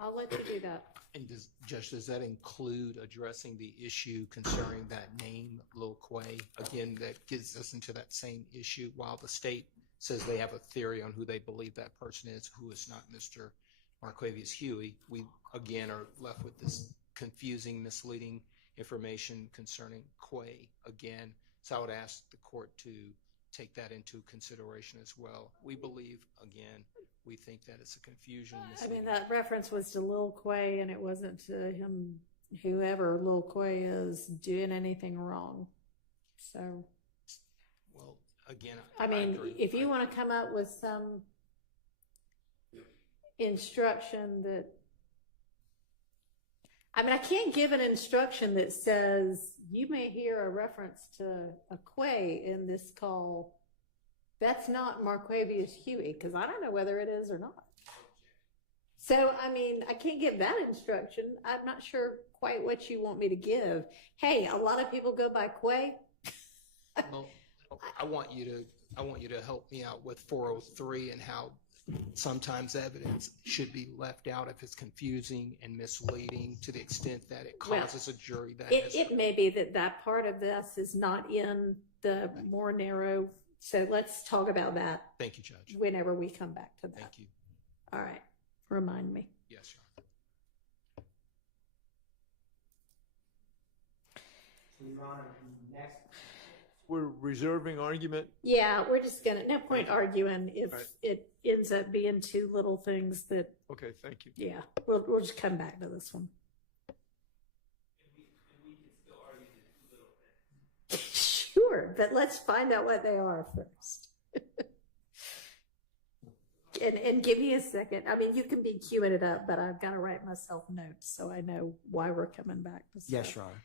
I'll let you do that. And does that include addressing the issue concerning that name, Lil Quay? Again, that gets us into that same issue. While the state says they have a theory on who they believe that person is, who is not Mr. Marquavius Huey, we again are left with this confusing, misleading information concerning Quay again. So I would ask the court to take that into consideration as well. We believe, again, we think that it's a confusion. I mean, that reference was to Lil Quay, and it wasn't to him, whoever Lil Quay is, doing anything wrong. So, well, again, I mean, if you want to come up with some instruction that, I mean, I can't give an instruction that says you may hear a reference to a Quay in this call. That's not Marquavius Huey, because I don't know whether it is or not. So, I mean, I can't give that instruction. I'm not sure quite what you want me to give. Hey, a lot of people go by Quay. Well, I want you to help me out with 403 and how sometimes evidence should be left out if it's confusing and misleading to the extent that it causes a jury that it may be that part of this is not in the more narrow. So let's talk about that. Thank you, Judge. Whenever we come back to that. Thank you. All right. Remind me. Yes, Your Honor. We're reserving argument. Yeah, we're just no point arguing if it ends up being two little things that. Okay, thank you. Yeah, we'll just come back to this one. but let's find out what they are first. And give me a second. I mean, you can be queuing it up, but I've got to write myself notes so I know why we're coming back to stuff. Yes, Your Honor.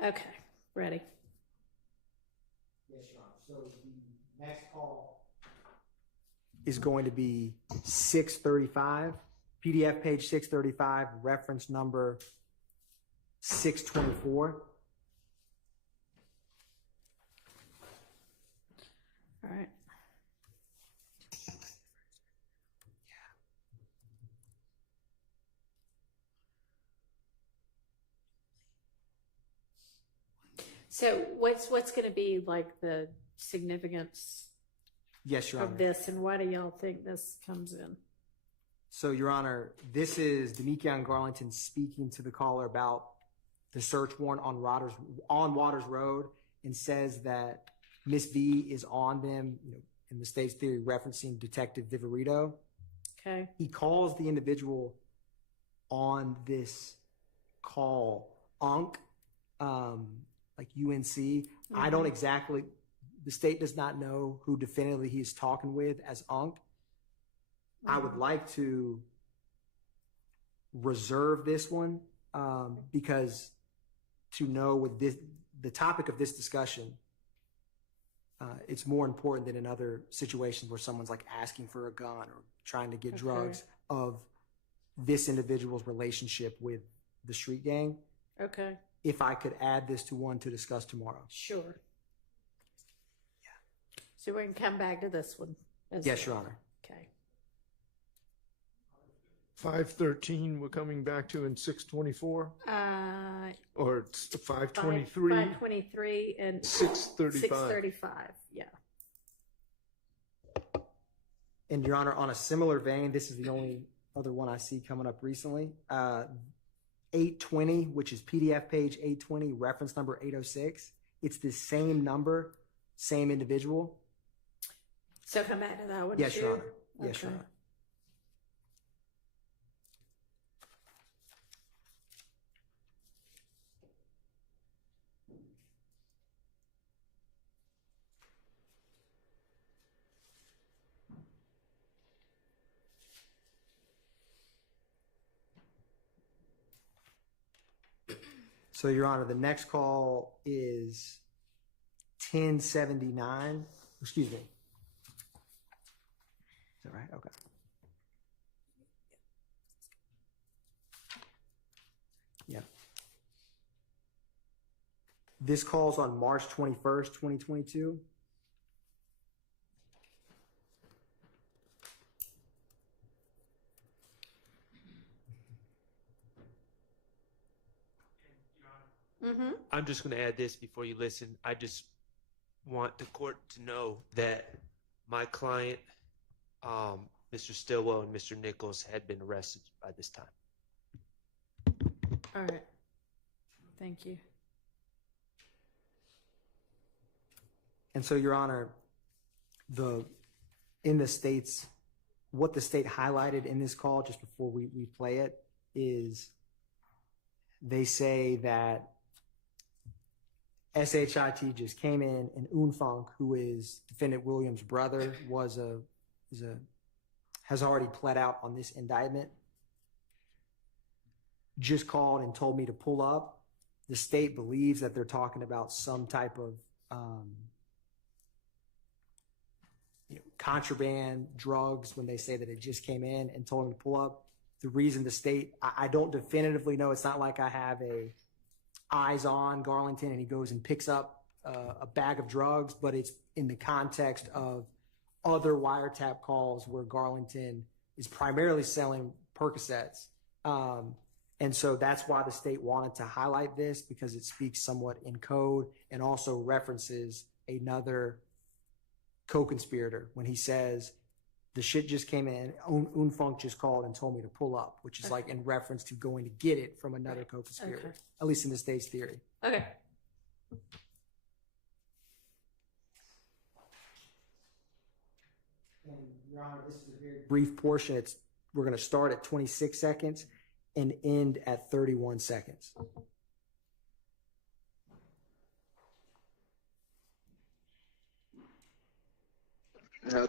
Okay, ready. Yes, Your Honor. So the next call is going to be 635, PDF page 635, reference number 624. All right. So what's going to be like the significance Yes, Your Honor. of this, and why do y'all think this comes in? So, Your Honor, this is Demikion Garlington speaking to the caller about the search warrant on Waters Road, and says that Miss V is on them, in the state's theory referencing Detective Viverito. Okay. He calls the individual on this call Unc, like UNC. Mm-hmm. I don't exactly, the state does not know who definitively he's talking with as Unc. Mm-hmm. I would like to reserve this one because to know with this, the topic of this discussion, it's more important than in other situations where someone's like asking for a gun or trying to get drugs, of this individual's relationship with the street gang. Okay. If I could add this to one to discuss tomorrow. Sure. Yeah. So we can come back to this one. Yes, Your Honor. Okay. 513 we're coming back to in 624? Or it's 523? 523 and 635. 635, yeah. And Your Honor, on a similar vein, this is the only other one I see coming up recently. 820, which is PDF page 820, reference number 806. It's the same number, same individual. So come back to that one. Yes, too? Your Honor. Yes, Okay. Your Honor. So, Your Honor, the next call is 1079. Excuse me. Is that right? Okay. Yeah. This call's on March 21st, 2022. Mm-hmm. I'm just going to add this before you listen. I just want the court to know that my client, Mr. Stillwell and Mr. Nichols, had been arrested by this time. All right. Thank you. And so, Your Honor, what the state highlighted in this call, just before we play it, is they say that SHIT just came in, and Unfunk, who is Defendant Williams' brother, has already pled out on this indictment, just called and told me to pull up. The state believes that they're talking about some type of contraband drugs when they say that it just came in and told him to pull up. The reason the state, I don't definitively know. It's not like I have a eyes on Garlington and he goes and picks up a bag of drugs, but it's in the context of other wiretap calls where Garlington is primarily selling Percocets. And so that's why the state wanted to highlight this, because it speaks somewhat in code and also references another co-conspirator when he says the shit just came in, Un Funk just called and told me to pull up, which is like in reference to going to get it from another co-conspirator, at least in the state's theory. Okay. And Your Honor, this is a very brief portion. We're going to start at 26 seconds and end at 31 seconds. For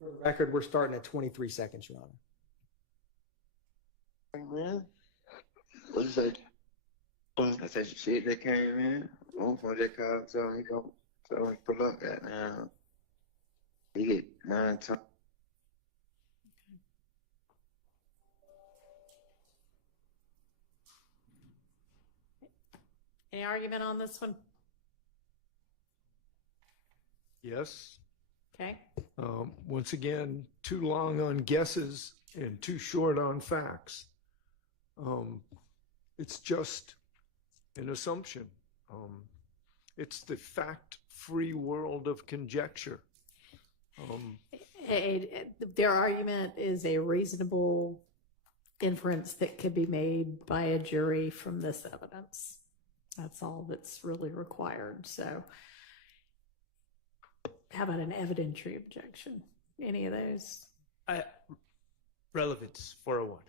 the record, we're starting at 23 seconds, Your Honor. Man, what you say? I said shit that came in. One for that car, so he go, so he pull up that now. He get 9 times. Any argument on this one? Yes. Okay. Once again, too long on guesses and too short on facts. It's just an assumption. It's the fact-free world of conjecture. Their argument is a reasonable inference that could be made by a jury from this evidence. That's all that's really required. So how about an evidentiary objection? Any of those? Relevance 401.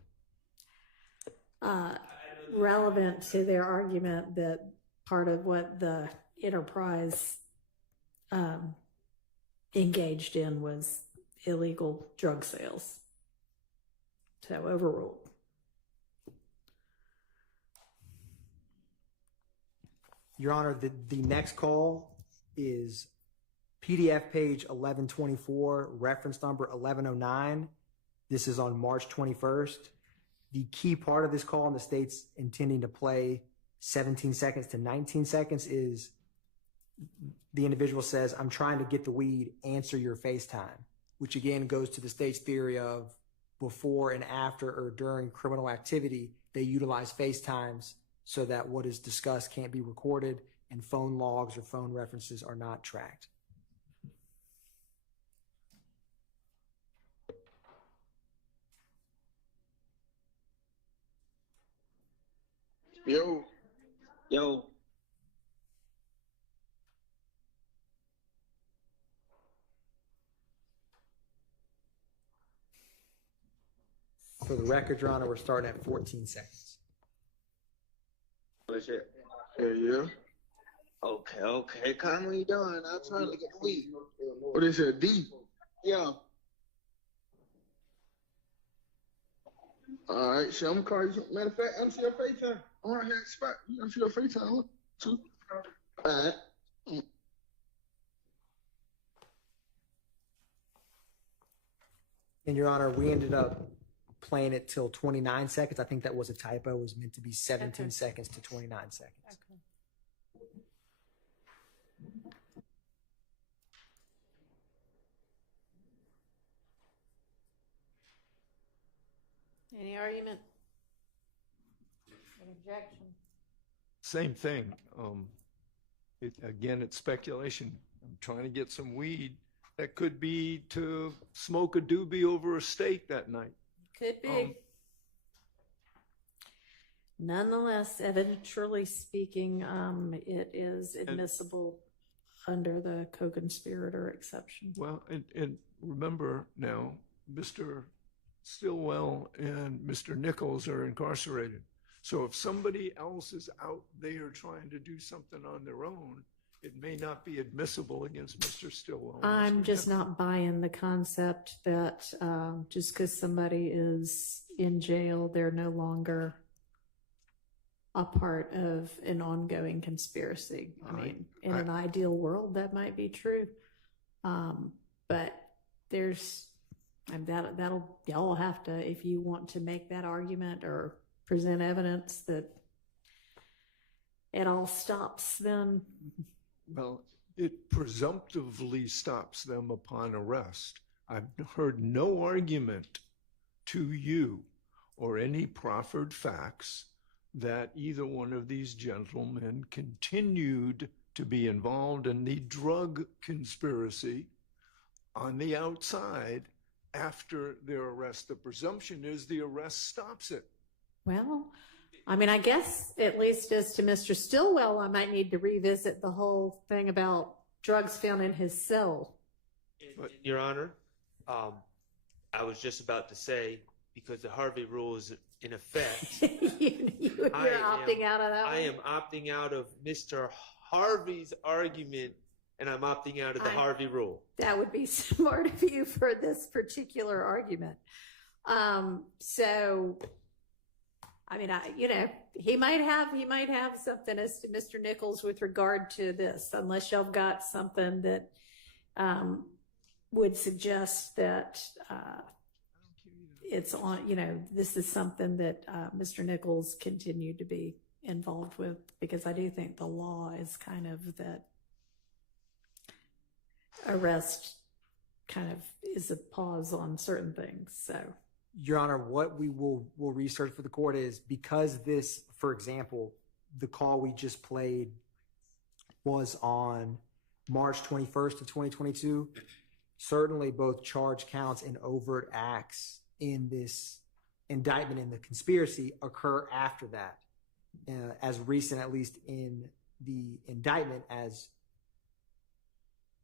Relevant to their argument that part of what the enterprise engaged in was illegal drug sales. So overruled. Your Honor, the next call is PDF page 1124, reference number 1109. This is on March 21st. The key part of this call, and the state's intending to play 17 seconds to 19 seconds, is the individual says, "I'm trying to get the weed, answer your FaceTime," which again goes to the state's theory of before and after or during criminal activity, they utilize FaceTimes so that what is discussed can't be recorded and phone logs or phone references are not tracked. Yo. For the record, Your Honor, we're starting at 14 seconds. What's it? Yeah. Okay. Come what you doing? I'm trying to get the weed. What is it? D? Yeah. All right, shit, I'm gonna call you. Matter of fact, I'm see your FaceTime. I'm right here at the spot. I'm see your FaceTime. Look, too. All right. And Your Honor, we ended up playing it till 29 seconds. I think that was a typo. It was meant to be 17 seconds to 29 seconds. Okay. Any argument? An objection? Same thing. It's speculation. I'm trying to get some weed. That could be to smoke a doobie over a steak that night. Could be. Nonetheless, eventually speaking, it is admissible under the co-conspirator exception. Well, and remember now, Mr. Stillwell and Mr. Nichols are incarcerated. So if somebody else is out there trying to do something on their own, it may not be admissible against Mr. Stillwell. I'm just not buying the concept that just because somebody is in jail, they're no longer a part of an ongoing conspiracy. I mean, in an ideal world, that might be true. But there's, that'll, y'all have to, if you want to make that argument or present evidence that it all stops, then. Well, it presumptively stops them upon arrest. I've heard no argument to you or any proffered facts that either one of these gentlemen continued to be involved in the drug conspiracy on the outside after their arrest. The presumption is the arrest stops it. Well, I mean, I guess at least as to Mr. Stillwell, I might need to revisit the whole thing about drugs found in his cell. Your Honor, I was just about to say, because the Harvey rule is in effect, You're opting out of that one? I am opting out of Mr. Harvey's argument, and I'm opting out of the Harvey rule. That would be smart of you for this particular argument. So, I mean, he might have something as to Mr. Nichols with regard to this, unless y'all got something that would suggest that it's on, this is something that Mr. Nichols continued to be involved with, because I do think the law is kind of that arrest kind of is a pause on certain things. So, Your Honor, what we will research for the court is, because this, for example, the call we just played was on March 21st of 2022, certainly both charge counts and overt acts in this indictment in the conspiracy occur after that, as recent, at least in the indictment, as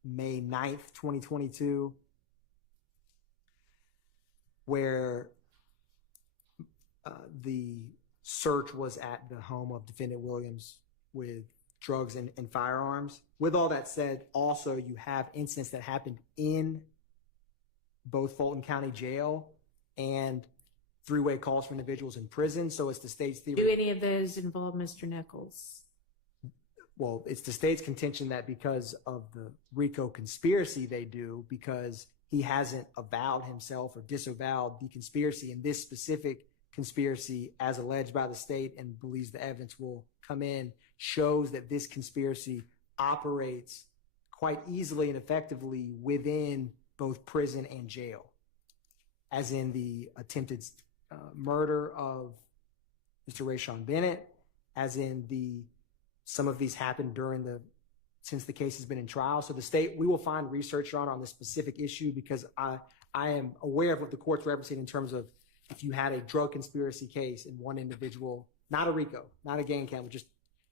May 9th, 2022, where the search was at the home of Defendant Williams with drugs and firearms. With all that said, also you have incidents that happened in both Fulton County Jail and three-way calls from individuals in prison. So it's the state's theory. do any of those involve Mr. Nichols? Well, it's the state's contention that because of the Rico conspiracy, they do, because he hasn't avowed himself or disavowed the conspiracy. And this specific conspiracy, as alleged by the state and believes the evidence will come in, shows that this conspiracy operates quite easily and effectively within both prison and jail, as in the attempted murder of Mr. Rayshawn Bennett, as in some of these happened since the case has been in trial. So the state, we will find research on this specific issue, because I am aware of what the court's referencing in terms of if you had a drug conspiracy case and one individual, not a Rico, not a gang count, just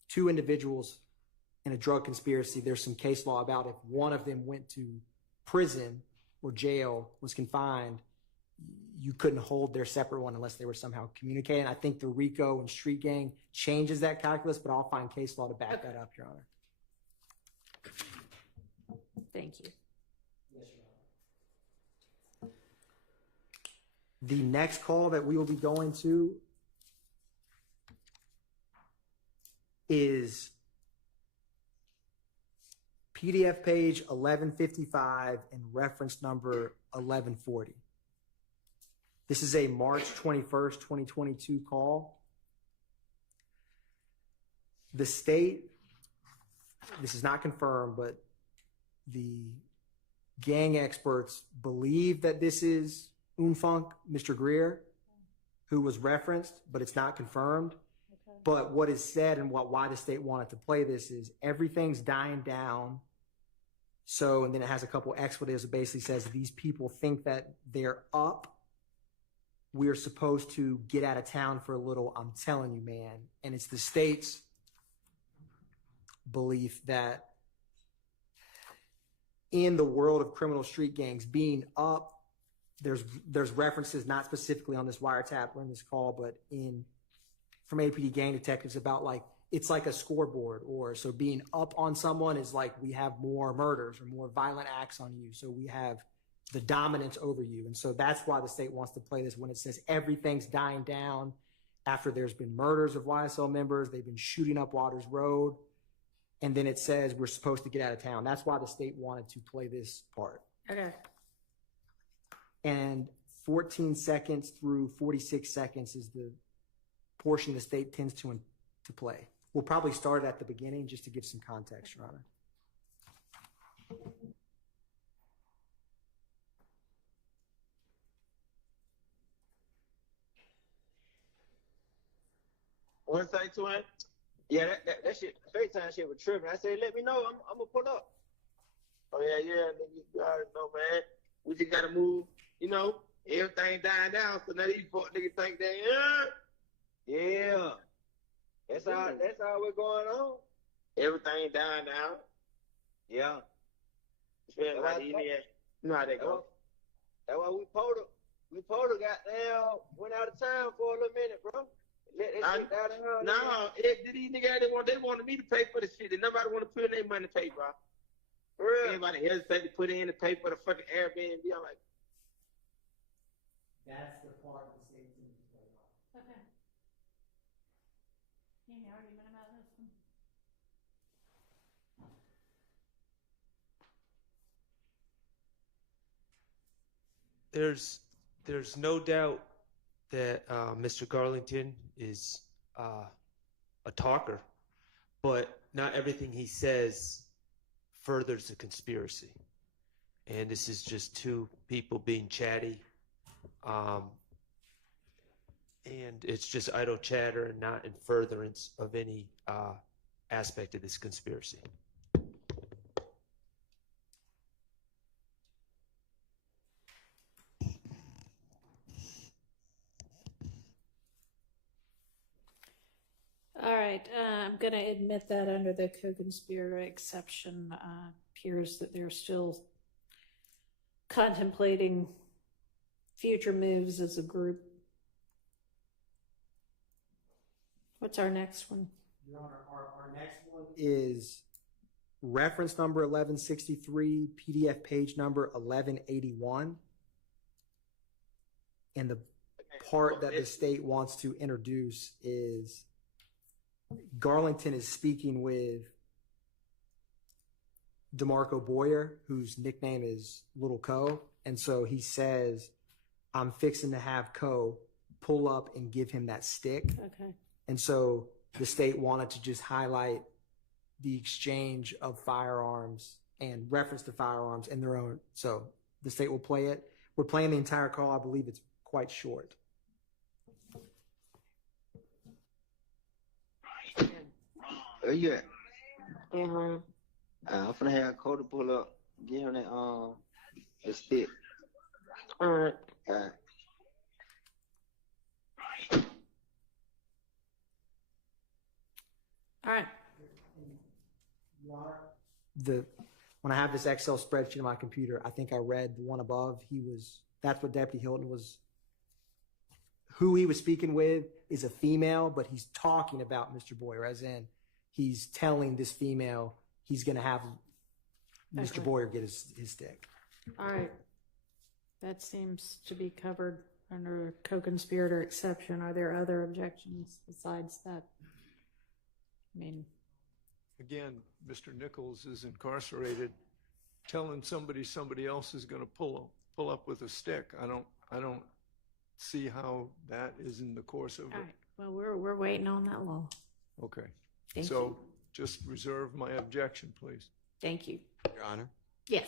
two individuals in a drug conspiracy, there's some case law about if one of them went to prison or jail, was confined, you couldn't hold their separate one unless they were somehow communicating. I think the Rico and street gang changes that calculus, but I'll find case law to back that up, Your Honor. Thank you. The next call that we will be going to is PDF page 1155 and reference number 1140. This is a March 21st, 2022 call. The state, this is not confirmed, but the gang experts believe that this is Unfunk, Mr. Greer, who was referenced, but it's not confirmed. Okay. But what is said and why the state wanted to play this is everything's dying down. So, and then it has a couple expletives that basically says these people think that they're up. We're supposed to get out of town for a little, I'm telling you, man. And it's the state's belief that in the world of criminal street gangs being up, there's references, not specifically on this wiretap or in this call, but from APD gang detectives about like, it's like a scoreboard, or so being up on someone is like we have more murders or more violent acts on you. So we have the dominance over you. And so that's why the state wants to play this when it says everything's dying down after there's been murders of YSL members. They've been shooting up Waters Road. And then it says we're supposed to get out of town. That's why the state wanted to play this part. Okay. And 14 seconds through 46 seconds is the portion the state tends to play. We'll probably start at the beginning just to give some context, Your Honor. One thing to him, yeah, that shit, FaceTime shit was tripping. I said, let me know, I'm gonna pull up. Oh yeah, nigga, you already know, man. We just gotta move, everything dying down. So now these fuck niggas think they, yeah, that's how we're going on. Everything dying down. Yeah. Especially like these niggas, you know how they go. That's why we goddamn went out of town for a little minute, bro. Let that shit die down. No, these niggas they wanted me to pay for the shit. And nobody want to put in their money to pay, bro. For real. Everybody hesitate to put in to pay for the fucking Airbnb. I'm like, That's the part the state needs to play on. Okay. Any argument about this one? There's no doubt that Mr. Garlington is a talker, but not everything he says furthers the conspiracy. And this is just two people being chatty. And it's just idle chatter and not in furtherance of any aspect of this conspiracy. All right, I'm going to admit that under the co-conspirator exception, appears that they're still contemplating future moves as a group. What's our next one? Your Honor, our next one is reference number 1163, PDF page number 1181. And the part that the state wants to introduce is Garlington is speaking with DeMarco Boyer, whose nickname is Little Co. And so he says, I'm fixing to have Co pull up and give him that stick. Okay. And so the state wanted to just highlight the exchange of firearms and reference to firearms in their own. So the state will play it. We're playing the entire call. I believe it's quite short. Where you at? I'm finna have Cody pull up, give him that the stick. all right. All right. All right. When I have this Excel spreadsheet on my computer, I think I read the one above. That's what Deputy Hilton was. Who he was speaking with is a female, but he's talking about Mr. Boyer, as in he's telling this female he's going to have Mr. Boyer get his stick. All right. That seems to be covered under co-conspirator exception. Are there other objections besides that? I mean, Again, Mr. Nichols is incarcerated, telling somebody else is going to pull up with a stick. I don't see how that is in the course of all it. right. Well, we're waiting on that law. Okay. Thank So you. just reserve my objection, please. Thank you. Your Honor, Yes.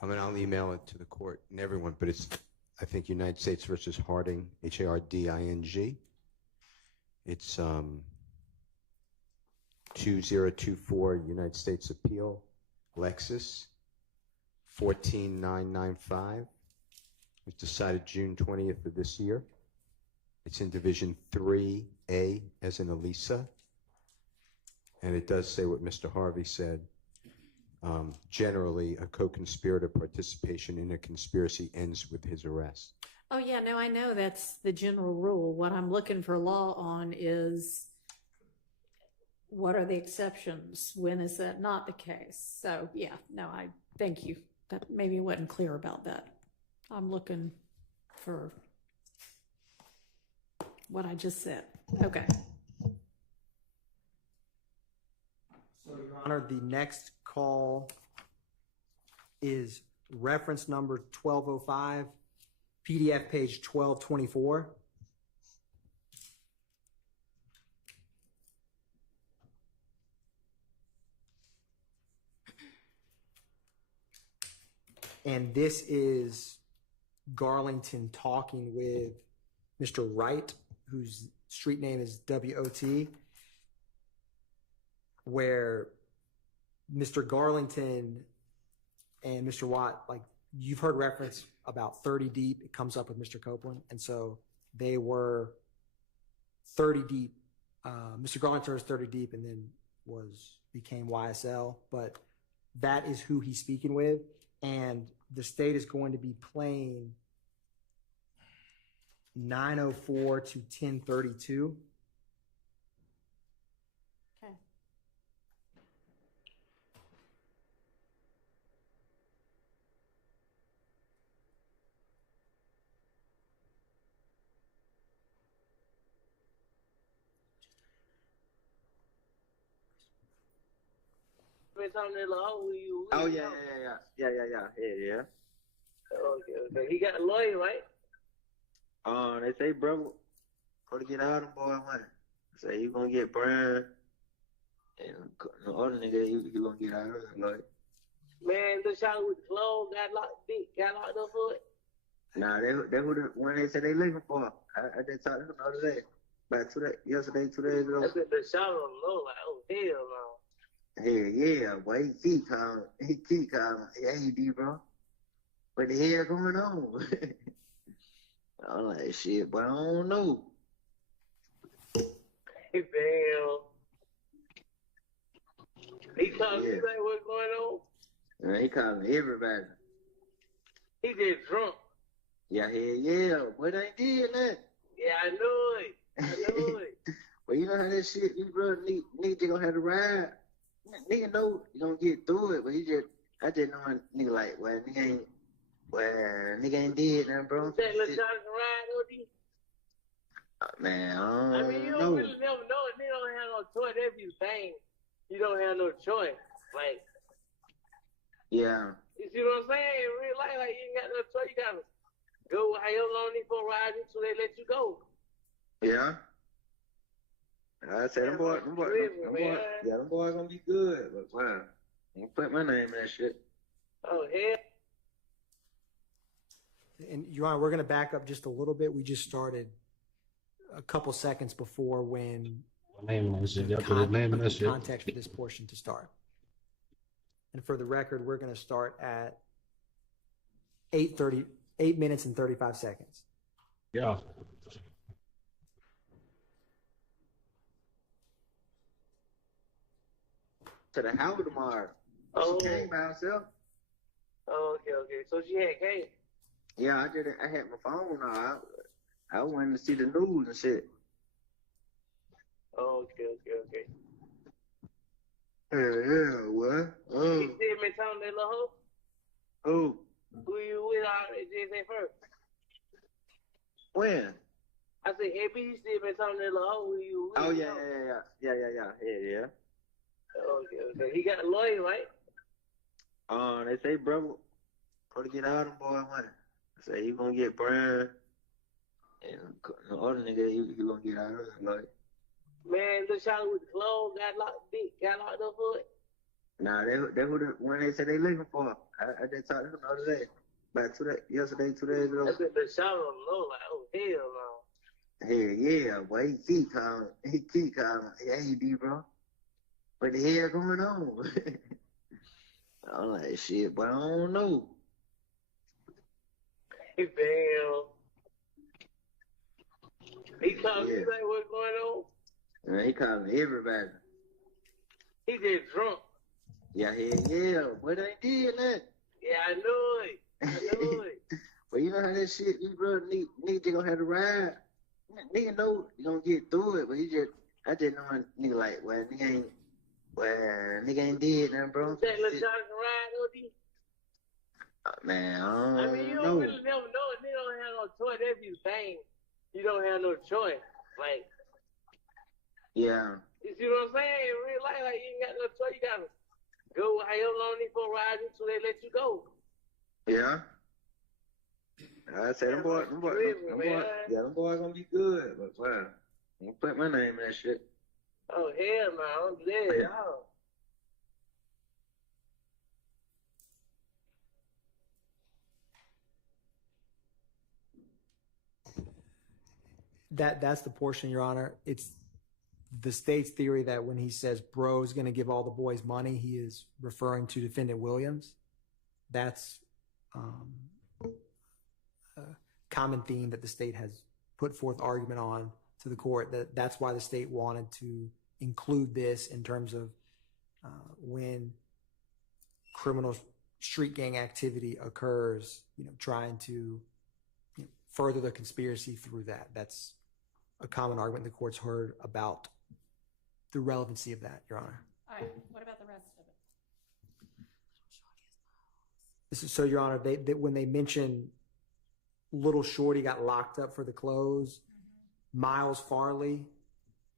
I'll email it to the court and everyone, but it's, I think, United States versus Harding, Harding. It's 2024 United States Appeal, Lexus 14995. It was decided June 20th of this year. It's in Division 3A, as in Elisa. And it does say what Mr. Harvey said. Generally, a co-conspirator participation in a conspiracy ends with his arrest. Oh, yeah, no, I know that's the general rule. What I'm looking for law on is what are the exceptions? When is that not the case? So, yeah, no, I thank you. That maybe wasn't clear about that. I'm looking for what I just said. Okay. So, Your Honor, the next call is reference number 1205, PDF page 1224. And this is Garlington talking with Mr. Wright, whose street name is WOT, where Mr. Garlington and Mr. Watt, like you've heard reference about 30 deep. It comes up with Mr. Copeland. And so they were 30 deep. Mr. Garlington was 30 deep and then became YSL, but that is who he's speaking with. And the state is going to be playing 9:04 to 10:32. Okay. Been talking to the who you Oh with, yeah, huh? yeah. Okay. He got a lawyer, right? They say brother, gonna get out of boy money. Say you gonna get Brian, and the other nigga he gonna get out of it. Like, Man, the shot with the clothes got locked up for it. nah, they who the when they said they looking for. I just talked to him the other day, about 2 days ago. I said the shot on the low, like, oh hell no. Hell yeah, boy, he keep calling. Hey, D, bro. What the hell going on? I'm like, shit, but I don't know. Damn. He calling you like what's going on? Man, he calling everybody. He just drunk. Yeah, hell yeah, but I ain't did that. Yeah, I knew it. Well, you know how that shit, you brother nigga gonna have to ride. Nigga know you gonna get through it, but I just know a nigga like, nigga ain't did nothing, bro. That little shot can ride, OD? Man, I mean, you don't really never know. They don't have no choice. That's his thing. You don't have no choice. Like, yeah. you see what I'm saying? In real life, like, you ain't got no choice. You gotta go however long they for ride until they let you go. Yeah. I said, them boys gonna be good, but wow, don't put my name in that shit. Oh, hell. And Your Honor, we're going to back up just a little bit. We just started a couple seconds before when the context for this portion to start. And for the record, we're going to start at 8 minutes and 35 seconds. Yeah. To the house tomorrow. Oh. She came by herself. Oh, okay. So she had came. Yeah, I had my phone on. I wanted to see the news and shit. Oh, okay. Yeah, what? He still been telling that little hoe? Who? Who you with all that JJ first? When? I said, AB, he still been telling that little hoe who you with. Oh, yeah. Okay. He got a lawyer, right? They say brother, gonna get out of boy money. Say you gonna get Brian, and the other nigga he gonna get out of it. Like, man, the shot with the clothes got locked up for it. Nah, they who the when they said they looking for. I just talked to him the other day, about 2 days ago. I said the shot on the low, like, oh hell no. Hell yeah, boy, he keep calling. Hey, D, bro. What the hell going on? I'm like, shit, but I don't know. Damn. He calling you like what's going on? Man, he calling everybody. He just drunk. Yeah, hell yeah, but I ain't did that. Yeah, I knew it. But you know how that shit, you brother nigga gonna have to ride. Nigga know you gonna get through it, but I just know a nigga like, nigga ain't did nothing, bro. That little shot can ride, OD? Man, I mean, you don't really never know. They don't have no choice. That's his thing. You don't have no choice. Like, yeah. You see what I'm saying? In real life, like, you ain't got no choice. You gotta go however long they for ride until they let you go. Yeah. I said them boys gonna be good, but wow, don't put my name in that shit. Oh hell no, I'm dead, y'all. That's the portion, Your Honor. It's the state's theory that when he says bro's going to give all the boys money, he is referring to defendant Williams. That's a common theme that the state has put forth argument on to the court. That's why the state wanted to include this in terms of when criminal street gang activity occurs, trying to further the conspiracy through that. That's a common argument the court's heard about the relevancy of that, Your Honor. All right, what about the rest of it? So, Your Honor, they when they mention Little Shorty got locked up for the clothes, Miles Farley,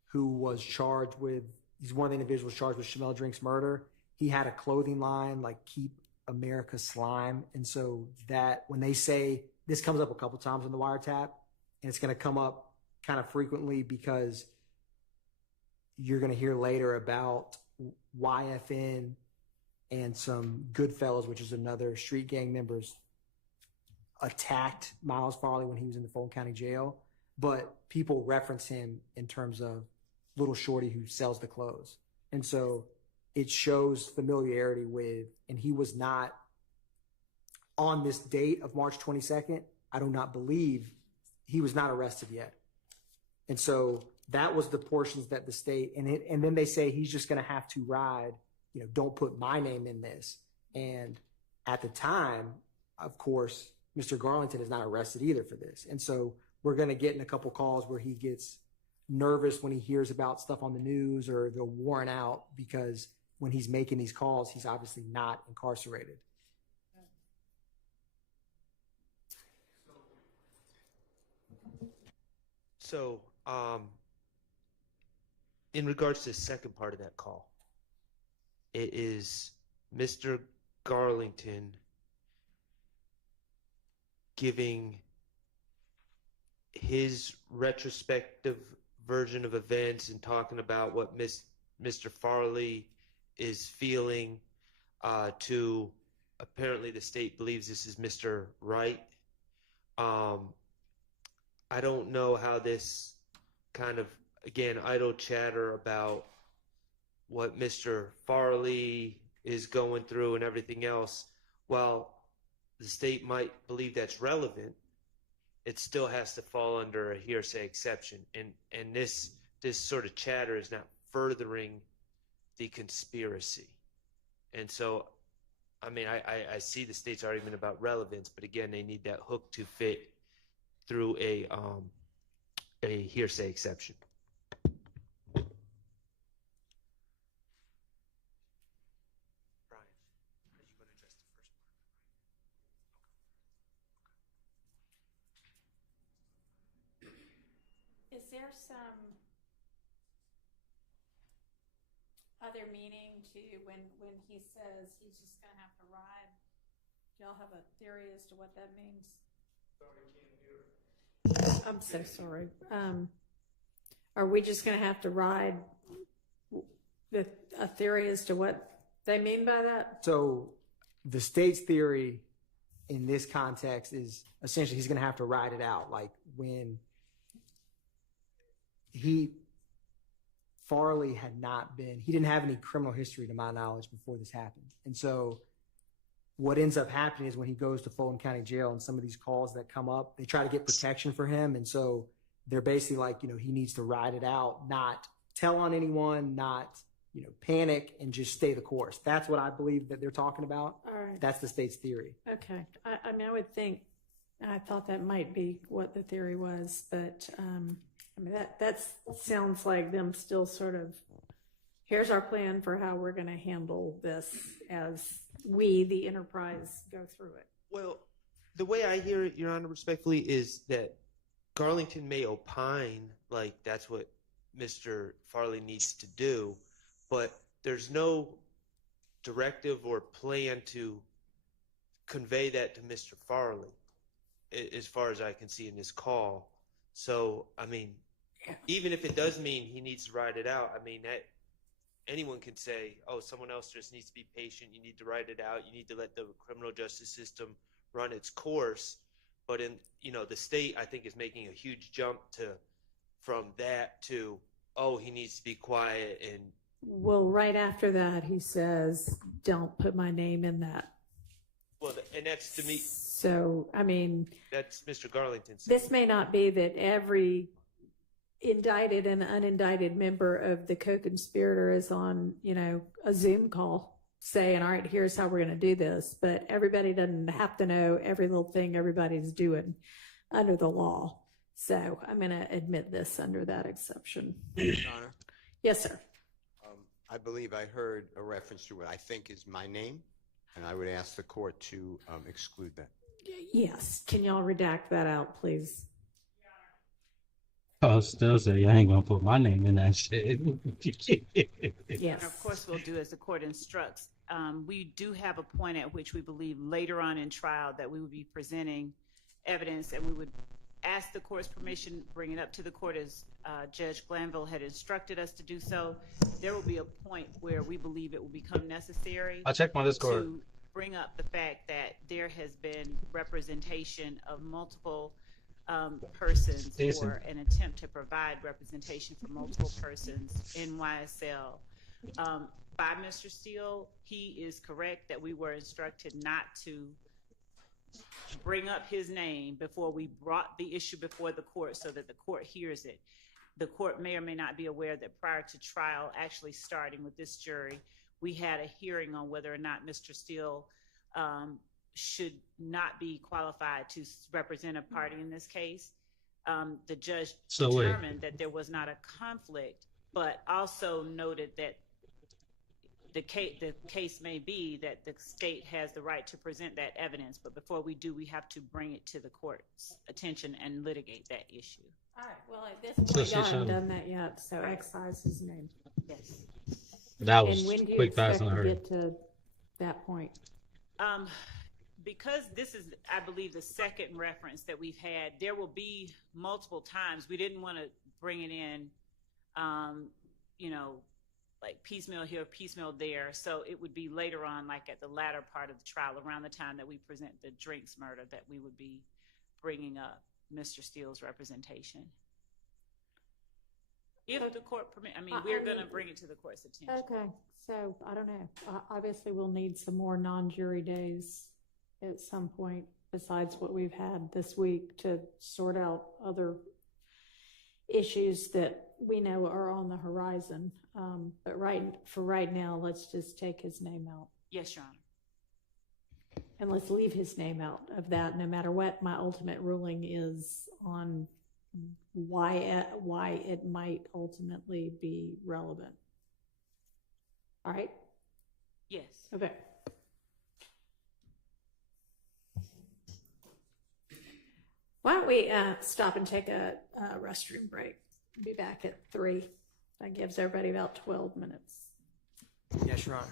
who was charged with, he's one of the individuals charged with Shamel Drink's murder. He had a clothing line like Keep America Slime. And so that when they say, this comes up a couple times in the wiretap, and it's going to come up kind of frequently because you're going to hear later about YFN and some Goodfellas, which is another street gang members, attacked Miles Farley when he was in the Fulton County Jail. But people reference him in terms of Little Shorty who sells the clothes. And so it shows familiarity with, and he was not on this date of March 22nd. I do not believe he was not arrested yet. And so that was the portions that the state, and then they say he's just going to have to ride, don't put my name in this. And at the time, of course, Mr. Garlington is not arrested either for this. And so we're going to get in a couple calls where he gets nervous when he hears about stuff on the news or they're worn out because when he's making these calls, he's obviously not incarcerated. So, in regards to the second part of that call, it is Mr. Garlington giving his retrospective version of events and talking about what Mr. Farley is feeling to, apparently the state believes this is Mr. Wright. I don't know how this kind of, again, idle chatter about what Mr. Farley is going through and everything else, while the state might believe that's relevant, it still has to fall under a hearsay exception. And this sort of chatter is not furthering the conspiracy. And so, I mean, I see the state's argument about relevance, but again, they need that hook to fit through a hearsay exception. Is there some other meaning to when he says he's just going to have to ride? Do y'all have a theory as to what that means? I'm so sorry. Are we just going to have to ride a theory as to what they mean by that? So the state's theory in this context is essentially he's going to have to ride it out. Like when Farley had not been, he didn't have any criminal history to my knowledge before this happened. And so what ends up happening is when he goes to Fulton County Jail and some of these calls that come up, they try to get protection for him. And so they're basically like, he needs to ride it out, not tell on anyone, not, panic and just stay the course. That's what I believe that they're talking about. All right. That's the state's theory. Okay. I mean, I would think, I thought that might be what the theory was, but I mean, that sounds like them still sort of, here's our plan for how we're going to handle this as we, the enterprise, go through it. Well, the way I hear it, Your Honor, respectfully, is that Garlington may opine like that's what Mr. Farley needs to do, but there's no directive or plan to convey that to Mr. Farley, as far as I can see in this call. So, I mean, even if it does mean he needs to ride it out, I mean, that anyone can say, oh, someone else just needs to be patient. You need to ride it out. You need to let the criminal justice system run its course. But in, the state, I think, is making a huge jump to from that to, oh, he needs to be quiet and Well, right after that, he says, "Don't put my name in that." well, and that's to me. So, I mean, That's Mr. Garlington. this may not be that every indicted and unindicted member of the co-conspirator is on, a Zoom call saying, "All right, here's how we're going to do this." But everybody doesn't have to know every little thing everybody's doing under the law. So I'm going to admit this under that exception. Your Honor, Yes, sir. I believe I heard a reference to what I think is my name, and I would ask the court to exclude that. Yes. Can y'all redact that out, please? I'll still say I ain't gonna put my name in that shit. Yes. And of course, we'll do as the court instructs. We do have a point at which we believe later on in trial that we would be presenting evidence, and we would ask the court's permission, bring it up to the court as Judge Glanville had instructed us to do so. There will be a point where we believe it will become necessary. I'll check my Discord. To bring up the fact that there has been representation of multiple persons Decent. or an attempt to provide representation for multiple persons in YSL. By Mr. Steele, he is correct that we were instructed not to bring up his name before we brought the issue before the court so that the court hears it. The court may or may not be aware that prior to trial actually starting with this jury, we had a hearing on whether or not Mr. Steele should not be qualified to represent a party in this case. The judge determined that there was not a conflict, but also noted that the case may be that the state has the right to present that evidence, but before we do, we have to bring it to the court's attention and litigate that issue. All right. Well, at this point, y'all haven't done that yet, so excise his name. Yes. That was and when do you quick, fast, expect and to hurry. get to that point? Because this is, I believe, the second reference that we've had, there will be multiple times. We didn't want to bring it in, like piecemeal here, piecemeal there. So it would be later on, like at the latter part of the trial, around the time that we present the Drinks murder, that we would be bringing up Mr. Steele's representation. If the court permit, we're going to bring it to the court's attention. Okay. So I don't know. Obviously, we'll need some more non-jury days at some point besides what we've had this week to sort out other issues that we know are on the horizon. But right now, let's just take his name out. Yes, Your Honor. And let's leave his name out of that, no matter what my ultimate ruling is on why it might ultimately be relevant. All right? Yes. Okay. Why don't we stop and take a restroom break? Be back at 3. That gives everybody about 12 minutes. Yes, Your Honor.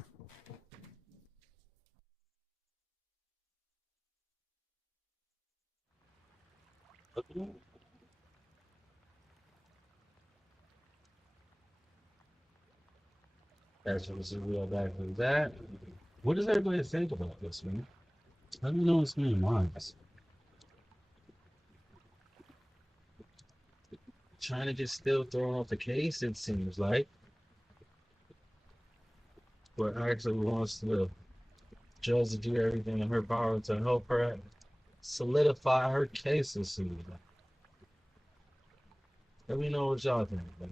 That's what's real back with that. What does everybody think about this, man? Let me know what's in your minds. Trying to just still throw off the case, it seems like. But actually wants the judge to do everything in her power to help her solidify her case, it seems like. Let me know what y'all think, man.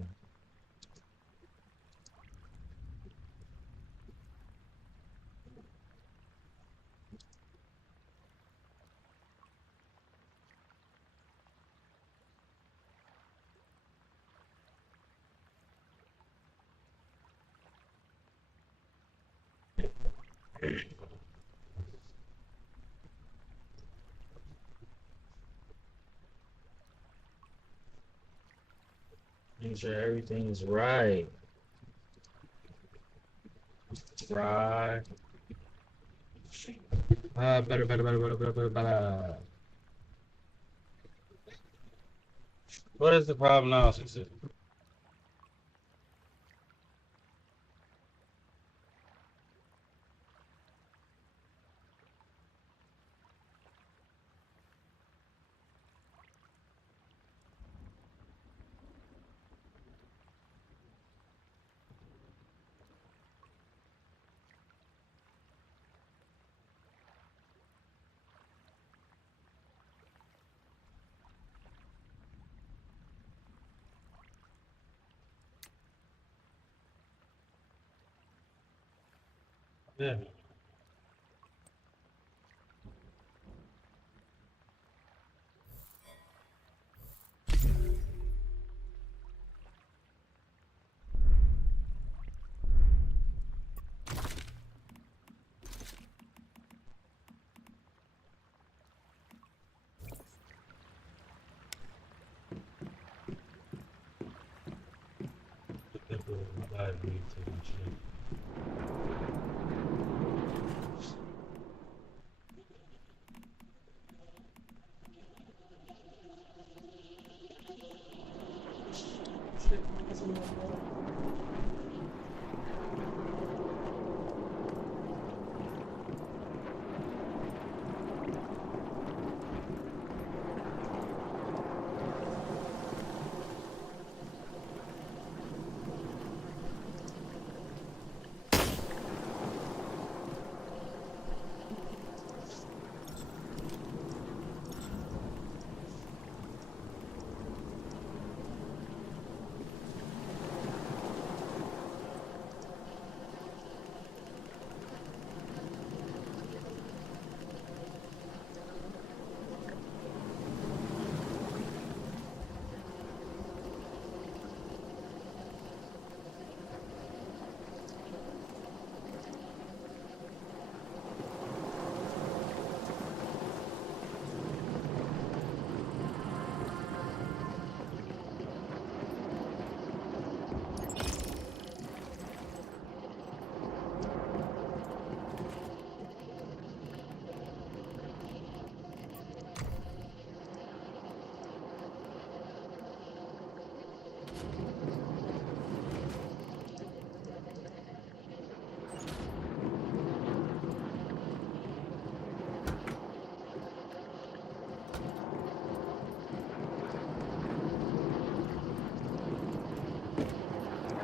Make sure everything's right. Right. Better. What is the problem now, sister? Yeah. People live read too much shit.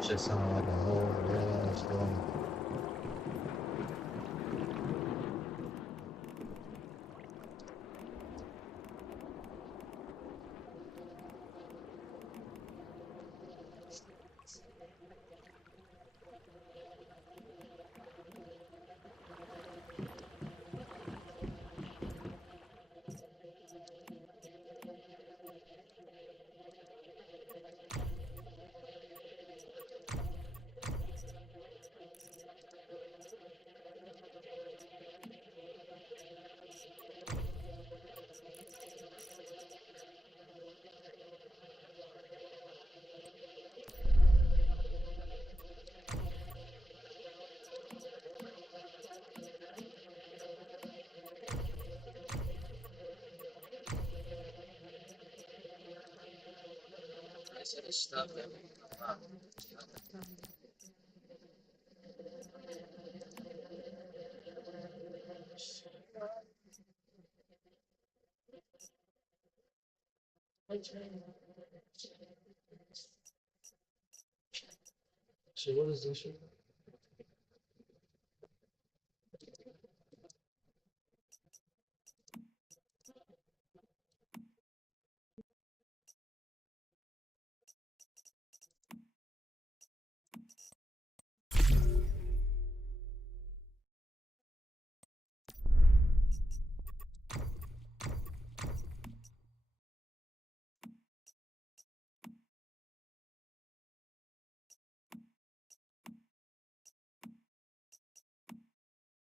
That shit sound like a whole real ass story. I said it's stuff that so what is this shit?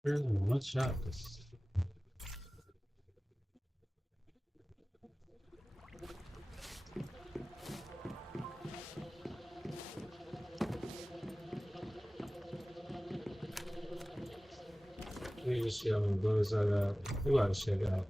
Really, one shot this. We just see how many bullets I got. We gotta check it out.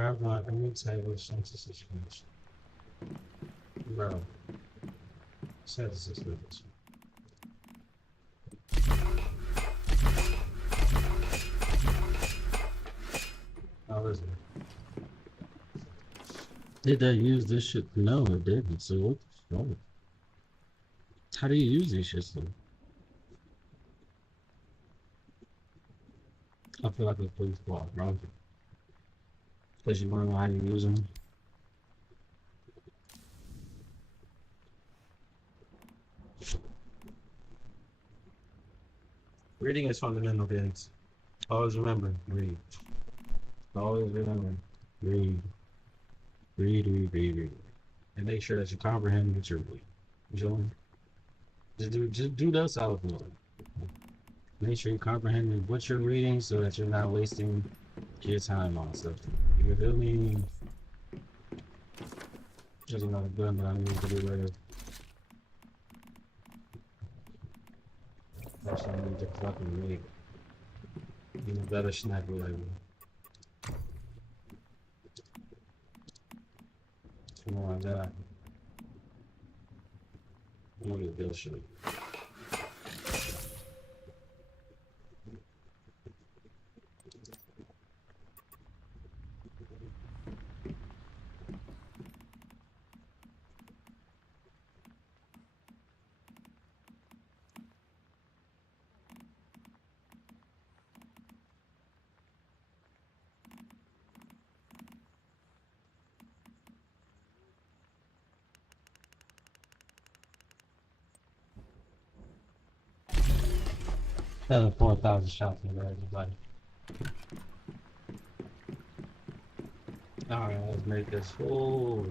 Grab my any table synthesis finish. Bro. Synthesis finish. How is it? Did they use this shit? No, it didn't. So what the fuck? How do you use these shits though? I feel like a police ball, bro. Because you learn how you use them. Reading is fundamental, kids. Always remember, read. Always remember, read. Read. And make sure that you comprehend what you're reading. You know? Just do that solid for them. Make sure you comprehend what you're reading so that you're not wasting your time on stuff. You feel me? Just another gun that I need to get rid of. Actually, I need to fucking make even better sniper rifle. Come on, God. I'm gonna get this shit. Another 4,000 shots in there, everybody. Alright, let's make this full.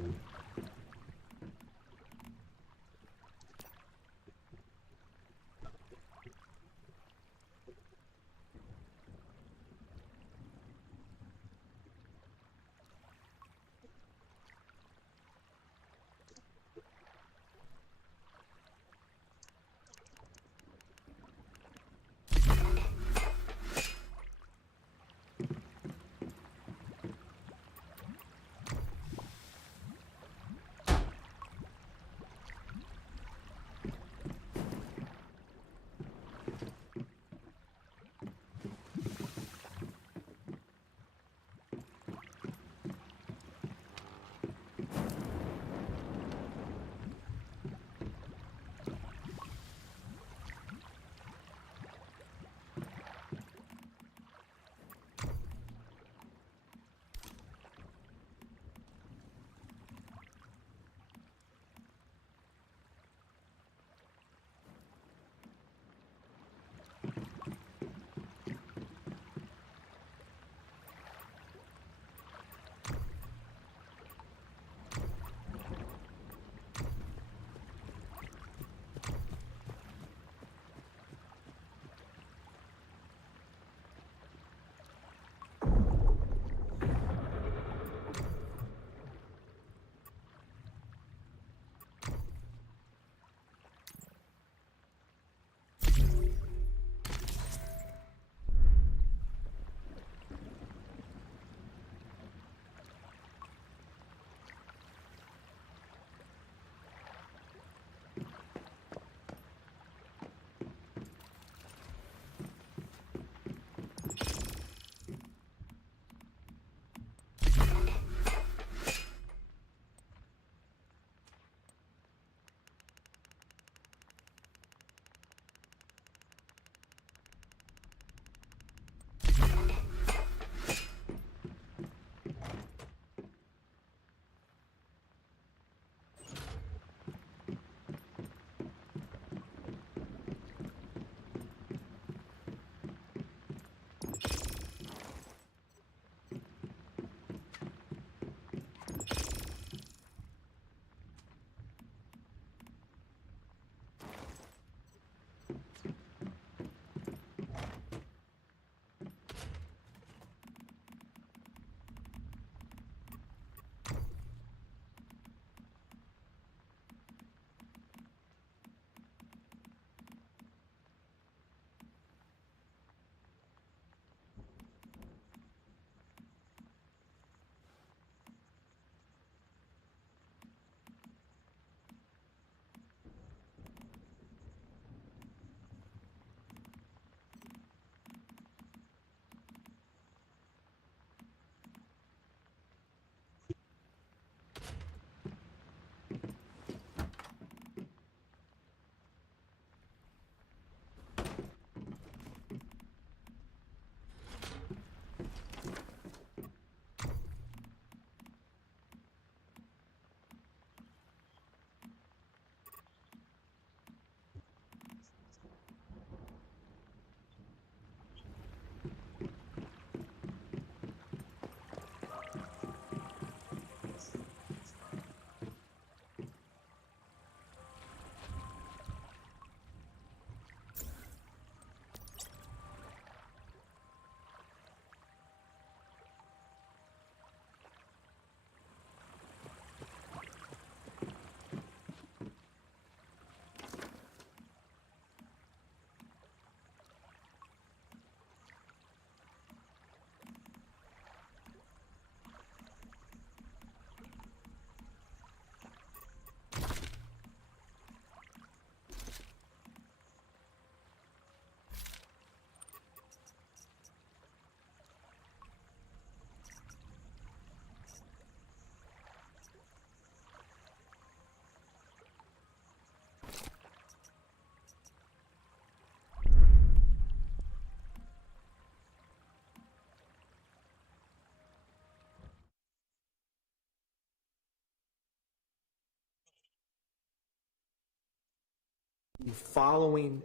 The following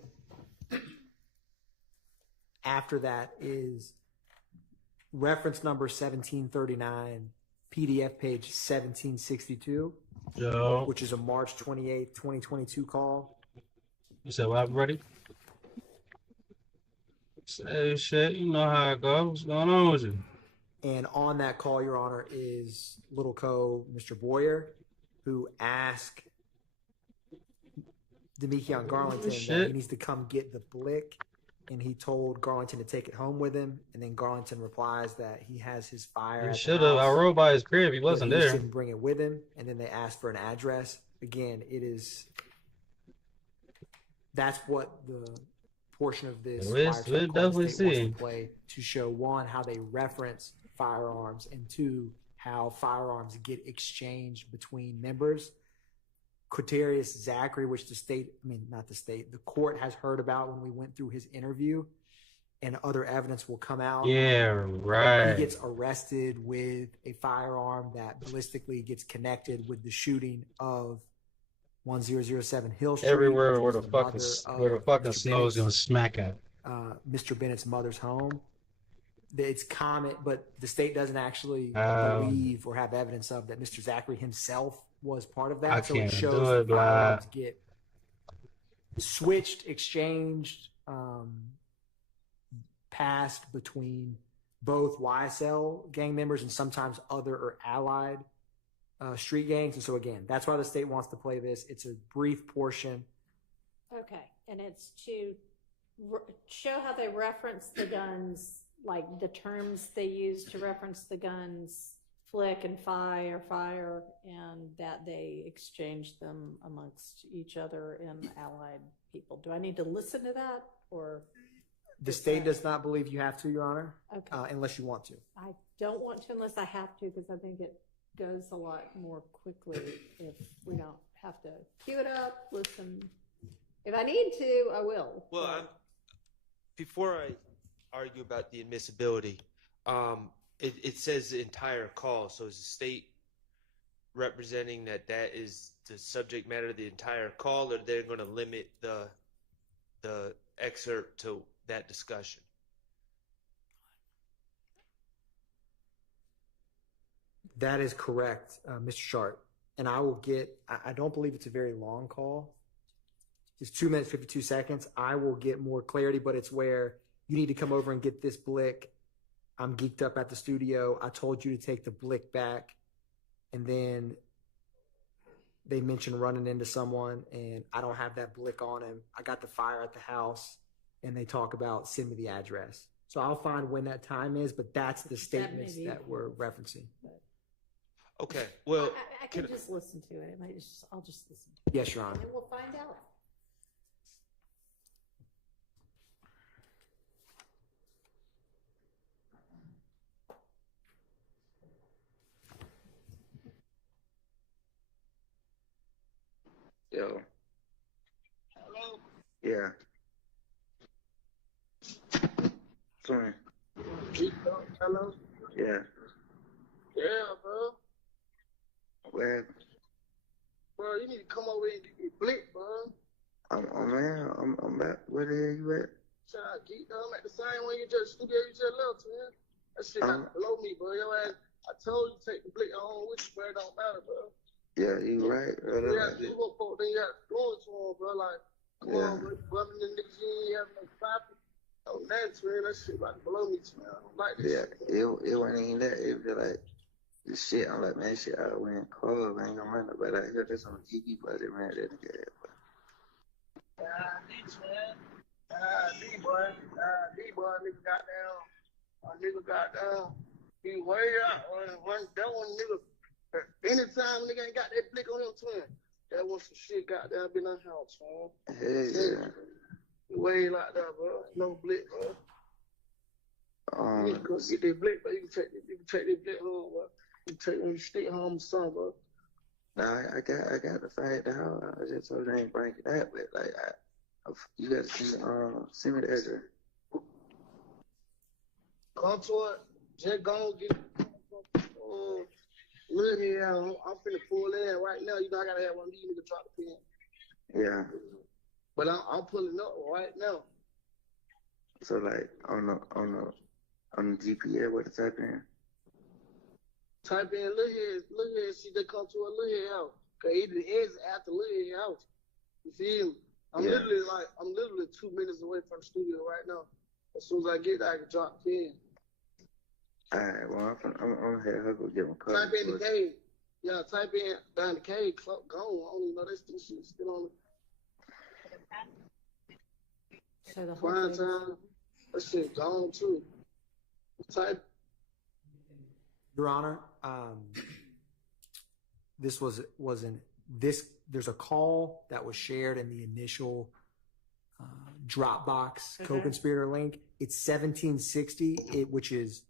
after that is reference number 1739, PDF page 1762, Yo. which is a March 28th, 2022 call. You said, well, I'm ready? Say shit, you know how it goes. What's going on with you? And on that call, Your Honor, is Little Co, Mr. Boyer, who asked Demekion Garlington that he needs to come get the blick, and he told Garlington to take it home with him. And then Garlington replies that he has his fire. He should have. I rode by his crib. He wasn't He there. shouldn't bring it with him. And then they asked for an address. Again, that's what the portion of this wiretap call the state wants to play to show, one, how they reference firearms, and two, how firearms get exchanged between members. Quaterius Zachary, which the court has heard about when we went through his interview, and other evidence will come out. Yeah, right. He gets arrested with a firearm that ballistically gets connected with the shooting of 1007 Hill Street. Everywhere where the fucking snow's gonna smack at. Mr. Bennett's mother's home. It's common, but the state doesn't actually believe or have evidence of that Mr. Zachary himself was part of that. I So can't it shows do it, that firearms get switched, exchanged, passed between both YSL gang members and sometimes other or allied street gangs. And so again, that's why the state wants to play this. It's a brief portion. Okay, and it's to show how they reference the guns, like the terms they use to reference the guns, flick and fire, and that they exchange them amongst each other and allied people. Do I need to listen to that, or? The state does not believe you have to, Your Honor, Okay. unless you want to. I don't want to unless I have to, because I think it goes a lot more quickly if we don't have to cue it up, listen. If I need to, I will. Well, before I argue about the admissibility, it says the entire call. So is the state representing that is the subject matter of the entire call, or they're going to limit the excerpt to that discussion? That is correct, Mr. Sharp. And I will I don't believe it's a very long call. It's 2 minutes, 52 seconds. I will get more clarity, but it's where you need to come over and get this blick. I'm geeked up at the studio. I told you to take the blick back. And then they mentioned running into someone, and I don't have that blick on him. I got the fire at the house, and they talk about send me the address. So I'll find when that time is, but that's the statements that we're referencing. Okay, well, I can just listen to it. I'll just listen. Yes, Your Honor. And we'll find out. Yo. Hello? Yeah. Sorry. Hello? Yeah. Yeah, bro. Where? Bro, you need to come over and get me blick, bro. I'm back. Where the hell you at? Trying to geek them at the same one studio you just left, man. That shit got below me, bro. Your ass, I told you take the blick on with you, bro. It don't matter, bro. Yeah, you right. Yeah, you go for then you have to go into him, bro. Like, come on, bro. Rubbing the niggas, you ain't having no poppy. Oh, that's man. That shit about to blow me, man. I don't like this shit. It wasn't even that. It was just like this shit. I'm like, man, shit, I went cold. I ain't gonna run nobody out here. That's on TV, but it ran that nigga. D, man. D, boy. Nigga got down. Nigga got down. He way out. That one nigga. Anytime nigga ain't got that blick on him, twin. That was some shit got there. Been in the house, man. Yeah. Way like that, bro. No blick, bro. You need to go get that blick, bro. You can take that blick home, bro. You can take when you stay home, son, bro. Nah, I got to fight the house. I just told you I ain't bring it that, but like, you got to send me the address. Come to it. Just go get it. Look here, I'm finna pull in right now. You know I gotta have one of these niggas drop the pin. Yeah. But I'm pulling up right now. So like on the GPS, what to type in? Type in look here, see they come to a little head house. Cause it is after little head house. You feel me? I'm Yeah. literally 2 minutes away from the studio right now. As soon as I get there, I can drop in. All right, well, I'm gonna have her go get my car. Type in the cave. Yeah, type in down the cave, gone. I don't even know that shit still on So the the whole prime thing. time. That shit gone too. Type. Your Honor, this wasn't this. There's a call that was shared in the initial Dropbox co-conspirator link. It's 1760, which is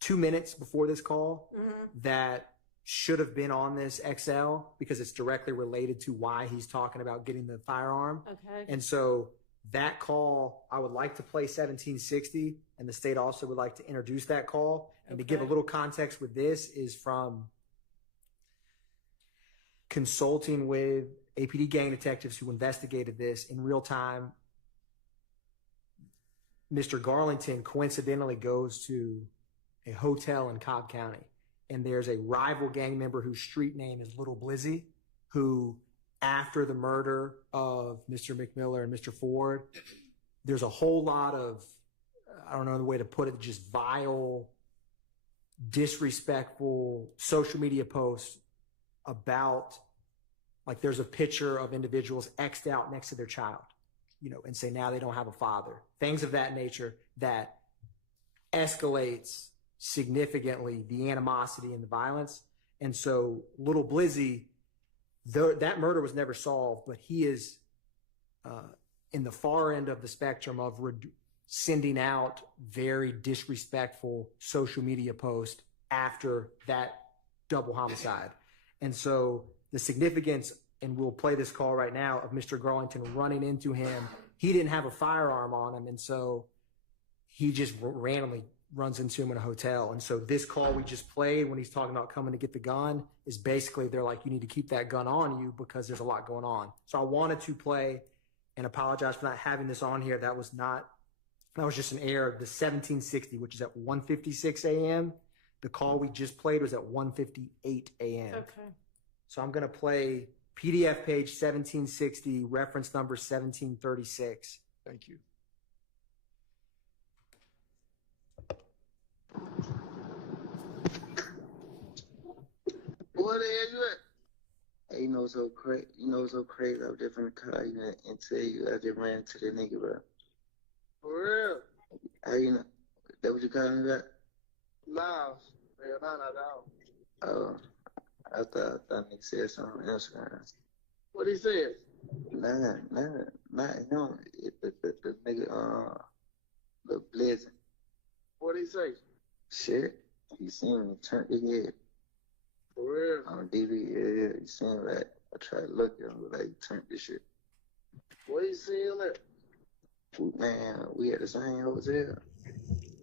2 minutes before this call. That should have been on this XL because it's directly related to why he's talking about getting the firearm. Okay. And so that call, I would like to play 1760, and the state also would like to introduce that call. And to give a little context with this is from consulting with APD gang detectives who investigated this in real time. Mr. Garlington coincidentally goes to a hotel in Cobb County, and there's a rival gang member whose street name is Little Blizzy, who, after the murder of Mr. McMiller and Mr. Ford, there's a whole lot of, I don't know the way to put it, just vile, disrespectful social media posts about, like, there's a picture of individuals X'd out next to their child, and say now they don't have a father. Things of that nature that escalates significantly the animosity and the violence. And so Little Blizzy, that murder was never solved, but he is in the far end of the spectrum of sending out very disrespectful social media posts after that double homicide. And so the significance, and we'll play this call right now, of Mr. Garlington running into him. He didn't have a firearm on him, and so he just randomly runs into him in a hotel. And so this call we just played when he's talking about coming to get the gun is basically, they're like, you need to keep that gun on you because there's a lot going on. So I wanted to play and apologize for not having this on here. That was just an error. The 1760, which is at 1:56 a.m. The call we just played was at 1:58 a.m. Okay. So I'm going to play PDF page 1760, reference number 1736. Thank you. Where the hell you at? Hey, so crazy. So crazy. I was just in the car, and tell you, I just ran to the nigga, bro. For real? How you know? That what you calling me back? Nah, not at all. Oh, I thought nigga said something on Instagram. What he said? Nah, not him. The nigga, the Blizzard. What he say? Shit, he seen me turn his head. For real? On DV, yeah, he seen that. I tried to look at him, but he turned this shit. What you seeing there? Man, we at the same hotel.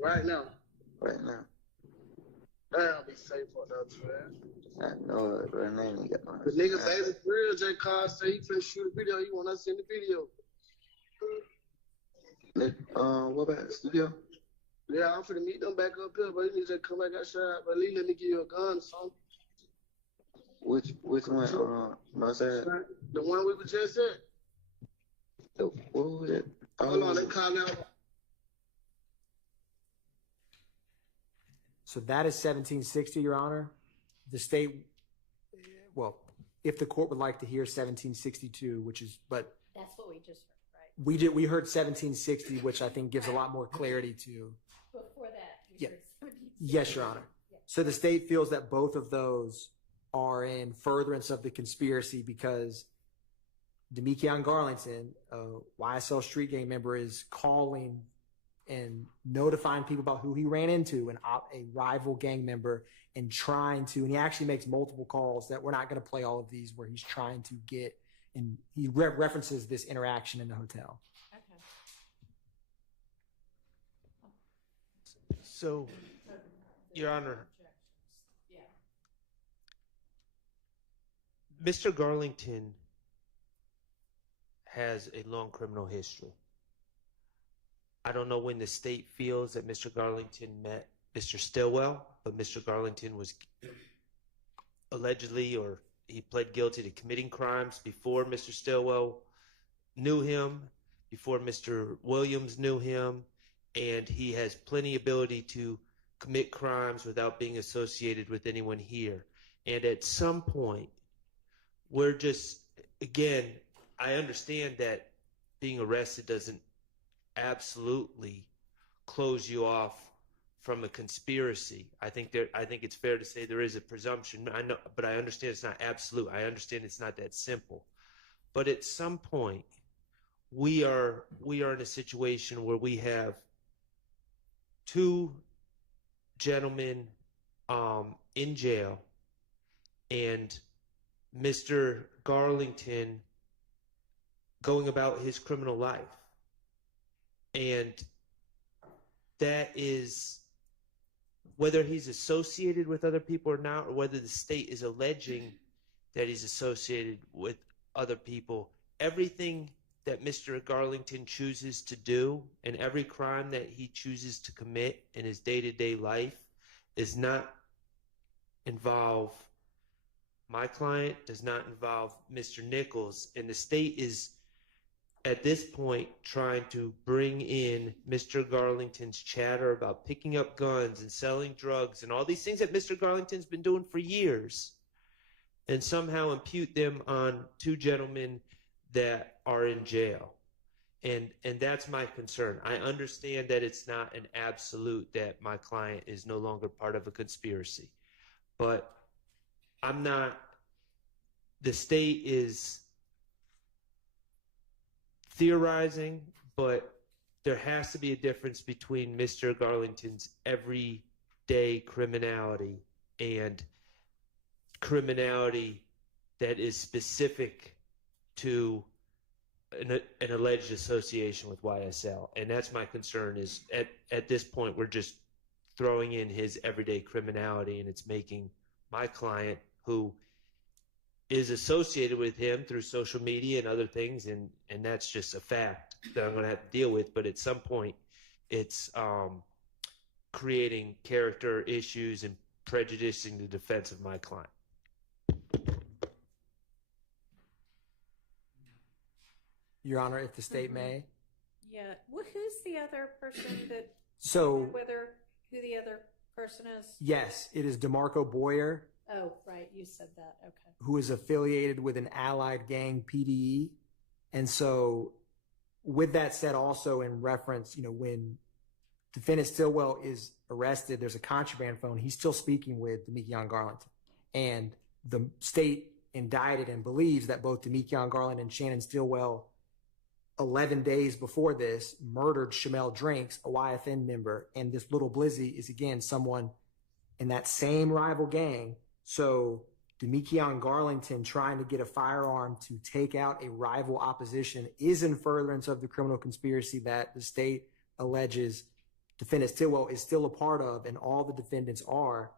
Right now? Right now. That'll be safe for us, man. I know it, but I ain't got no. The nigga say it's real. J. Carl say he finna shoot a video. He want us in the video. What about the studio? Yeah, I'm finna meet them back up here, but you need to come back outside. But at least let me give you a gun or something. Which one? My side? The one we were just at. What was it? Hold on, they call now. So that is 1760, Your Honor. The state, well, if the court would like to hear 1762, but That's what we just heard, right? we heard 1760, which I think gives a lot more clarity to. Before that, Yeah. heard 76. Yes, Your Honor. So the state feels that both of those are in furtherance of the conspiracy because Demikion Garlington, a YSL street gang member, is calling and notifying people about who he ran into, a rival gang member, and he actually makes multiple calls that we're not going to play all of these, where he's trying to get, and he references this interaction in the hotel. Okay. So, Your Honor, Yeah. Mr. Garlington has a long criminal history. I don't know when the state feels that Mr. Garlington met Mr. Stillwell, but Mr. Garlington was allegedly, or he pled guilty to committing crimes before Mr. Stillwell knew him, before Mr. Williams knew him, and he has plenty ability to commit crimes without being associated with anyone here. And at some point, we're just, again, I understand that being arrested doesn't absolutely close you off from a conspiracy. I think it's fair to say there is a presumption. I know, but I understand it's not absolute. I understand it's not that simple. But at some point, we are in a situation where we have two gentlemen in jail, and Mr. Garlington going about his criminal life. And that is, whether he's associated with other people or not, or whether the state is alleging that he's associated with other people, everything that Mr. Garlington chooses to do and every crime that he chooses to commit in his day-to-day life is not involve my client, does not involve Mr. Nichols, and the state is at this point trying to bring in Mr. Garlington's chatter about picking up guns and selling drugs and all these things that Mr. Garlington's been doing for years, and somehow impute them on two gentlemen that are in jail. And that's my concern. I understand that it's not an absolute that my client is no longer part of a conspiracy, but the state is theorizing, but there has to be a difference between Mr. Garlington's everyday criminality and criminality that is specific to an alleged association with YSL. And that's my concern, is at this point we're just throwing in his everyday criminality, and it's making my client, who is associated with him through social media and other things, and that's just a fact that I'm going to have to deal with. But at some point, it's creating character issues and prejudicing the defense of my client. Your Honor, if the state may. Yeah. Well, who's the other person that? So, Who the other person is? yes, it is DeMarco Boyer, Oh, right. You said that. Okay. who is affiliated with an allied gang, PDE. And so, with that said, also in reference, when defendant Stillwell is arrested, there's a contraband phone. He's still speaking with Demekion Garlington. And the state indicted and believes that both Demekion Garland and Shannon Stillwell, 11 days before this, murdered Shamel Drinks, a YFN member. And this little Blizzy is, again, someone in that same rival gang. So Demekion Garlington trying to get a firearm to take out a rival opposition is in furtherance of the criminal conspiracy that the state alleges defendant Stillwell is still a part of, and all the defendants are,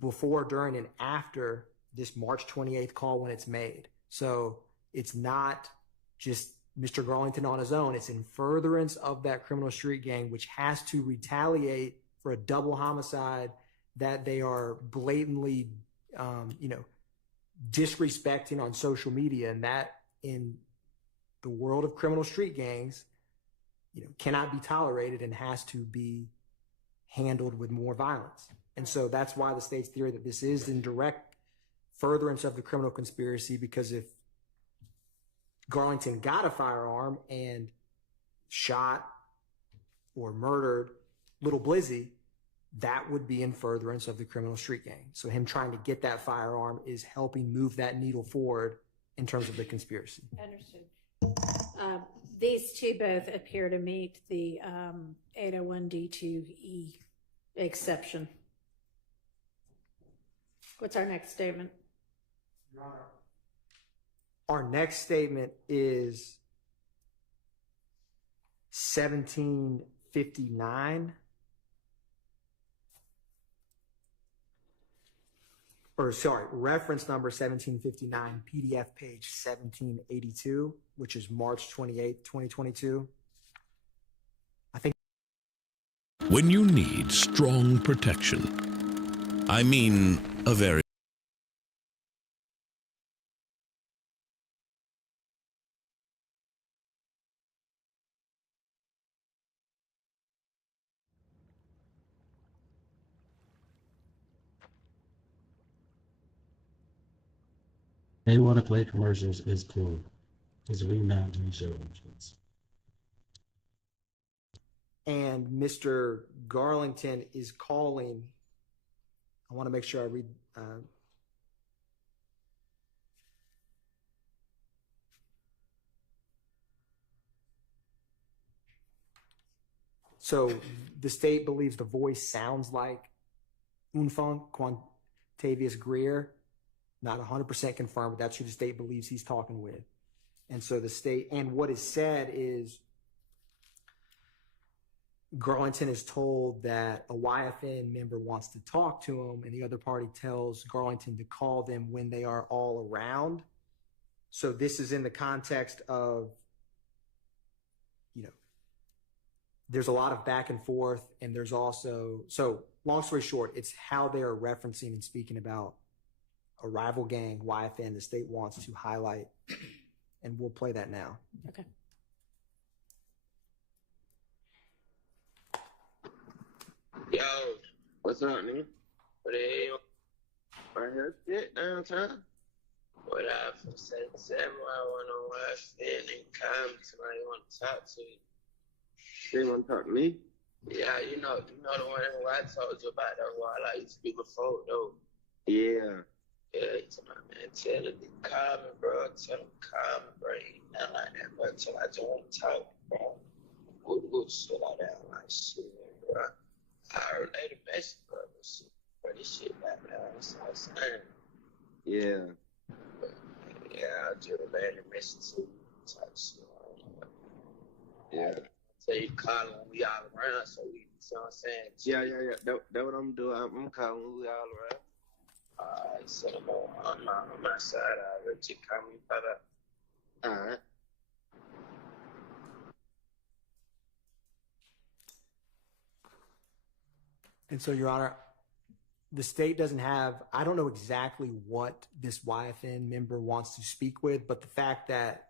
before, during, and after this March 28th call when it's made. So it's not just Mr. Garlington on his own. It's in furtherance of that criminal street gang, which has to retaliate for a double homicide that they are blatantly, disrespecting on social media. And that, in the world of criminal street gangs, cannot be tolerated and has to be handled with more violence. And so that's why the state's theory that this is in direct furtherance of the criminal conspiracy, because if Garlington got a firearm and shot or murdered little Blizzy, that would be in furtherance of the criminal street gang. So him trying to get that firearm is helping move that needle forward in terms of the conspiracy. Understood. These two both appear to meet the 801D2E exception. What's our next statement? Our next statement is 1759. reference number 1759, PDF page 1782, which is March 28th, 2022. I think When you need strong protection, I mean a very They want to play commercials is cool. It's remounting show engines. and Mr. Garlington is calling. I want to make sure I read. So the state believes the voice sounds like Unfunk Quantavious Greer. Not 100% confirmed, but that's who the state believes he's talking with. And so the state, and what is said is Garlington is told that a YFN member wants to talk to him, and the other party tells Garlington to call them when they are all around. So this is in the context of, there's a lot of back and forth, and there's also, so long story short, it's how they're referencing and speaking about a rival gang, YFN, the state wants to highlight, and we'll play that now. Okay. Yo, what's up, nigga? What the hell? Right here, shit, downtown. What up, from 77, I want to watch it and come somebody want to talk to you. They want to talk to me? Yeah, you know the one who I told you about, though, who I used to be before, though. Yeah. Yeah, he's my man. Tell him to call me, bro. Tell him to call me, bro. He not like that, bro. Tell him I just want to talk, bro. What shit like that? I'm like, shit, bro. I heard later message, bro. But this shit back now. That's what I'm saying. Yeah. But, yeah, I just later message to you. Type shit. Yeah. So you call him when we all around, so we, you know what I'm saying? Yeah. That what I'm doing. I'm calling when we all around. Alright, so I'm outside. I'll let you call me by that. Alright. And so, Your Honor, the state doesn't have, I don't know exactly what this YFN member wants to speak with, but the fact that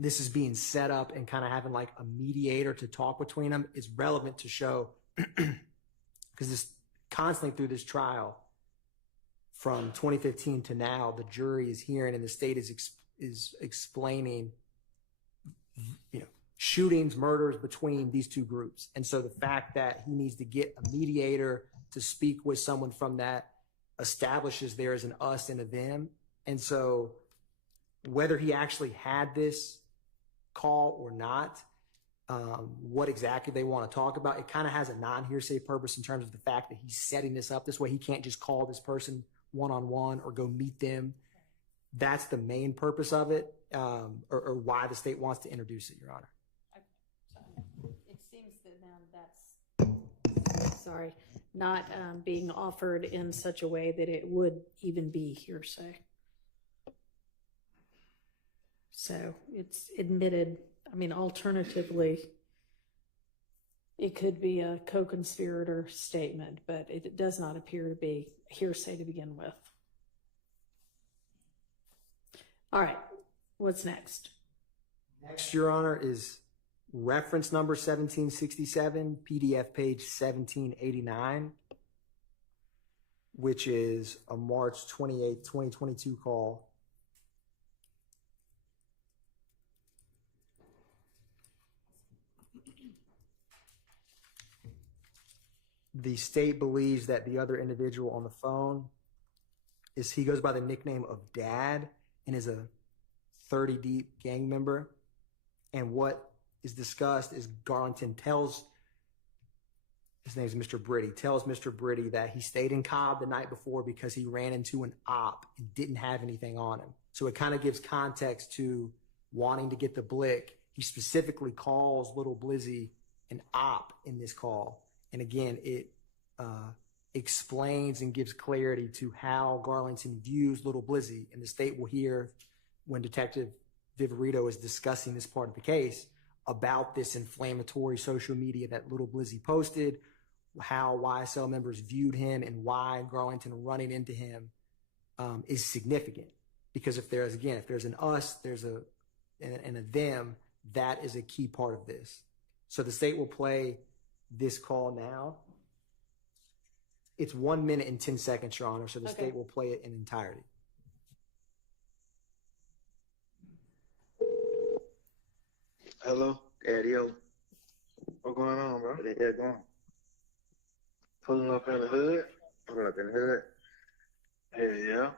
this is being set up and kind of having like a mediator to talk between them is relevant to show, because this constantly through this trial from 2015 to now, the jury is hearing and the state is explaining, shootings, murders between these two groups. And so the fact that he needs to get a mediator to speak with someone from that establishes there is an us and a them. And so whether he actually had this call or not, what exactly they want to talk about, it kind of has a non-hearsay purpose in terms of the fact that he's setting this up this way. He can't just call this person one-on-one or go meet them. That's the main purpose of it, or why the state wants to introduce it, Your Honor. It seems that now that's, not being offered in such a way that it would even be hearsay. So it's admitted. I mean, alternatively, it could be a co-conspirator statement, but it does not appear to be hearsay to begin with. All right, what's next? Next, Your Honor, is reference number 1767, PDF page 1789, which is a March 28, 2022 call. The state believes that the other individual on the phone he goes by the nickname of Dad and is a 30 deep gang member. And what is discussed is Garlington tells, his name's Mr. Britty, tells Mr. Britty that he stayed in Cobb the night before because he ran into an op and didn't have anything on him. So it kind of gives context to wanting to get the blick. He specifically calls Little Blizzy an op in this call. And again, it explains and gives clarity to how Garlington views Little Blizzy. And the state will hear when Detective Viverito is discussing this part of the case about this inflammatory social media that Little Blizzy posted, how YSL members viewed him, and why Garlington running into him is significant. Because if there's an us, there's and a them, that is a key part of this. So the state will play this call now. It's 1 minute and 10 seconds, Your Honor, so the state will play it in entirety. Hello? Daddy-o. What's going on, bro? What the hell going on? Pulling up in the hood? Pulling up in the hood? Hell yeah.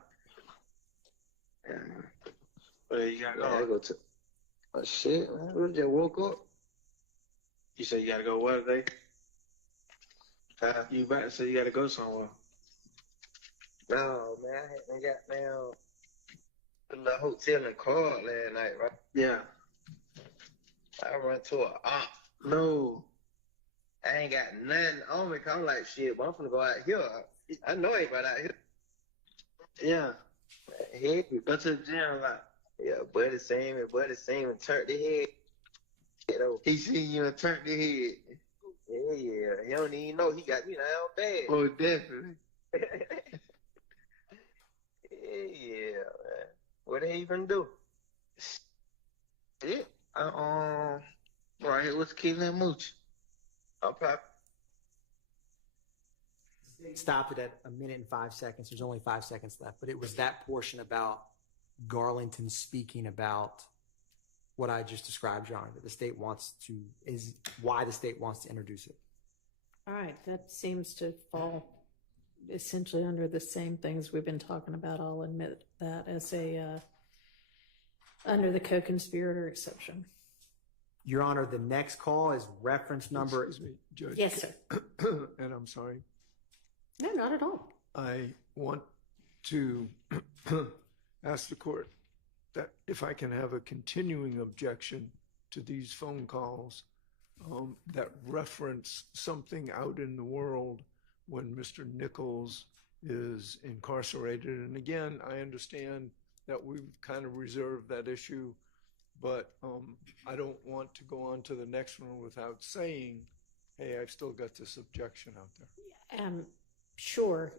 Where you gotta go? I go to... Oh, shit, man. We just woke up. You said you gotta go where today? You about to say you gotta go somewhere. No, man. I got down to the hotel in Carl last night, right? Yeah. I run to a op. No. I ain't got nothing on me, 'cause I'm like, shit, but I'm finna go out here. I know I ain't right out here. Yeah. Head, go to the gym, like, yeah, buddy seen me and turned the head. He seen you and turned the head. Yeah. He don't even know he got me down bad. Oh, definitely. Yeah, man. What they even do? Shit. Right here, what's Keelan Mooch? I'm probably. Stopped it at 1 minute and 5 seconds. There's only 5 seconds left, but it was that portion about Garlington speaking about what I just described, John, that the state wants to, is why the state wants to introduce it. All right, that seems to fall essentially under the same things we've been talking about. I'll admit that as under the co-conspirator exception. Your Honor, the next call is reference number. Excuse me, Judge. Yes, sir. And I'm sorry. No, not at all. I want to ask the court that if I can have a continuing objection to these phone calls that reference something out in the world when Mr. Nichols is incarcerated. And again, I understand that we've kind of reserved that issue, but I don't want to go on to the next one without saying, hey, I've still got this objection out there. Sure.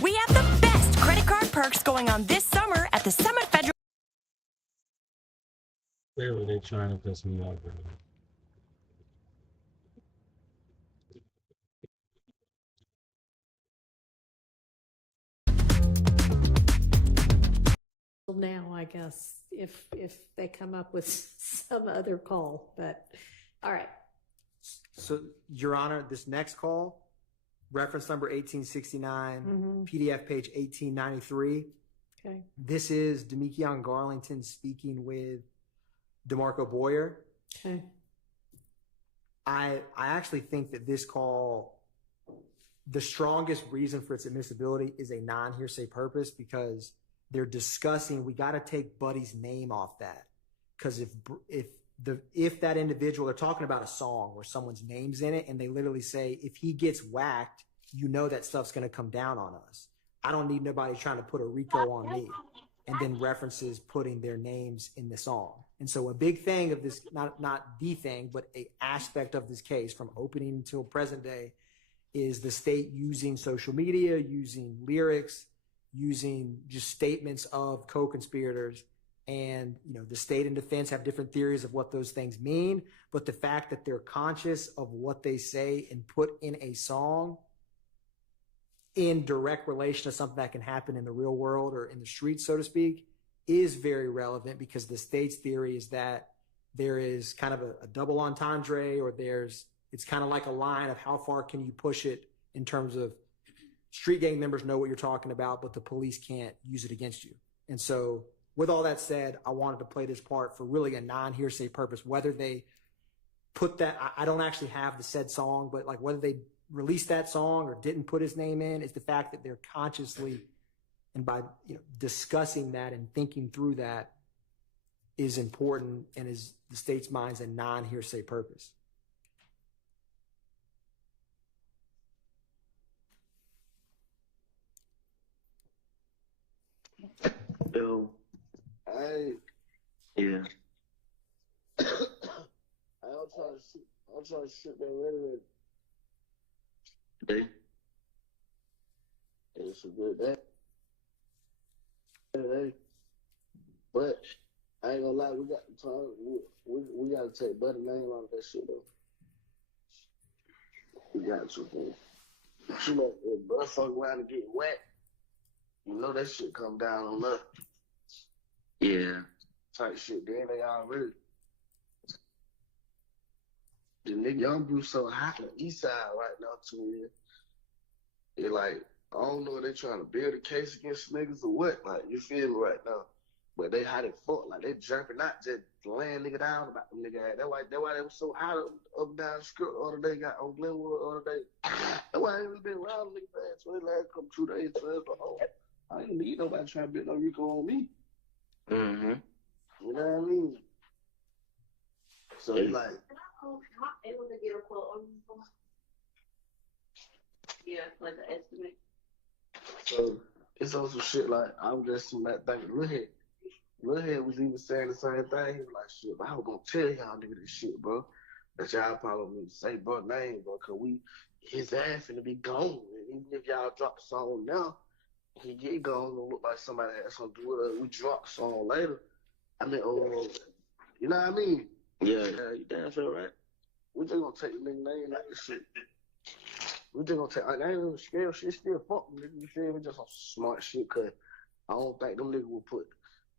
We have the best credit card perks going on this summer at the Summit Federal. Clearly, they're trying to piss me off. Now, I guess, if they come up with some other call, but all right. So, Your Honor, this next call, reference number 1869, PDF page 1893. Okay. This is Demekion Garlington speaking with DeMarco Boyer. Okay. I actually think that this call, the strongest reason for its admissibility is a non-hearsay purpose, because they're discussing, we got to take Buddy's name off that. Because if that individual, they're talking about a song where someone's name's in it, and they literally say, if he gets whacked, you know that stuff's going to come down on us. I don't need nobody trying to put a Rico on me. And then references putting their names in the song. And so a big thing of this, not the thing, but a aspect of this case from opening until present day, is the state using social media, using lyrics, using just statements of co-conspirators. And, you know, the state and defense have different theories of what those things mean. But the fact that they're conscious of what they say and put in a song in direct relation to something that can happen in the real world or in the streets, so to speak, is very relevant, because the state's theory is that there is kind of a double entendre, or it's kind of like a line of how far can you push it in terms of street gang members know what you're talking about, but the police can't use it against you. And so with all that said, I wanted to play this part for really a non-hearsay purpose. Whether they put that, I don't actually have the said song, but like whether they released that song or didn't put his name in, is the fact that they're consciously, and by discussing that and thinking through that, is important, and is the state's mind's, a non-hearsay purpose. Yo, I Yeah. I'm trying to shoot that ready. They. It's a good day. Hey, but I ain't gonna lie, we got to talk. We got to take better name out of that shit though. We got to. Man. You know, if bud fuck around and get wet, you know that shit come down on us. Yeah. Type shit. Then they already. The nigga Young Bruce so hot on the east side right now too. It like I don't know if they trying to build a case against niggas or what. Like you feel me right now. But they hot as fuck. Like they jumping out, just laying nigga down about them nigga. That's why they was so hot up down the script the other day. Got on Glenwood the other day. That's why I ain't been around niggas fast. So they last come 2 days. So it's like, oh, I ain't need nobody trying to build no Rico on me. Mm-hmm. You know what I mean? So it's like. Yeah, like an estimate. So it's also shit like I'm just thinking Lil Head was even saying the same thing. He was like, shit, but I was gonna tell y'all nigga this shit, bro. That y'all probably need to say bro name, bro, cause his ass finna be gone. And even if y'all drop the song now, he get gone, gonna look like somebody had something to do with it. We drop the song later. I mean, you know what I mean? Yeah. You damn sure right. We just gonna take the nigga name like this shit. We just gonna take, I ain't even scared shit, still fuck them niggas, you feel me? Just some smart shit, cause I don't think them niggas will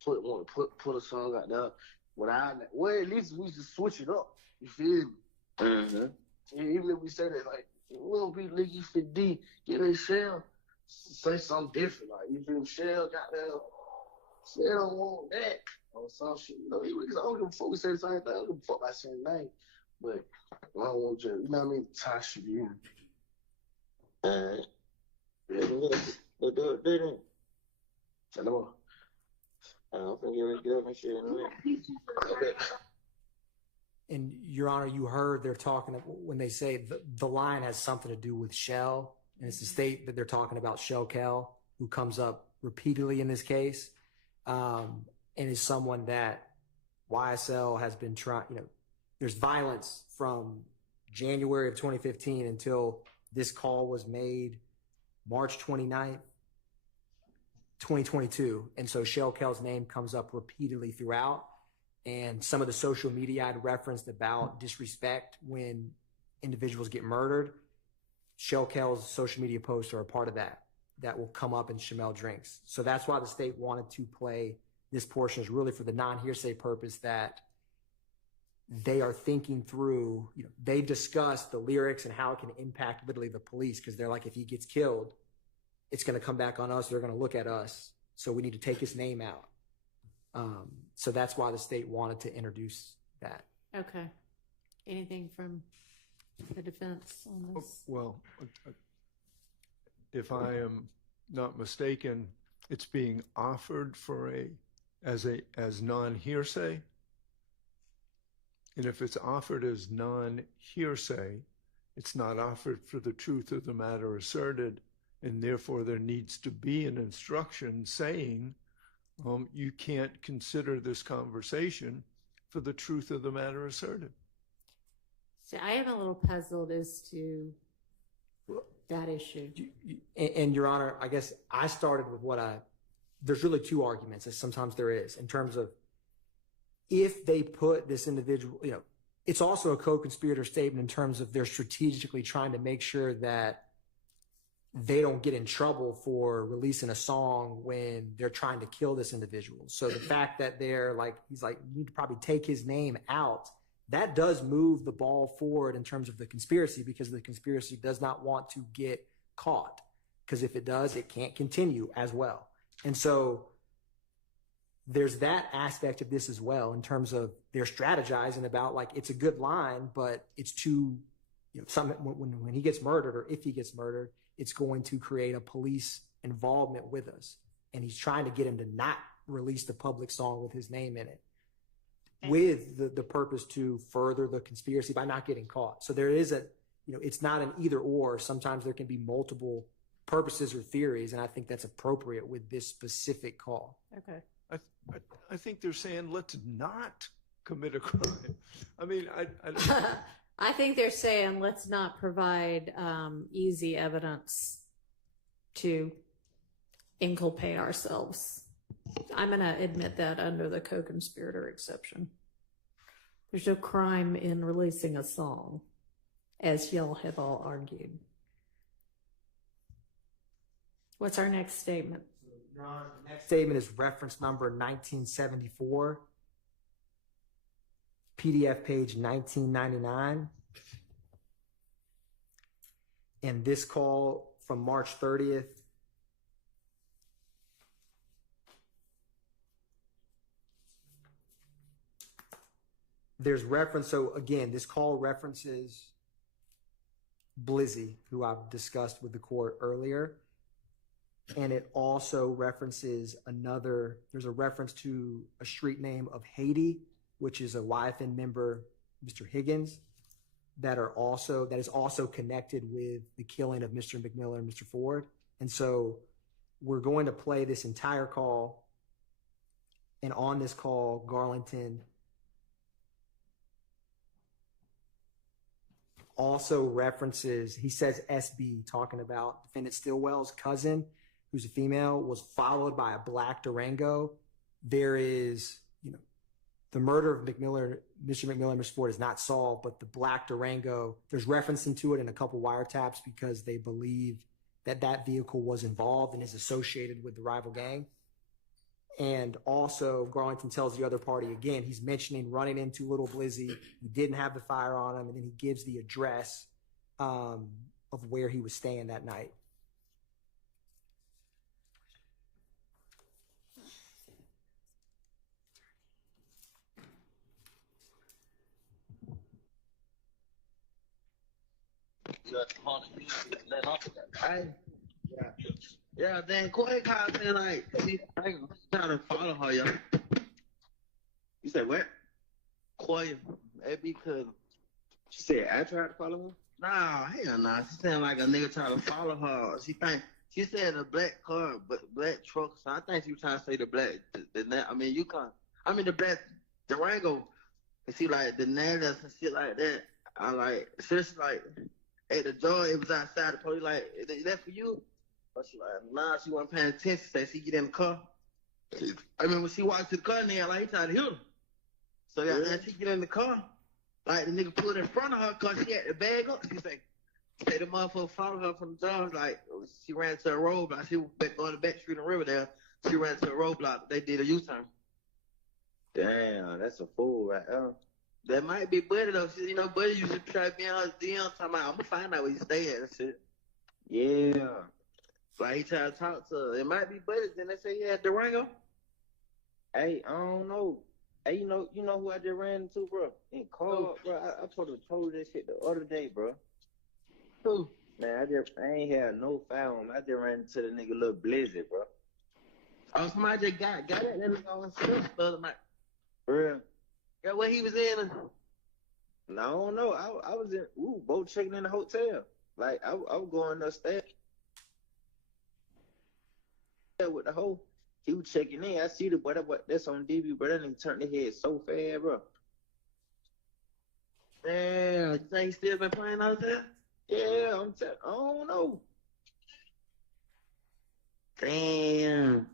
want to put a song out there without that. Well, at least we just switch it up, you feel me? Mm-hmm. Even if we say that, like, we don't be Liggy for D, get a Shell, say something different, like, you feel me? Shell got that, Shell don't want that, or some shit, you know, I don't give a fuck, we say the same thing, I don't give a fuck about saying name, but I don't want to, you know what I mean, tie shit in. Alright. Yeah. We'll do it then. Tell them all. I don't think you'll get up and shit in a minute. And Your Honor, you heard they're talking when they say the line has something to do with Shell, and it's the state that they're talking about Shell Kel, who comes up repeatedly in this case, and is someone that YSL has been trying. You know, there's violence from January of 2015 until this call was made March 29th, 2022. And so Shell Kel's name comes up repeatedly throughout. And some of the social media I'd referenced about disrespect when individuals get murdered, Shell Kel's social media posts are a part of that will come up in Shamel Drinks. So that's why the state wanted to play this portion, is really for the non-hearsay purpose that they are thinking through, you know, they've discussed the lyrics and how it can impact literally the police, because they're like, if he gets killed, it's going to come back on us. They're going to look at us. So we need to take his name out. So that's why the state wanted to introduce that. Okay. Anything from the defense on this? Well, if I am not mistaken, it's being offered for as non-hearsay. And if it's offered as non-hearsay, it's not offered for the truth of the matter asserted, and therefore there needs to be an instruction saying you can't consider this conversation for the truth of the matter asserted. So I am a little puzzled as to that issue. And Your Honor, I guess I started with there's really two arguments, as sometimes there is, in terms of if they put this individual, you know, it's also a co-conspirator statement in terms of they're strategically trying to make sure that they don't get in trouble for releasing a song when they're trying to kill this individual. So the fact that he's like, you need to probably take his name out, that does move the ball forward in terms of the conspiracy, because the conspiracy does not want to get caught. Because if it does, it can't continue as well. And so there's that aspect of this as well, in terms of they're strategizing about, like, it's a good line, but it's too, you know, when he gets murdered, or if he gets murdered, it's going to create a police involvement with us. And he's trying to get him to not release the public song with his name in it, with the purpose to further the conspiracy by not getting caught. So there is you know, it's not an either or. Sometimes there can be multiple purposes or theories, and I think that's appropriate with this specific call. Okay. I think they're saying let's not commit a crime. I mean, I think they're saying let's not provide easy evidence to inculpate ourselves. I'm going to admit that under the co-conspirator exception. There's no crime in releasing a song, as y'all have all argued. What's our next statement? Your Honor, the next statement is reference number 1974, PDF page 1999. And this call from March 30th. There's reference, so again, this call references Blizzy, who I've discussed with the court earlier. And it also references there's a reference to a street name of Haiti, which is a YFN member, Mr. Higgins, that is also connected with the killing of Mr. McMillan and Mr. Ford. And so we're going to play this entire call. And on this call, Garlington also references, he says SB, talking about defendant Stillwell's cousin, who's a female, was followed by a black Durango. There is, the murder of Mr. McMillan and Mr. Ford is not solved, but the black Durango, there's referencing to it in a couple wiretaps because they believe that vehicle was involved and is associated with the rival gang. And also, Garlington tells the other party again, he's mentioning running into Little Blizzy. He didn't have the fire on him, and then he gives the address of where he was staying that night. Yeah, then Corey called me like, I trying to follow her, yo. You said what? Corey, maybe because She said I tried to follow her. nah, hell nah. She sound like a nigga trying to follow her. She said a black car, but black truck. So I think she was trying to say the black. The black Durango. And she like the nails and shit like that. I like, she's like, at the door, it was outside. The police like, is that for you? But she like, nah, she wasn't paying attention. So she get in the car. I mean, when she walked to the car, nigga, like, he tried to hit her. So yeah, she get in the car. Like, the nigga pulled in front of her because she had the bag up. She said the motherfucker followed her from the door. Like, she ran to a roadblock. She was back on the back street in Riverdale. She ran to a roadblock. They did a U-turn. Damn, that's a fool right there. That might be Buddy, though. She, Buddy used to try to be in her DM talking about, I'm going to find out where you stay at and shit. Yeah. Like, he tried to talk to her. It might be Buddy. Then they say he had Durango. Hey, I don't know. Hey, you know who I just ran into, bro? In car, bro. I told you that shit the other day, bro. Who? Man, I ain't had no foul on me. I just ran into the nigga Little Blizzard, bro. Oh, somebody just got that nigga on his sister the other night. For real? Yeah, what he was in? No, I don't know. I was in, boat checking in the hotel. Like, I was going upstairs with the hoe. He was checking in. I see the boy that's on DB, bro. That nigga turned his head so fast, bro. Damn, you think he still been playing out there? Yeah, I don't know. Damn.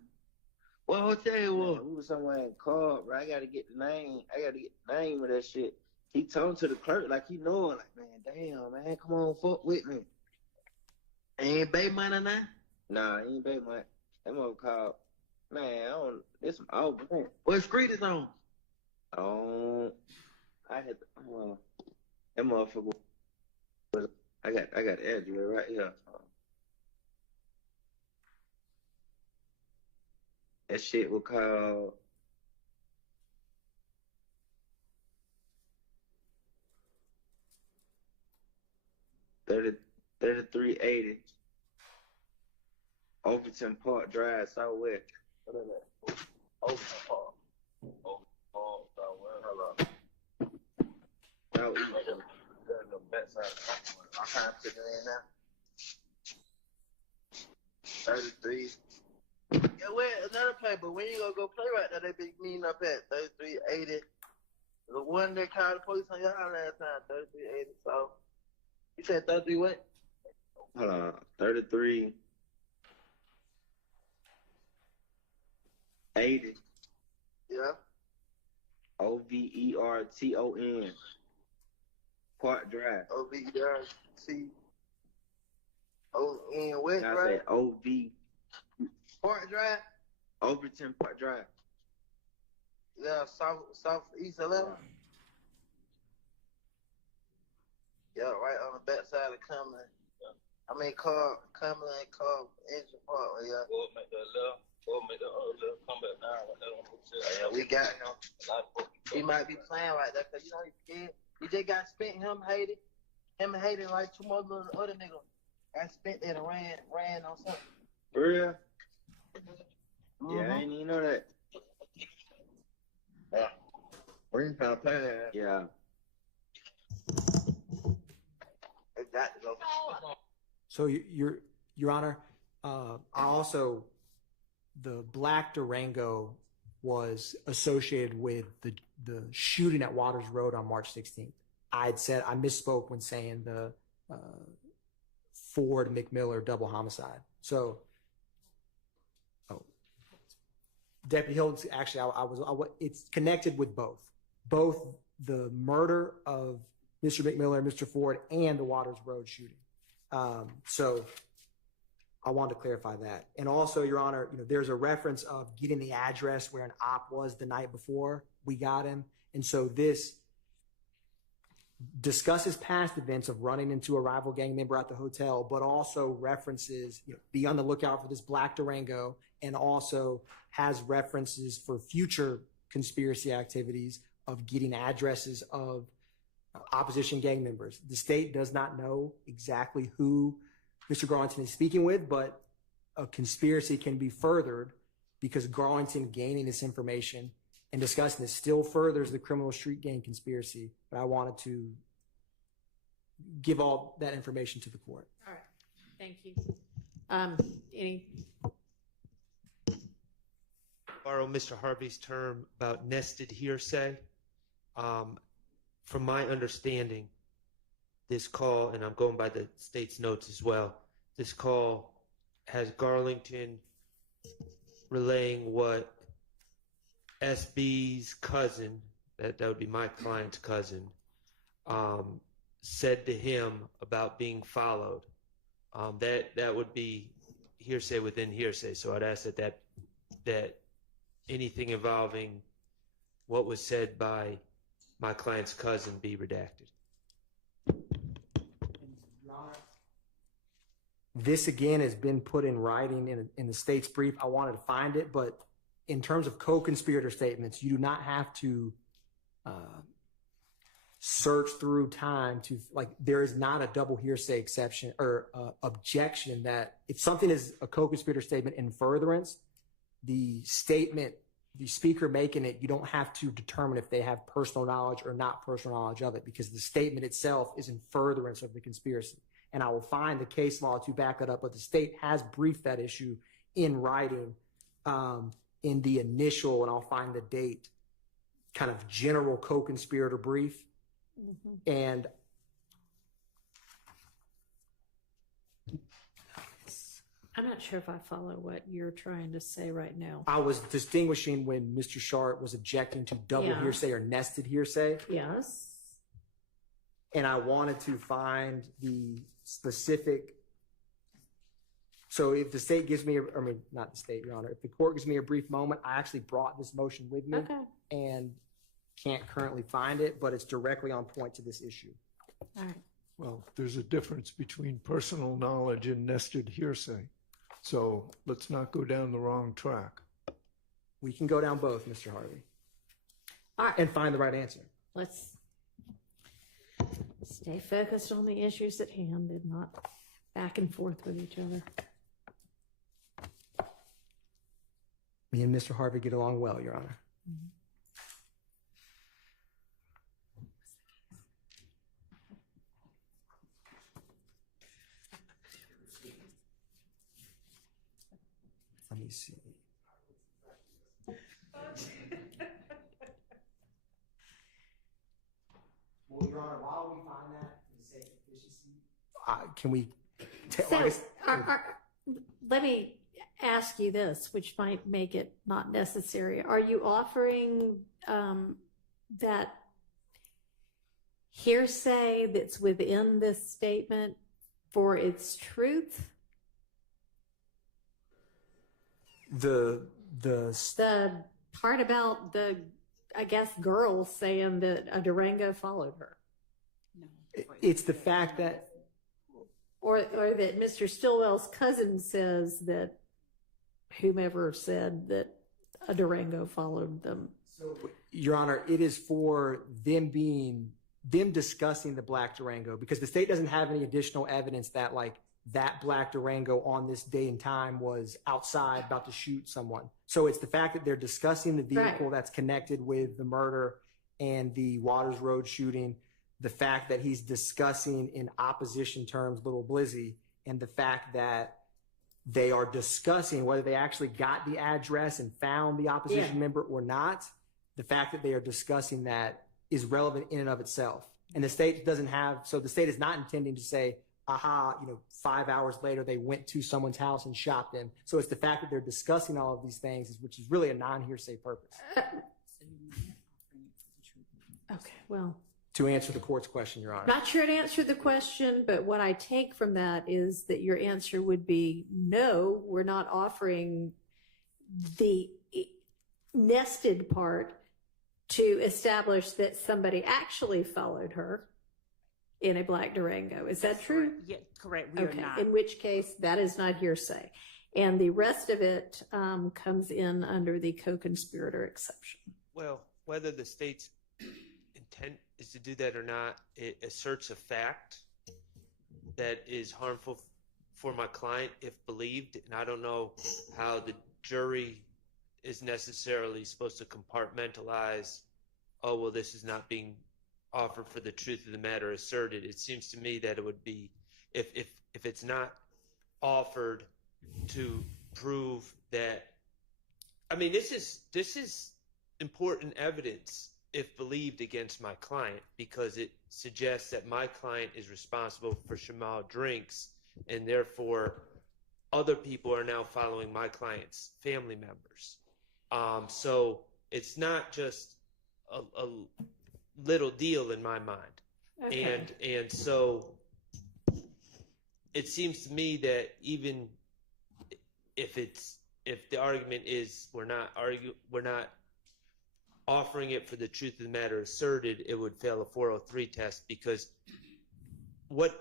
What hotel it was? We was somewhere in car, bro. I gotta get the name of that shit. He told to the clerk like he know it. Like, man, damn, man, come on, fuck with me. Ain't Bay Money now? Nah, he ain't Bay Money. That mother called. Man, I don't. This some old man. What street is on? I had that motherfucker. I got the address right here. That shit was called. $3380 Overton Park Drive, Southwest. What is that? Overton Park. Overton Park, Southwest. Hello. Southeast. The backside of the I can't put it in now. 33. Yeah, wait, another play, but when you gonna go play right now, they be meeting up at 3380. The one that called the police on y'all last time, 3380. So you said 33 what? Hold on, 33. 80. Yeah. Overton. Park Drive. OVERT. O-N West I Drive? say OV. Park Drive? Overton Park Drive. Yeah, southeast 11. Yeah, right on the back side of Cumberland. I mean, Cumberland, Engine Park. Yeah. Or make that left. Or make that other left. Come back down right there on the hotel. Yeah, we got him. He might be playing right there because, you know, he's scared. He just got spent, him and Hayden, like two more little other niggas. Got spent there and ran on something. For real? Mm-hmm. Yeah, I didn't even know that. Yeah. We ain't trying to play that. Yeah. It got to go. So Your Honor, I also, the black Durango was associated with the shooting at Waters Road on March 16th. I misspoke when saying the Ford McMiller double homicide. So, Deputy Hill, actually, it's connected with both the murder of Mr. McMiller and Mr. Ford and the Waters Road shooting. So I wanted to clarify that. And also, Your Honor, there's a reference of getting the address where an op was the night before we got him. And so this discusses past events of running into a rival gang member at the hotel, but also references, be on the lookout for this black Durango, and also has references for future conspiracy activities of getting addresses of opposition gang members. The state does not know exactly who Mr. Garlington is speaking with, but a conspiracy can be furthered because Garlington gaining this information and discussing this still furthers the criminal street gang conspiracy. But I wanted to give all that information to the court. All right. Thank you. Any? Borrow Mr. Harvey's term about nested hearsay. From my understanding, this call, and I'm going by the state's notes as well, this call has Garlington relaying what SB's cousin, that would be my client's cousin, said to him about being followed. That would be hearsay within hearsay. So I'd ask that anything involving what was said by my client's cousin be redacted. This again has been put in writing in the state's brief. I wanted to find it, but in terms of co-conspirator statements, you do not have to search through time to, like, there is not a double hearsay exception or objection that if something is a co-conspirator statement in furtherance, the statement, the speaker making it, you don't have to determine if they have personal knowledge or not personal knowledge of it, because the statement itself is in furtherance of the conspiracy. And I will find the case law to back that up, but the state has briefed that issue in writing in the initial, and I'll find the date, kind of general co-conspirator brief. Mm-hmm. And I'm not sure if I follow what you're trying to say right now. I was distinguishing when Mr. Sharp was objecting to double hearsay or nested hearsay. Yes. And I wanted to find the specific. So if the state gives me, not the state, Your Honor, if the court gives me a brief moment, I actually brought this motion with me and can't currently find it, but it's directly on point to this issue. All right. Well, there's a difference between personal knowledge and nested hearsay. So let's not go down the wrong track. We can go down both, Mr. Harvey. All right. And find the right answer. Let's stay focused on the issues at hand and not back and forth with each other. Me and Mr. Harvey get along well, Your Honor. Mm-hmm. Let me see. Well, Your Honor, while we find that for the sake of efficiency, can we? Let me ask you this, which might make it not necessary. Are you offering that hearsay that's within this statement for its truth? The part about the, I guess, girl saying that a Durango followed her. It's the fact that, or that Mr. Stillwell's cousin says that whomever said that a Durango followed them. Your Honor, it is for them discussing the black Durango, because the state doesn't have any additional evidence that like that black Durango on this day and time was outside about to shoot someone. So it's the fact that they're discussing the vehicle that's connected with the murder and the Waters Road shooting, the fact that he's discussing in opposition terms Little Blizzy, and the fact that they are discussing whether they actually got the address and found the opposition member or not. The fact that they are discussing that is relevant in and of itself. And the state doesn't have, so the state is not intending to say, aha, 5 hours later they went to someone's house and shot them. So it's the fact that they're discussing all of these things, which is really a non-hearsay purpose. Okay, well. To answer the court's question, Your Honor. Not sure to answer the question, but what I take from that is that your answer would be no, we're not offering the nested part to establish that somebody actually followed her in a black Durango. Is that true? Yeah, correct. We are not. In which case, that is not hearsay. And the rest of it comes in under the co-conspirator exception. Well, whether the state's intent is to do that or not, it asserts a fact that is harmful for my client if believed. And I don't know how the jury is necessarily supposed to compartmentalize, oh, well, this is not being offered for the truth of the matter asserted. It seems to me that it would be, if it's not offered to prove that, I mean, this is important evidence if believed against my client, because it suggests that my client is responsible for Shamal drinks, and therefore other people are now following my client's family members. So it's not just a little deal in my mind. Okay. And so it seems to me that even if the argument is we're not offering it for the truth of the matter asserted, it would fail a 403 test, because what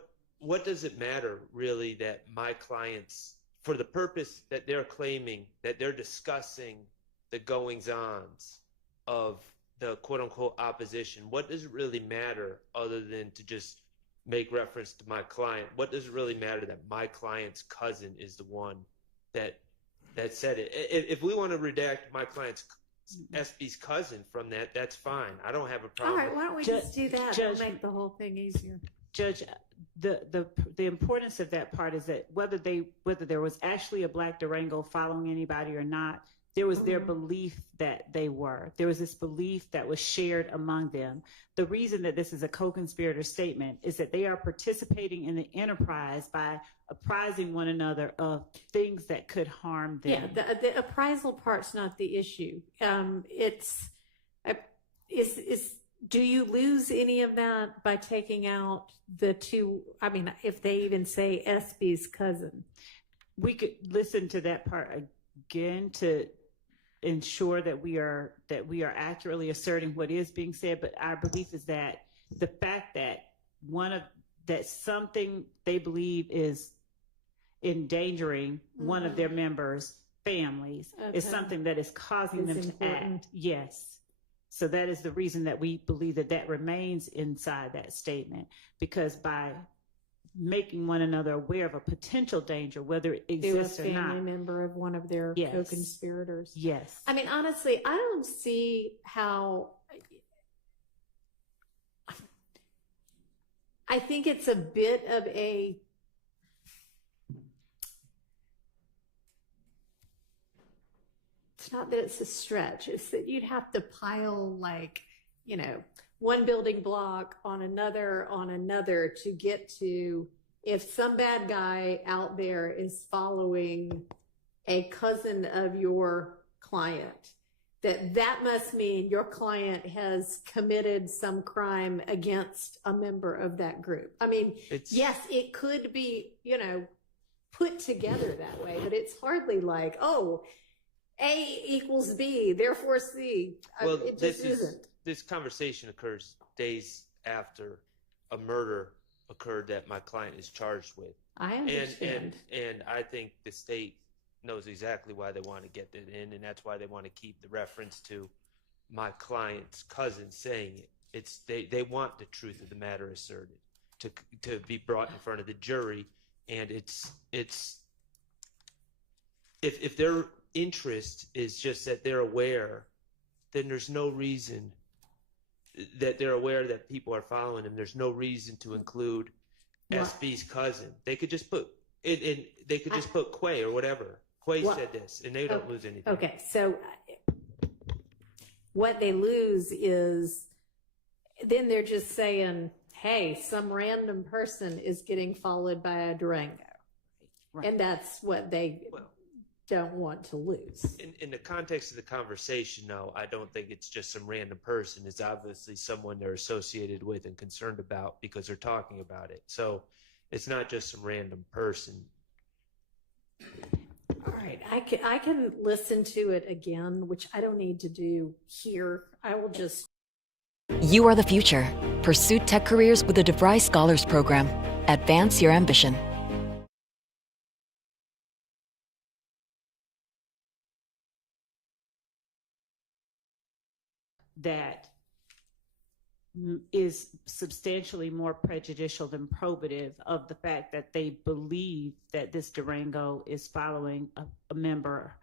does it matter really that my clients, for the purpose that they're claiming, that they're discussing the goings-ons of the quote-unquote opposition, what does it really matter other than to just make reference to my client? What does it really matter that my client's cousin is the one that said it? If we want to redact my client's SB's cousin from that, that's fine. I don't have a problem. All right, why don't we just do that? Judge, It'll make the whole thing easier. Judge, the importance of that part is that whether there was actually a black Durango following anybody or not, there was their belief that they were. There was this belief that was shared among them. The reason that this is a co-conspirator statement is that they are participating in the enterprise by apprising one another of things that could harm them. Yeah, the appraisal part's not the issue. Do you lose any of that by taking out the two? I mean, if they even say SB's cousin. We could listen to that part again to ensure that we are accurately asserting what is being said. But our belief is that the fact that something they believe is endangering one of their members' families is something that is causing them to act. Yes. So that is the reason that we believe that remains inside that statement, because by making one another aware of a potential danger, whether it exists or not. A family member of one of their co-conspirators. Yes. I mean, honestly, I don't see how. I think it's a bit of a. it's not that it's a stretch. It's that you'd have to pile like, you know, one building block on another to get to, if some bad guy out there is following a cousin of your client, that must mean your client has committed some crime against a member of that group. I mean, yes, it could be, you know, put together that way, but it's hardly like, oh, A equals B, therefore C. Well, it just isn't. This conversation occurs days after a murder occurred that my client is charged with. I understand. And I think the state knows exactly why they want to get it in, and that's why they want to keep the reference to my client's cousin saying it. It's they want the truth of the matter asserted to be brought in front of the jury, and it's if their interest is just that they're aware, then there's no reason that they're aware that people are following them. There's no reason to include SB's cousin. They could just put it in. They could just put Quay or whatever. Quay said this, and they don't lose anything. Okay, so what they lose is then they're just saying, hey, some random person is getting followed by a Durango. Right. And that's what they don't want to lose. In the context of the conversation, no, I don't think it's just some random person. It's obviously someone they're associated with and concerned about because they're talking about it. So it's not just some random person. All right, I can listen to it again, which I don't need to do here. I will just. You are the future. Pursue tech careers with the DeVry Scholars Program. Advance your ambition. That is substantially more prejudicial than probative of the fact that they believe that this Durango is following a member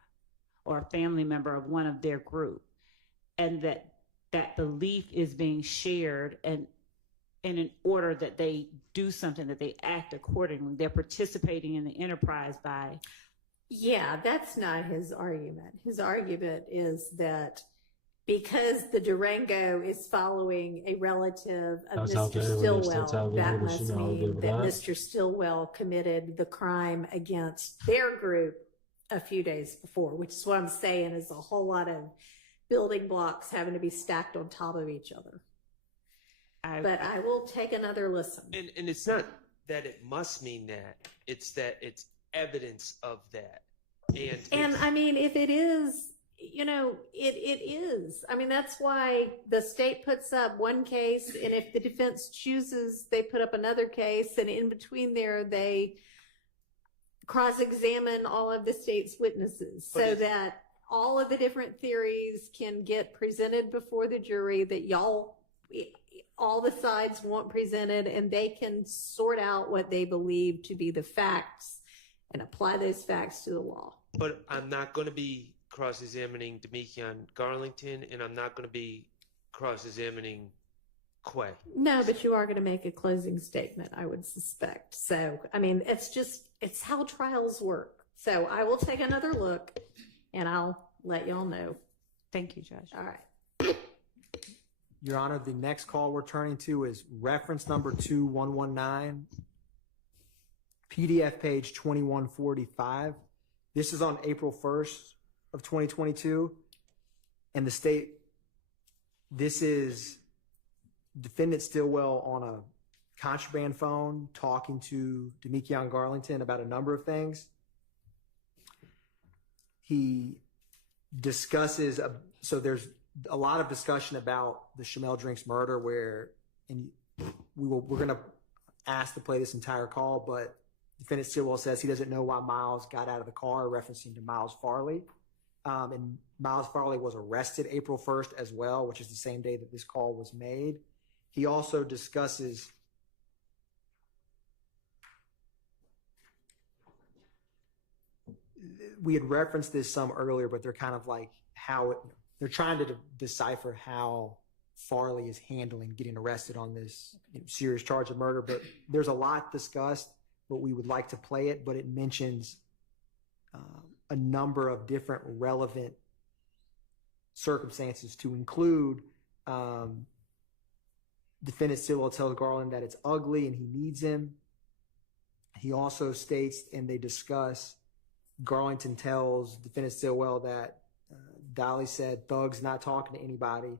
or a family member of one of their group, and that belief is being shared, and in order that they do something, that they act accordingly. They're participating in the enterprise by. Yeah, that's not his argument. His argument is that because the Durango is following a relative of Mr. Stillwell, that must mean that Mr. Stillwell committed the crime against their group a few days before, which is what I'm saying is a whole lot of building blocks having to be stacked on top of each other. But I will take another listen. And it's not that it must mean that. It's that it's evidence of that. And I mean, if it is, you know, it is. I mean, that's why the state puts up one case, and if the defense chooses, they put up another case, and in between there, they cross-examine all of the state's witnesses so that all of the different theories can get presented before the jury that all the sides want presented, and they can sort out what they believe to be the facts and apply those facts to the law. But I'm not going to be cross-examining Demekion Garlington, and I'm not going to be cross-examining Quay. No, but you are going to make a closing statement, I would suspect. So, I mean, it's how trials work. So I will take another look, and I'll let y'all know. Thank you, Judge. All right. Your Honor, the next call we're turning to is reference number 2119, PDF page 2145. This is on April 1st of 2022, and the state, this is defendant Stillwell on a contraband phone talking to Demekion Garlington about a number of things. He discusses, so there's a lot of discussion about the Shamel Drinks murder and we're going to ask to play this entire call, but defendant Stillwell says he doesn't know why Miles got out of the car, referencing to Miles Farley. And Miles Farley was arrested April 1st as well, which is the same day that this call was made. He also discusses we had referenced this some earlier, but they're kind of like they're trying to decipher how Farley is handling getting arrested on this serious charge of murder. But there's a lot discussed, but we would like to play it, but it mentions a number of different relevant circumstances to include defendant Stillwell tells Garland that it's ugly and he needs him. He also states, and they discuss, Garlington tells defendant Stillwell that Dolly said Thug's not talking to anybody,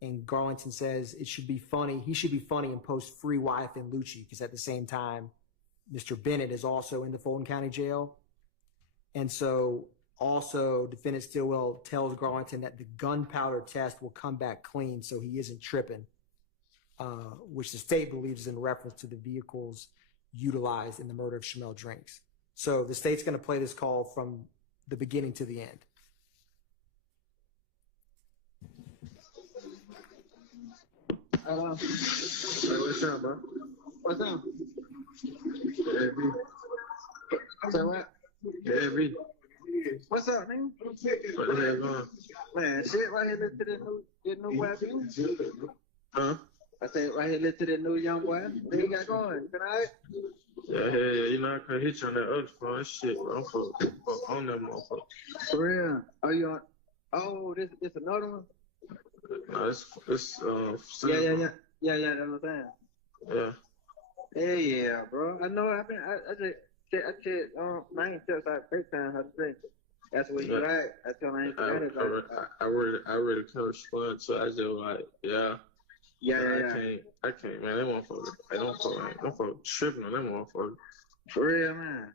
and Garlington says it should be funny. He should be funny and post free wife and Lucci, because at the same time, Mr. Bennett is also in the Fulton County Jail. And so also defendant Stillwell tells Garlington that the gunpowder test will come back clean, so he isn't tripping, which the state believes is in reference to the vehicles utilized in the murder of Shamel Drinks. So the state's going to play this call from the beginning to the end. What's up, bro? What's up? Heavy. Say what? Heavy. What's up, man? What the hell going? Man, shit, right here, listen to that new boy. Huh? I said, right here, listen to that new young boy. What you got going? Can I? Yeah, yeah. You know, I can't hit you on that other phone. Shit, bro. I'm fuck on that motherfucker. For real? Are you on? Oh, this another one? No, it's Yeah. That's what I'm saying. Yeah. Yeah, bro. I know. I ain't just like FaceTime how to say. That's what you like. I tell him I ain't got it. I really can't respond, so I just like, yeah. Yeah. I can't, man. That motherfucker. I don't fuck tripping on that motherfucker. For real, man.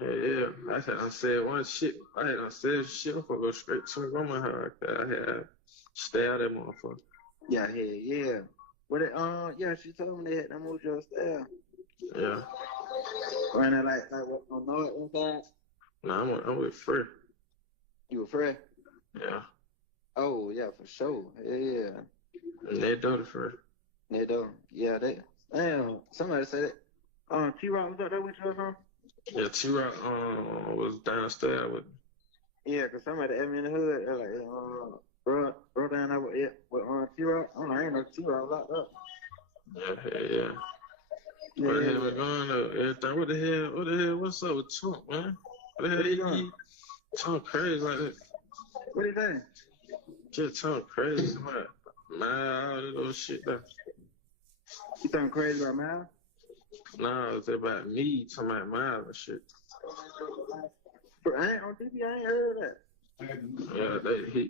Yeah. I said one shit. I said shit. I'm gonna go straight to my grandma's house. I had stay out of that motherfucker. Yeah. But she told me they had that mojo style. Yeah. Running like what on know it inside? Nah, I'm with Free. You were Free? Yeah. Oh yeah, for sure. Yeah. And they do the Free. They do. Yeah, they damn. Somebody said it. T-Rock was up there with you or something? Yeah, T-Rock was downstairs with me. Yeah, cause somebody asked me in the hood. They're like, bro down there with T-Rock. I'm like, I ain't know T-Rock locked up. Yeah. What the hell was going on? Everything. What the hell? What's up with Trump, man? What the hell he talk crazy like that? What is that? Just talk crazy, man. All that little shit there. You talking crazy about Mal? Nah, it's about me talking about Mal and shit. I ain't on TV. I ain't heard of that. Yeah,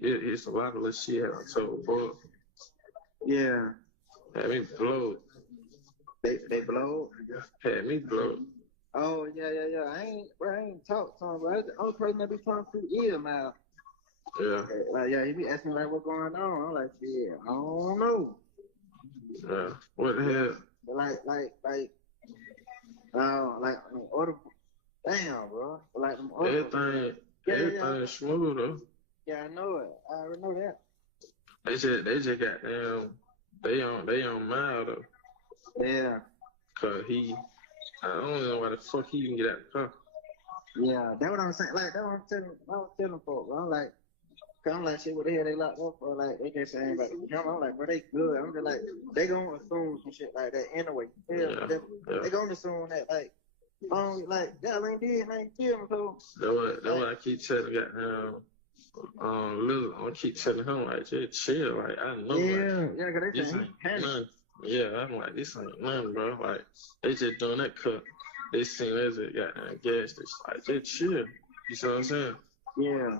it's a lot of little shit I told, boy. Yeah. Had me blowed. They blowed? Had me blowed. Oh, yeah. I ain't talked to him, bro. The only person that be talking to is Mal. Yeah. Like, he be asking me, like, what's going on? I'm like, shit, I don't know. Yeah. What the hell? Order. Damn, bro. Like, them Everything is smooth, though. Yeah, I know it. I already know that. They just got down. They on Mal, though. Yeah. Cause I don't know why the fuck he didn't get out the car. Yeah, that's what I'm saying. Like, that's what I'm telling folks, bro. I'm like, shit, what the hell they locked up for? Like, they just saying about the jump. I'm like, bro, they good. I'm just like, they gonna assume some shit like that anyway. They gonna assume that, like, y'all ain't did nothing to him, so. That's what I keep telling Lil. I keep telling him, like, just chill. Like, I know, cause they this saying ain't nothing. Yeah, I'm like, this ain't nothing, bro. Like, they just doing that cut. They seen as a goddamn gas station. Like, just chill. You see what I'm saying? Yeah.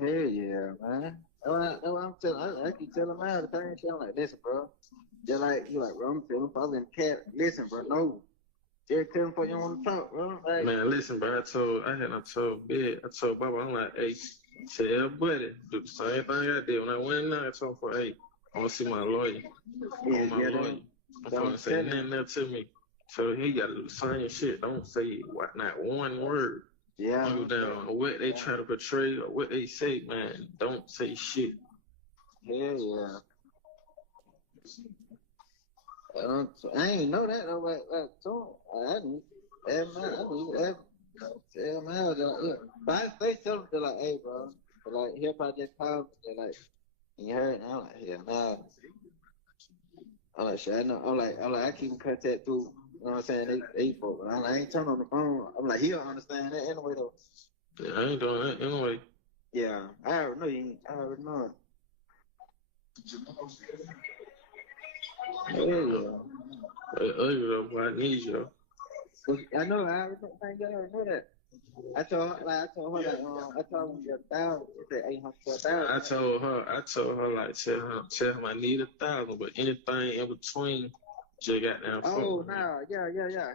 Hell yeah, man. That's what I'm telling. I keep telling him all the time. I'm like, listen, bro. They're like, you like, bro, I'm telling probably in the cat. Listen, bro, no. Just tell him before you want to talk, bro. Like, man, listen, bro. I told Baba, I'm like, hey, tell buddy, do the same thing I did when I went in there. I told him, hey, I want to see my lawyer. I'm going to say nothing else to me. So he got to do the same shit. Don't say not one word. Yeah. Go down on what they try to portray or what they say, man. Don't say shit. Yeah. I ain't know that though. I didn't. Tell him how. But I tell him, they're like, hey, bro. But like, he'll probably just call me. They're like, you heard? And I'm like, yeah, nah. I'm like, shit, I know. I'm like, I keep in contact through. You know what I'm saying? They folk. I ain't turning on the phone. I'm like, he'll understand that anyway, though. Yeah, I ain't doing that anyway. Yeah, I already know you ain't. I already know it. Yeah. Though, boy, I need you. I know. I already know, thank God, I already know that. I told her, like, I told her, like, I told her you 1,000. She said 800 to 1,000. I told her like tell him I need 1,000, but anything in between, just got down Oh, phone. no, yeah.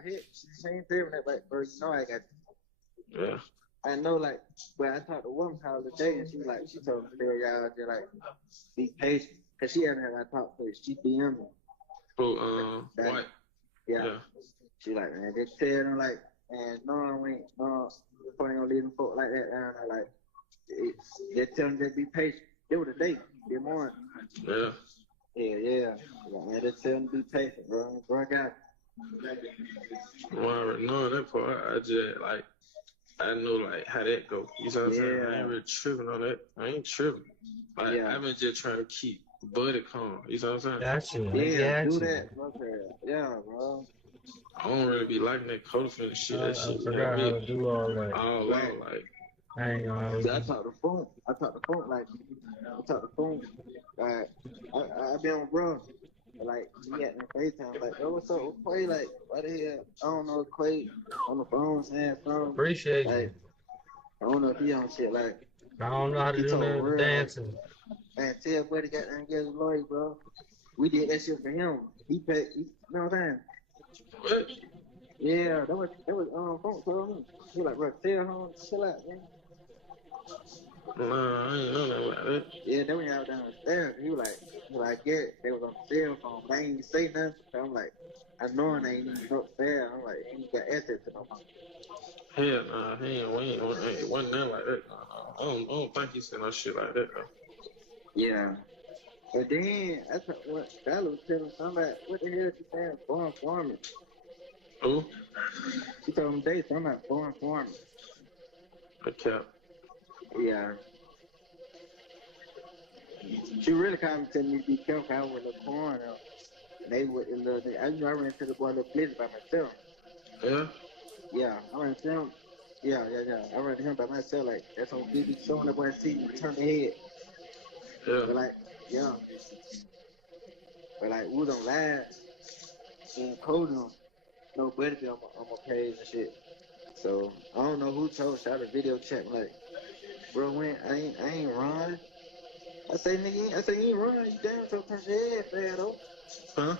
She ain't doing that, but bro, you know I got. Yeah. I know, like, but I talked to one call today, and she told me to tell y'all to like be patient, cause she hadn't had I talked to her. She DM me. White. Yeah. She like, man, just tell them like, man, no, we ain't, no, we ain't gonna leave them folk like that down there. Like, just tell them to be patient. It was a day, this morning. Yeah. Yeah. Man, just tell them to be patient, bro. Bro, I got it. Well, I already know that part. I just like I know like how that go. You know what I'm saying? I ain't really tripping on that. I ain't tripping. Like I've been just trying to keep Buddy calm. You know what I'm saying? Yeah, do that. Okay. Yeah, bro. I don't really be liking that coaching and shit. That shit I forgot how to do all that. all out like. I ain't gonna. See, I talk the phone. Like, I been on bro. Like, he at me FaceTime. Like, oh, what's up with Quay? Like, why the hell? I don't know Quay on the phone saying something. Appreciate you. Like, I don't know if he on shit. Like, I don't know how to he do told none of the real. dancing. Man, tell Buddy got down get his lawyer, bro. We did that shit for him. He paid. You know what I'm saying? What? Yeah, that was phone told me. He like, bro, tell him chill out, man. Nah, I ain't know nothing like that. Yeah, they went out downstairs. He was like, yeah, they was on the cell phone. But I ain't even say nothing. So I'm like, I know I ain't even upstairs. I'm like, ain't got access to no phone. Hell nah, it wasn't nothing like that. I don't think he said no shit like that though. Yeah. But then I thought what Dollar was telling somebody, what the hell is she saying? Foreign farming. Who? She told him they something about foreign farming. Okay. Yeah. She really kind of telling me to be careful out with the corn. And they would I ran into the boy little blitz by myself. Yeah. Yeah, I ran into him. Yeah. I ran into him by myself. Like that's on BB showing up when I see you turn the head. Yeah. But like, yeah. But like we don't live and coding them. Nobody be on my page and shit. So I don't know who told shot a video chat like, bro, when I ain't run. I say nigga, you ain't run. You damn so touch your head, man, though. Huh?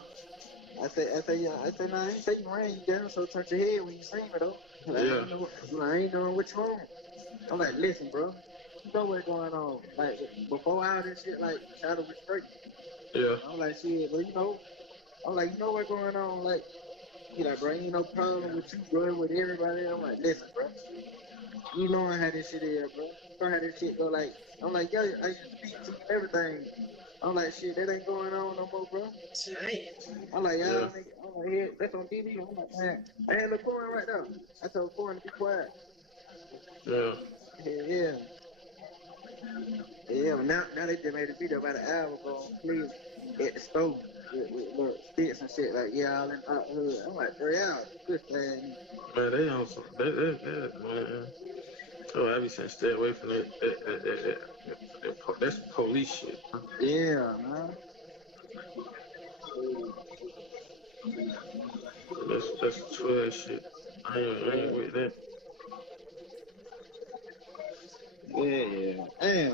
I say, no, I ain't say you ran. You down so touch your head when you see me, though. Like, Yeah. I ain't knowing what's wrong. I'm like, listen, bro. You know what's going on. Like, before all this shit, like, Shadow was straight. Yeah. I'm like, shit, bro, you know. I'm like, you know what's going on. Like, he like, bro, ain't no problem with you, bro, with everybody. I'm like, listen, bro. You know how this shit is, bro. You know how this shit go. Like, I'm like, yo, I used to speak to you and everything. I'm like, shit, that ain't going on no more, bro. I'm like, y'all, nigga. I'm like, yeah, that's on TV. I'm like, man, I had a corn right now. I told corn to be quiet. Yeah. Yeah. But now they just made a video about an hour ago on Cleveland at the store with little sticks and shit. Like, yeah, all in hot hood. I'm like, bro, y'all, good thing. Man, they on some man. Oh, I be saying stay away from that's police shit. Yeah, man. That's 12 shit. I ain't with that. Yeah. Damn,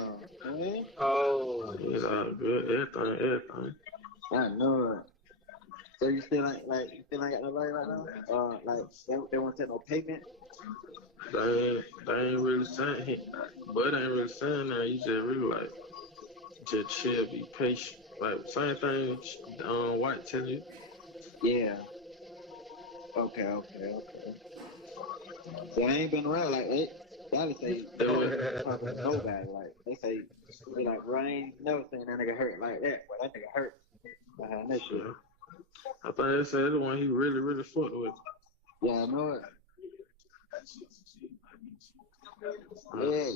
man. Oh, it's all good. Everything. I know it. So you still ain't got nobody right now? Like they won't take no payment. They ain't really saying, but ain't really saying that. You just really like, just chill, be patient. Like same thing, White telling you. Yeah. Okay. So I ain't been around like they probably say they don't talk to nobody. Like they say they like, bro, I ain't never seen that nigga hurt like that. But that nigga hurt behind that shit. I think they said the one he really fucked with. Yeah, I know it. Yeah,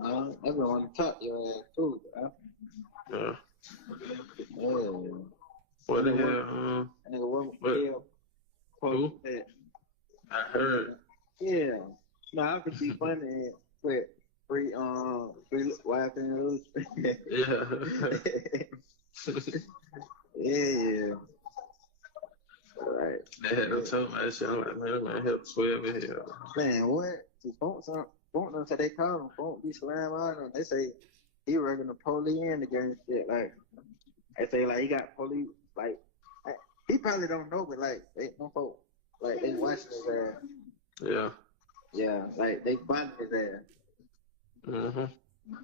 man. Everyone want to talk your ass too, bro. Yeah. Yeah. What the hell? Nigga, what? Who? I heard. Yeah. No, I could be funny and put free Yeah. Yeah. Right. They had no tell me that shit. I'm like, man, that man helped 12 in here. Man, what? Phone them say they call him. Phone be slam on him. They say he working the police and the gang shit. Like they say, like he got police. Like he probably don't know, but like they no folk like they watching his ass. Yeah. Yeah, like they bonding his ass. Mm-hmm.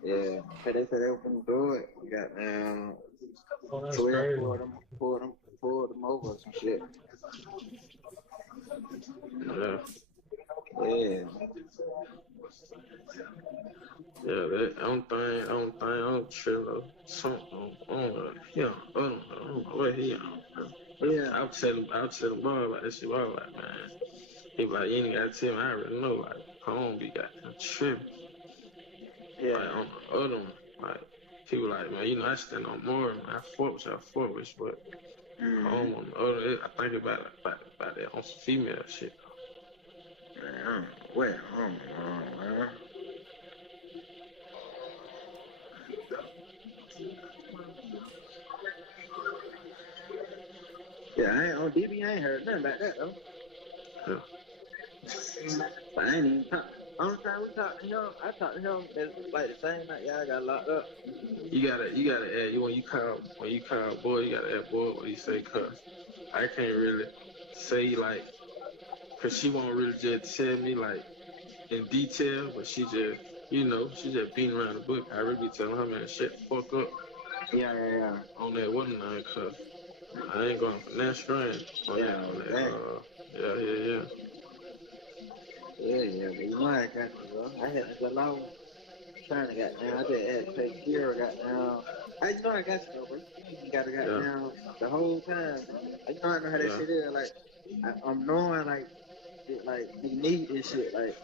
Yeah, but they said they were gonna do it. We got Oh, that's 12 crazy. pulled them over or some shit. Yeah. Yeah. Yeah, that I don't chill though. Something, I don't know. Yeah, I don't know what he on. Yeah. I'll tell him boy about this shit. I was like, man, he be like, you ain't gotta tell me. I already know. Like, home be goddamn tripping. Yeah. Like on the other one, like people like, man, you know, I stand on more. Man, I fought with, but home on the other, I think about that on some female shit. Man, man. Yeah, I ain't on DB. I ain't heard nothing about that though. Yeah. But I ain't even talk. Only time we talked to him, I talked to him like the same night y'all got locked up. You gotta add when you call boy, you gotta add boy what you say, cause I can't really say like, cause she won't really just tell me like in detail, but she just, you know, she just beating around the bush. I really be telling her, man, shut the fuck up. Yeah. On that one night, cause I ain't going for that strand on Yeah, that. Yeah. Yeah, but you know I got you, bro. I had to go long trying to got down. I just had to take Kira got down. I know I got you, though, bro. You got to got down the whole time. I know how that shit is. Like, I'm knowing, like, you need this shit. Like,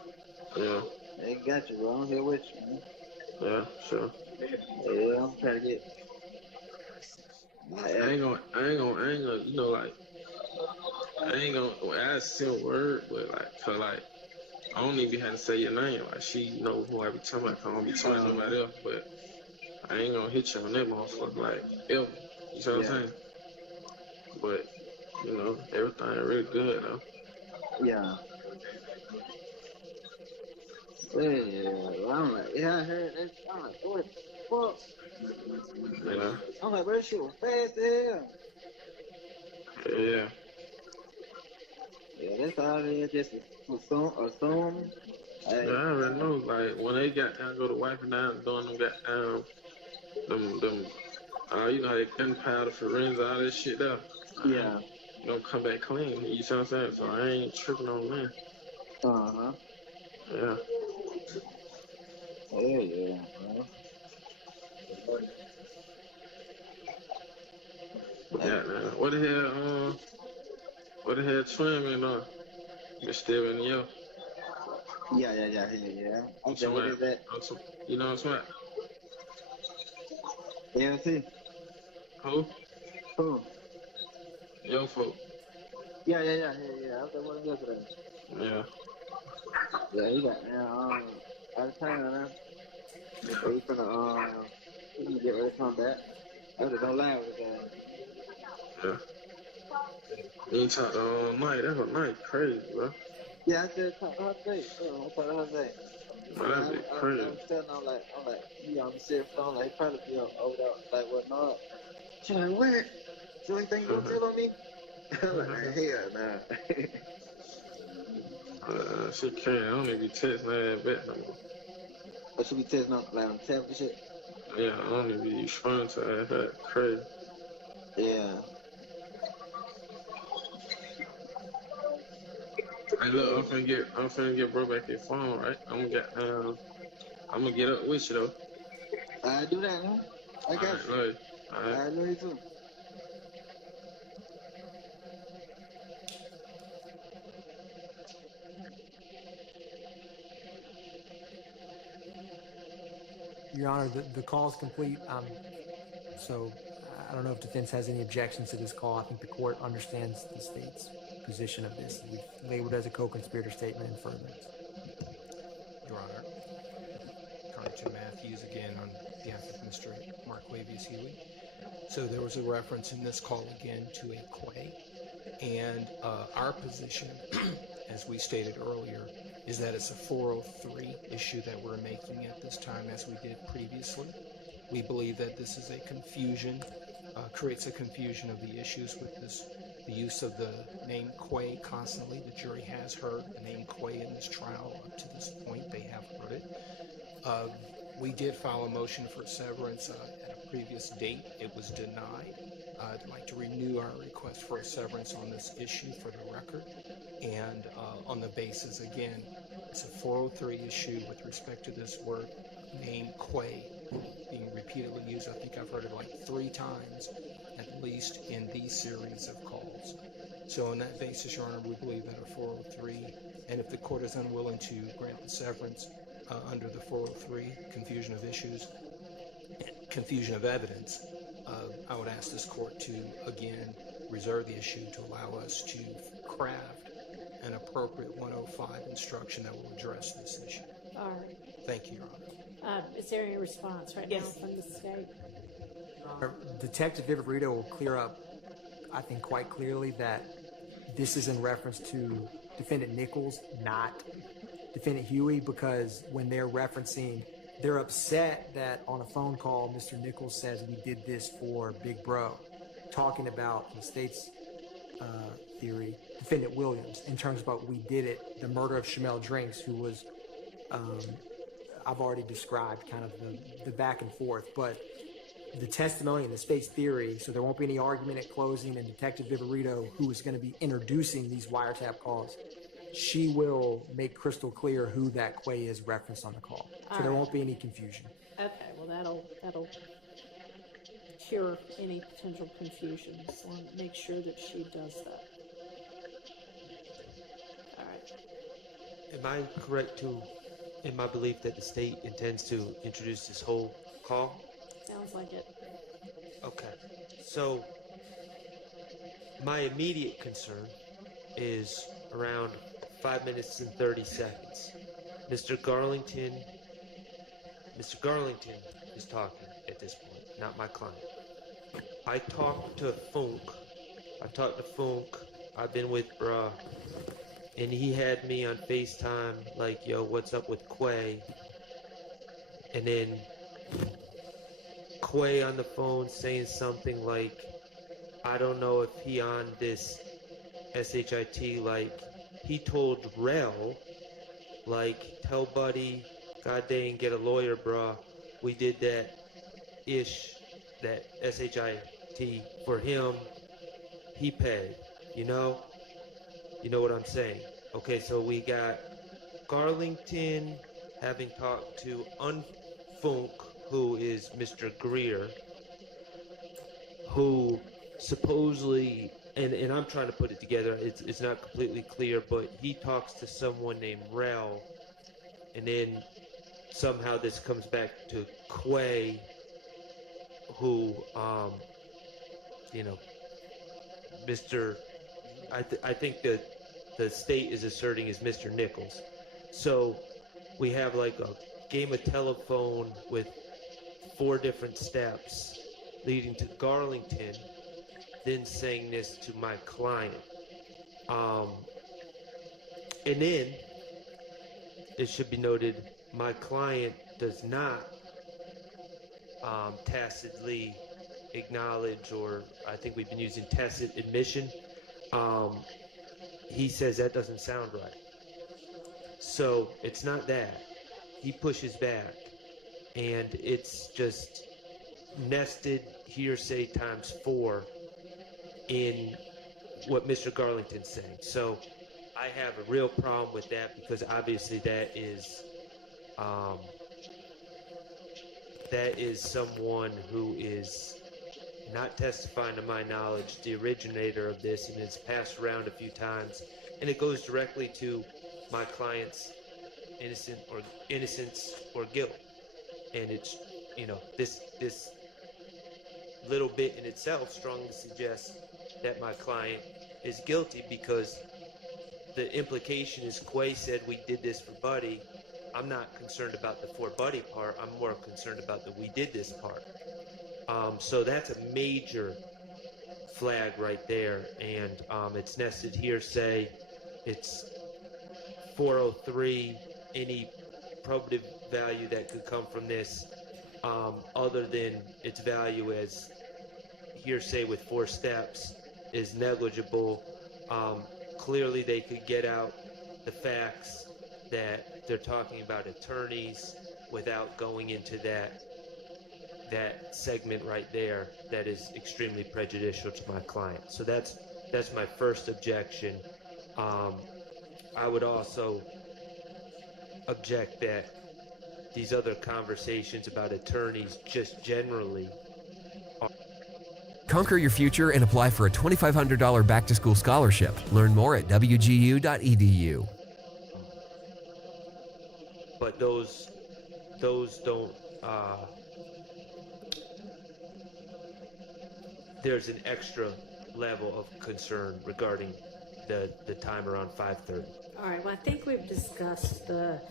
yeah. I ain't got you, bro. I'm here with you, man. Yeah, sure. Yeah, I'm trying to get. I ain't gonna, you know, like, I ain't gonna ask him a word, but like, cause like, I don't even have to say your name. Like, she know who I be talking about. I don't be talking to nobody else, but I ain't gonna hit you on that motherfucker, like, ever. You see what I'm saying? But, you know, everything really good, though. Yeah. I'm like, I heard that. I'm like, what the fuck? Yeah. I'm like, bro, this shit was fast as hell. Yeah. Yeah, that's all it is. Just assume. Yeah, I already know. Like when they got down, go to wiping down, doing them got down, them. You know how they gunpowder, forensic, all this shit there. Yeah. Gonna come back clean. You see what I'm saying? So I ain't tripping on that. Uh-huh. Yeah. Yeah, bro. Yeah, man. What the hell twin been on? Been still in the yo. Yeah. I said, what is that? You know what I'm saying? Yeah, see. Who? Who? Yo folk. Yeah. I said, what is yesterday? Yeah. Yeah, he got now out of town now. So he's gonna get ready to come back. I just don't lie with that. Yeah. You ain't talked all night. That's a night crazy, bro. Yeah, I just talked to her today. I talked to her today. Man, that'd be I crazy. was telling her, I'm like, he on the cell phone, like, he probably be over there, like, whatnot. She like, what? So anything you gonna tell on me? I'm like, hell nah. She can't. I don't even be texting her back no more. I should be texting on, like, on tab and shit. Yeah, I don't even be responding to her. That's crazy. Yeah. Hey, look, I'm finna get bro back your phone, right? I'm gonna get up with you though. I do that, man. I got you. Love you. All right. I love you too. Your Honor, the call is complete. So I don't know if defense has any objections to this call. I think the court understands the state's position of this. We've labeled it as a co-conspirator statement in furtherance. Your Honor, according to Matthew Hughes again on behalf of Mr. Mark Lavius Huey. So there was a reference in this call again to a quay, and our position, as we stated earlier, is that it's a 403 issue that we're making at this time, as we did previously. We believe that this is a confusion, creates a confusion of the issues with the use of the name Quay constantly. The jury has heard the name Quay in this trial up to this point. They have heard it. We did file a motion for severance at a previous date. It was denied. I'd like to renew our request for a severance on this issue for the record. And on the basis, again, it's a 403 issue with respect to this word name Quay being repeatedly used. I think I've heard it like 3 times at least in these series of calls. So on that basis, Your Honor, we believe that a 403, and if the court is unwilling to grant the severance under the 403, confusion of issues, confusion of evidence, I would ask this court to, again, reserve the issue to allow us to craft an appropriate 105 instruction that will address this issue. All right. Thank you, Your Honor. Is there any response right now from the state? Detective Viverito will clear up, I think, quite clearly that this is in reference to Defendant Nichols, not Defendant Huey, because when they're referencing, they're upset that on a phone call, Mr. Nichols says we did this for Big Bro, talking about the state's theory, Defendant Williams, in terms of what we did it, the murder of Shamel Drinks, who was, I've already described kind of the back and forth, but the testimony and the state's theory, so there won't be any argument at closing, and Detective Viverito, who is going to be introducing these wiretap calls, she will make crystal clear who that Quay is referenced on the call. So there won't be any confusion. Okay, well that'll cure any potential confusion. So I'll make sure that she does that. All right. Am I correct in my belief that the state intends to introduce this whole call? Sounds like it. Okay. So my immediate concern is around 5 minutes and 30 seconds. Mr. Garlington is talking at this point, not my client. I talked to Funk. I've been with bruh, and he had me on FaceTime like, yo, what's up with Quay? And then Quay on the phone saying something like, I don't know if he on this SHIT, like, he told Rel, like, tell buddy, god dang, get a lawyer, bruh. We did that SHIT for him. He paid, you know? You know what I'm saying? Okay, so we got Garlington having talked to Unfunk, who is Mr. Greer, who supposedly, and I'm trying to put it together, it's not completely clear, but he talks to someone named Rel, and then somehow this comes back to Quay, who, you know, Mr. I think that the state is asserting is Mr. Nichols. So we have like a game of telephone with 4 different steps leading to Garlington then saying this to my client. And then it should be noted, my client does not tacitly acknowledge, or I think we've been using tacit admission. He says that doesn't sound right. So it's not that. He pushes back, and it's just nested hearsay times 4 in what Mr. Garlington's saying. So I have a real problem with that, because obviously that is someone who is not testifying to my knowledge, the originator of this, and it's passed around a few times, and it goes directly to my client's innocence or guilt. And it's, you know, this little bit in itself strongly suggests that my client is guilty, because the implication is Quay said we did this for Buddy. I'm not concerned about the for buddy part. I'm more concerned about the we did this part. So that's a major flag right there, and it's nested hearsay. It's 403. Any probative value that could come from this, other than its value as hearsay with 4 steps, is negligible. Clearly, they could get out the facts that they're talking about attorneys without going into that segment right there that is extremely prejudicial to my client. So that's my first objection. I would also object that these other conversations about attorneys just generally are. Conquer your future and apply for a $2,500 back-to-school scholarship. Learn more at wgu.edu. But those don't. There's an extra level of concern regarding the time around 5:30. All right, well, I think we've discussed the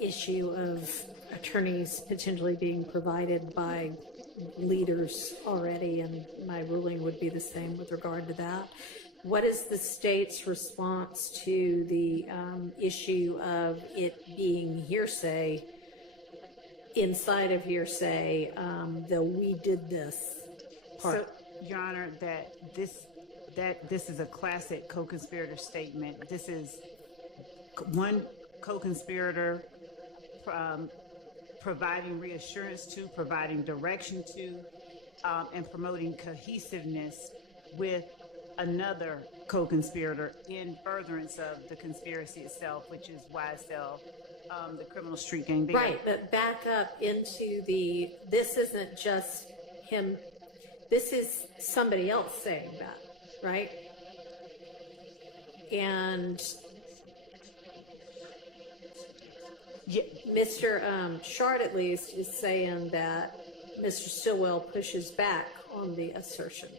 issue of attorneys potentially being provided by leaders already, and my ruling would be the same with regard to that. What is the state's response to the issue of it being hearsay, inside of hearsay, the we did this part? So, Your Honor, that this is a classic co-conspirator statement. This is one co-conspirator providing reassurance to, providing direction to, and promoting cohesiveness with another co-conspirator in furtherance of the conspiracy itself, which is YSL, the criminal street gang. Right, but back up into this isn't just him, this is somebody else saying that, right? And Mr. Shard, at least, is saying that Mr. Stillwell pushes back on the assertion.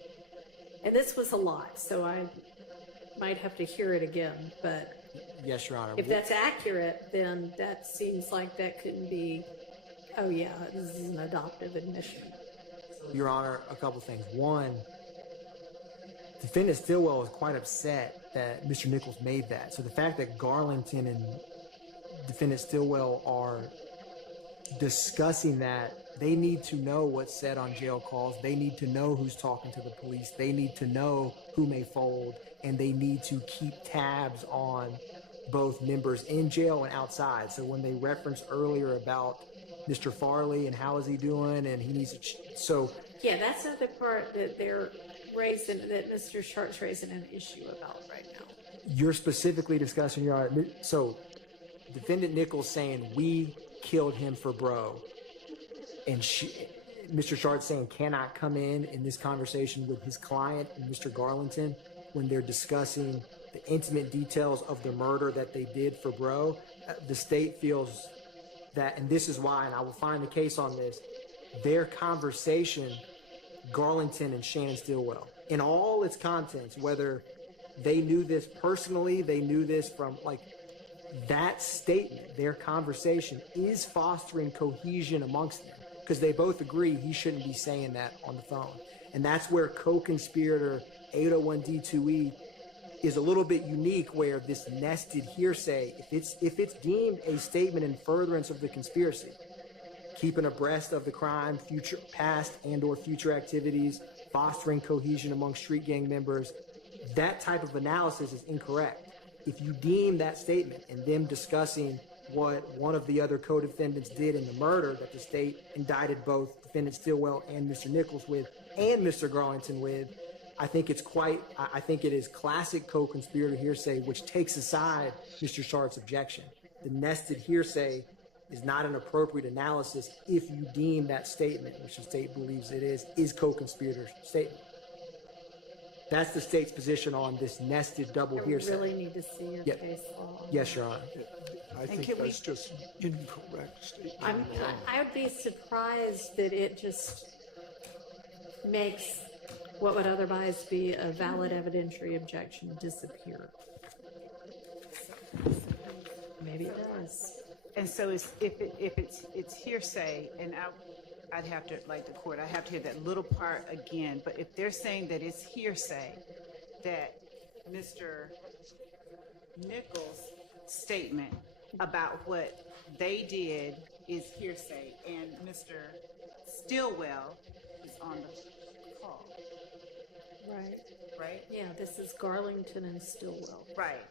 And this was a lot, so I might have to hear it again, but Yes, Your Honor. if that's accurate, then that seems like that couldn't be, oh yeah, this is an adoptive admission. Your Honor, a couple things. One, defendant Stillwell was quite upset that Mr. Nichols made that. So the fact that Garlington and defendant Stillwell are discussing that, they need to know what's said on jail calls. They need to know who's talking to the police. They need to know who may fold, and they need to keep tabs on both members in jail and outside. So when they referenced earlier about Mr. Farley and how is he doing, and he needs to, Yeah, that's not the part that they're raising, that Mr. Shart's raising an issue about right now. you're specifically discussing, Your Honor. So defendant Nichols saying we killed him for bro, and Mr. Shard saying cannot come in this conversation with his client and Mr. Garlington when they're discussing the intimate details of the murder that they did for bro. The state feels that, and this is why, and I will find the case on this, their conversation, Garlington and Shannon Stillwell, in all its contents, whether they knew this personally, they knew this from, like, that statement, their conversation is fostering cohesion amongst them, because they both agree he shouldn't be saying that on the phone. And that's where co-conspirator 801D2E is a little bit unique, where this nested hearsay, if it's deemed a statement in furtherance of the conspiracy, keeping abreast of the crime, future, past and or future activities, fostering cohesion among street gang members, that type of analysis is incorrect. If you deem that statement and them discussing what one of the other co-defendants did in the murder that the state indicted both defendant Stillwell and Mr. Nichols with, and Mr. Garlington with, I think it is classic co-conspirator hearsay, which takes aside Mr. Shard's objection. The nested hearsay is not an appropriate analysis if you deem that statement, which the state believes it is co-conspirator statement. That's the state's position on this nested double hearsay. I really need to see your case law. Yes, Your Honor. I think that's just incorrect statement. I would be surprised that it just makes what would otherwise be a valid evidentiary objection disappear. Maybe it does. And so if it's hearsay, and I'd have to, like the court, I'd have to hear that little part again. But if they're saying that it's hearsay, that Mr. Nichols' statement about what they did is hearsay, and Mr. Stillwell is on the call. Right. Right? Yeah, this is Garlington and Stillwell. Right.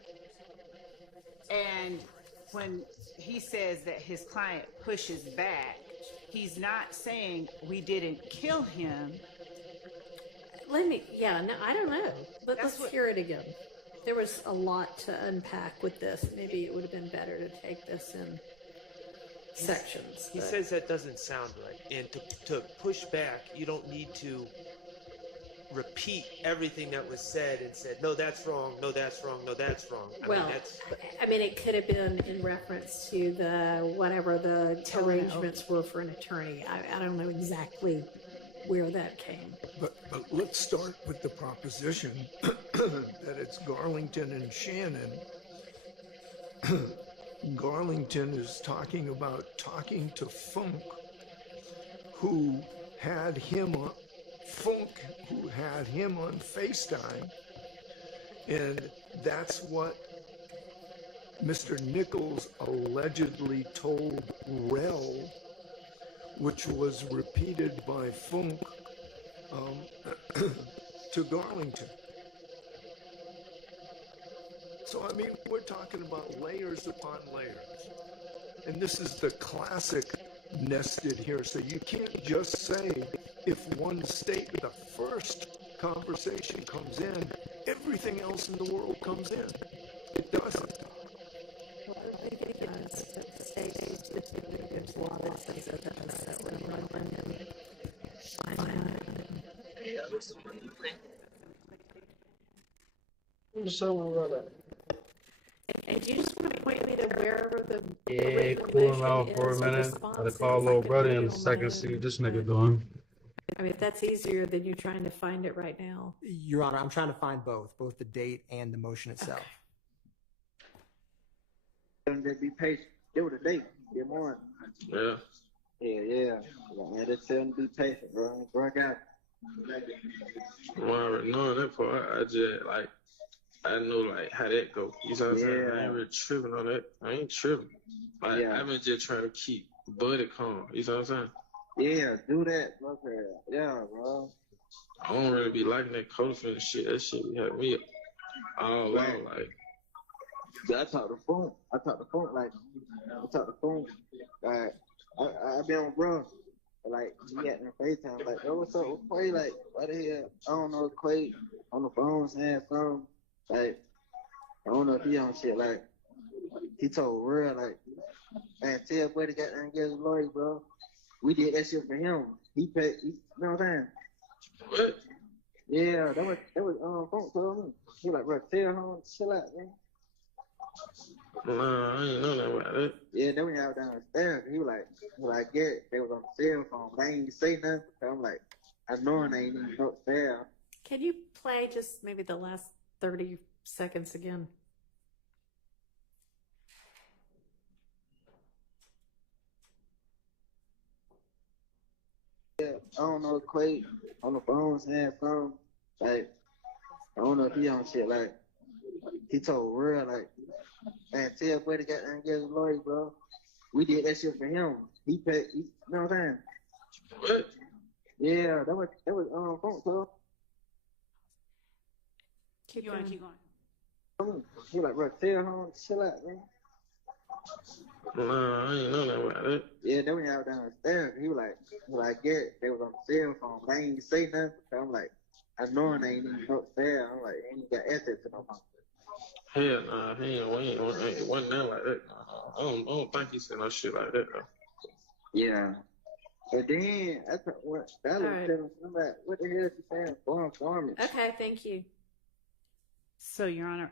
And when he says that his client pushes back, he's not saying we didn't kill him. No, I don't know. Let's hear it again. There was a lot to unpack with this. Maybe it would have been better to take this in sections. He says that doesn't sound right. And to push back, you don't need to repeat everything that was said and said, no, that's wrong, no, that's wrong, no, that's wrong. I mean, it could have been in reference to whatever the arrangements were for an attorney. I don't know exactly where that came. But let's start with the proposition that it's Garlington and Shannon. Garlington is talking to Funk, who had him on FaceTime, and that's what Mr. Nichols allegedly told Rel, which was repeated by Funk to Garlington. So, I mean, we're talking about layers upon layers. And this is the classic nested hearsay. You can't just say if one statement, the first conversation comes in, everything else in the world comes in. It doesn't. And do you just want to point me to wherever the Yeah, cooling out for a minute. Gotta call little brother in a second, see what this nigga doing. I mean, if that's easier than you trying to find it right now. Your Honor, I'm trying to find both the date and the motion itself. Just be patient. Give it a date. Get more. Yeah. Yeah. Man, just tell them to be patient, bro. Work out. I already know that part. I just I know how that go. You know what I'm saying? I ain't really tripping on that. I ain't tripping. I've been just trying to keep Buddy calm. You know what I'm saying? Yeah, do that, bro. Yeah, bro. I don't really be liking that co-defendant shit. That shit had me all out. I talk the phone. Like, I been on bro. Like, he had me FaceTime. Like, oh, what's up with Quay? Like, why the hell? I don't know Quay on the phone saying something. Like, I don't know if he on shit. Like, he told real, like, man, tell Buddy got to get his lawyer, bro. We did that shit for him. He paid, you know what I'm saying? What? Yeah, that was Funk told me. He like, bro, tell him, chill out, man. Nah, I ain't know that about it. Yeah, then we out downstairs. He was like, yeah, they was on the cell phone, but I ain't even say nothing. I'm like, I know I ain't even upstairs. Can you play just maybe the last 30 seconds again? Yeah, I don't know Quay on the phone saying something. Like, I don't know if he on shit. Like, he told real, like, man, tell Buddy got to get his lawyer, bro. We did that shit for him. He paid, you know what I'm saying? What? Yeah, that was Funk told. You want to keep going? He like, bro, tell him, chill out, man. Nah, I ain't know that about it. Yeah, then we out downstairs. He was like, yeah, they was on the cell phone, but I ain't even say nothing. I'm like, I know I ain't even upstairs. I'm like, ain't even got access to no phone. Hell nah, he wasn't that like that. I don't think he said no shit like that though. Yeah. But then I thought what that was telling somebody what the hell is she saying? Farmers. Okay, thank you. So, Your Honor,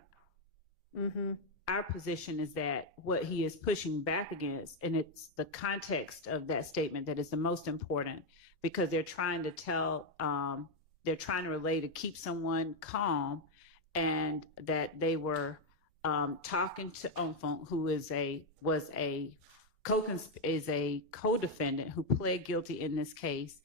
our position is that what he is pushing back against, and it's the context of that statement that is the most important, because they're trying to relay to keep someone calm, and that they were talking to Onfunk, who was a is a co-defendant who pled guilty in this case,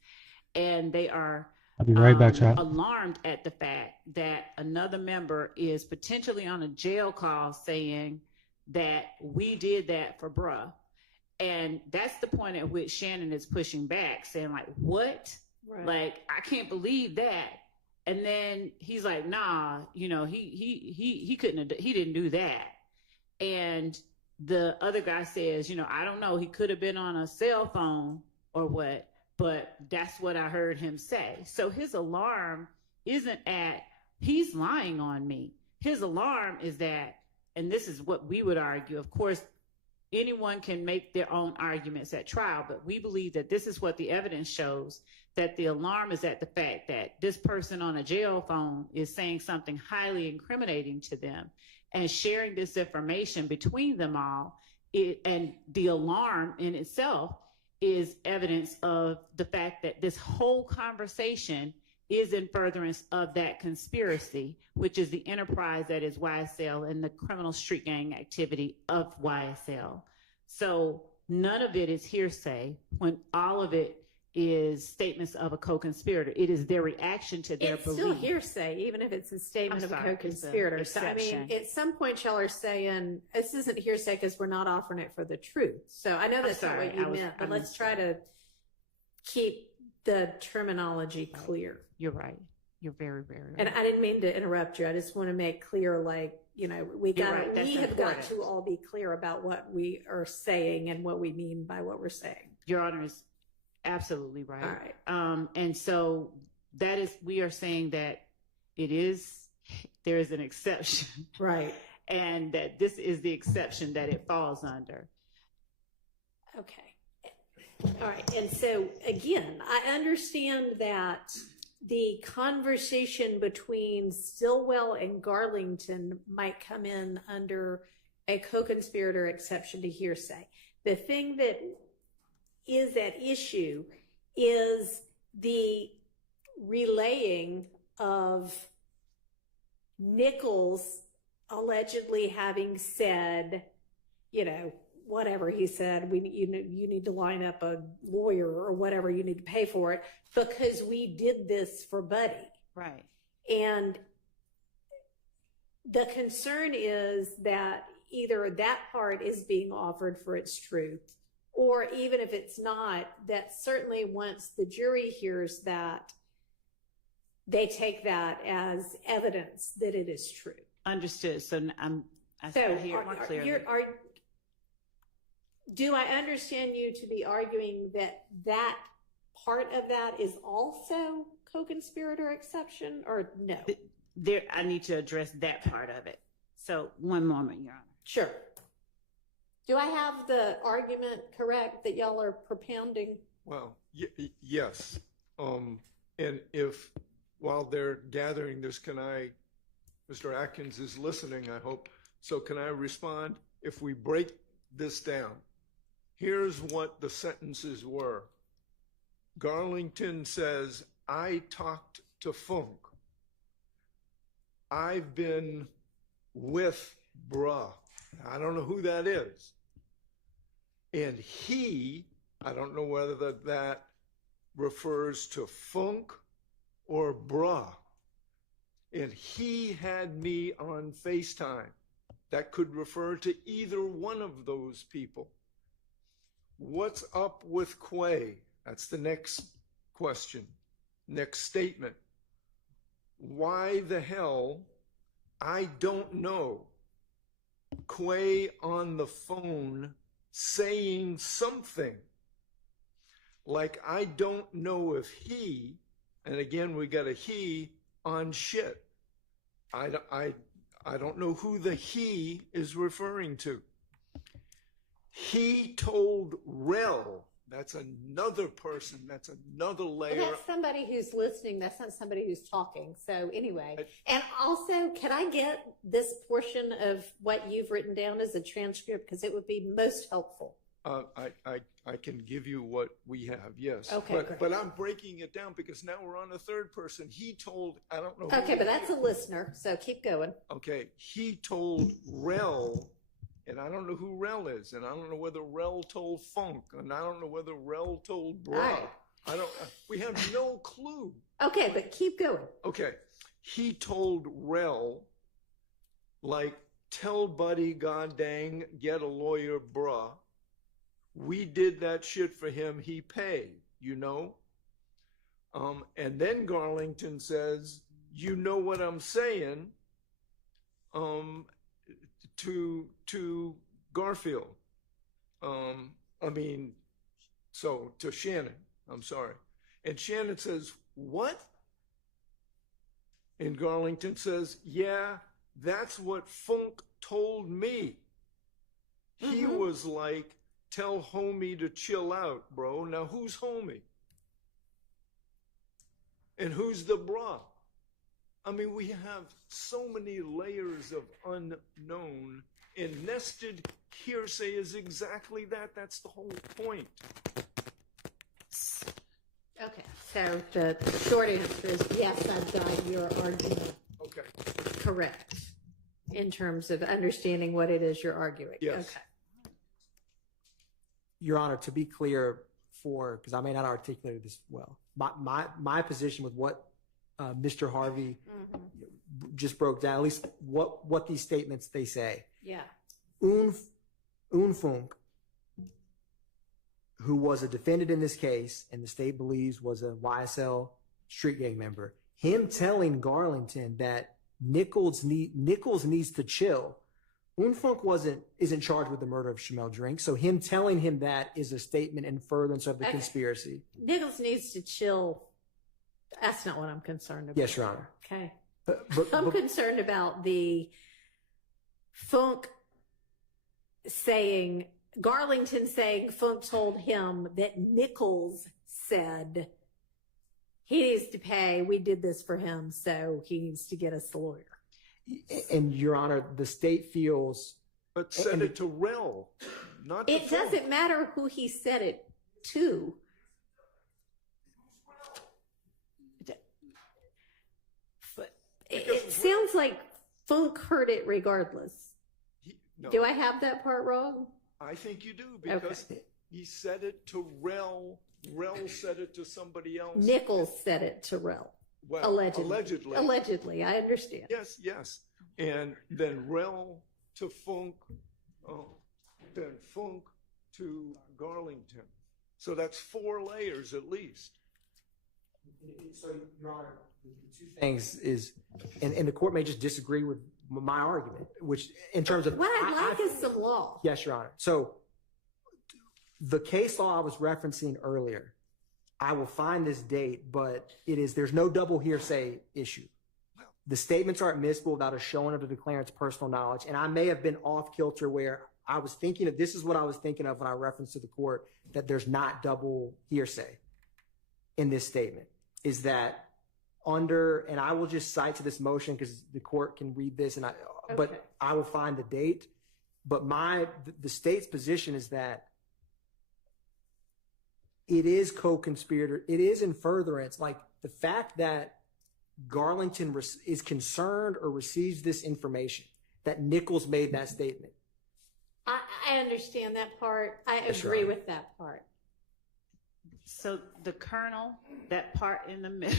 and they are I'll be right back, chat. alarmed at the fact that another member is potentially on a jail call saying that we did that for bruh. And that's the point at which Shannon is pushing back, saying like, what? Right. Like, I can't believe that. And then he's like, nah, you know, he didn't do that. And the other guy says, you know, I don't know, he could have been on a cell phone or what, but that's what I heard him say. So his alarm isn't at, he's lying on me. His alarm is that, and this is what we would argue, of course, anyone can make their own arguments at trial, but we believe that this is what the evidence shows, that the alarm is at the fact that this person on a jail phone is saying something highly incriminating to them and sharing this information between them all. And the alarm in itself is evidence of the fact that this whole conversation is in furtherance of that conspiracy, which is the enterprise that is YSL and the criminal street gang activity of YSL. So none of it is hearsay when all of it is statements of a co-conspirator. It is their reaction to their It's belief. still hearsay, even if it's a statement of a co-conspirator. So, I mean, at some point, y'all are saying this isn't hearsay because we're not offering it for the truth. So I know that's not what you meant, but let's try to keep the terminology clear. You're right. You're very, very right. And I didn't mean to interrupt you. I just want to make clear, like, you know, we have got to all be clear about what we are saying and what we mean by what we're saying. Your Honor is absolutely right. All right. And so that is, we are saying that there is an exception. Right. And that this is the exception that it falls under. Okay. All right. And so, again, I understand that the conversation between Stillwell and Garlington might come in under a co-conspirator exception to hearsay. The thing that is at issue is the relaying of Nichols allegedly having said, you know, whatever he said, you need to line up a lawyer or whatever, you need to pay for it because we did this for Buddy. Right. And the concern is that either that part is being offered for its truth, or even if it's not, that certainly once the jury hears that, they take that as evidence that it is true. Understood. So I hear more clearly. Do I understand you to be arguing that that part of that is also co-conspirator exception, or no? I need to address that part of it. So one moment, Your Honor. Sure. Do I have the argument correct that y'all are propounding? Well, yes. And if, while they're gathering this, Mr. Atkins is listening, I hope. So can I respond? If we break this down, here's what the sentences were. Garlington says, I talked to Funk. I've been with bruh. I don't know who that is. And he, I don't know whether that refers to Funk or bruh. And he had me on FaceTime. That could refer to either one of those people. What's up with Quay? That's the next question, next statement. Why the hell? I don't know. Quay on the phone saying something like, I don't know if he, and again, we got a he on shit. I don't know who the he is referring to. He told Rel, that's another person, that's another layer. Well, that's somebody who's listening. That's not somebody who's talking. So anyway, and also, can I get this portion of what you've written down as a transcript? Because it would be most helpful. I can give you what we have, yes. Okay, but I'm breaking it down because now we're on a third person. He told, I don't know. Okay, but that's a listener, so keep going. Okay, he told Rel and I don't know who Rel is, and I don't know whether Rel told Funk, and I don't know whether Rel told Bra. Right. We have no clue. Okay, but keep going. Okay. He told Rel, like, tell Buddy, god dang, get a lawyer, bruh. We did that shit for him, he paid, you know? And then Garlington says, you know what I'm saying, to Garfield. To Shannon, I'm sorry. And Shannon says, what? And Garlington says, yeah, that's what Funk told me. He was like, tell homie to chill out, bro. Now who's homie? And who's the bra? I mean, we have so many layers of unknown, and nested hearsay is exactly that. That's the whole point. Okay, so the short answer is yes, I've got your argument correct in terms of understanding what it is you're arguing. Yes. Okay. Your Honor, to be clear, because I may not articulate this well, my position with what Mr. Harvey just broke down, at least what these statements they say. Yeah. Funk, who was a defendant in this case, and the state believes was a YSL street gang member, him telling Garlington that Nichols needs to chill. Funk isn't charged with the murder of Shamel Drink, so him telling him that is a statement in furtherance of the conspiracy. Nichols needs to chill. That's not what I'm concerned about. Yes, Your Honor. Okay. I'm concerned about the Funk saying, Garlington saying Funk told him that Nichols said he needs to pay. We did this for him, so he needs to get us a lawyer. And Your Honor, the state feels. But said it to Rel, not to It doesn't matter who he said it to. But it sounds like Funk heard it regardless. No. Do I have that part wrong? I think you do, because he said it to Rel. Rel said it to somebody else. Nichols said it to Rel. Well, allegedly. Allegedly, I understand. Yes. And then Rel to Funk, then Funk to Garlington. So that's 4 layers at least. So, Your Honor, the two things is, and the court may just disagree with my argument, which in terms of what I'd like is some law. Yes, Your Honor. So the case law I was referencing earlier, I will find this date, but there's no double hearsay issue. The statements are admissible without a showing of the declarant's personal knowledge. And I may have been off kilter where I was thinking of, this is what I was thinking of when I referenced to the court, that there's not double hearsay in this statement, is that and I will just cite to this motion because the court can read this, but I will find the date. But the state's position is that it is co-conspirator. It is in furtherance. Like the fact that Garlington is concerned or receives this information, that Nichols made that statement. I understand that part. I Yes, Your agree Honor. with that part. So the colonel, that part in the middle.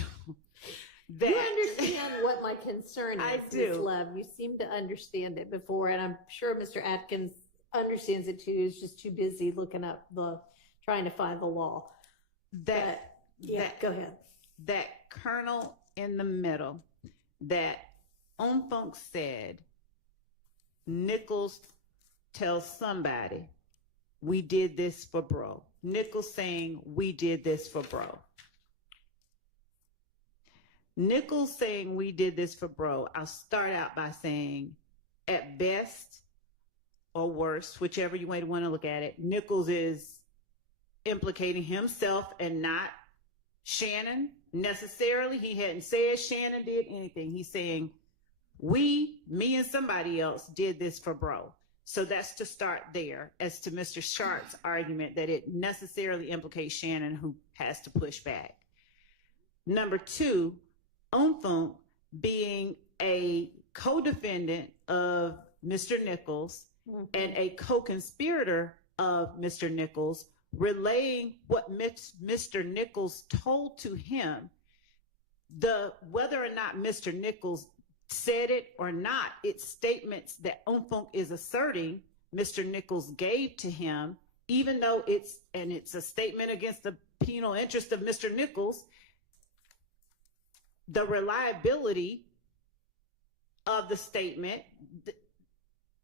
You understand what my concern is, I Ms. do. Love. You seem to understand it before, and I'm sure Mr. Atkins understands it too. He's just too busy looking up trying to find the law. Go ahead. That colonel in the middle, that Funk said, Nichols tells somebody, we did this for bro. Nichols saying, we did this for bro. Nichols saying, we did this for bro. I'll start out by saying, at best or worst, whichever you might want to look at it, Nichols is implicating himself and not Shannon necessarily. He hadn't said Shannon did anything. He's saying, me and somebody else did this for bro. So that's to start there as to Mr. Sharp's argument that it necessarily implicates Shannon, who has to push back. Number 2, Funk being a co-defendant of Mr. Nichols and a co-conspirator of Mr. Nichols relaying what Mr. Nichols told to him. Whether or not Mr. Nichols said it or not, it's statements that Umfunk is asserting Mr. Nichols gave to him, even though it's a statement against the penal interest of Mr. Nichols. The reliability of the statement,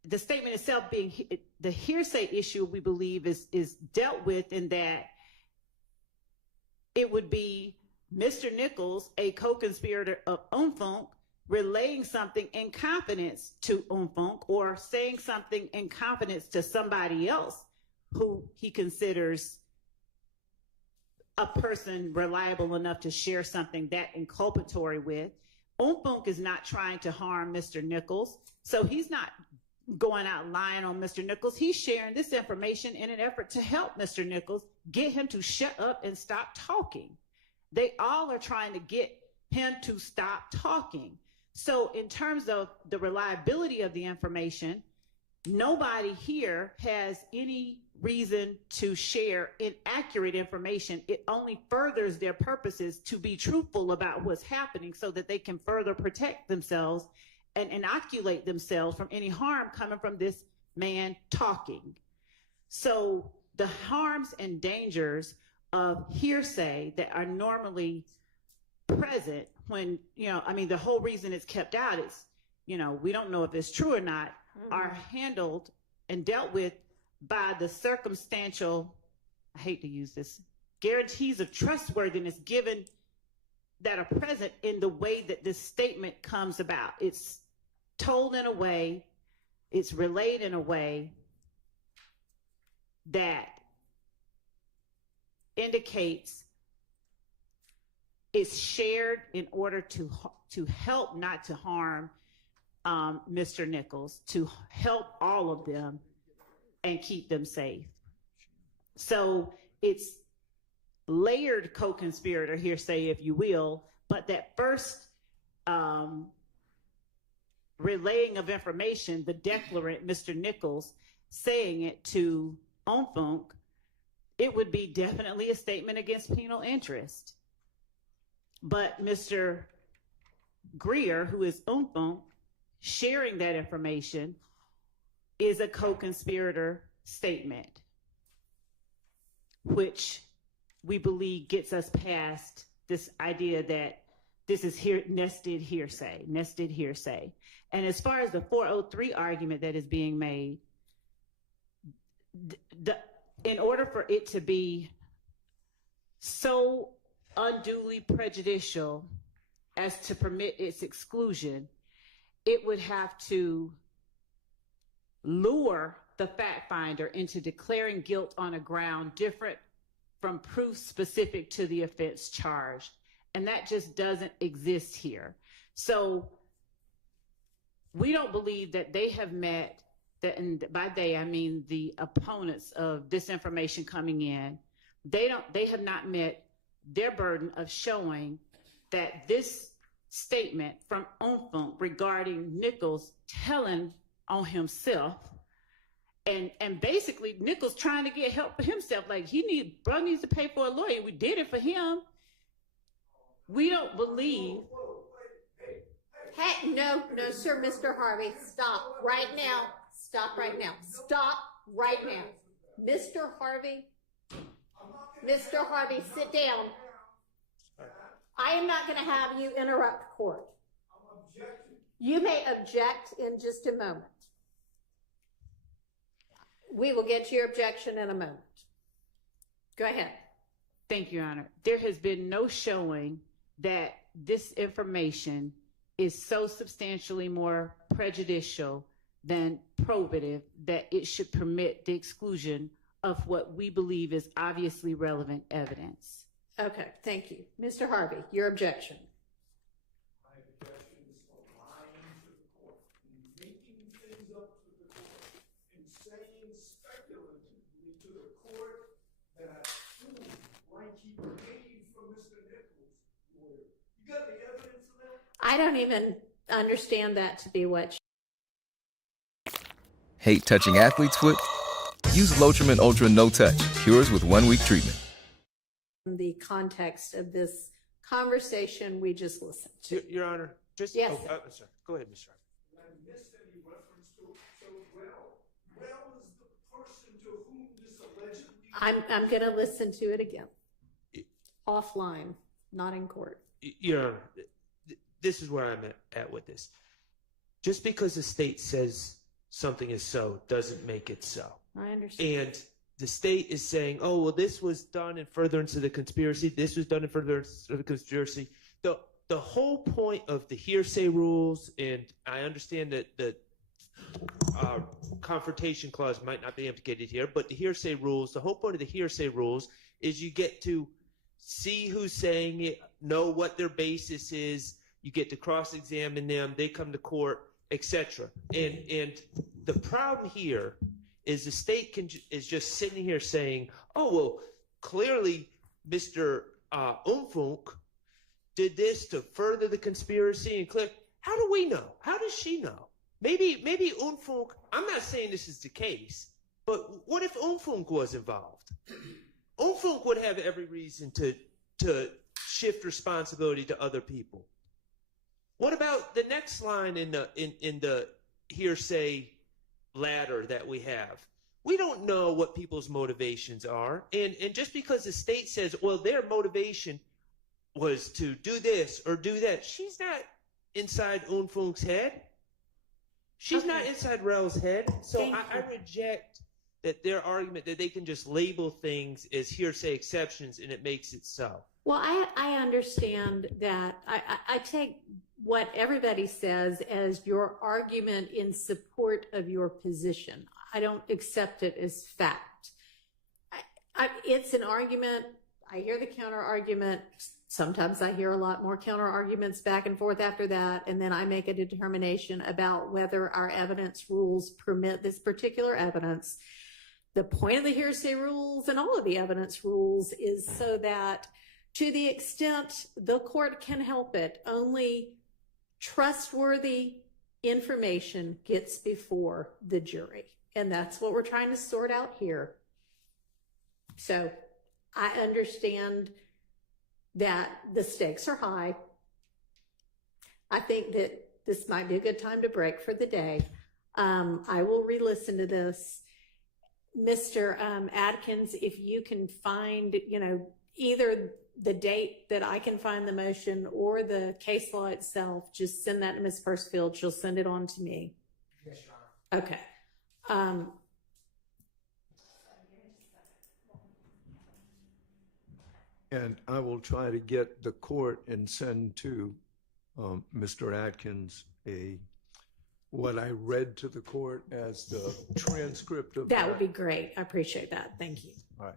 the statement itself being the hearsay issue, we believe is dealt with in that it would be Mr. Nichols, a co-conspirator of Umfunk, relaying something in confidence to Umfunk or saying something in confidence to somebody else who he considers a person reliable enough to share something that inculpatory with. Umfunk is not trying to harm Mr. Nichols, so he's not going out lying on Mr. Nichols. He's sharing this information in an effort to help Mr. Nichols, get him to shut up and stop talking. They all are trying to get him to stop talking. So in terms of the reliability of the information, nobody here has any reason to share inaccurate information. It only furthers their purposes to be truthful about what's happening so that they can further protect themselves and inoculate themselves from any harm coming from this man talking. So the harms and dangers of hearsay that are normally present when, the whole reason it's kept out is, we don't know if it's true or not, are handled and dealt with by the circumstantial, I hate to use this, guarantees of trustworthiness given that are present in the way that this statement comes about. It's told in a way, it's relayed in a way that indicates it's shared in order to help, not to harm Mr. Nichols, to help all of them and keep them safe. So it's layered co-conspirator hearsay, if you will, but that first relaying of information, the declarant, Mr. Nichols, saying it to Umfunk, it would be definitely a statement against penal interest. But Mr. Greer, who is Umfunk, sharing that information is a co-conspirator statement, which we believe gets us past this idea that this is nested hearsay. And as far as the 403 argument that is being made, in order for it to be so unduly prejudicial as to permit its exclusion, it would have to lure the fact finder into declaring guilt on a ground different from proof specific to the offense charged. And that just doesn't exist here. So we don't believe that they have met, that, and by they I mean the opponents of this information coming in, they have not met their burden of showing that this statement from Umfunk regarding Nichols telling on himself, and basically Nichols trying to get help for himself, like bro needs to pay for a lawyer. We did it for him. We don't believe. Hey, no, sir, Mr. Harvey, stop right now. Stop right now. Stop right now. Mr. Harvey, sit down. I am not going to have you interrupt court. You may object in just a moment. We will get to your objection in a moment. Go ahead. Thank you, Your Honor. There has been no showing that this information is so substantially more prejudicial than probative that it should permit the exclusion of what we believe is obviously relevant evidence. Okay, thank you. Mr. Harvey, your objection. My objection is for lying to the court, making things up to the court, and saying speculatively to the court that, like he paid for Mr. Nichols' lawyer. You got any evidence of that? I don't even understand that to be what. hate touching athlete's foot? Use Lotrimin Ultra No Touch, cures with 1-week treatment. In the context of this conversation we just listened to. Your Honor, just yes. Sorry. Go ahead, Mr. I missed any reference to Well is the person to whom this allegedly. I'm going to listen to it again, offline, not in court. Your Honor, this is where I'm at with this. Just because the state says something is so doesn't make it so. I understand. And the state is saying, oh, well, this was done in furtherance of the conspiracy. This was done in furtherance of the conspiracy. The whole point of the hearsay rules, and I understand that the confrontation clause might not be implicated here, but the hearsay rules, the whole point of the hearsay rules is you get to see who's saying it, know what their basis is, you get to cross-examine them, they come to court, etc. And the problem here is the state is just sitting here saying, oh, well, clearly Mr. Umfunk did this to further the conspiracy and click. How do we know? How does she know? Maybe Umfunk, I'm not saying this is the case, but what if Umfunk was involved? Umfunk would have every reason to shift responsibility to other people. What about the next line in the hearsay ladder that we have? We don't know what people's motivations are. And just because the state says, well, their motivation was to do this or do that, she's not inside Unfunk's head. She's not inside Rel's head. So I reject that their argument that they can just label things as hearsay exceptions and it makes it so. Well, I understand that. I take what everybody says as your argument in support of your position. I don't accept it as fact. It's an argument. I hear the counter argument. Sometimes I hear a lot more counter arguments back and forth after that, and then I make a determination about whether our evidence rules permit this particular evidence. The point of the hearsay rules and all of the evidence rules is so that to the extent the court can help it, only trustworthy information gets before the jury. And that's what we're trying to sort out here. So I understand that the stakes are high. I think that this might be a good time to break for the day. I will re-listen to this. Mr. Adkins, if you can find, either the date that I can find the motion or the case law itself, just send that to Ms. Pursfield. She'll send it on to me. Yes, Your Honor. Okay. And I will try to get the court and send to Mr. Atkins what I read to the court as the transcript of that. Would be great. I appreciate that. Thank you. All right.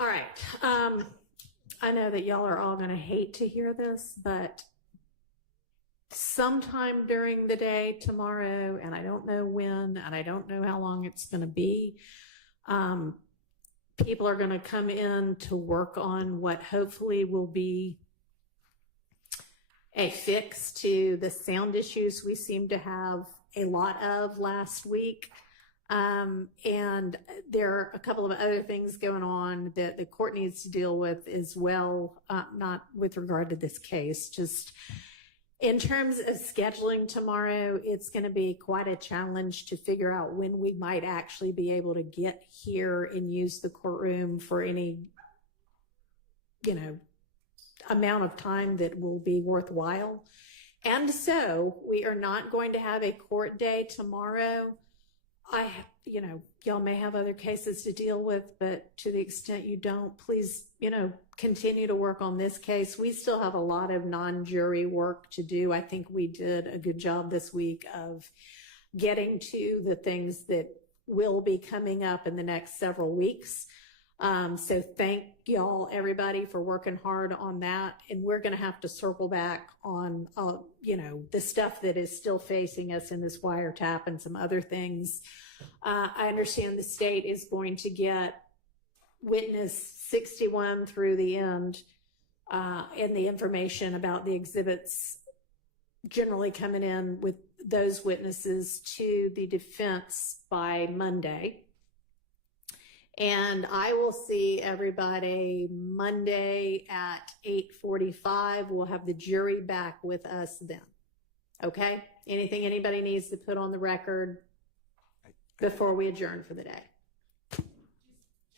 All right. I know that y'all are all going to hate to hear this, but sometime during the day tomorrow, and I don't know when, and I don't know how long it's going to be, people are going to come in to work on what hopefully will be a fix to the sound issues we seem to have a lot of last week. And there are a couple of other things going on that the court needs to deal with as well, not with regard to this case, just in terms of scheduling tomorrow. It's going to be quite a challenge to figure out when we might actually be able to get here and use the courtroom for any, amount of time that will be worthwhile. And so we are not going to have a court day tomorrow. Y'all may have other cases to deal with, but to the extent you don't, please, continue to work on this case. We still have a lot of non-jury work to do. I think we did a good job this week of getting to the things that will be coming up in the next several weeks. So thank y'all, everybody, for working hard on that. And we're going to have to circle back on, the stuff that is still facing us in this wiretap and some other things. I understand the state is going to get witness 61 through the end, and the information about the exhibits generally coming in with those witnesses to the defense by Monday. And I will see everybody Monday at 8:45. We'll have the jury back with us then. Okay? Anything anybody needs to put on the record before we adjourn for the day?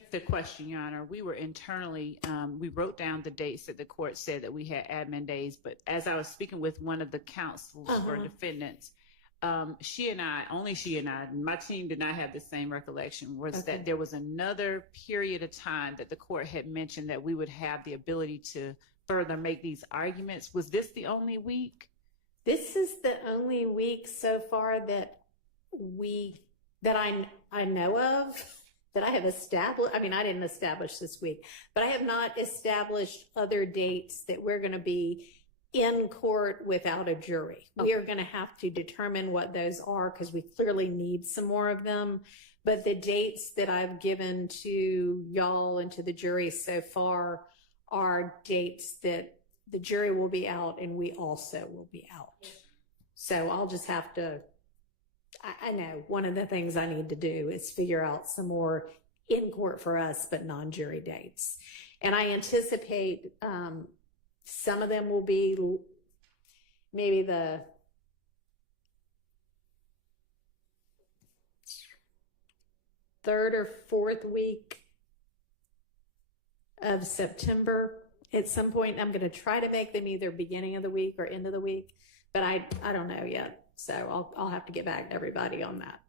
Just a question, Your Honor. We were internally, we wrote down the dates that the court said that we had admin days, but as I was speaking with one of the counsels for defendants, she and I, my team did not have the same recollection, was that there was another period of time that the court had mentioned that we would have the ability to further make these arguments. Was this the only week? This is the only week so far that I know of that I have established. I mean, I didn't establish this week, but I have not established other dates that we're going to be in court without a jury. We are going to have to determine what those are because we clearly need some more of them. But the dates that I've given to y'all and to the jury so far are dates that the jury will be out and we also will be out. So I'll just have to, I know one of the things I need to do is figure out some more in court for us, but non-jury dates. And I anticipate some of them will be maybe the third or fourth week of September. At some point, I'm going to try to make them either beginning of the week or end of the week, but I don't know yet. So I'll have to get back to everybody on that.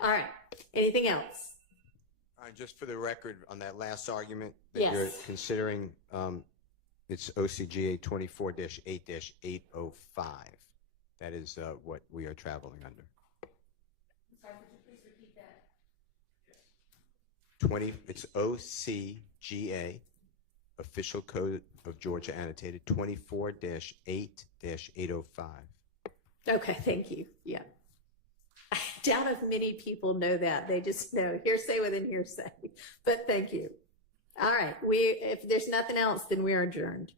All right. Anything else? Just for the record, on that last argument that you're considering, it's OCGA 24-8-805. That is what we are traveling under. Sorry, could you please repeat that? It's OCGA, Official Code of Georgia Annotated, 24-8-805. Okay, thank you. Yeah. I doubt if many people know that. They just know hearsay within hearsay. But thank you. All right. If there's nothing else, then we are adjourned.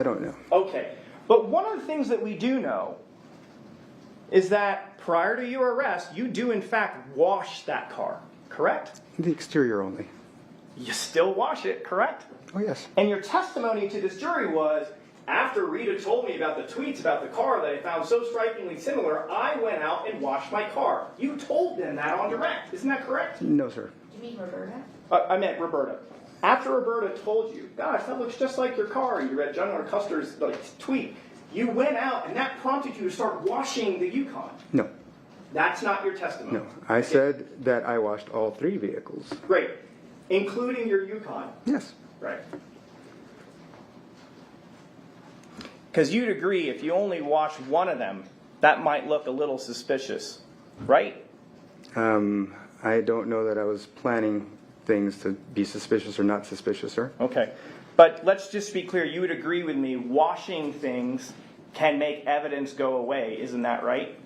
I don't know. Okay. But one of the things that we do know is that prior to your arrest, you do in fact wash that car, correct? The exterior only. You still wash it, correct? Oh, yes. And your testimony to this jury was, after Rita told me about the tweets about the car that I found so strikingly similar, I went out and washed my car. You told them that on direct. Isn't that correct? No, sir. You mean Roberta? I meant Roberta. After Roberta told you, gosh, that looks just like your car, you read John Custer's tweet, you went out and that prompted you to start washing the Yukon. No. That's not your testimony. No. I said that I washed all 3 vehicles. Great. Including your Yukon. Yes. Right. Because you'd agree if you only wash one of them, that might look a little suspicious, right? I don't know that I was planning things to be suspicious or not suspicious, sir. Okay. But let's just be clear. You would agree with me, washing things can make evidence go away. Isn't that right?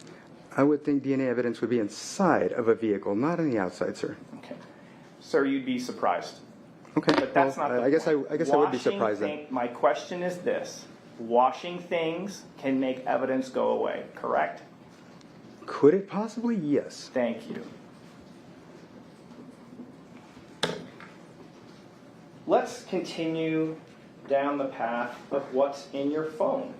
I would think DNA evidence would be inside of a vehicle, not on the outside, sir. Okay. Sir, you'd be surprised. Okay. But that's not the I guess I point. would be surprised then. My question is this. Washing things can make evidence go away, correct? Could it possibly? Yes. Thank you. Let's continue down the path of what's in your phone.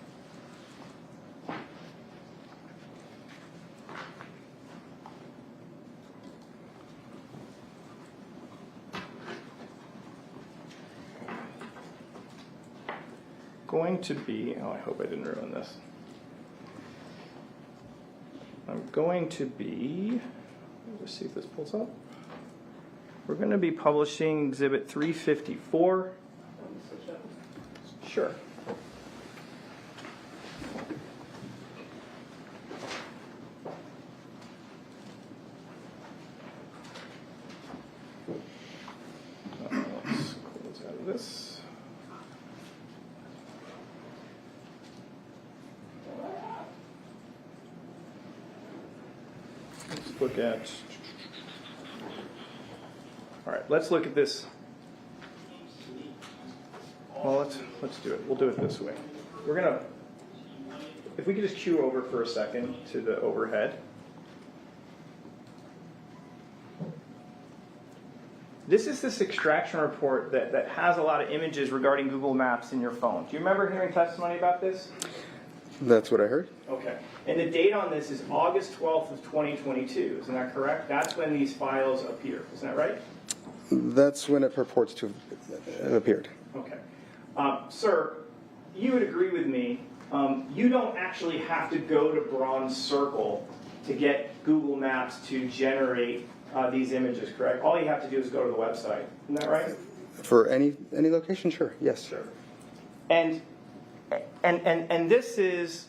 Going to be, I hope I didn't ruin this. I'm going to be, let's see if this pulls up. We're going to be publishing Exhibit 354. Sure. Let's close out of this. Let's look at, all right, let's look at this. Well, let's do it. We'll do it this way. We're going to, if we could just cue over for a second to the overhead. This is this extraction report that has a lot of images regarding Google Maps in your phone. Do you remember hearing testimony about this? That's what I heard. Okay. And the date on this is August 12th of 2022. Isn't that correct? That's when these files appear. Isn't that right? That's when it purports to have appeared. Okay. Sir, you would agree with me, you don't actually have to go to Bronze Circle to get Google Maps to generate these images, correct? All you have to do is go to the website. Isn't that right? For any location, sure. Yes. Sure. And this is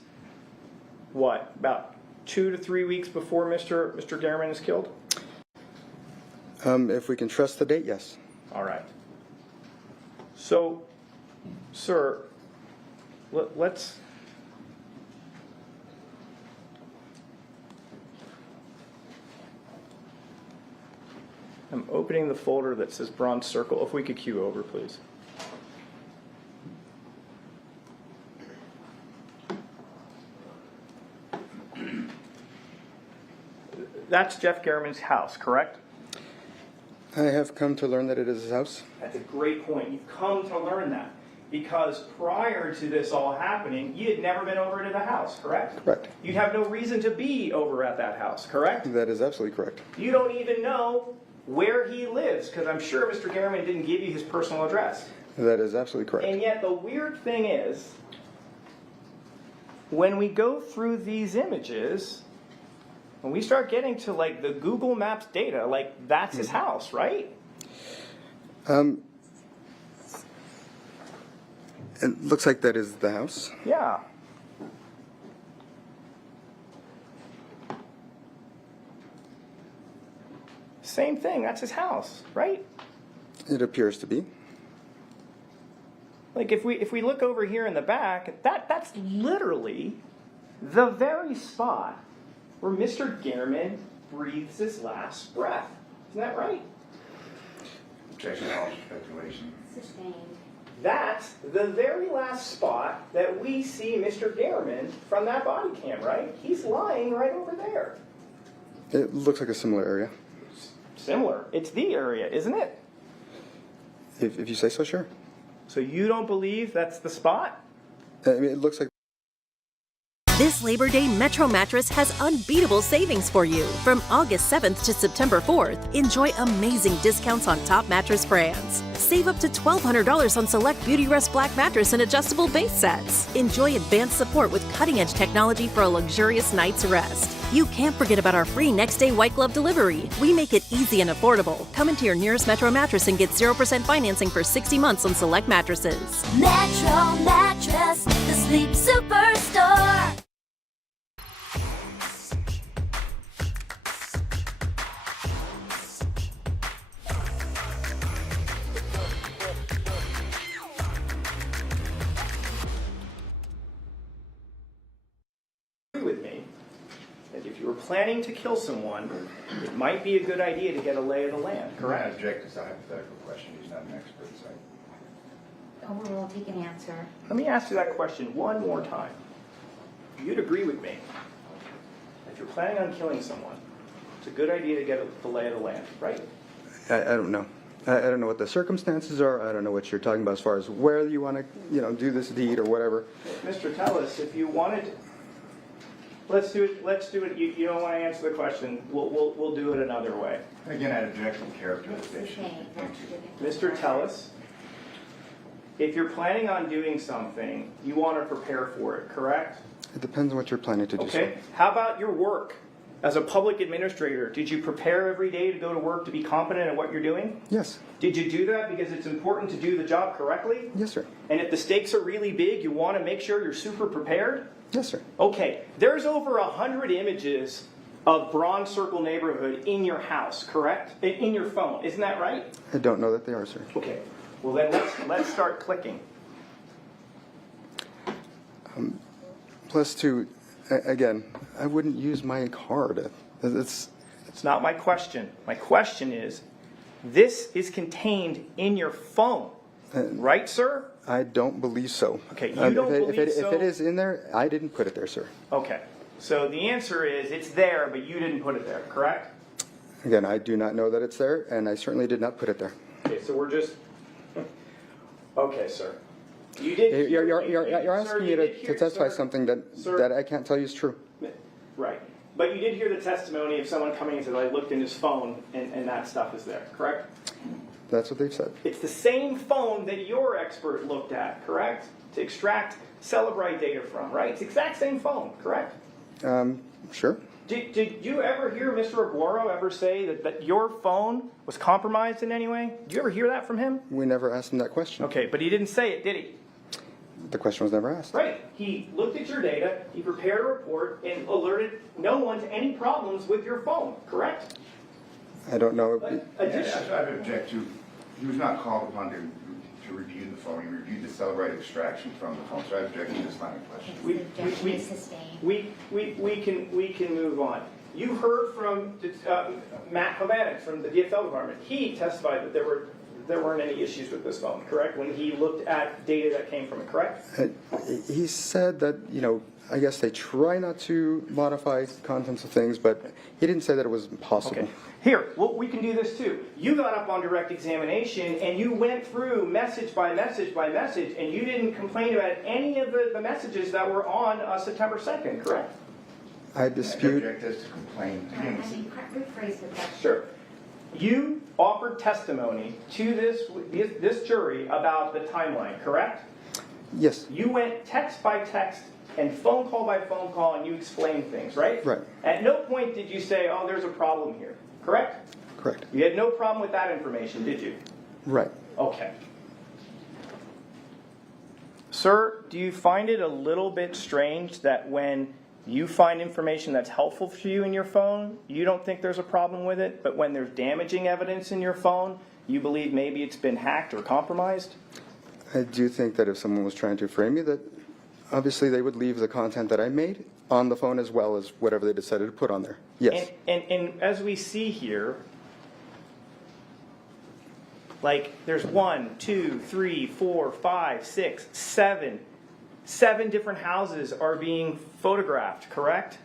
what, about 2 to 3 weeks before Mr. Gehrman is killed? If we can trust the date, yes. All right. So, sir, let's. I'm opening the folder that says Bronze Circle. If we could cue over, please. That's Jeff Gehrman's house, correct? I have come to learn that it is his house. That's a great point. You've come to learn that because prior to this all happening, you had never been over to the house, correct? Correct. You'd have no reason to be over at that house, correct? That is absolutely correct. You don't even know where he lives because I'm sure Mr. Gehrman didn't give you his personal address. That is absolutely correct. And yet the weird thing is, when we go through these images, when we start getting to like the Google Maps data, like that's his house, right? It looks like that is the house. Yeah. Same thing, that's his house, right? It appears to be. Like if we look over here in the back, that's literally the very spot where Mr. Gehrman breathes his last breath. Isn't that right? Objection, all speculation. Sustained. That's the very last spot that we see Mr. Garman from that body cam, right? He's lying right over there. It looks like a similar area. Similar. It's the area, isn't it? If you say so, sure. So you don't believe that's the spot? I mean, it looks like. This Labor Day, Metro Mattress has unbeatable savings for you. From August 7th to September 4th, enjoy amazing discounts on top mattress brands. Save up to $1,200 on select Beautyrest Black mattress and adjustable base sets. Enjoy advanced support with cutting-edge technology for a luxurious night's rest. You can't forget about our free next-day white glove delivery. We make it easy and affordable. Come into your nearest Metro Mattress and get 0% financing for 60 months on select mattresses. Metro Mattress, the sleep superstore. With me that if you were planning to kill someone, it might be a good idea to get a lay of the land, correct? I object to a hypothetical question. He's not an expert, so. Overruled, he can answer. Let me ask you that question one more time. You'd agree with me. If you're planning on killing someone, it's a good idea to get the lay of the land, right? I don't know. I don't know what the circumstances are. I don't know what you're talking about as far as where you want to, do this deed or whatever. Mr. Tellis, if you wanted, let's do it. You don't want to answer the question. We'll do it another way. Again, I object to characterization. Mr. Tellis, if you're planning on doing something, you want to prepare for it, correct? It depends on what you're planning to do. Okay. How about your work? As a public administrator, did you prepare every day to go to work to be competent at what you're doing? Yes. Did you do that because it's important to do the job correctly? Yes, sir. And if the stakes are really big, you want to make sure you're super prepared? Yes, sir. Okay. There's over 100 images of Bronze Circle neighborhood in your house, correct? In your phone. Isn't that right? I don't know that they are, sir. Okay. Well, then let's start clicking. Plus, again, I wouldn't use my card. It's not my question. My question is, this is contained in your phone, right, sir? I don't believe so. Okay, you don't believe so? If it is in there, I didn't put it there, sir. Okay, so the answer is it's there, but you didn't put it there, correct? Again, I do not know that it's there, and I certainly did not put it there. Okay, so we're just... Okay, sir. You did. You're asking me to testify something that I can't tell you is true. Right. But you did hear the testimony of someone coming and said, I looked in his phone and that stuff is there, correct? That's what they've said. It's the same phone that your expert looked at, correct? To extract Celebrite data from, right? It's the exact same phone, correct? Sure. Did you ever hear Mr. Aguero ever say that your phone was compromised in any way? Did you ever hear that from him? We never asked him that question. Okay, but he didn't say it, did he? The question was never asked. Right. He looked at your data, he prepared a report, and alerted no one to any problems with your phone, correct? I don't know. I object to, he was not called upon to review the phone. He reviewed the Celebrite extraction from the phone, so I object to this line of questioning. We can move on. You heard from Matt Hovanec from the DFL department. He testified that there weren't any issues with this phone, correct? When he looked at data that came from it, correct? He said that, I guess they try not to modify contents of things, but he didn't say that it was impossible. Okay. Here, well, we can do this too. You got up on direct examination and you went through message by message by message, and you didn't complain about any of the messages that were on September 2nd, correct? I dispute. I object as to complain. Rephrase the question. Sure. You offered testimony to this jury about the timeline, correct? Yes. You went text by text and phone call by phone call, and you explained things, right? Right. At no point did you say, oh, there's a problem here, correct? Correct. You had no problem with that information, did you? Right. Okay. Sir, do you find it a little bit strange that when you find information that's helpful for you in your phone, you don't think there's a problem with it, but when there's damaging evidence in your phone, you believe maybe it's been hacked or compromised? I do think that if someone was trying to frame me, that obviously they would leave the content that I made on the phone as well as whatever they decided to put on there. Yes. And as we see here, Like there's 1, 2, 3, 4, 5, 6, 7. 7 different houses are being photographed, correct?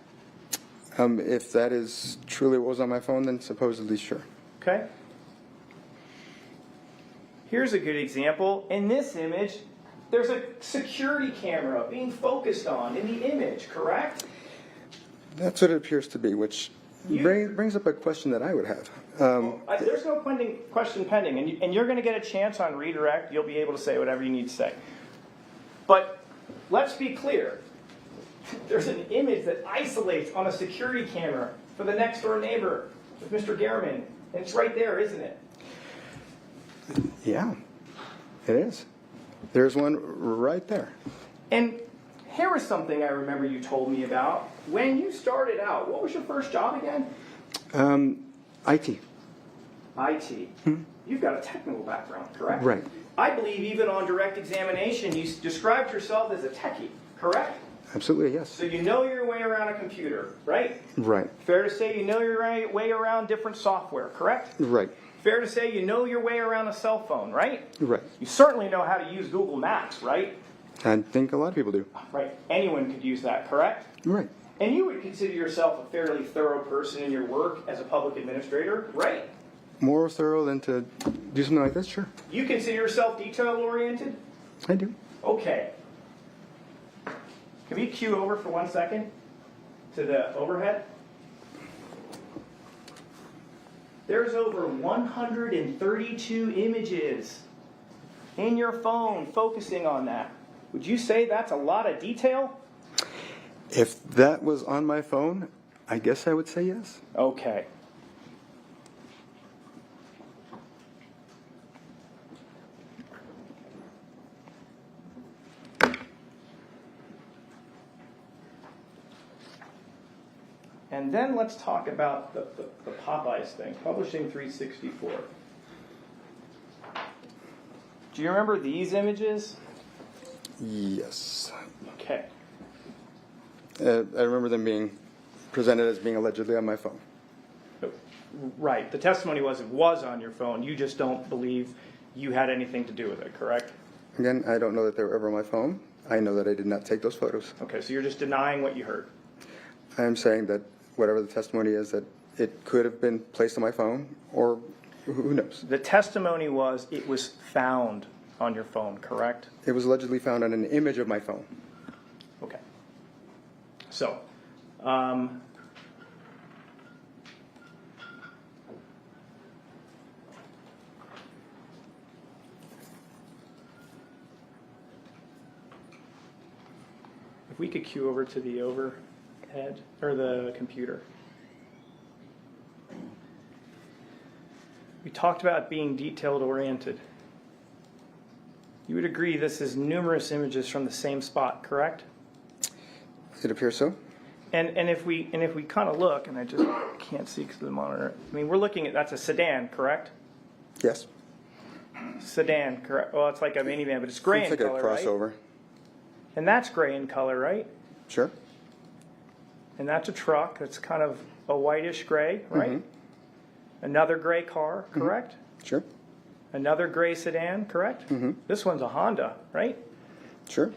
If that is truly what was on my phone, then supposedly sure. Okay. Here's a good example. In this image, there's a security camera being focused on in the image, correct? That's what it appears to be, which brings up a question that I would have. There's no question pending, and you're going to get a chance on redirect. You'll be able to say whatever you need to say. But let's be clear. There's an image that isolates on a security camera for the next door neighbor with Mr. Gehrman. And it's right there, isn't it? Yeah, it is. There's one right there. And here was something I remember you told me about. When you started out, what was your first job again? IT. IT. You've got a technical background, correct? Right. I believe even on direct examination, you described yourself as a techie, correct? Absolutely, yes. So you know your way around a computer, right? Right. Fair to say you know your way around different software, correct? Right. Fair to say you know your way around a cell phone, right? Right. You certainly know how to use Google Maps, right? I think a lot of people do. Right. Anyone could use that, correct? Right. And you would consider yourself a fairly thorough person in your work as a public administrator, right? More thorough than to do something like this? Sure. You consider yourself detail-oriented? I do. Okay. Can we cue over for 1 second to the overhead? There's over 132 images in your phone focusing on that. Would you say that's a lot of detail? If that was on my phone, I guess I would say yes. Okay. And then let's talk about the Popeyes thing, Publishing 364. Do you remember these images? Yes. Okay. I remember them being presented as being allegedly on my phone. Right. The testimony was it was on your phone. You just don't believe you had anything to do with it, correct? Again, I don't know that they were ever on my phone. I know that I did not take those photos. Okay, so you're just denying what you heard. I am saying that whatever the testimony is, that it could have been placed on my phone, or who knows. The testimony was it was found on your phone, correct? It was allegedly found on an image of my phone. Okay. So, if we could cue over to the overhead, or the computer. We talked about being detailed oriented. You would agree this is numerous images from the same spot, correct? It appears so. And if we kind of look, and I just can't see because of the monitor. I mean, we're looking at, that's a sedan, correct? Yes. Sedan, correct? Well, it's like a minivan, but it's gray in It's like color, a crossover. right? And that's gray in color, right? Sure. And that's a truck that's kind of a whitish gray, right? Mm-hmm. Another gray car, correct? Mm-hmm. Sure. Another gray sedan, correct? Mm-hmm. This one's a Honda, right? Sure.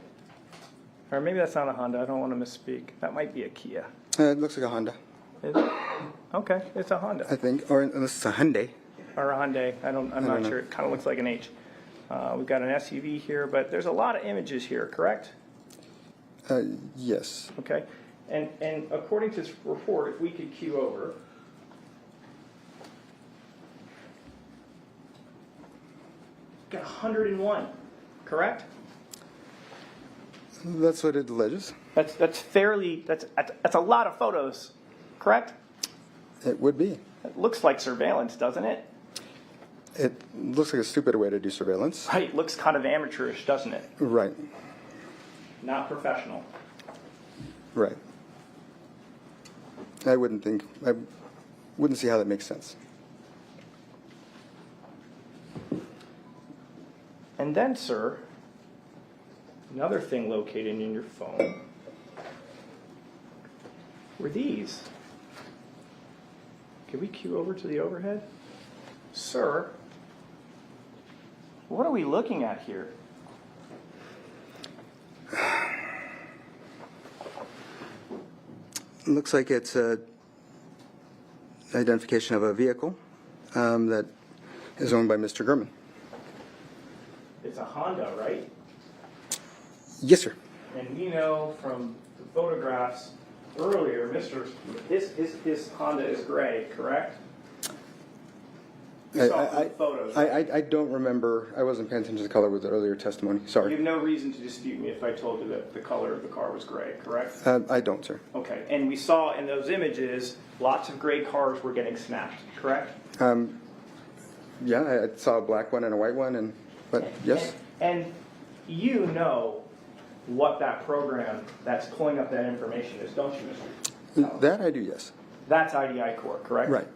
Or maybe that's not a Honda. I don't want to misspeak. That might be a Kia. It looks like a Honda. Is it? Okay, it's a Honda. I think, or unless it's a Hyundai. Or a Hyundai. I'm not know. sure. It kind of looks like an H. We've got an SUV here, but there's a lot of images here, correct? Yes. Okay. And according to this report, if we could cue over. Got 101, correct? That's what it alleges. That's a lot of photos, correct? It would be. It looks like surveillance, doesn't it? It looks like a stupid way to do surveillance. Right, looks kind of amateurish, doesn't it? Right. Not professional. Right. I wouldn't see how that makes sense. And then, sir, another thing located in your phone were these. Can we cue over to the overhead? Sir, What are we looking at here? Looks like it's a identification of a vehicle that is owned by Mr. Gurman. It's a Honda, right? Yes, sir. And we know from the photographs earlier, his Honda is gray, correct? We saw from the photos. Right? I don't remember. I wasn't paying attention to the color with the earlier testimony. Sorry. You have no reason to dispute me if I told you that the color of the car was gray, correct? I don't, sir. Okay. And we saw in those images lots of gray cars were getting snapped, correct? Yeah, I saw a black one and a white one, but yes. And you know what that program that's pulling up that information is, don't you, Mr. That I do, yes. That's IDI Core, correct? Right.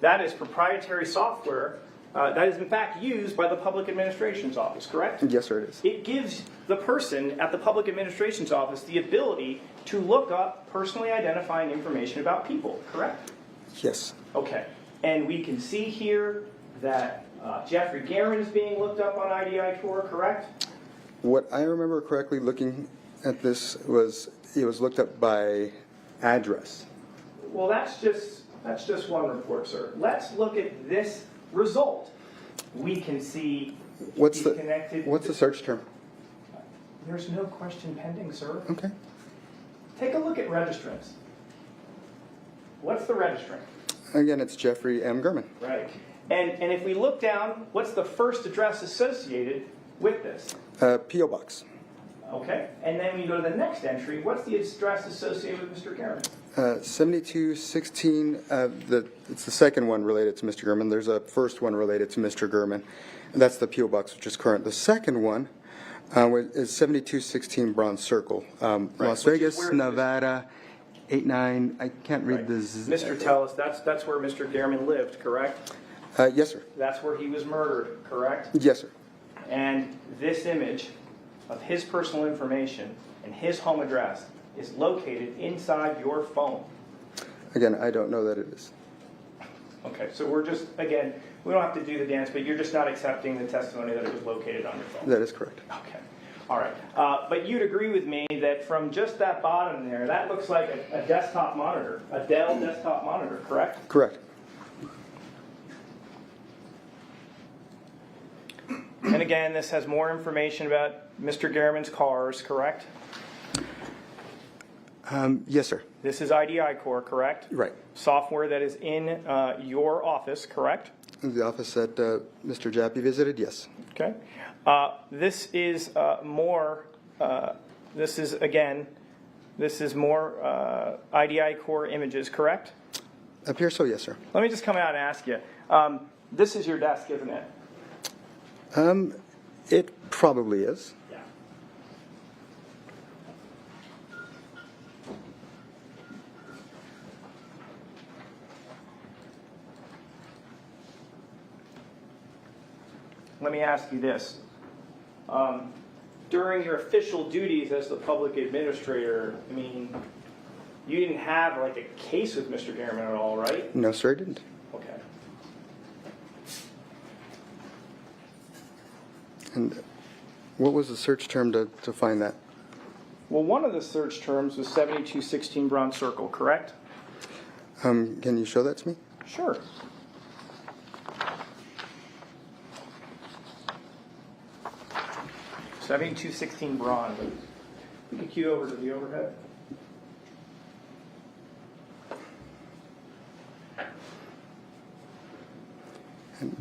That is proprietary software that is in fact used by the Public Administration's Office, correct? Yes, sir, it is. It gives the person at the Public Administration's Office the ability to look up personally identifying information about people, correct? Yes. Okay. And we can see here that Jeffrey Guerin is being looked up on IDI Core, correct? What I remember correctly looking at this was it was looked up by address. Well, that's just one report, sir. Let's look at this result. We can see What's he's connected. What's the search term? There's no question pending, sir. Okay. Take a look at registrants. What's the registrant? Again, it's Jeffrey M. Gurman. Right. And if we look down, what's the first address associated with this? P.O. Box. Okay. And then we go to the next entry. What's the address associated with Mr. Guerin? 7216. It's the second one related to Mr. Gurman. There's a first one related to Mr. Gurman. And that's the P.O. Box, which is current. The second one is 7216 Bronze Circle, Las Vegas, Nevada, 89. I can't read this. Mr. Tellis, that's where Mr. Guerin lived, correct? Yes, sir. That's where he was murdered, correct? Yes, sir. And this image of his personal information and his home address is located inside your phone. Again, I don't know that it is. Okay, so we're just, again, we don't have to do the dance, but you're just not accepting the testimony that it was located on your phone. That is correct. Okay. All right. But you'd agree with me that from just that bottom there, that looks like a desktop monitor, a Dell desktop monitor, correct? Correct. And again, this has more information about Mr. Guerin's cars, correct? Yes, sir. This is IDI Core, correct? Right. Software that is in your office, correct? The office that Mr. Jappy visited, yes. Okay. This is more, this is more IDI Core images, correct? Appears so, yes, sir. Let me just come out and ask you. This is your desk, isn't it? It probably is. Yeah. Let me ask you this. During your official duties as the public administrator, I mean, you didn't have like a case with Mr. Guerin at all, right? No, sir, I didn't. Okay. And what was the search term to find that? Well, one of the search terms was 7216 Bronze Circle, correct? Can you show that to me? Sure. $72.16 bronze. We can cue over to the overhead. Can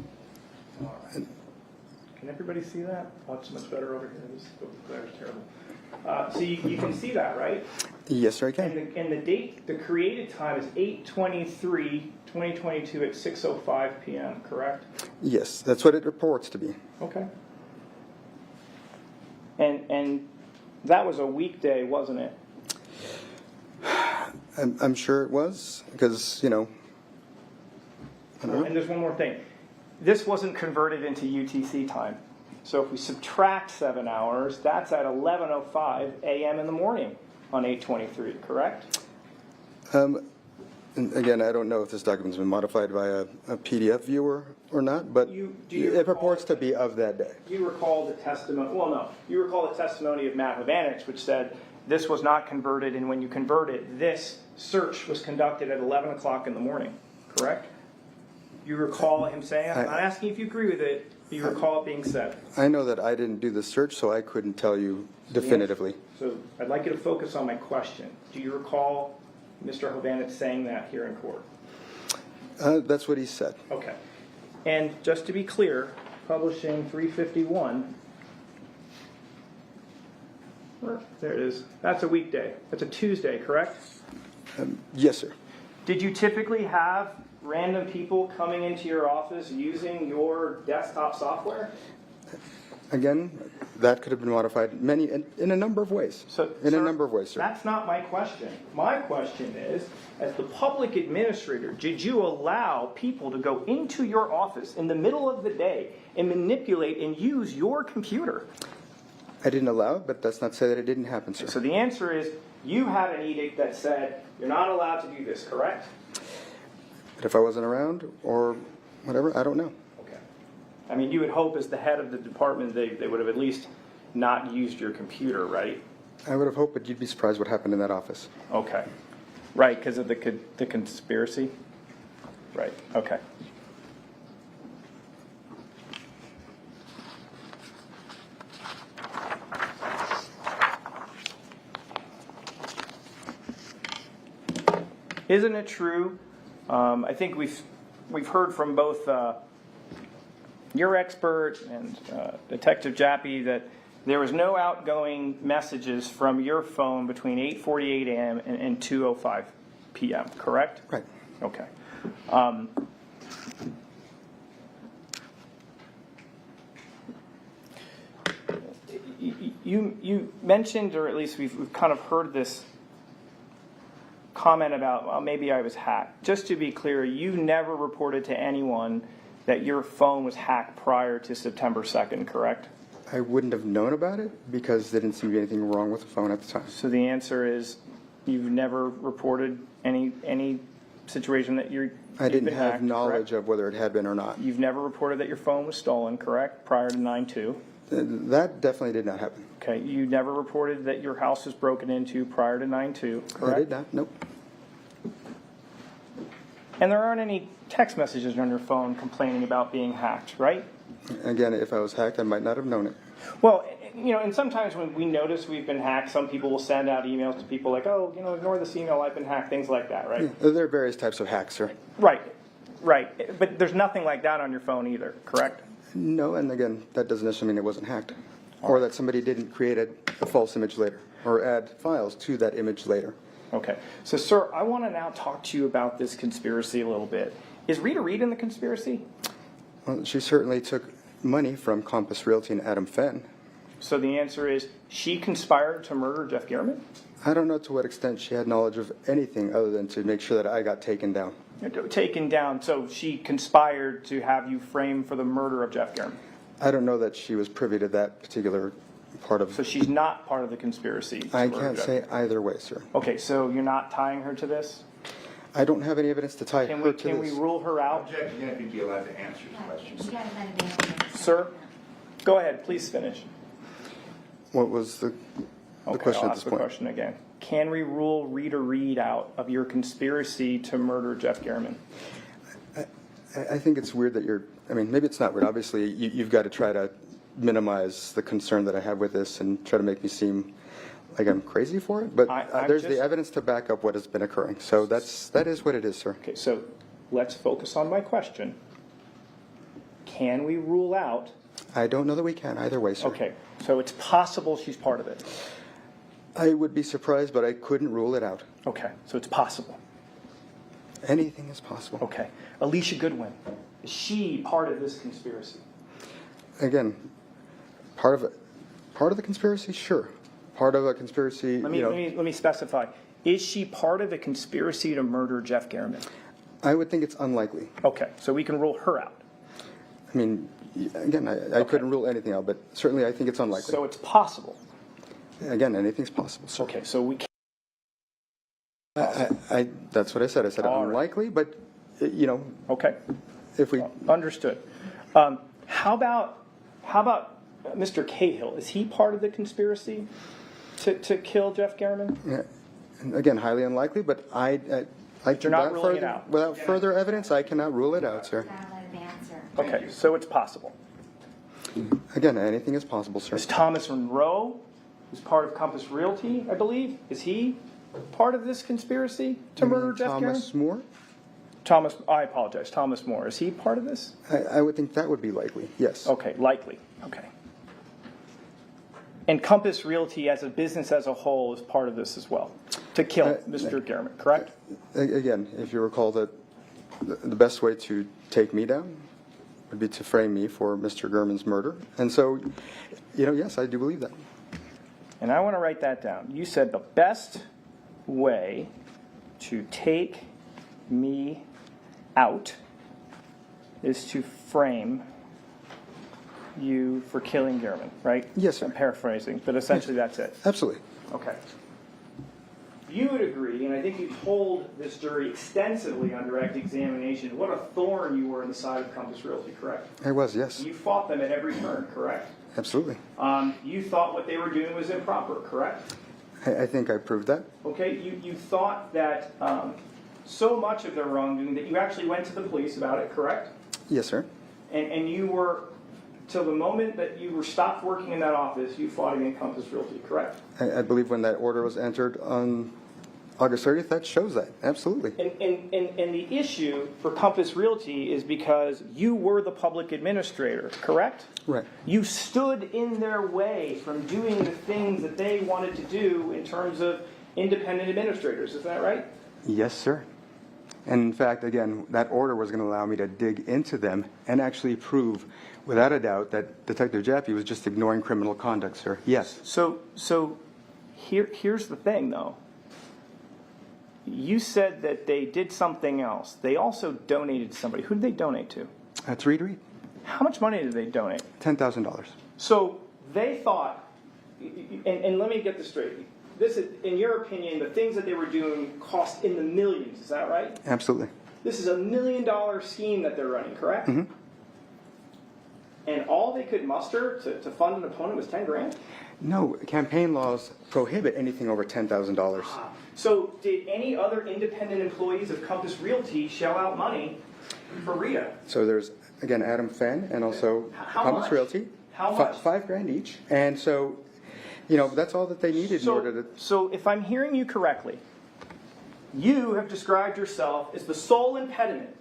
everybody see that? Oh, it's much better over here. This glare is terrible. So you can see that, right? Yes, sir, I can. And the date, the created time is 8/23/2022 at 6:05 p.m., correct? Yes, that's what it purports to be. Okay. And that was a weekday, wasn't it? I'm sure it was, because, you know. I don't know. And there's one more thing. This wasn't converted into UTC time. So if we subtract 7 hours, that's at 11:05 a.m. in the morning on 8/23, correct? And again, I don't know if this document's been modified by a PDF viewer or not, but it purports to be of that day. You recall the testimony, well, no, you recall the testimony of Matt Hovanich, which said this was not converted, and when you convert it, this search was conducted at 11 o'clock in the morning, correct? You recall him saying, I'm not asking if you agree with it, but you recall it being said. I know that I didn't do the search, so I couldn't tell you definitively. So I'd like you to focus on my question. Do you recall Mr. Hovanich saying that here in court? That's what he said. Okay. And just to be clear, publishing 351, there it is. That's a weekday. That's a Tuesday, correct? Yes, sir. Did you typically have random people coming into your office using your desktop software? Again, that could have been modified in a number of ways. A number of ways, sir. That's not my question. My question is, as the public administrator, did you allow people to go into your office in the middle of the day and manipulate and use your computer? I didn't allow it, but that's not to say that it didn't happen, sir. So the answer is, you had an edict that said you're not allowed to do this, correct? But if I wasn't around or whatever, I don't know. I mean, you would hope as the head of the department they would have at least not used your computer, right? I would have hoped, but you'd be surprised what happened in that office. Okay. Right, because of the conspiracy? Right, okay. Isn't it true? I think we've heard from both your expert and Detective Jappy that there was no outgoing messages from your phone between 8:48 a.m. and 2:05 p.m., correct? Right. Okay. You mentioned, or at least we've kind of heard this comment about, well, maybe I was hacked. Just to be clear, you never reported to anyone that your phone was hacked prior to September 2nd, correct? I wouldn't have known about it because there didn't seem to be anything wrong with the phone at the time. So the answer is you've never reported any situation that I didn't have knowledge of whether it had been or not. You've never reported that your phone was stolen, correct, prior to 9/2? That definitely did not happen. Okay, you never reported that your house was broken into prior to 9/2, correct? I did not, nope. And there aren't any text messages on your phone complaining about being hacked, right? Again, if I was hacked, I might not have known it. Well, you know, and sometimes when we notice we've been hacked, some people will send out emails to people like, oh, you know, ignore this email, I've been hacked, things like that, right? Yeah, there are various types of hacks, sir. Right. But there's nothing like that on your phone either, correct? No, and again, that doesn't necessarily mean it wasn't hacked. Or that somebody didn't create a false image later or add files to that image later. Okay. So, sir, I want to now talk to you about this conspiracy a little bit. Is Rita Reed in the conspiracy? Well, she certainly took money from Compass Realty and Adam Fenn. So the answer is she conspired to murder Jeff Gehrman? I don't know to what extent she had knowledge of anything other than to make sure that I got taken down. Taken down, so she conspired to have you framed for the murder of Jeff Gehrman? I don't know that she was privy to that particular part of... So she's not part of the conspiracy? I can't say either way, sir. Okay, so you're not tying her to this? I don't have any evidence to tie her to this. Can we rule her out? Objection, you're going to be allowed to answer his question. Sir, go ahead, please finish. What was the question I'll at ask this the point? question again. Can we rule Rita Reed out of your conspiracy to murder Jeff Gehrman? I think it's weird that you're... I mean, maybe it's not weird. Obviously, you've got to try to minimize the concern that I have with this and try to make me seem like I'm crazy for it. But there's the evidence to back up what has been occurring. So that is what it is, sir. Okay, so let's focus on my question. Can we rule out... I don't know that we can either way, sir. Okay, so it's possible she's part of it. I would be surprised, but I couldn't rule it out. Okay, so it's possible. Anything is possible. Okay. Alicia Goodwin, is she part of this conspiracy? Again, part of the conspiracy, sure. Part of a conspiracy, Let me specify. Is she part of the conspiracy to murder Jeff Gehrman? I would think it's unlikely. Okay, so we can rule her out. I mean, again, I couldn't rule anything out, but certainly I think it's unlikely. So it's possible. Again, anything's possible, sir. Okay, so we That's what I said. I said unlikely, but, Okay. if we... Understood. How about Mr. Cahill? Is he part of the conspiracy to kill Jeff Garman? Yeah. Again, highly unlikely, but you're not ruling it out. Without further evidence, I cannot rule it out, sir. Okay, so it's possible. Again, anything is possible, sir. Is Thomas Monroe, who's part of Compass Realty, I believe, is he part of this conspiracy to murder Jeff Garman? Thomas Moore? I apologize. Thomas Moore. Is he part of this? I would think that would be likely, yes. Okay, likely. Okay. And Compass Realty as a business as a whole is part of this as well, to kill Mr. Garman, correct? Again, if you recall that the best way to take me down would be to frame me for Mr. Garman's murder. And so, yes, I do believe that. And I want to write that down. You said the best way to take me out is to frame you for killing Garman, right? Yes, sir. I'm paraphrasing, but essentially that's it. Absolutely. Okay. You would agree, and I think you told this jury extensively on direct examination, what a thorn you were in the side of Compass Realty, correct? I was, yes. You fought them at every turn, correct? Absolutely. You thought what they were doing was improper, correct? I think I proved that. Okay, you thought that so much of their wrongdoing that you actually went to the police about it, correct? Yes, sir. And you were, till the moment that you were stopped working in that office, you fought against Compass Realty, correct? I believe when that order was entered on August 30th, that shows that. Absolutely. And the issue for Compass Realty is because you were the public administrator, correct? Right. You stood in their way from doing the things that they wanted to do in terms of independent administrators. Is that right? Yes, sir. And in fact, again, that order was going to allow me to dig into them and actually prove, without a doubt, that Detective Jaffe was just ignoring criminal conduct, sir. Yes. So here's the thing, though. You said that they did something else. They also donated to somebody. Who did they donate to? That's Reed Reed. How much money did they donate? $10,000. So they thought, and let me get this straight. This is, in your opinion, the things that they were doing cost in the millions. Is that right? Absolutely. This is $1 million scheme that they're running, correct? Mm-hmm. And all they could muster to fund an opponent was $10,000? No, campaign laws prohibit anything over $10,000. So did any other independent employees of Compass Realty shell out money for Rita? So there's, again, Adam Fenn and also Compass Realty. How much? $5,000 each. And so, that's all that they needed in order to... So if I'm hearing you correctly, you have described yourself as the sole impediment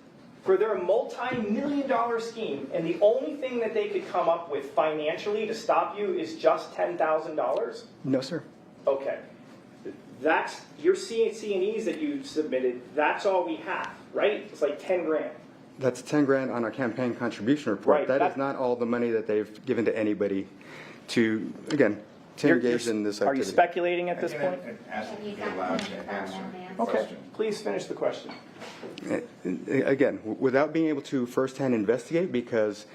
for their multi-million-dollar scheme, and the only thing that they could come up with financially to stop you is just $10,000? No, sir. Okay. That's your C&Es that you submitted. That's all we have, right? It's like $10,000. That's $10,000 on a campaign contribution report. Right. That is not all the money that they've given to anybody to, again, to engage in this activity. Are you speculating at this point? Ask if you're allowed to answer the Okay, question. please finish the question. Again, without being able to firsthand investigate, because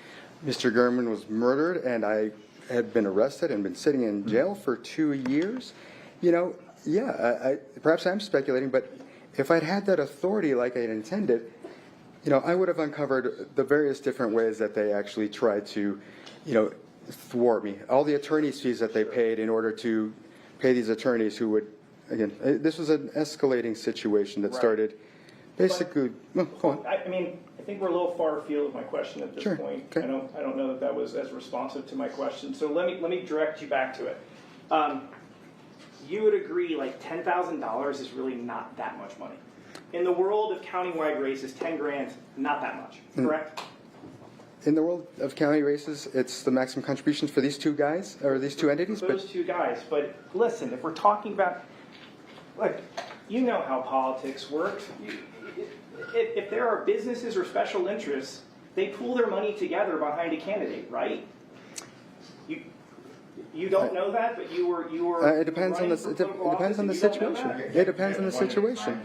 Mr. Garman was murdered and I had been arrested and been sitting in jail for 2 years, perhaps I'm speculating, but if I'd had that authority like I'd intended, I would have uncovered the various different ways that they actually tried to, thwart me. All the attorney's fees that they paid in order to pay these attorneys who would, again, this was an escalating situation that started basically, go on. I think we're a little far afield of my question at this Sure. point. Okay. I don't know that was as responsive to my question. So let me direct you back to it. You would agree like $10,000 is really not that much money. In the world of countywide races, $10,000 not that much, correct? In the world of county races, it's the maximum contributions for these two guys, or these two entities. Those two guys. But listen, if we're talking about, you know how politics works. If there are businesses or special interests, they pool their money together behind a candidate, right? You don't know that, but you were. It depends on the situation. It depends on the situation.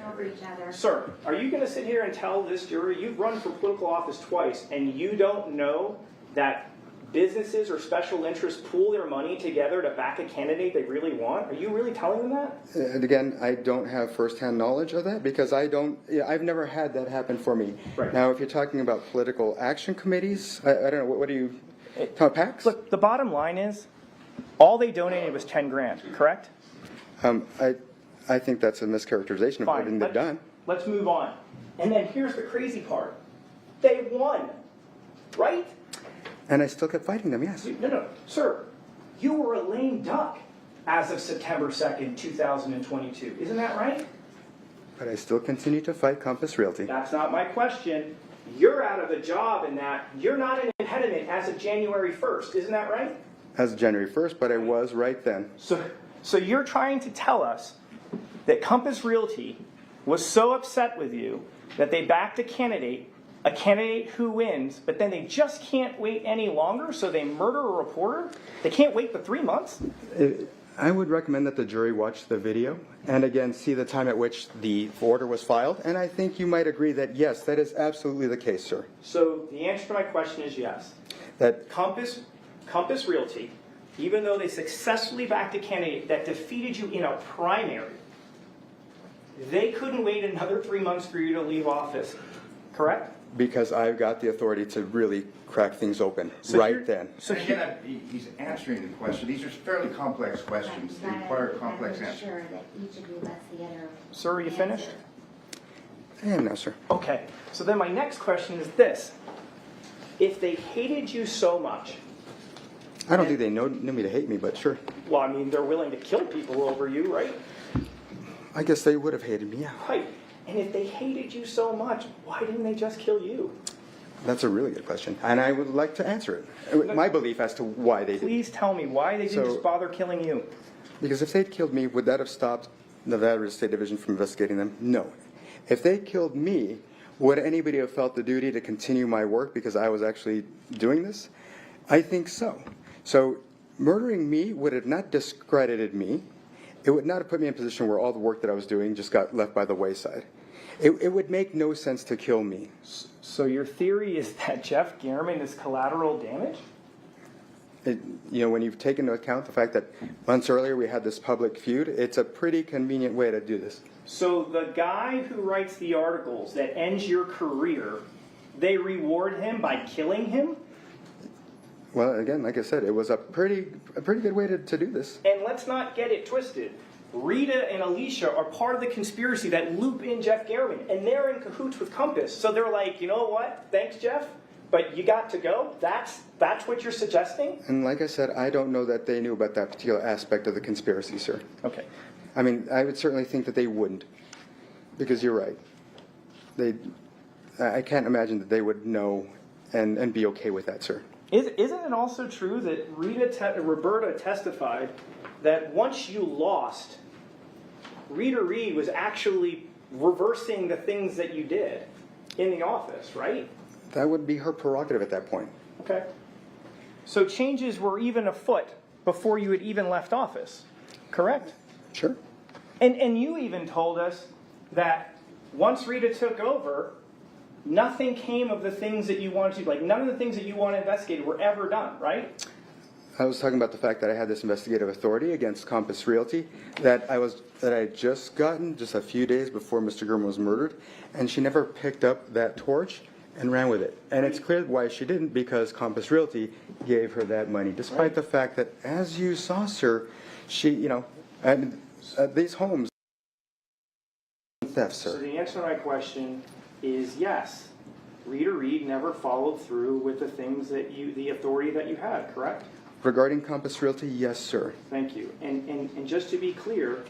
Sir, are you going to sit here and tell this jury you've run for political office twice and you don't know that businesses or special interests pool their money together to back a candidate they really want? Are you really telling them that? And again, I don't have firsthand knowledge of that because I've never had that happen for me. Right. Now, if you're talking about political action committees, I don't know, what do you, PACs? Look, the bottom line is, all they donated was 10 grand, correct? I think that's a mischaracterization of everything they've done. Let's move on. And then here's the crazy part. They won, right? And I still kept fighting them, yes. No, sir. You were a lame duck as of September 2nd, 2022. Isn't that right? But I still continue to fight Compass Realty. That's not my question. You're out of a job in that you're not an impediment as of January 1st. Isn't that right? As of January 1st, but I was right then. So you're trying to tell us that Compass Realty was so upset with you that they backed a candidate who wins, but then they just can't wait any longer, so they murder a reporter? They can't wait the 3 months? I would recommend that the jury watch the video and again see the time at which the order was filed, and I think you might agree that yes, that is absolutely the case, sir. So the answer to my question is yes. That Compass Realty, even though they successfully backed a candidate that defeated you in a primary, they couldn't wait another 3 months for you to leave office, correct? Because I've got the authority to really crack things open then. So again, he's answering the question. These are fairly complex questions. They require complex answers. Sure that each of you lets the other. Sir, are you finished? I am now, sir. Okay, so then my next question is this. If they hated you so much... I don't think they know me to hate me, but sure. Well, I mean, they're willing to kill people over you, right? I guess they would have hated me, yeah. Right. And if they hated you so much, why didn't they just kill you? That's a really good question, and I would like to answer it. My belief as to why they did. Please tell me why they didn't just bother killing you. Because if they'd killed me, would that have stopped Nevada State Division from investigating them? No. If they killed me, would anybody have felt the duty to continue my work because I was actually doing this? I think so. So murdering me would have not discredited me. It would not have put me in a position where all the work that I was doing just got left by the wayside. It would make no sense to kill me. So your theory is that Jeff Gehrman is collateral damage? When you've taken into account the fact that months earlier we had this public feud, it's a pretty convenient way to do this. So the guy who writes the articles that ends your career, they reward him by killing him? Well, again, like I said, it was a pretty good way to do this. And let's not get it twisted. Rita and Alicia are part of the conspiracy that loop in Jeff Gehrman, and they're in cahoots with Compass. So they're like, you know what? Thanks, Jeff, but you got to go? That's what you're suggesting? And like I said, I don't know that they knew about that particular aspect of the conspiracy, sir. Okay. I mean, I would certainly think that they wouldn't, because you're right. I can't imagine that they would know and be okay with that, sir. Isn't it also true that Roberta testified that once you lost, Rita Reed was actually reversing the things that you did in the office, right? That would be her prerogative at that point. Okay. So changes were even afoot before you had even left office, correct? Sure. And you even told us that once Rita took over, nothing came of the things that you wanted to, like none of the things that you wanted investigated were ever done, right? I was talking about the fact that I had this investigative authority against Compass Realty that I had just gotten just a few days before Mr. Gehrman was murdered, and she never picked up that torch and ran with it. And it's clear why she didn't, because Compass Realty gave her that money, despite the fact that, as you saw, sir, she, these homes, theft, sir. So the answer to my question is yes. Rita Reed never followed through with the things that the authority that you had, correct? Regarding Compass Realty, yes, sir. Thank you. And just to be clear,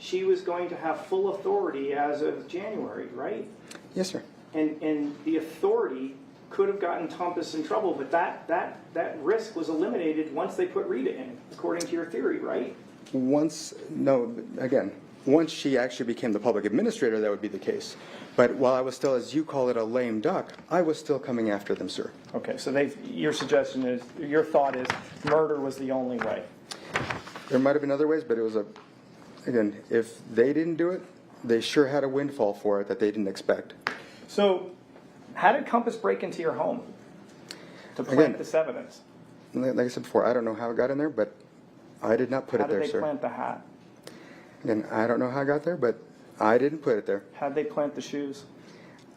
she was going to have full authority as of January, right? Yes, sir. And the authority could have gotten Compass in trouble, but that risk was eliminated once they put Rita in, according to your theory, right? Once she actually became the public administrator, that would be the case. But while I was still, as you call it, a lame duck, I was still coming after them, sir. Okay, so your thought is murder was the only way. There might have been other ways, but it was again, if they didn't do it, they sure had a windfall for it that they didn't expect. So how did Compass break into your home to plant this evidence? like I said before, I don't know how it got in there, but I did not put How it there, did they sir. plant the hat? Again, I don't know how it got there, but I didn't put it there. How did they plant the shoes?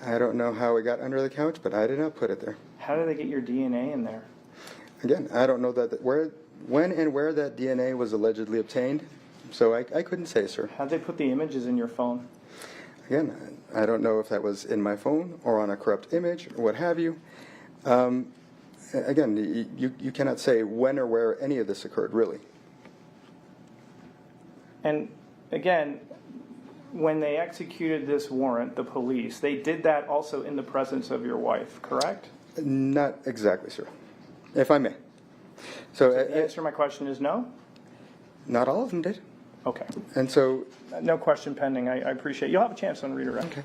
I don't know how it got under the couch, but I did not put it there. How did they get your DNA in there? Again, I don't know when and where that DNA was allegedly obtained, so I couldn't say, sir. How did they put the images in your phone? Again, I don't know if that was in my phone or on a corrupt image or what have you. Again, you cannot say when or where any of this occurred, really. And again, when they executed this warrant, the police, they did that also in the presence of your wife, correct? Not exactly, sir, if I may. So the answer to my question is no? Not all of them did. Okay. And so... No question pending. I appreciate it. You'll have a chance on redirect. Okay.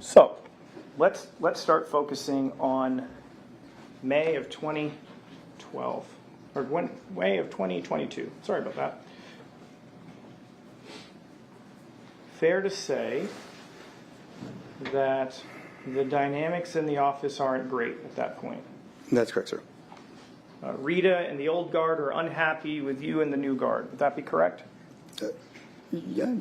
So, let's start focusing on May of 2012, or May of 2022. Sorry about that. Fair to say that the dynamics in the office aren't great at that point. That's correct, sir. Rita and the old guard are unhappy with you and the new guard. Would that be correct? Yeah,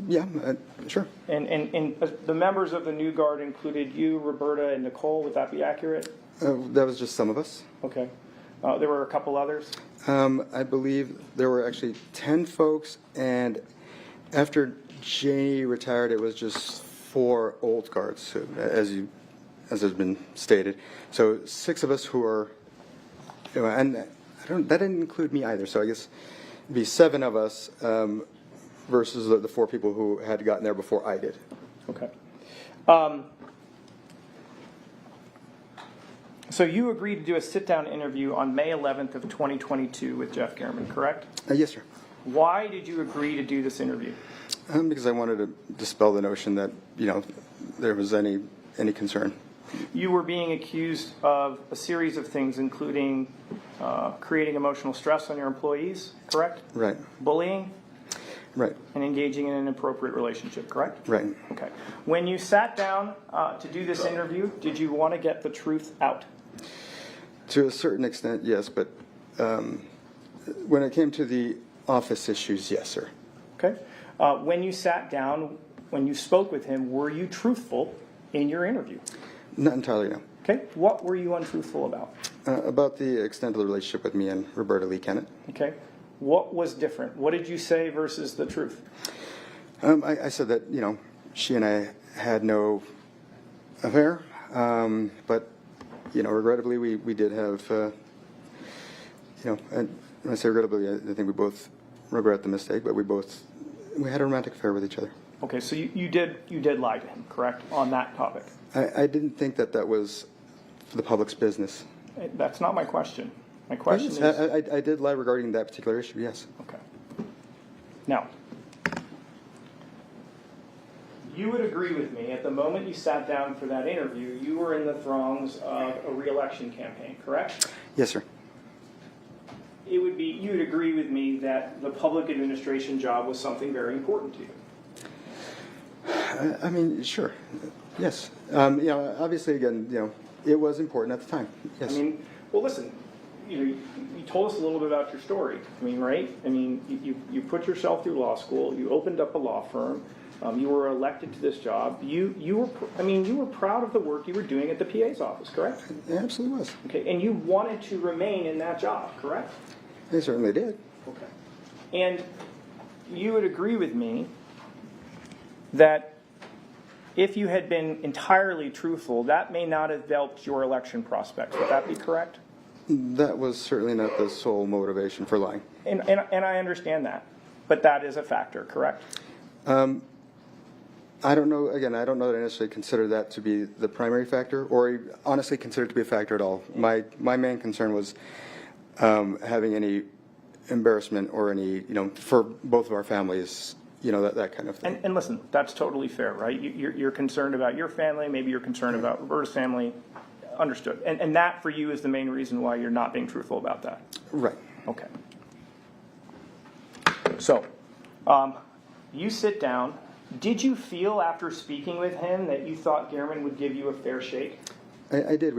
sure. And the members of the new guard included you, Roberta, and Nicole. Would that be accurate? That was just some of us. Okay. There were a couple others? I believe there were actually 10 folks, and after Janie retired, it was just 4 old guards, as has been stated. So 6 of us who are, and that didn't include me either. So I guess it'd be 7 of us versus the 4 people who had gotten there before I did. Okay. So you agreed to do a sit-down interview on May 11th of 2022 with Jeff Gehrman, correct? Yes, sir. Why did you agree to do this interview? Because I wanted to dispel the notion that, there was any concern. You were being accused of a series of things, including creating emotional stress on your employees, correct? Right. Bullying? Right. And engaging in an inappropriate relationship, correct? Right. Okay. When you sat down to do this interview, did you want to get the truth out? To a certain extent, yes, but when it came to the office issues, yes, sir. Okay. When you sat down, when you spoke with him, were you truthful in your interview? Not entirely, no. Okay. What were you untruthful about? About the extent of the relationship with me and Roberta Lee Kennett. Okay. What was different? What did you say versus the truth? I said that, she and I had no affair, but, regrettably, we did have, and when I say regrettably, I think we both regret the mistake, but we had a romantic affair with each other. Okay, so you did lie to him, correct, on that topic? I didn't think that was for the public's business. That's not my question. My question is... I did lie regarding that particular issue, yes. Okay. Now, you would agree with me, at the moment you sat down for that interview, you were in the throngs of a re-election campaign, correct? Yes, sir. You would agree with me that the public administration job was something very important to you. I mean, sure. Yes. Obviously, again, it was important at the time. Yes. I mean, well, listen, you told us a little bit about your story. I mean, right? I mean, you put yourself through law school. You opened up a law firm. You were elected to this job. You were proud of the work you were doing at the PA's office, correct? It absolutely was. Okay, and you wanted to remain in that job, correct? I certainly did. Okay. And you would agree with me that if you had been entirely truthful, that may not have helped your election prospects. Would that be correct? That was certainly not the sole motivation for lying. And I understand that, but that is a factor, correct? I don't know. Again, I don't know that I necessarily consider that to be the primary factor, or honestly consider it to be a factor at all. My main concern was having any embarrassment or any, for both of our families, that kind of thing. And listen, that's totally fair, right? You're concerned about your family, maybe you're concerned about Roberta's family. Understood. And that for you is the main reason why you're not being truthful about that. Right. Okay. So, you sit down Did you feel after speaking with him that you thought Gehrman would give you a fair shake? I did.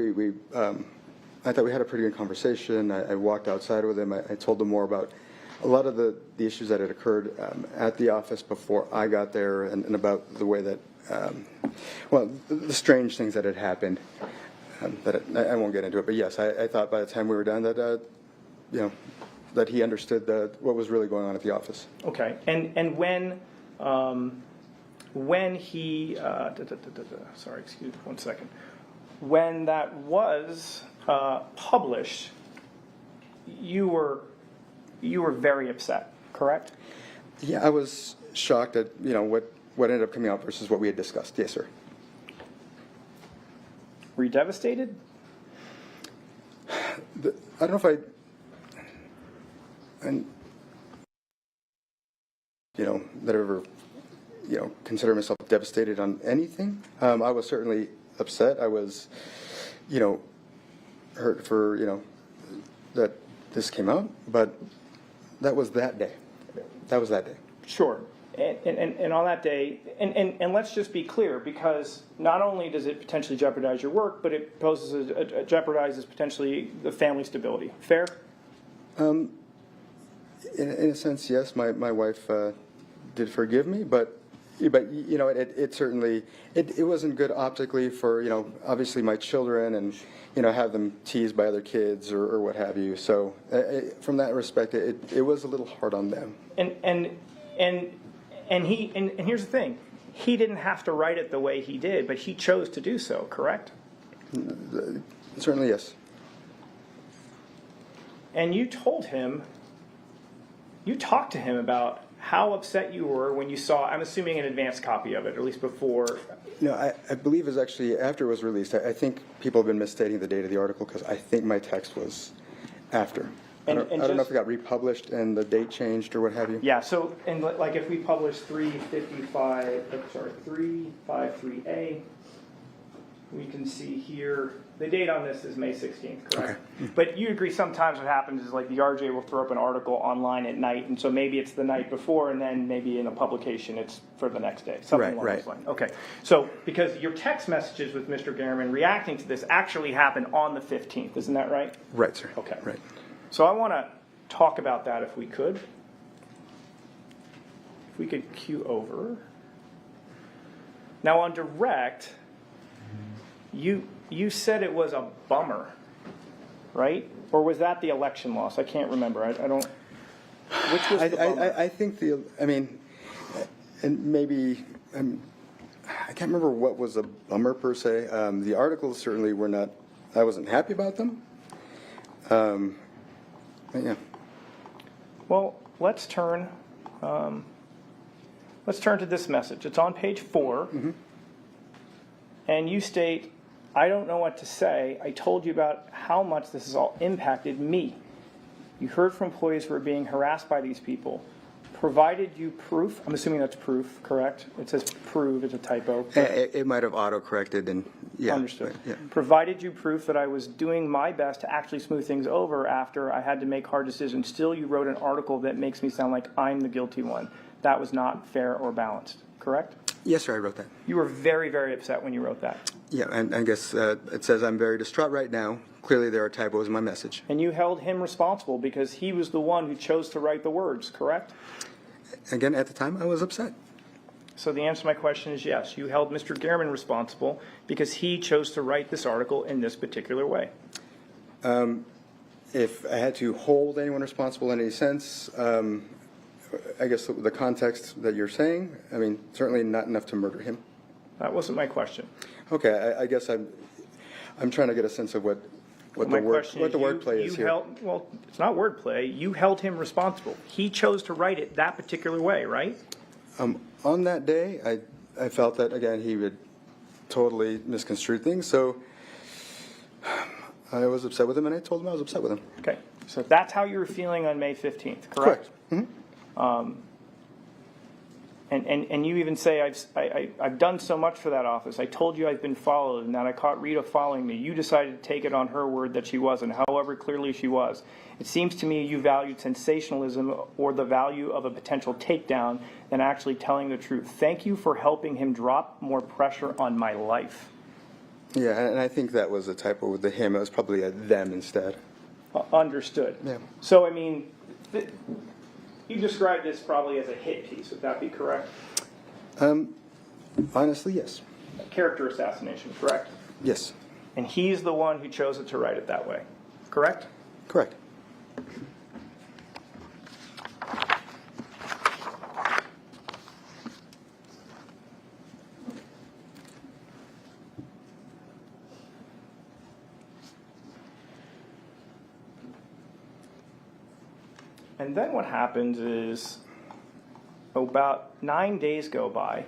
I thought we had a pretty good conversation. I walked outside with him. I told him more about a lot of the issues that had occurred at the office before I got there, and about the way that, the strange things that had happened. I won't get into it, but yes, I thought by the time we were done that, that he understood what was really going on at the office. Okay, and when he, sorry, excuse me 1 second. When that was published, you were very upset, correct? Yeah, I was shocked at what ended up coming out versus what we had discussed. Yes, sir. Were you devastated? I don't know if I ever consider myself devastated on anything. I was certainly upset. I was, hurt for, that this came out, but that was that day. That was that day. Sure. And on that day, and let's just be clear, because not only does it potentially jeopardize your work, but it jeopardizes potentially the family stability. Fair? In a sense, yes. My wife did forgive me, but it certainly it wasn't good optically for obviously my children and have them teased by other kids or what have you. So from that respect, it was a little hard on them. And here's the thing, he didn't have to write it the way he did, but he chose to do so. Correct? Certainly, yes. And you talked to him about how upset you were when you saw, I'm assuming, an advanced copy of it, or at least before. No, I believe it was actually after it was released. I think people have been misstating the date of the article because I think my text was after. I don't know if it got republished and the date changed or what have you. Yeah, so, and like if we publish 353A, we can see here, the date on this is May 16th, correct? Okay. But you agree sometimes what happens is like the RJ will throw up an article online at night, and so maybe it's the night before, and then maybe in a publication it's for the next day. Something along those lines. Okay, so because your text messages with Mr. Gehrman reacting to this actually happened on the 15th, isn't that right? Right, sir. Okay. Right. So I want to talk about that if we could. If we could cue over. Now on direct, you said it was a bummer, right? Or was that the election loss? I can't remember. I don't. Which was the bummer? I think and maybe I can't remember what was a bummer per se. The articles certainly were not. I wasn't happy about them. Yeah. Well, let's turn to this message. It's on page 4, and you state, "I don't know what to say. I told you about how much this has all impacted me. You heard from employees who are being harassed by these people. Provided you proof." I'm assuming that's proof, correct? It says prove, it's a typo. It might have auto-corrected and, yeah. Understood. Yeah. Provided you proof that I was doing my best to actually smooth things over after I had to make hard decisions. Still, you wrote an article that makes me sound like I'm the guilty one. That was not fair or balanced, correct? Yes, sir, I wrote that. You were very, very upset when you wrote that. Yeah, and I guess it says I'm very distraught right now. Clearly there are typos in my message. And you held him responsible because he was the one who chose to write the words, correct? Again, at the time, I was upset. So the answer to my question is yes. You held Mr. Gehrman responsible because he chose to write this article in this particular way. If I had to hold anyone responsible in any sense, I guess the context that you're saying, I mean, certainly not enough to murder him. That wasn't my question. Okay, I guess I'm trying to get a sense of what the wordplay is here. Well, it's not wordplay. You held him responsible. He chose to write it that particular way, right? On that day, I felt that, again, he would totally misconstrue things, so I was upset with him, and I told him I was upset with him. Okay, so that's how you were feeling on May 15th, correct? Correct. And you even say, I've done so much for that office. I told you I've been followed and that I caught Rita following me. You decided to take it on her word that she wasn't, however clearly she was. It seems to me you valued sensationalism or the value of a potential takedown than actually telling the truth. Thank you for helping him drop more pressure on my life. Yeah, and I think that was a typo with the him. It was probably a them instead. Understood. Yeah. So, I mean, you described this probably as a hit piece. Would that be correct? Honestly, yes. Character assassination, correct? Yes. And he's the one who chose it to write it that way, correct? Correct. And then what happens is about 9 days go by,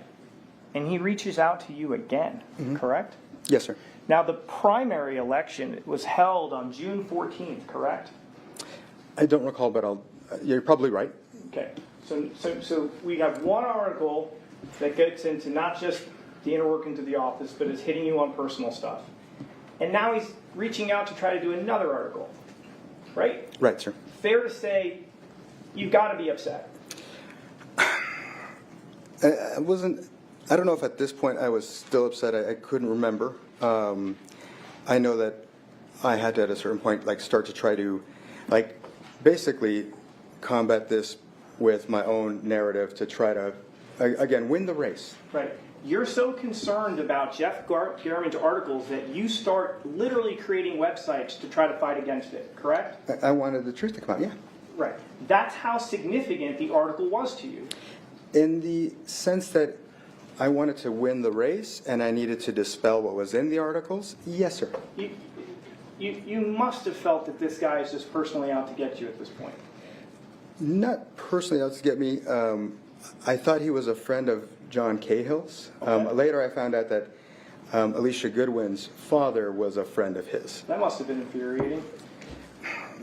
and he reaches out to you again, correct? Yes, sir. Now, the primary election was held on June 14th, correct? I don't recall, but you're probably right. Okay. So we have one article that gets into not just the inner workings of the office, but is hitting you on personal stuff. And now he's reaching out to try to do another article, right? Right, sir. Fair to say, you've got to be upset. I don't know if at this point I was still upset. I couldn't remember. I know that I had to, at a certain point, start to try to, basically combat this with my own narrative to try to, again, win the race. Right. You're so concerned about Jeff Garman's articles that you start literally creating websites to try to fight against it, correct? I wanted the truth to come out, yeah. Right. That's how significant the article was to you. In the sense that I wanted to win the race and I needed to dispel what was in the articles, yes, sir. You must have felt that this guy is just personally out to get you at this point. Not personally out to get me. I thought he was a friend of John Cahill's. Okay. Later I found out that Alicia Goodwin's father was a friend of his. That must have been infuriating.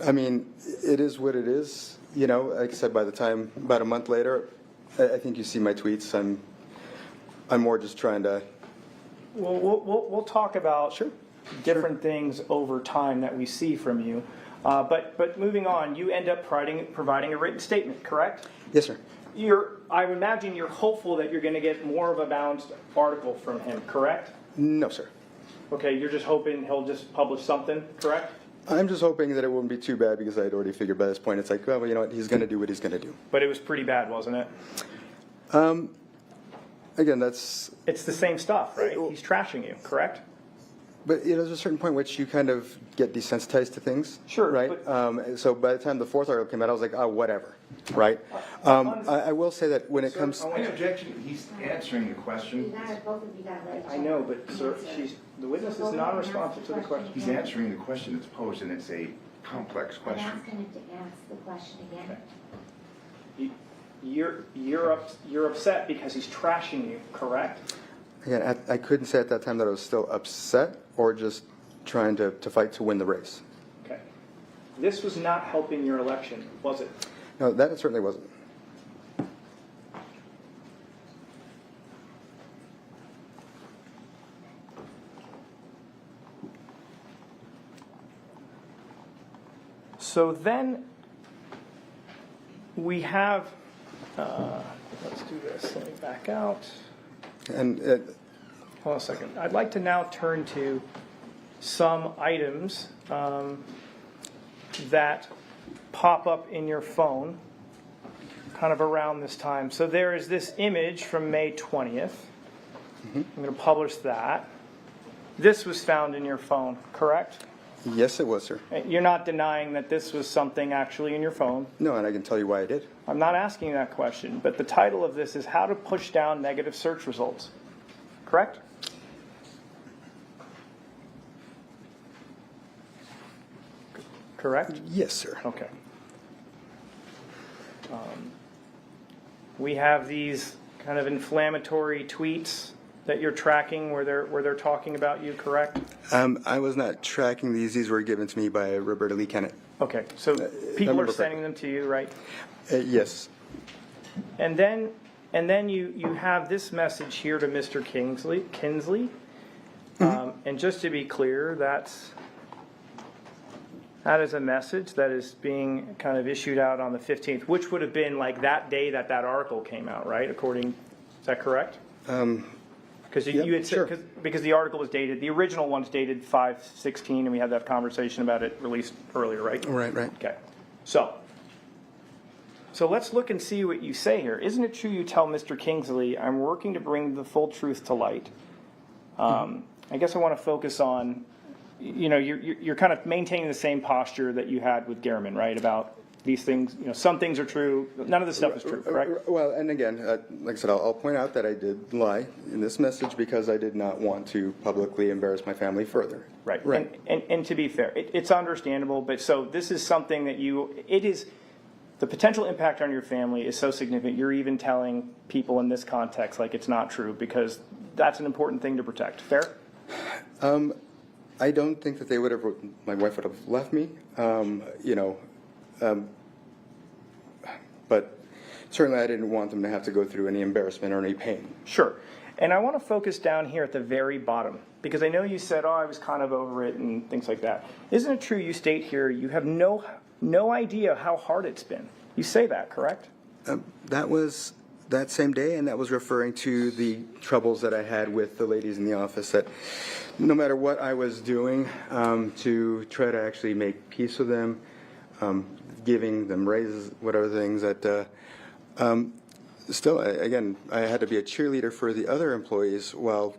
I mean, it is what it is. You know, like I said, by the time, about a month later, I think you see my tweets. I'm more just trying to... Well, we'll talk about different things over time that we see from you. But moving on, you end up providing a written statement, correct? Yes, sir. I would imagine you're hopeful that you're going to get more of a balanced article from him, correct? No, sir. Okay, you're just hoping he'll just publish something, correct? I'm just hoping that it wouldn't be too bad because I'd already figured by this point it's like, well, you know what, he's going to do what he's going to do. But it was pretty bad, wasn't it? Again, that's... It's the same stuff, right? He's trashing you, correct? But there's a certain point which you kind of get desensitized to things. Sure. Right? So by the time the fourth article came out, I was like, oh, whatever. Right? I will say that when it comes... My objection, he's answering the question. I know, but sir, the witness is non-responsive to the question. He's answering the question that's posed, and it's a complex question. I'm asking him to ask the question again. You're upset because he's trashing you, correct? Again, I couldn't say at that time that I was still upset or just trying to fight to win the race. Okay. This was not helping your election, was it? No, that it certainly wasn't. So then we have, let's do this, let me back out. And hold on a second. I'd like to now turn to some items that pop up in your phone kind of around this time. So there is this image from May 20th. I'm going to publish that. This was found in your phone, correct? Yes, it was, sir. You're not denying that this was something actually in your phone? No, and I can tell you why I did. I'm not asking that question, but the title of this is How to Push Down Negative Search Results. Correct? Correct? Yes, sir. Okay. We have these kind of inflammatory tweets that you're tracking where they're talking about you, correct? I was not tracking these. These were given to me by Roberta Lee Kennett. Okay, so people are sending them to you, right? Yes. And then and then you have this message here to Mr. Kinsley. And just to be clear, that is a message that is being kind of issued out on the 15th, which would have been like that day that article came out, right? Is that correct? Because you had said, because the article was dated, the original one's dated 5/16, and we had that conversation about it released earlier, right? Right. Okay. So let's look and see what you say here. Isn't it true you tell Mr. Kingsley, I'm working to bring the full truth to light? I guess I want to focus on, you're kind of maintaining the same posture that you had with Gehrman, right? About these things, some things are true, none of this stuff is true, correct? Well, and again, like I said, I'll point out that I did lie in this message because I did not want to publicly embarrass my family further. Right. And to be fair, it's understandable, but so this is something that the potential impact on your family is so significant, you're even telling people in this context like it's not true because that's an important thing to protect. Fair? I don't think that my wife would have left me, but certainly I didn't want them to have to go through any embarrassment or any pain. Sure. And I want to focus down here at the very bottom, because I know you said, I was kind of over it and things like that. Isn't it true you state here you have no idea how hard it's been? You say that, correct? That was that same day, and that was referring to the troubles that I had with the ladies in the office, that no matter what I was doing to try to actually make peace with them, giving them raises, whatever things, that still, again, I had to be a cheerleader for the other employees while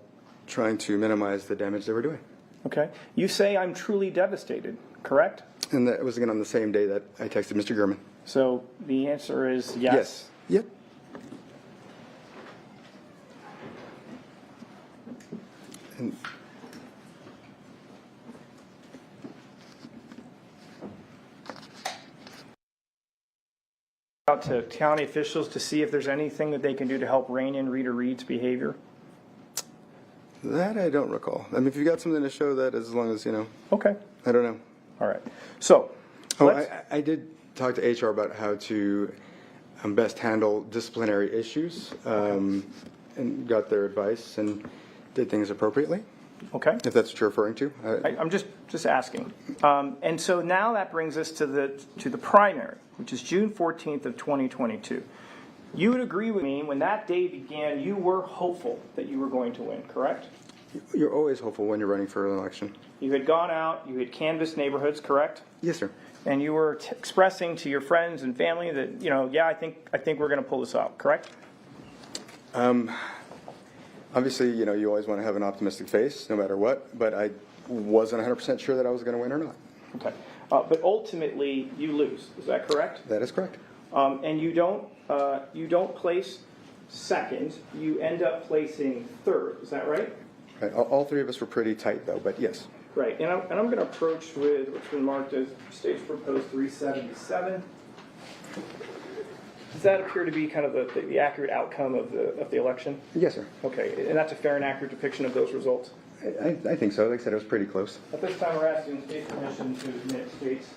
trying to minimize the damage they were doing. Okay. You say I'm truly devastated, correct? And that was again on the same day that I texted Mr. Gehrman. So the answer is yes? Yep. And out to county officials to see if there's anything that they can do to help rein in Rita Reed's behavior? That I don't recall. I mean, if you got something to show that, as long as, Okay. I don't know. All right. So, I did talk to HR about how to best handle disciplinary issues, and got their advice and did things appropriately. Okay. If that's what you're referring to. I'm just asking. And so now that brings us to the primary, which is June 14th of 2022. You would agree with me, when that day began, you were hopeful that you were going to win, correct? You're always hopeful when you're running for an election. You had gone out, you had canvassed neighborhoods, correct? Yes, sir. And you were expressing to your friends and family that, I think we're going to pull this out, correct? Obviously, you always want to have an optimistic face, no matter what, but I wasn't 100% sure that I was going to win or not. Okay. But ultimately, you lose. Is that correct? That is correct. And you don't place second. You end up placing third. Is that right? Right. All three of us were pretty tight, though, but yes. Right. And I'm going to approach with what's been marked as stage proposed 377. Does that appear to be kind of the accurate outcome of the election? Yes, sir. Okay. And that's a fair and accurate depiction of those results? I think so. Like I said, it was pretty close. At this time, we're asking state permission to admit states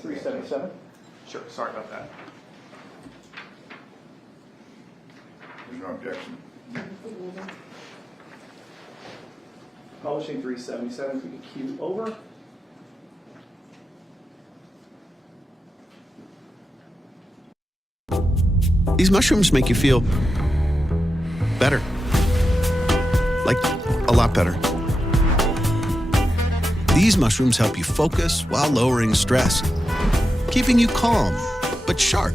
377. Sure. Sorry about that. There's no objection. Publishing 377, if we could cue over. These mushrooms make you feel better. Like, a lot better. These mushrooms help you focus while lowering stress, keeping you calm, but sharp.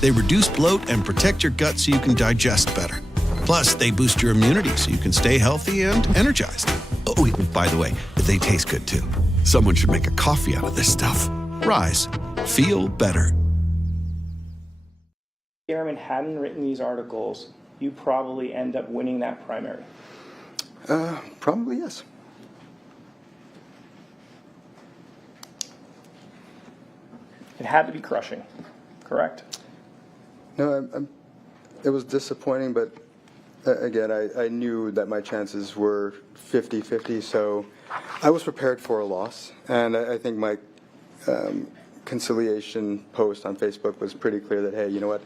They reduce bloat and protect your gut so you can digest better. Plus, they boost your immunity so you can stay healthy and energized. Oh, by the way, they taste good too. Someone should make a coffee out of this stuff. Rise. Feel better. If Gehrman hadn't written these articles, you probably end up winning that primary. Probably yes. It had to be crushing, correct? No, it was disappointing, but again, I knew that my chances were 50-50, so I was prepared for a loss. And I think my conciliation post on Facebook was pretty clear that, hey, you know what?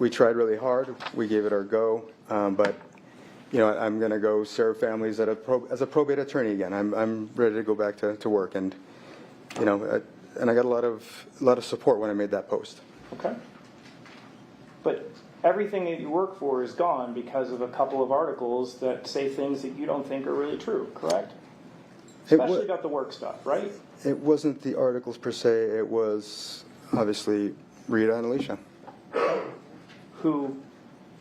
we tried really hard. We gave it our go, but I'm going to go serve families as a probate attorney again. I'm ready to go back to work, and and I got a lot of support when I made that post. Okay. But everything that you work for is gone because of a couple of articles that say things that you don't think are really true, correct? Especially about the work stuff, right? It wasn't the articles per se. It was obviously Rita and Alicia, who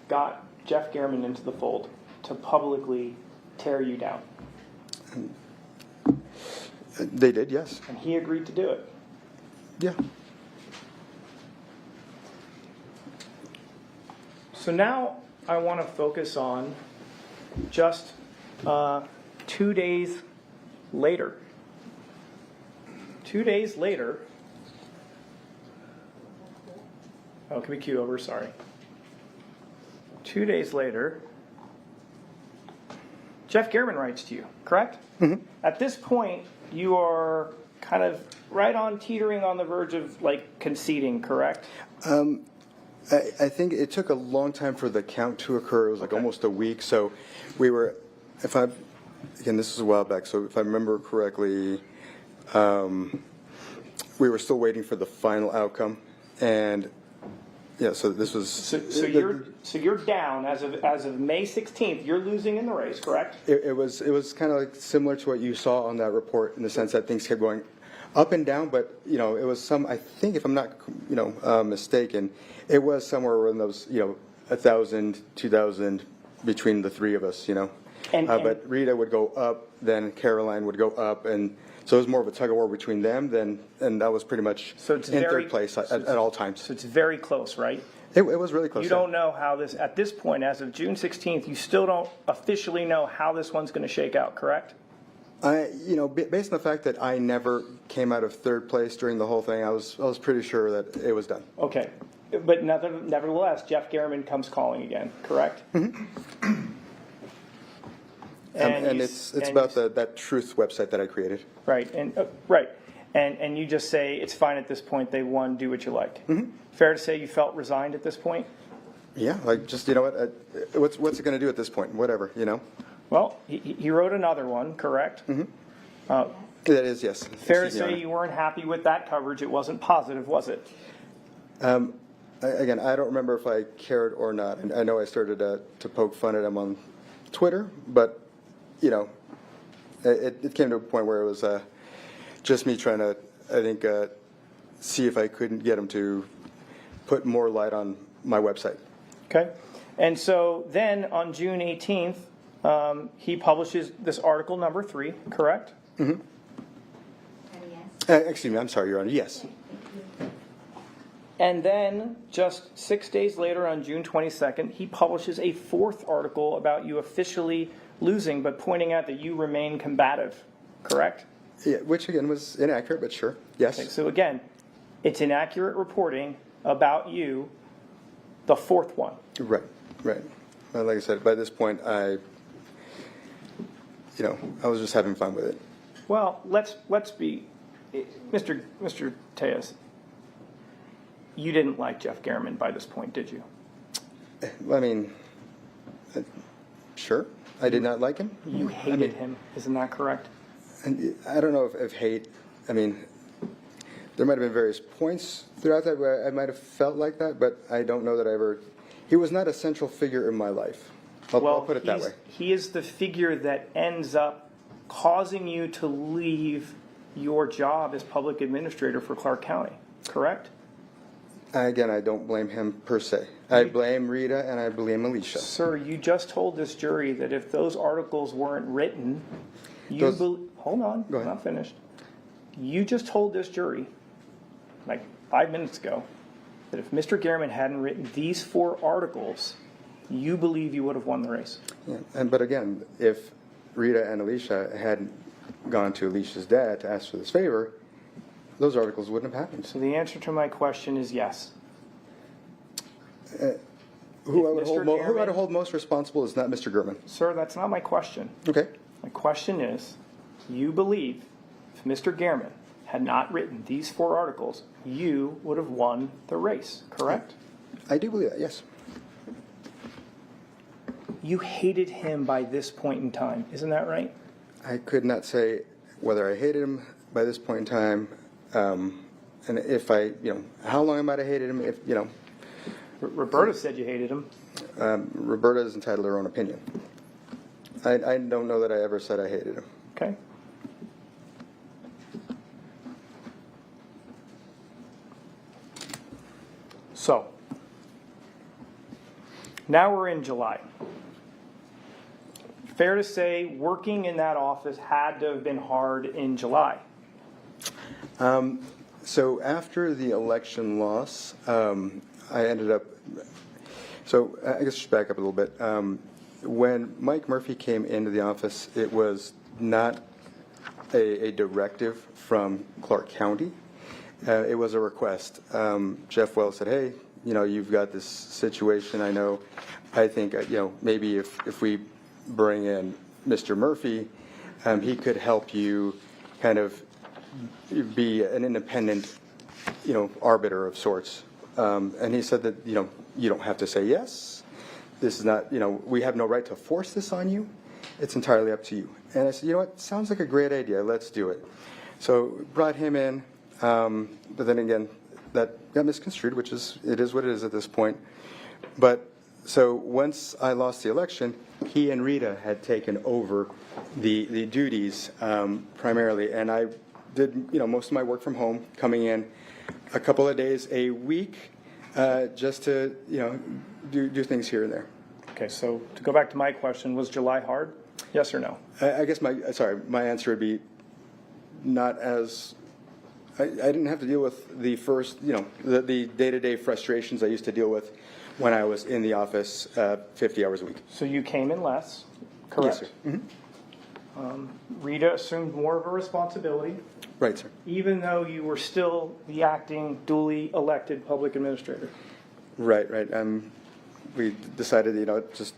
got Jeff Gehrman into the fold to publicly tear you down. They did, yes. And he agreed to do it. Yeah. So now I want to focus on just 2 days later. 2 days later. Oh, can we cue over? Sorry. 2 days later, Jeff Gehrman writes to you, correct? Mm-hmm. At this point, you are kind of right on teetering on the verge of conceding, correct? I think it took a long time for the count to occur. It was almost a week. So we were, again, this is a while back. So if I remember correctly, we were still waiting for the final outcome, and yeah. So this was. So you're down as of May 16th. You're losing in the race, correct? It was kind of similar to what you saw on that report in the sense that things kept going up and down, but it was some. I think if I'm not mistaken, it was somewhere in those 1,000, 2,000 between the three of us. But Rita would go up, then Caroline would go up, and so it was more of a tug of war between them. And that was pretty much in third place at all times. So it's very close, right? It was really close. You don't know how this, at this point, as of June 16th, you still don't officially know how this one's going to shake out, correct? Based on the fact that I never came out of third place during the whole thing, I was pretty sure that it was done. Okay. But nevertheless, Jeff Gehrman comes calling again, correct? Mm-hmm. And it's about that truth website that I created. Right, and you just say it's fine at this point. They won. Do what you like. Mm-hmm. Fair to say you felt resigned at this point. Yeah, what's it going to do at this point? Whatever, Well, he wrote another one, correct? Mm-hmm. That is, yes. Fair to say you weren't happy with that coverage. It wasn't positive, was it? Again, I don't remember if I cared or not. And I know I started to poke fun at him on Twitter, but it came to a point where it was just me trying to, I think, see if I couldn't get him to put more light on my website. Okay. And so then on June 18th, he publishes this article number 3, correct? Mm-hmm. Excuse me, I'm sorry, Your Honor. Yes. And then just 6 days later on June 22nd, he publishes a 4th article about you officially losing, but pointing out that you remain combative, correct? Yeah, which again was inaccurate, but sure, yes. Okay, so again, it's inaccurate reporting about you, the 4th one. Right. Well, like I said, by this point, I was just having fun with it. Well, let's be, Mr. Tejas, you didn't like Jeff Gehrman by this point, did you? I mean, sure. I did not like him. You hated him, isn't that correct? And I don't know if hate, there might have been various points throughout that where I might have felt like that, but I don't know that he was not a central figure in my life. I'll put it that way. He is the figure that ends up causing you to leave your job as public administrator for Clark County, correct? Again, I don't blame him per se. I blame Rita and I blame Alicia. Sir, you just told this jury that if those articles weren't written, hold on, I'm not finished. You just told this jury, like 5 minutes ago, that if Mr. Gehrman hadn't written these 4 articles, you believe you would have won the race. Yeah, but again, if Rita and Alicia hadn't gone to Alicia's dad to ask for this favor, those articles wouldn't have happened. So the answer to my question is yes. Who I would hold most responsible is not Mr. Gehrman. Sir, that's not my question. Okay. My question is, you believe if Mr. Gehrman had not written these 4 articles, you would have won the race, correct? I do believe that, yes. You hated him by this point in time, isn't that right? I could not say whether I hated him by this point in time, and if I, how long I might have hated him, if, Roberta said you hated him. Roberta is entitled to her own opinion. I don't know that I ever said I hated him. Okay. So, now we're in July. Fair to say working in that office had to have been hard in July. So after the election loss, I ended up, so I guess just back up a little bit. When Mike Murphy came into the office, it was not a directive from Clark County. It was a request. Jeff Wells said, hey, you've got this situation. I think, maybe if we bring in Mr. Murphy, he could help you kind of be an independent, arbiter of sorts. And he said that, you don't have to say yes. This is not, we have no right to force this on you. It's entirely up to you. And I said, you know what, sounds like a great idea. Let's do it. So brought him in. But then again, that got misconstrued, it is what it is at this point. But so once I lost the election, he and Rita had taken over the duties primarily, and I did most of my work from home, coming in a couple of days a week, just to do things here and there. Okay, so to go back to my question, was July hard? Yes or no? I guess my answer would be not as. I didn't have to deal with the first, the day-to-day frustrations I used to deal with when I was in the office 50 hours a week. So you came in less, correct? Yes, sir. Mm-hmm. Rita assumed more of a responsibility. Right, sir. Even though you were still the acting, duly elected public administrator. Right. We decided, just.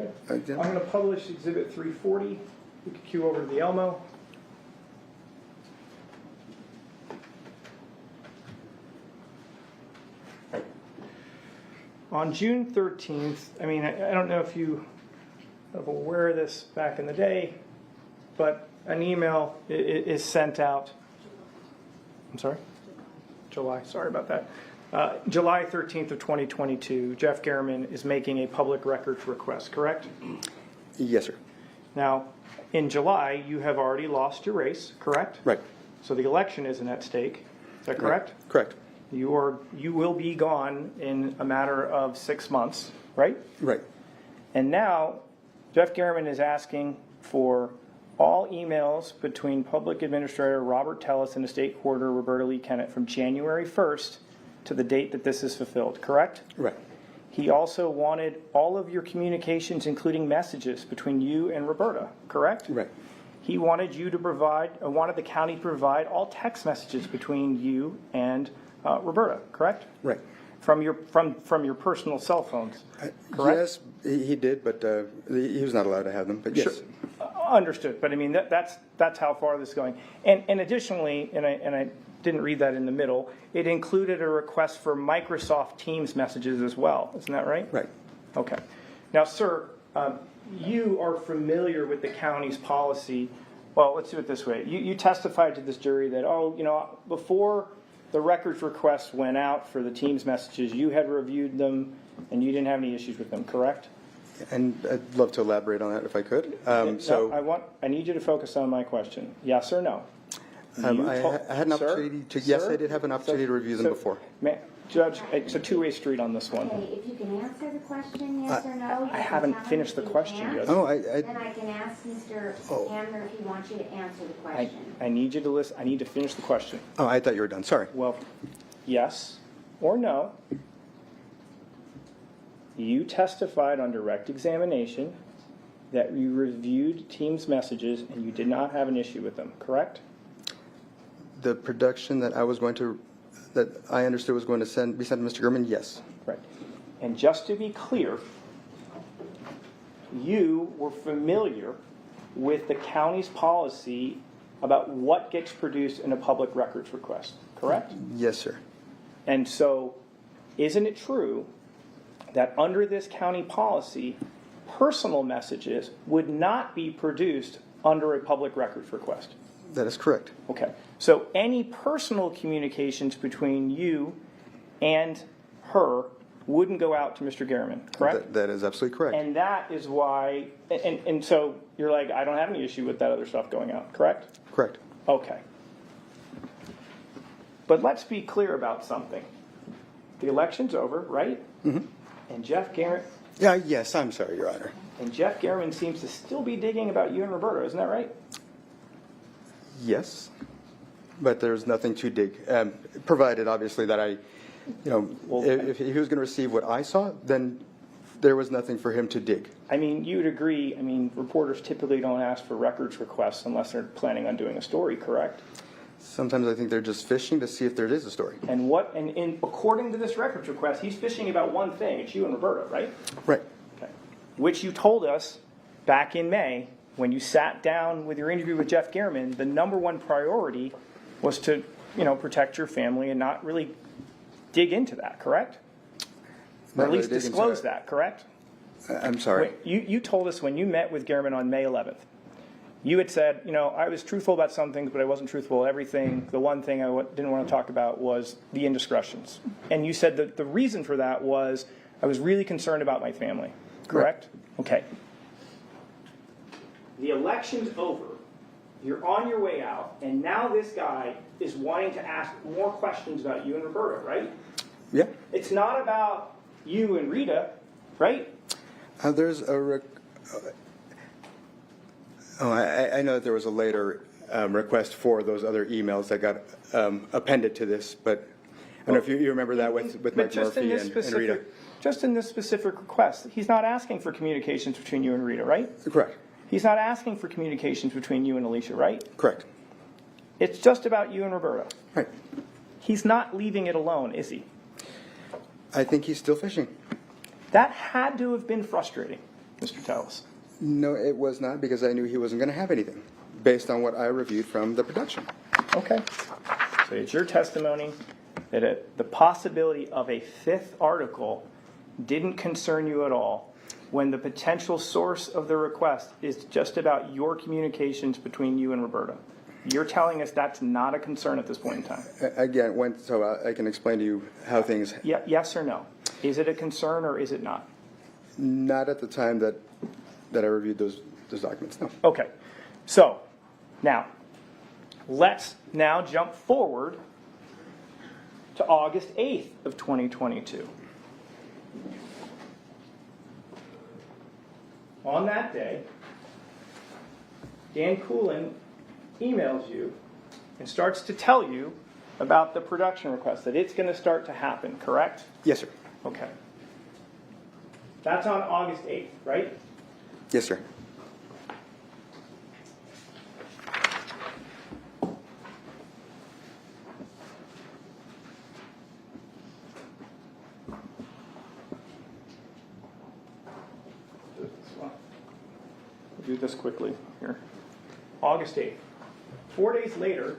Okay. I'm going to publish Exhibit 340. We could cue over to the Elmo. On June 13th, I don't know if you are aware of this back in the day, but an email is sent out. I'm sorry? July, sorry about that. July 13th of 2022, Jeff Garriman is making a public records request, correct? Yes, sir. Now, in July, you have already lost your race, correct? Right. So the election isn't at stake. Is that correct? Right. Correct. You will be gone in a matter of 6 months, right? Right. And now, Jeff Garriman is asking for all emails between Public Administrator Robert Tellis and Estate Coordinator Roberta Lee Kennett from January 1st to the date that this is fulfilled, correct? Right. He also wanted all of your communications, including messages between you and Roberta, correct? Right. He wanted you to wanted the county to provide all text messages between you and Roberta, correct? Right. From your personal cell phones, correct? Yes, he did, but he was not allowed to have them. But yes, sure. Understood. But that's how far this is going. And additionally, and I didn't read that in the middle, it included a request for Microsoft Teams messages as well. Isn't that right? Right. Okay. Now, sir, you are familiar with the county's policy. Well, let's do it this way. You testified to this jury that, before the records request went out for the Teams messages, you had reviewed them and you didn't have any issues with them, correct? And I'd love to elaborate on that if I could. I need you to focus on my question. Yes or no? I had an opportunity to. Yes, I did have an opportunity to review them before. Judge, it's a two-way street on this one. Okay, if you can answer the question, yes or no. I haven't finished the question, Judge. Oh, Then I can ask Mr. Hamner if he wants you to answer the question. I need you to listen. I need to finish the question. Oh, I thought you were done. Sorry. Well, yes or no. You testified on direct examination that you reviewed Teams messages and you did not have an issue with them, correct? The production that I understood was going to be sent to Mr. Gurman, yes. Right. And just to be clear, you were familiar with the county's policy about what gets produced in a public records request, correct? Yes, sir. And so isn't it true that under this county policy, personal messages would not be produced under a public records request? That is correct. Okay. So any personal communications between you and her wouldn't go out to Mr. Gehrman, correct? That is absolutely correct. And that is why, and so you're like, I don't have any issue with that other stuff going out, correct? Correct. Okay. But let's be clear about something. The election's over, right? Mm-hmm. And Jeff Gehrman, Yes, I'm sorry, Your Honor. and Jeff Gehrman seems to still be digging about you and Roberto, isn't that right? Yes, but there's nothing to dig, provided obviously that I, if he was going to receive what I saw, then there was nothing for him to dig. I mean, you would agree, reporters typically don't ask for records requests unless they're planning on doing a story, correct? Sometimes I think they're just fishing to see if there is a story. And according to this records request, he's fishing about one thing. It's you and Roberto, right? Right. Okay. Which you told us back in May when you sat down with your interview with Jeff Gehrman, the number one priority was to, protect your family and not really dig into that, correct? Or at least disclose that, correct? I'm sorry. You told us when you met with Gehrman on May 11th, you had said, I was truthful about some things, but I wasn't truthful about everything. The one thing I didn't want to talk about was the indiscretions. And you said that the reason for that was I was really concerned about my family, correct? Right. Okay. The election's over. You're on your way out, and now this guy is wanting to ask more questions about you and Roberto, right? Yeah. It's not about you and Rita, right? There's a... I know that there was a later request for those other emails that got appended to this, but I don't know if you remember that with Mike Murphy and Rita. Just in this specific request, he's not asking for communications between you and Rita, right? Correct. He's not asking for communications between you and Alicia, right? Correct. It's just about you and Roberto. Right. He's not leaving it alone, is he? I think he's still fishing. That had to have been frustrating, Mr. Tellis. No, it was not, because I knew he wasn't going to have anything based on what I reviewed from the production. Okay. So it's your testimony that the possibility of a fifth article didn't concern you at all when the potential source of the request is just about your communications between you and Roberto. You're telling us that's not a concern at this point in time. Again, so I can explain to you how things... Yeah, yes or no? Is it a concern or is it not? Not at the time that I reviewed those documents, no. Okay. So, now, let's now jump forward to August 8th of 2022. On that day, Dan Coolin emails you and starts to tell you about the production request, that it's going to start to happen, correct? Yes, sir. Okay. That's on August 8th, right? Yes, sir. We'll do this quickly here. August 8th. 4 days later,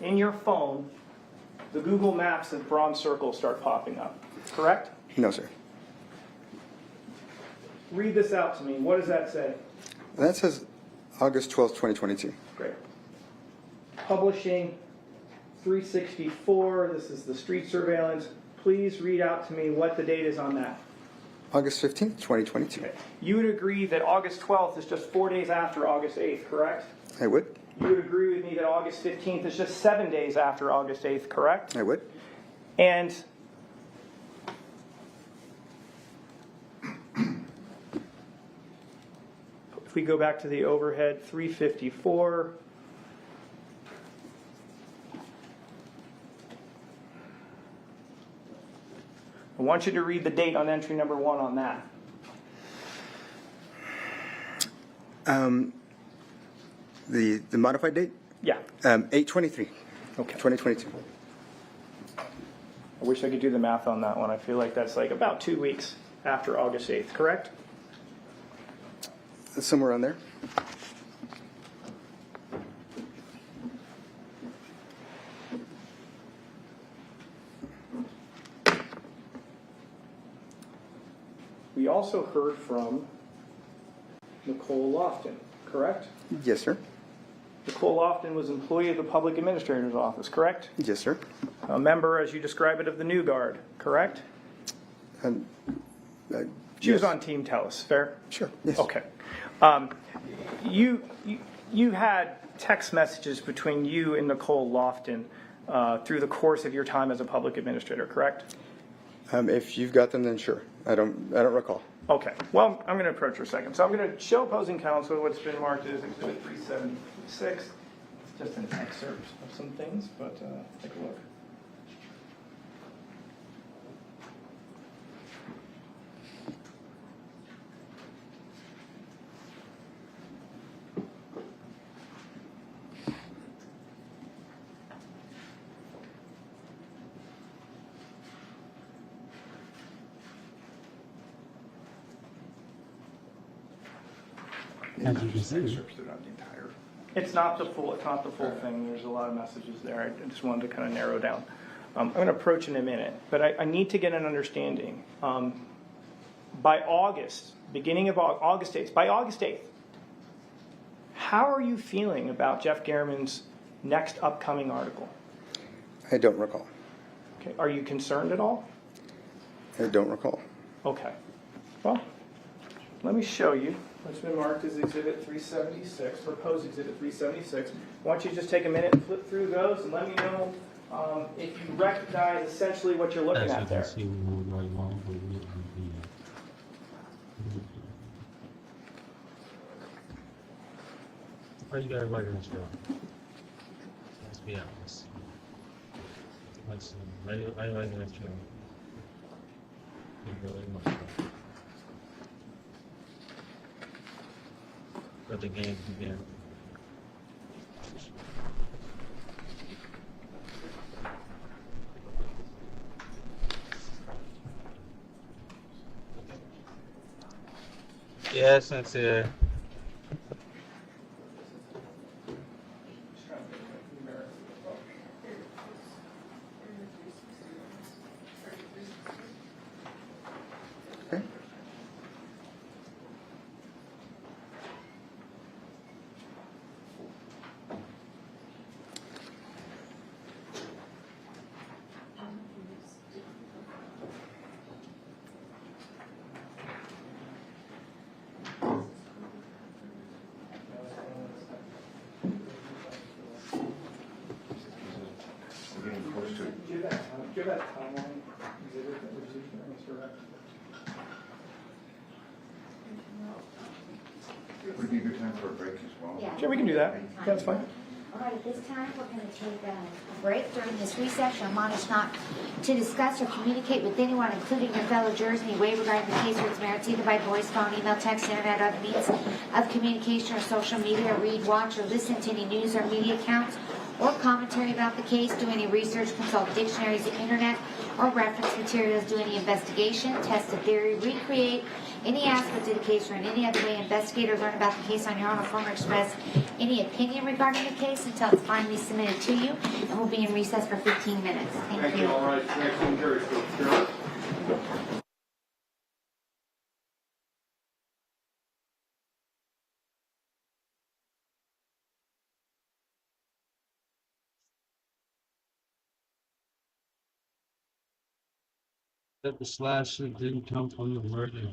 in your phone, the Google Maps of bronze circles start popping up, correct? No, sir. Read this out to me. What does that say? That says August 12th, 2022. Great. Publishing 364. This is the street surveillance. Please read out to me what the date is on that. August 15th, 2022. Okay. You would agree that August 12th is just 4 days after August 8th, correct? I would. You would agree with me that August 15th is just 7 days after August 8th, correct? I would. And if we go back to the overhead, 354. I want you to read the date on entry number 1 on that. The modified date? Yeah. 8/23. Okay. 2022. I wish I could do the math on that one. I feel like that's like about 2 weeks after August 8th, correct? Somewhere around there. we also heard from Nicole Lofton, correct? Yes, sir. Nicole Lofton was employee of the Public Administrator's Office, correct? Yes, sir. A member, as you describe it, of the New Guard, correct? She was on Team Tellus, fair? Sure, yes. Okay. You had text messages between you and Nicole Lofton through the course of your time as a public administrator, correct? If you've got them, then sure. I don't recall. Okay. Well, I'm going to approach her a second. So I'm going to show opposing counsel what's been marked as Exhibit 376. It's just an excerpt of some things, but take a look. As you can see. It's not the full thing. There's a lot of messages there. I just wanted to kind of narrow down. I'm going to approach in a minute, but I need to get an understanding. By August, beginning of August 8th, by August 8th, how are you feeling about Jeff Gehrman's next upcoming article? I don't recall. Okay. Are you concerned at all? I don't recall. Okay. Well, let me show you what's been marked as Exhibit 376, proposed Exhibit 376. Why don't you just take a minute and flip through those and let me know if you recognize essentially what you're looking at there. Why you guys liking this film? Let's be honest. Why you liking this film? You really much. Let the game begin. Yes, that's it. Give that timeline exhibit that was used there, Mr. Rex. Would be a good time for a break as well. Yeah. Sure, we can do that. That's fine. All right, at this time, we're going to take a break during this recess. You're admonished not to discuss or communicate with anyone, including your fellow jurors, any way regarding the case or its merits, either by voice, phone, email, text, internet, or other means of communication or social media, or read, watch, or listen to any news or media accounts or commentary about the case, do any research, consult dictionaries, the internet, or reference materials, do any investigation, test a theory, recreate any aspect of the case, or in any other way investigate or learn about the case on your own, or form or express any opinion regarding the case until it's finally submitted to you, and we'll be in recess for 15 minutes. Thank you. All right, next one, jury. That the slasher didn't come from the murder.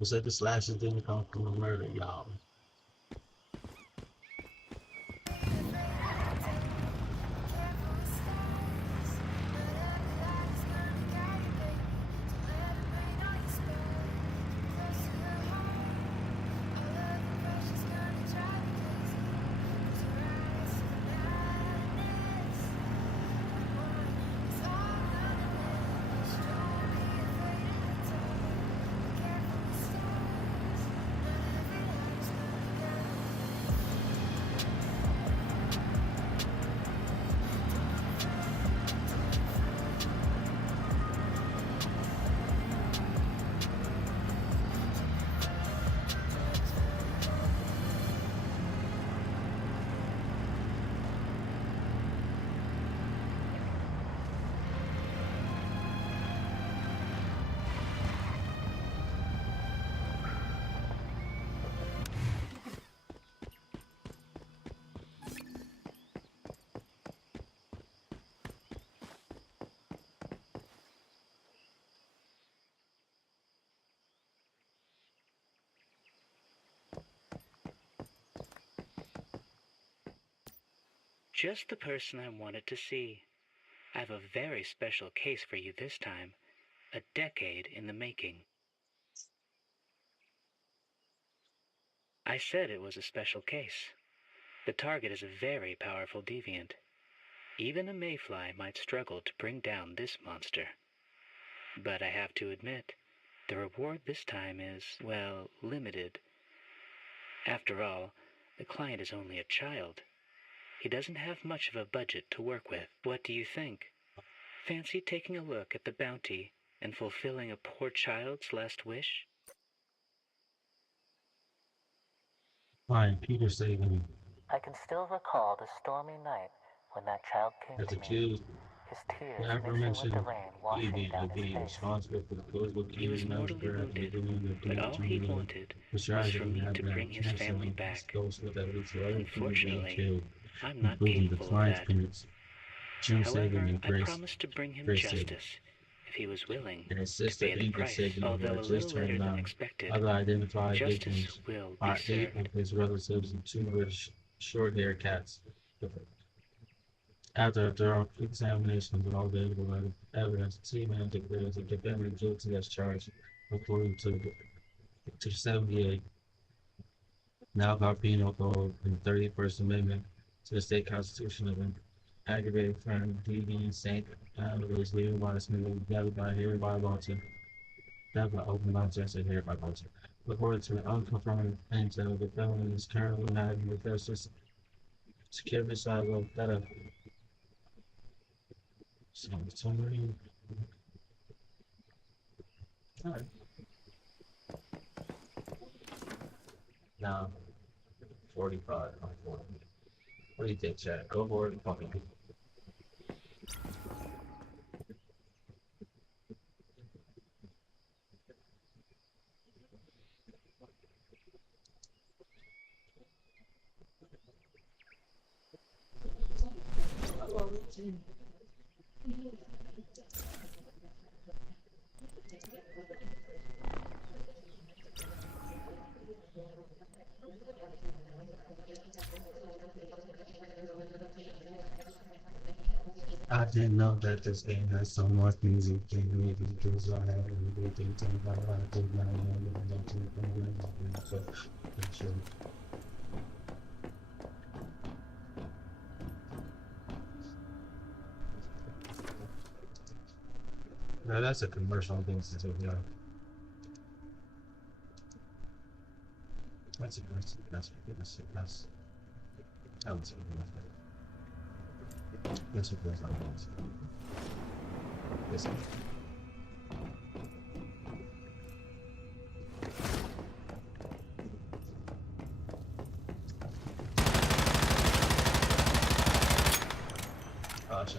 Was that the slasher didn't come from the murder, y'all? just the person I wanted to see. I have a very special case for you this time, a decade in the making. I said it was a special case. The target is a very powerful deviant. Even a mayfly might struggle to bring down this monster. But I have to admit, the reward this time is, well, limited. After all, the client is only a child. He doesn't have much of a budget to work with. What do you think? Fancy taking a look at the bounty and fulfilling a poor child's last wish? Fine, Peter saving I can still recall the stormy night when that child came as to me, accused. his The tears mixing with aforementioned the rain washing deviant down would his be face. responsible for the closable He was mortally wounded, but all he wanted was for me to bring his family back. Unfortunately, I'm not capable of that. However, I promised to bring him justice if he was willing to pay the price. Although a little later than expected, other identified justice victims will be are 8 served. of his relatives and 2 British short-haired cats. After a thorough examination of all available evidence, the T-Man declares the defendant guilty as charged according to 78 now Penal Code and 31st Amendment to the State Constitution of an aggravated crime, deviant saint, and was legal by the Smith, gathered by hereby Walton, gathered by open objection hereby Walton. According to the unconfirmed intel, the felon is currently hiding with justice. Security side of that. Summary. Alright. Now, 45 on 40. What do you think, Chad? Go for it. Fuck it. I didn't know that this game has so much music in it because I have everything to about I did not know that so sure. Now that's a commercial thing to do, yeah. That's that was a good That's what goes on. Yes. Gotcha.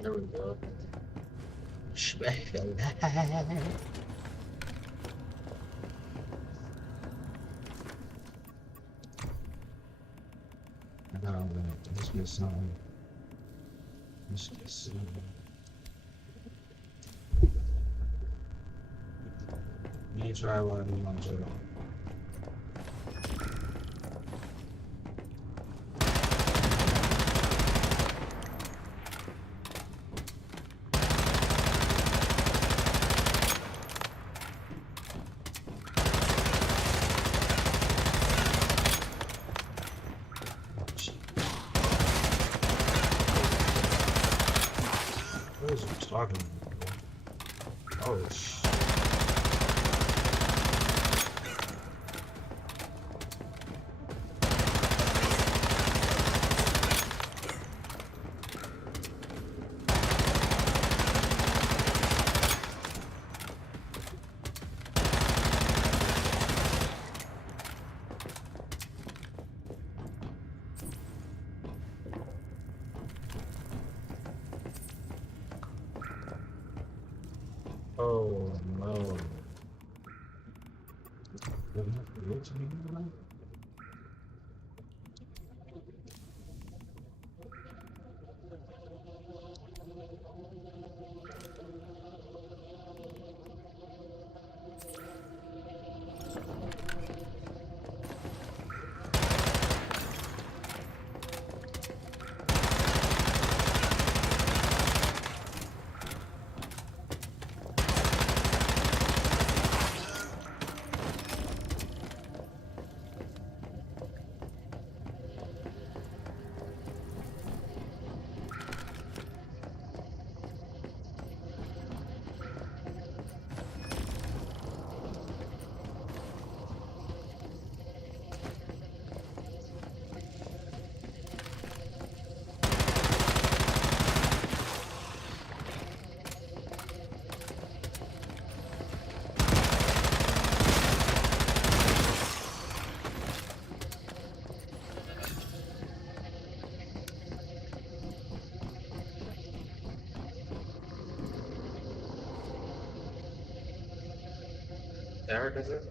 There we go. Special. Let's get something. Let's get something. You try what you want to do. talking about? Oh, shit. Oh, no. Derek, is it?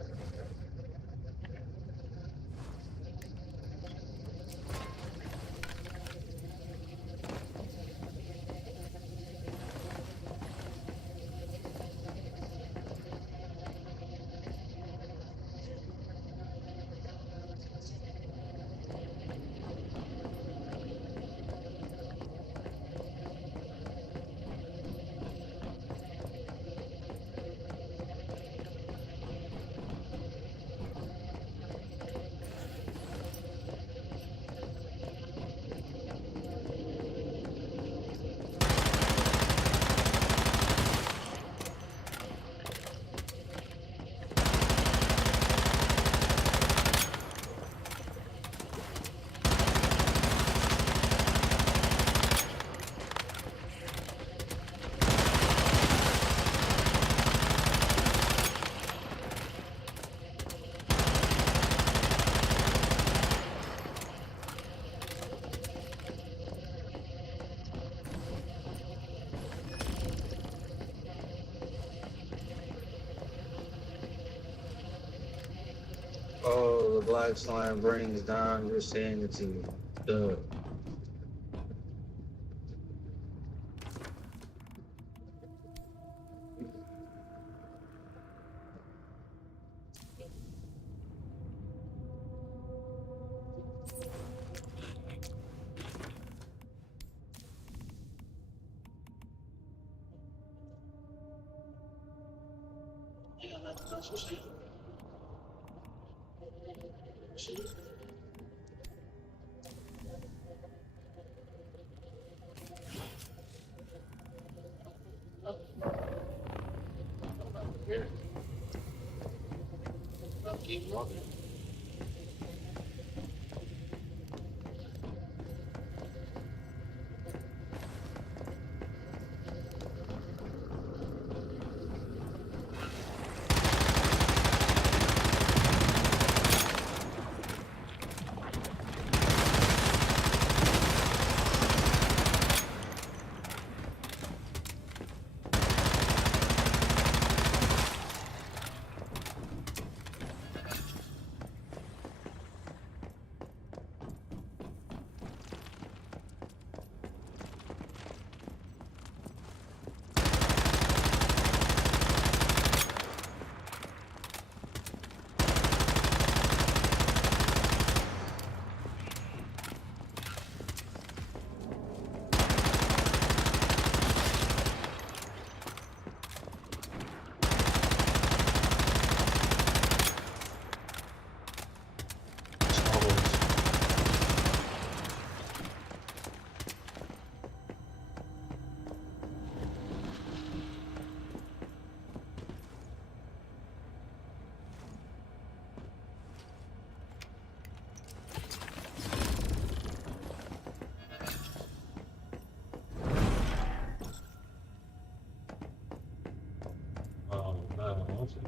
Oh, the black slime brings down your sanity. Duh. Keep walking.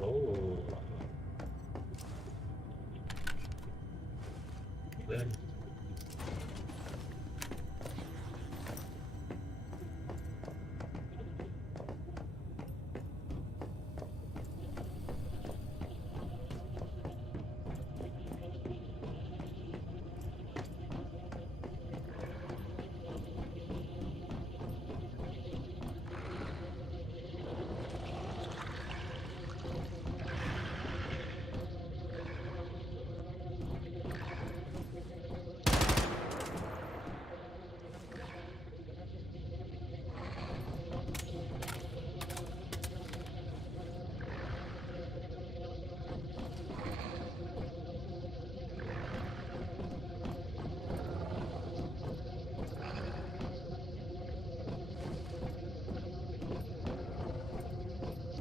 Oh. Then.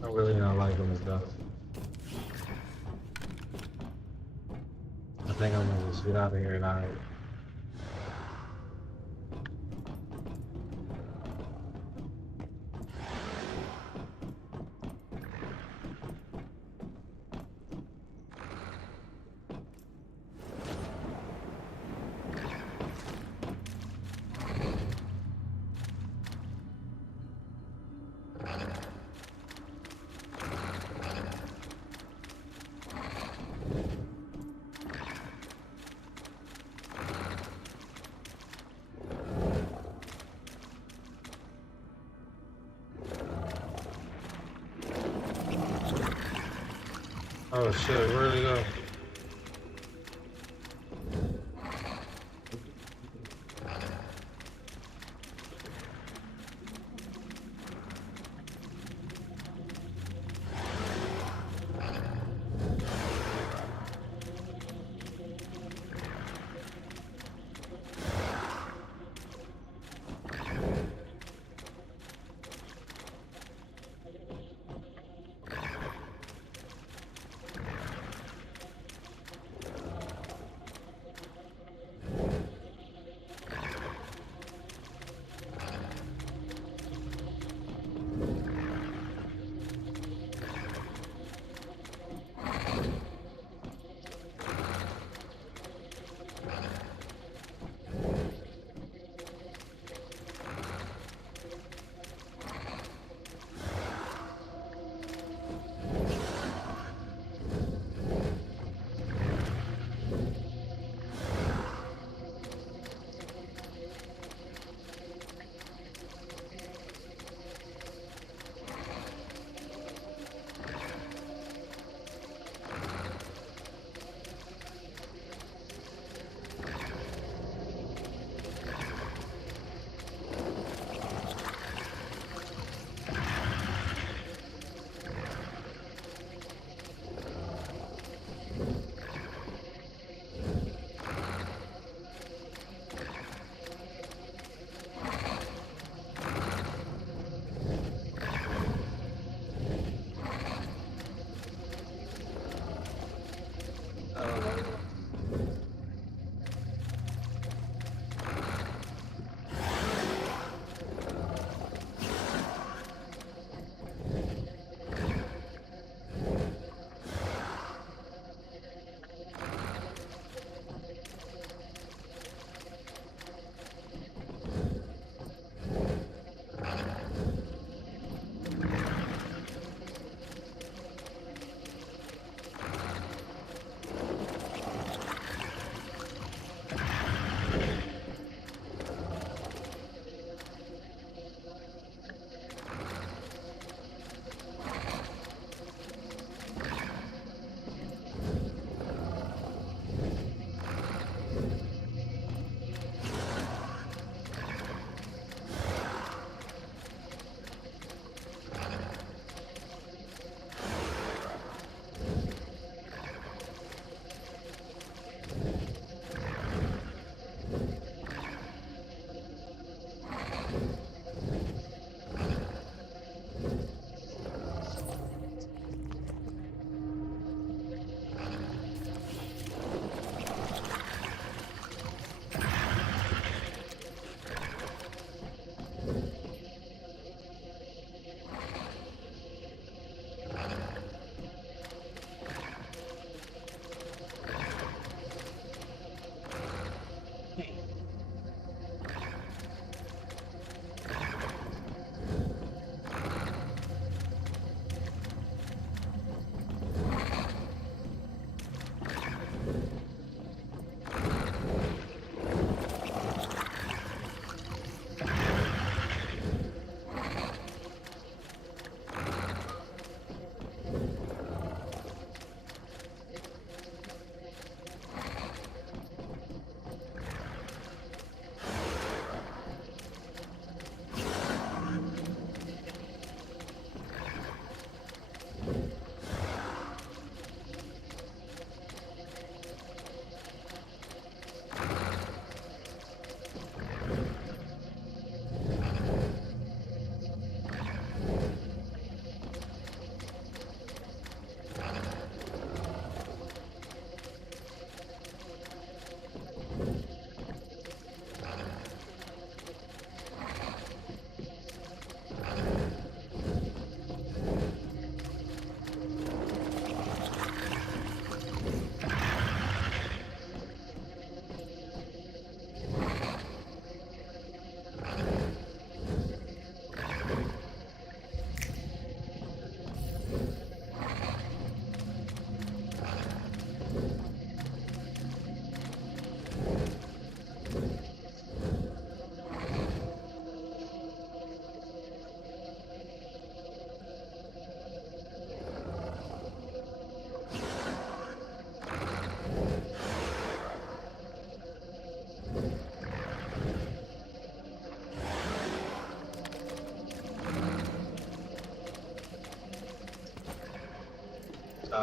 I really don't like him and stuff. I think I'm gonna just get out of here and I. Oh shit, where'd he go?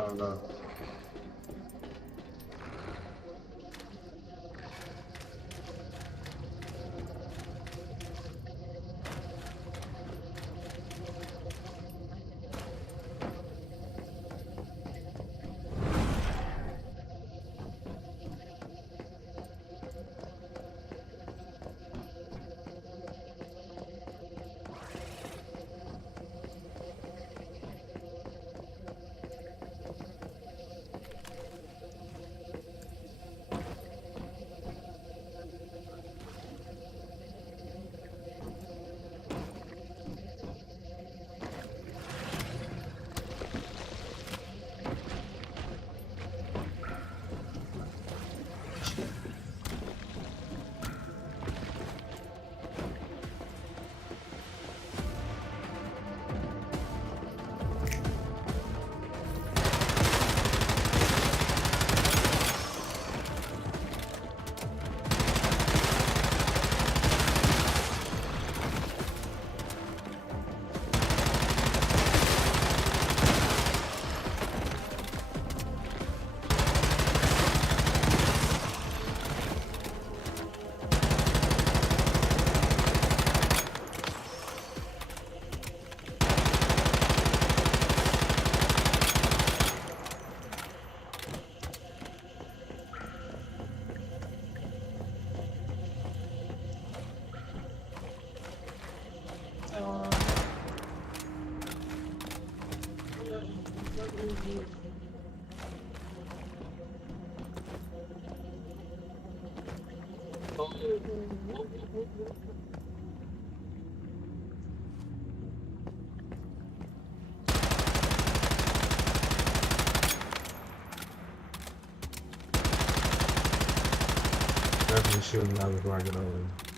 don't know. Definitely shooting out before I get over.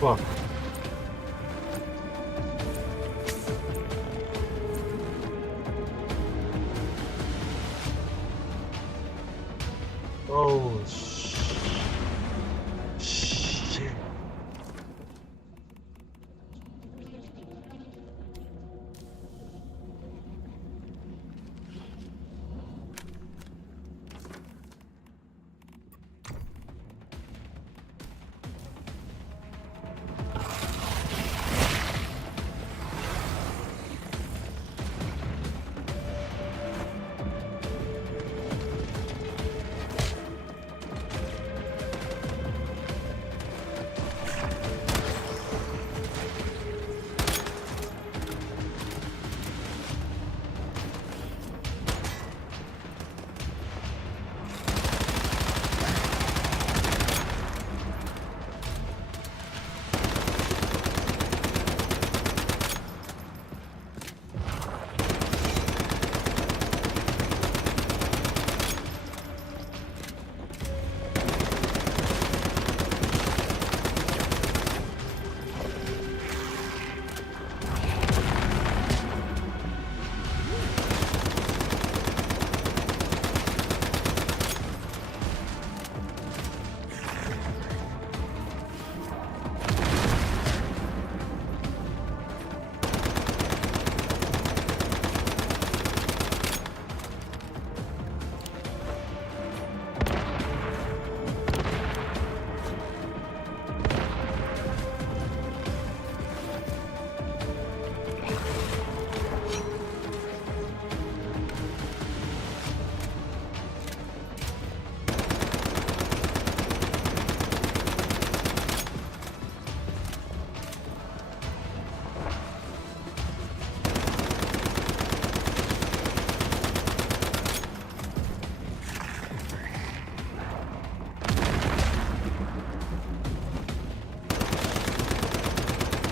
Fuck. Oh, shit.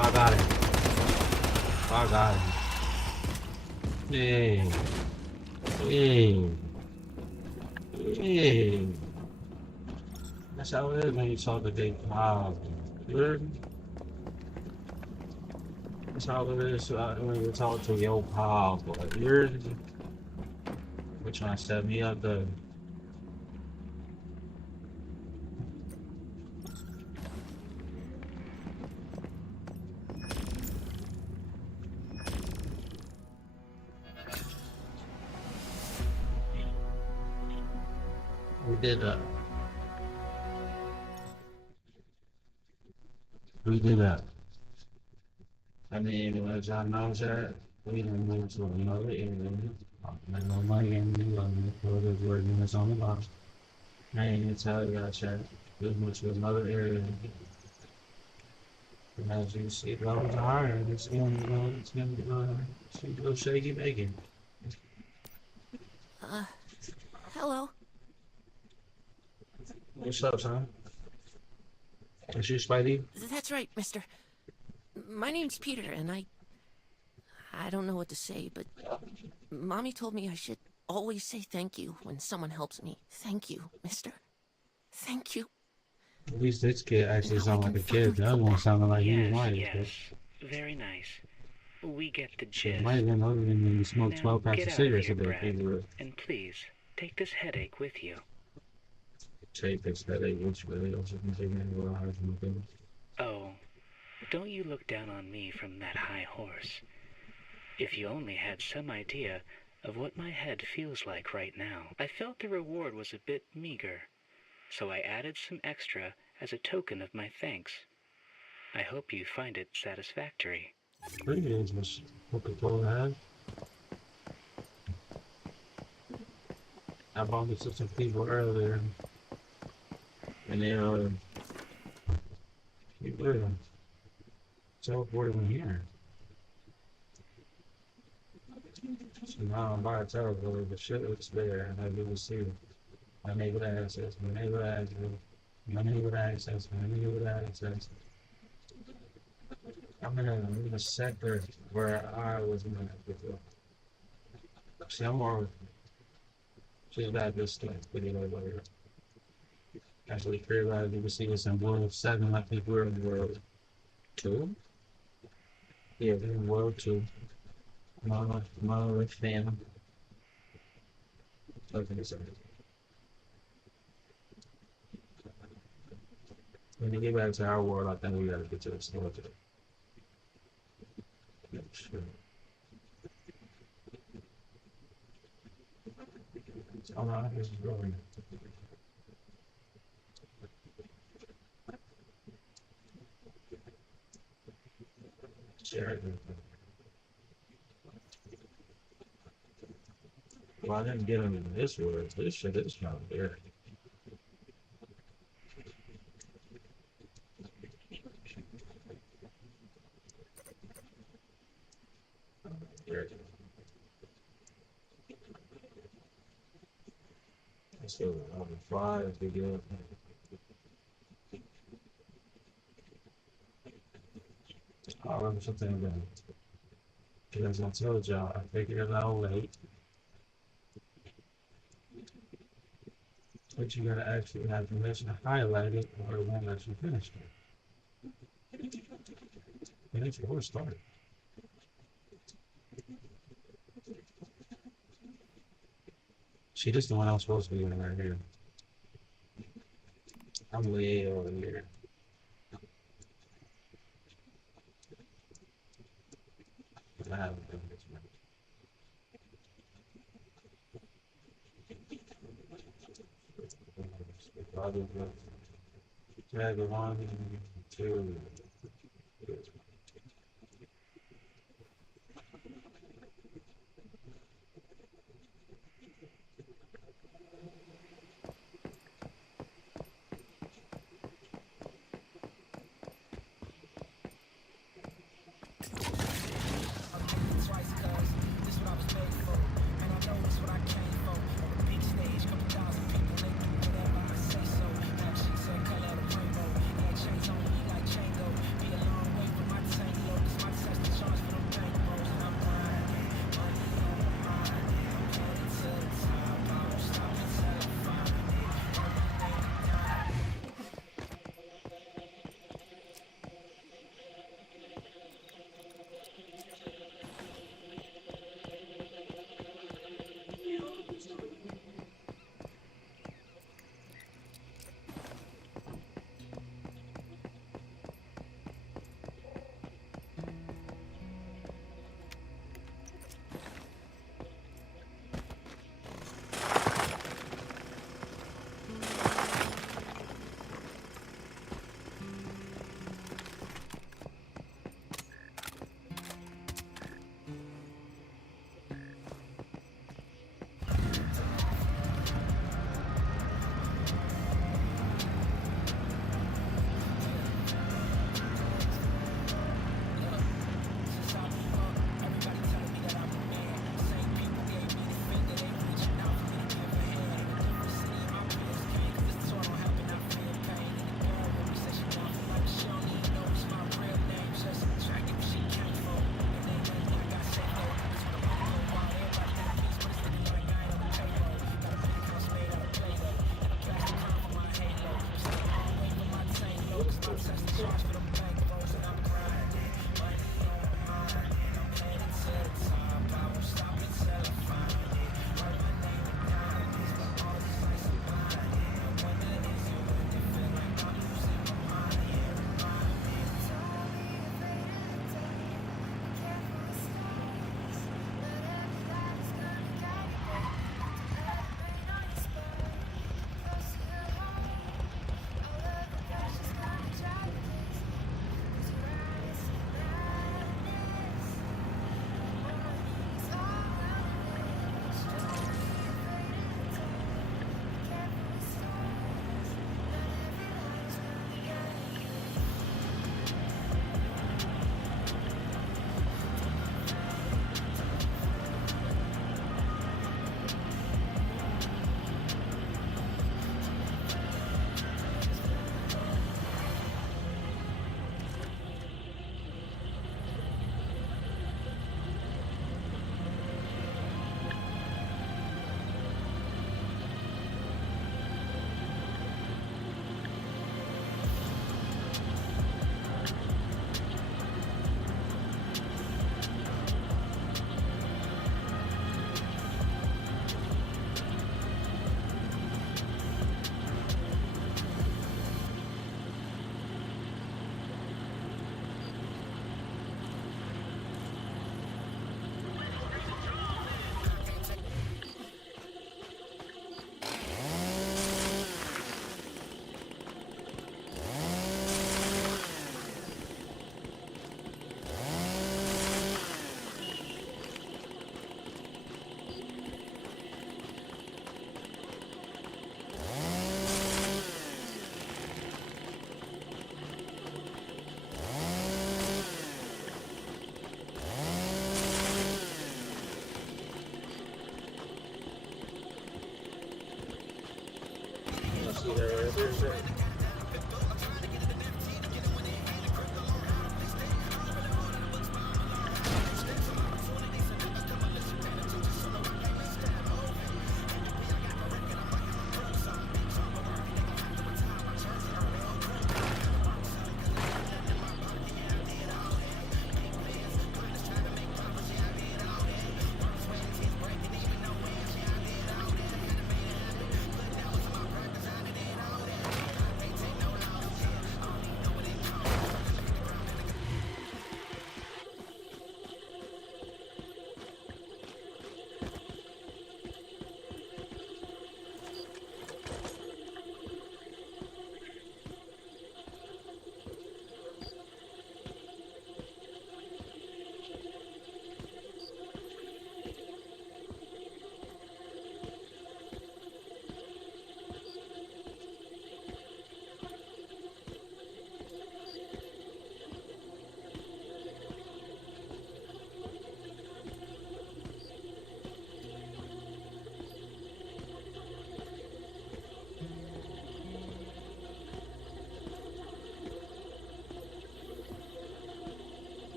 I got it. I got it. Hey. Hey. Hey. That's how it is when you talk to big pop. That's how it is when you talk to your pop. You're trying to set me up though. We did that. We did that. I mean, as y'all know that, we done moved to another area. I know my game, what is working is on the box. I ain't gonna tell you that chat. We moved to another area. And as you see, levels are higher. It's gonna go shaky bacon. Hello. What's up, son? Is you Spidey? That's right, mister. My name's Peter, and I don't know what to say, but Mommy told me I should always say thank you when someone helps me. Thank you, mister. Thank you. At least this kid actually Now I sounds can like a kid. The other one sounded like he was my age. Yes, very nice. We get the Shit, gist. might have been other than when you smoke Now 12 packs get of out of cigarettes here, a day. Brad, and please take this headache with you. Take this headache, which really also can take me a little hard from the thing. Oh, don't you look down on me from that high horse. If you only had some idea of what my head feels like right now. I felt the reward was a bit meager, so I added some extra as a token of my thanks. I hope you find it satisfactory. Greetings, Miss Coca-Cola Head. I bumped into some people earlier, and they you were teleported in here. So now I'm by a teleporter, but shit looks there, and I do see it. My neighbor access, my neighbor access, my neighbor access, my neighbor access. I'm in a sector where I was not before. See, I'm more. She's got this stuff, video later. Actually, realized you can see this in World 7, I think we're in the world. Two? Yeah, then World 2. Monolith fan. Okay, sorry. When you get back to our world, I think we gotta get to the store today. Yeah, sure. Oh no, this is growing. Share it. Well, I didn't get them in this world. This shit is not there. There. So on the fly, if we get I'll remember something again. Because I told y'all, I figured it out late. But you gotta actually have permission to highlight it or it won't let you finish it. And it's your start. See, this is the one I'm supposed to be in right here. I'm way over here. I haven't done this one. Probably tag 1, 2.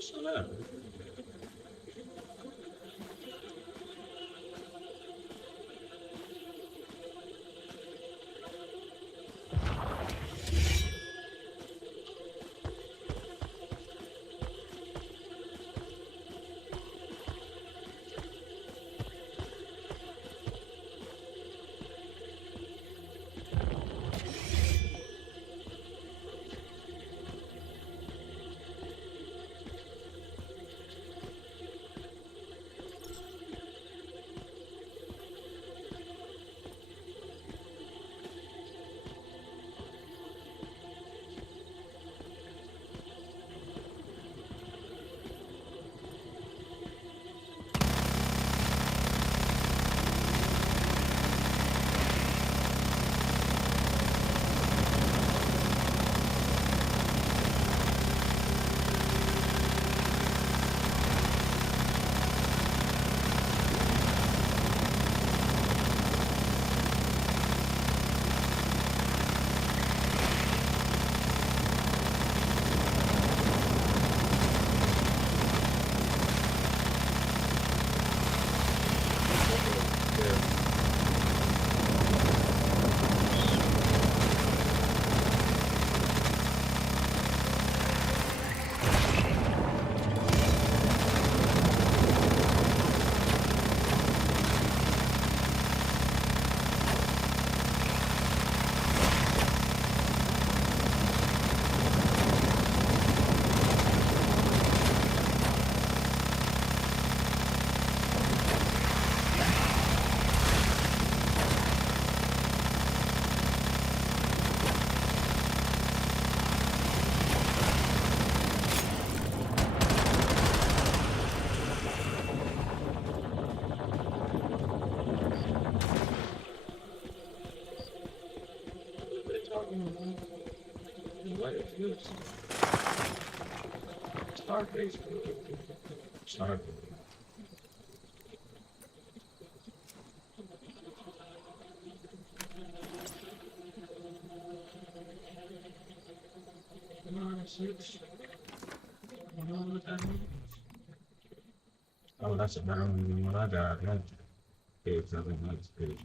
What's that? Starface. Starface. Oh, that's a better one than what I got. That page, I think that's page.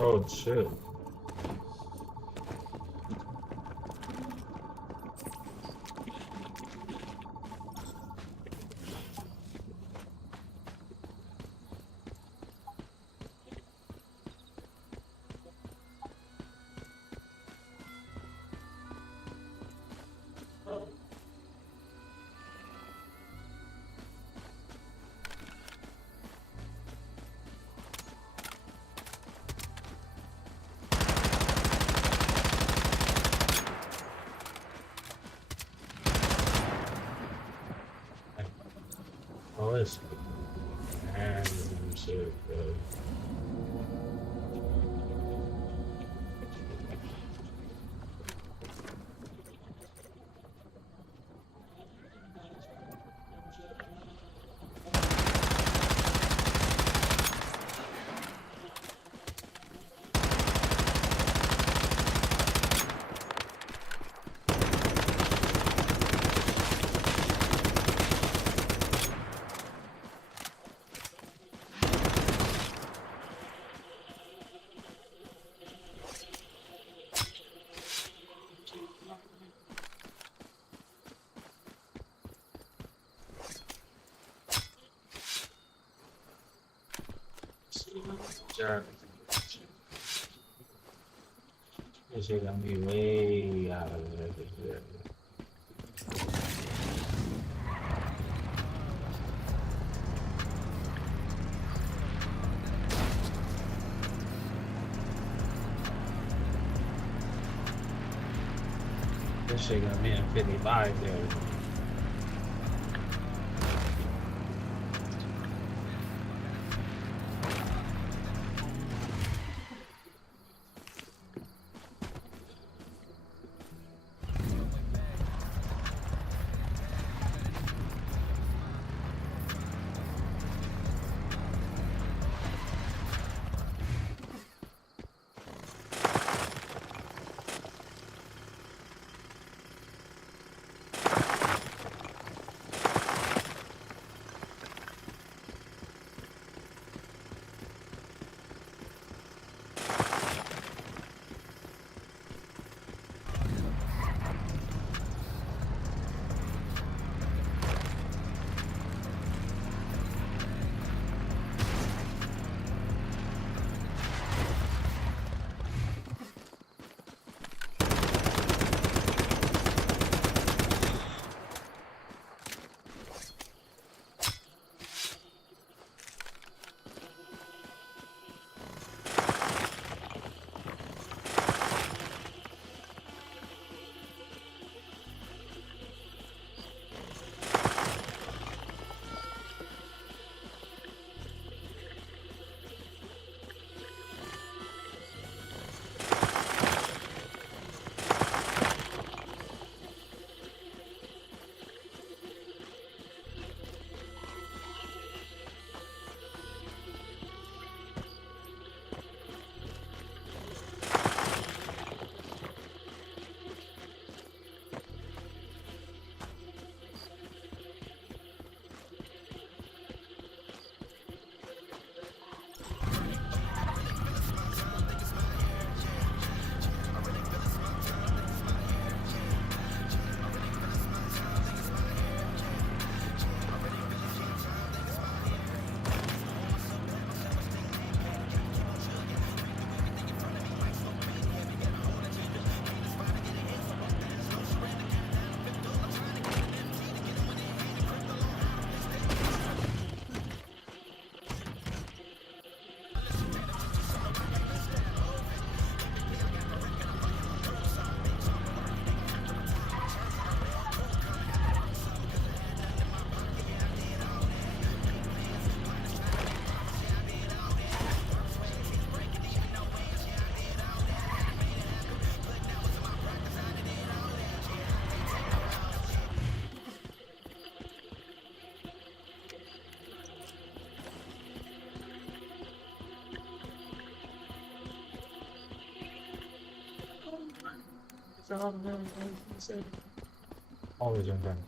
Oh shit. Oh, it's and shit, bro. Sure. This shit got me way out of there. This shit got me in 55 there. Always on time.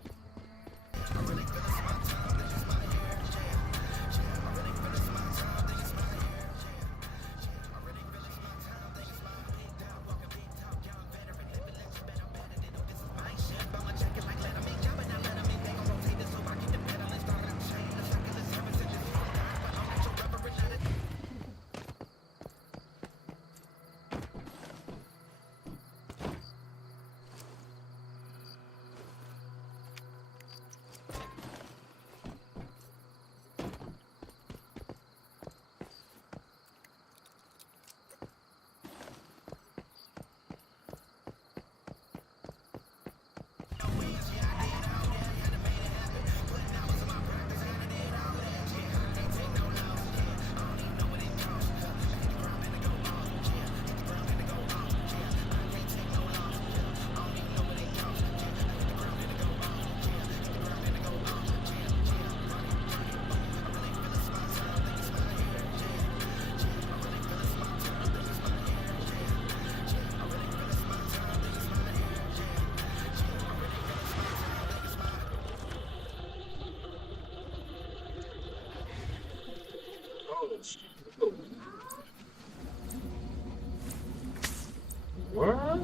What?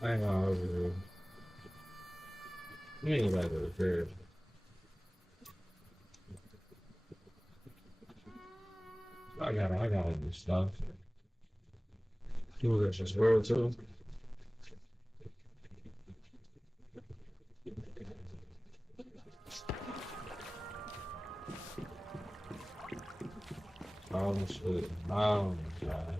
Hang on over here. You ain't about to repair. I got all this stuff. You got this world too. Oh shit. Oh my god.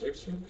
Dixon?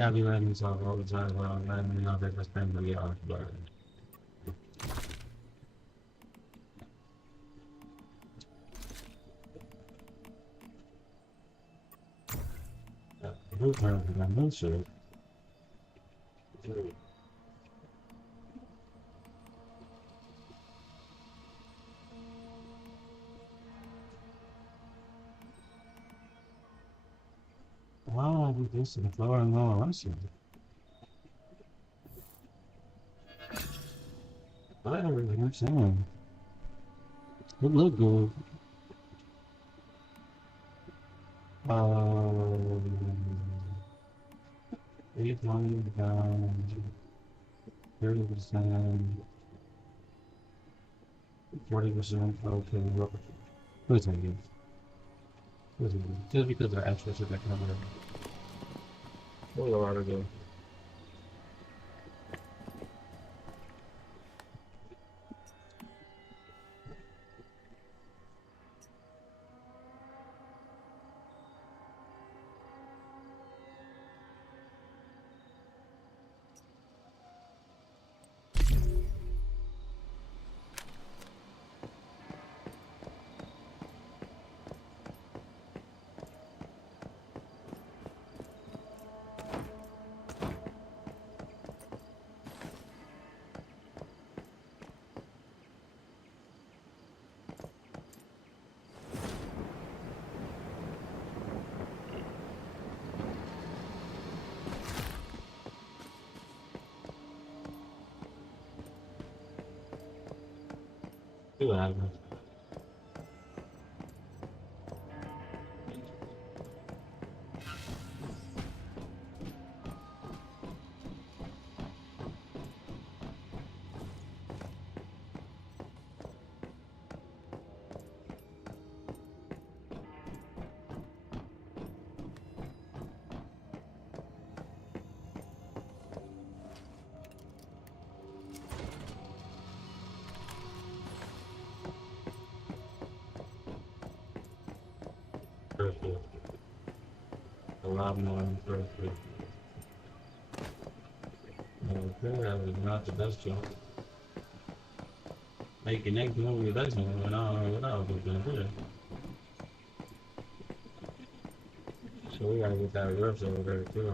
Y'all be letting me talk all the time, but letting me know that that's been really off, but. Who's trying to get no shit? Why don't I do this to the floor and go and rush it? I don't really understand. It look good. Eight money down, 30%, 40%. Okay, well, who's it? Who's it? Just because they're extra to that cover. What a lot of go. See what happens. Perfect. A lot more than perfect. Okay, that was not the best job. Making next movie, that's what I was gonna do. So we gotta get that reps over there too.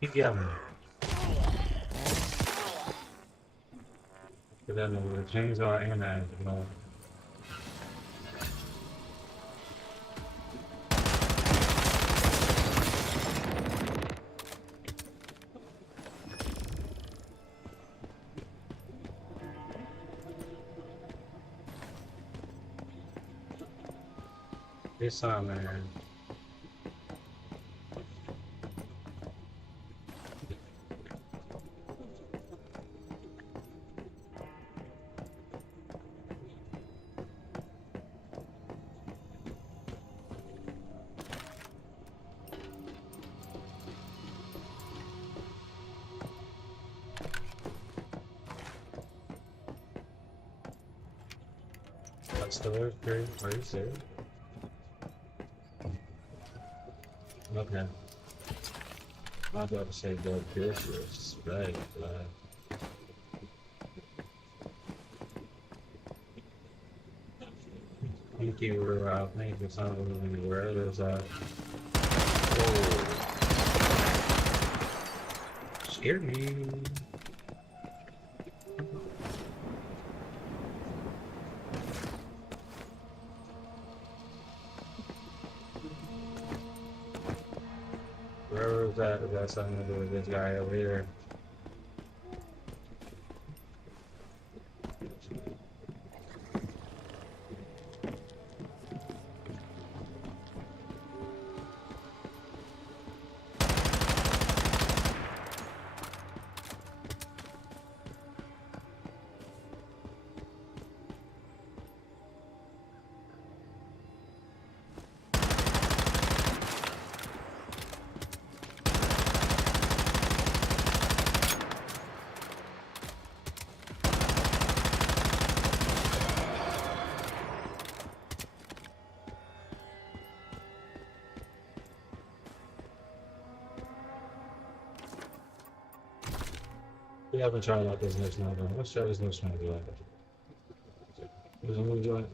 Keep yelling. Get that with a chainsaw and a axe, you know. This time, man. That's the word for you. Are you serious? Okay. I was about to say go Pierce, right? Thank you, thank you for something where there's whoa. Scared me. Where was that? Is that something to do with this guy over here? We haven't tried out this next one. Let's try this next one. There's a new joint.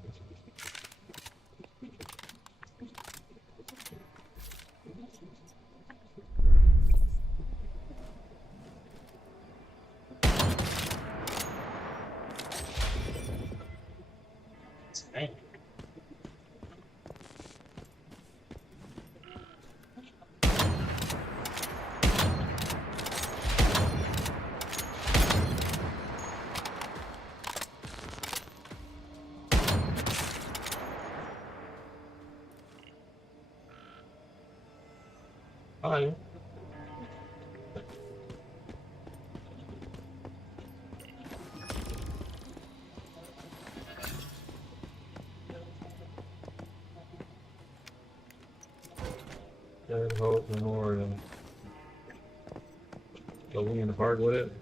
Dang. Hi. Good hope and more. Go in the park with it.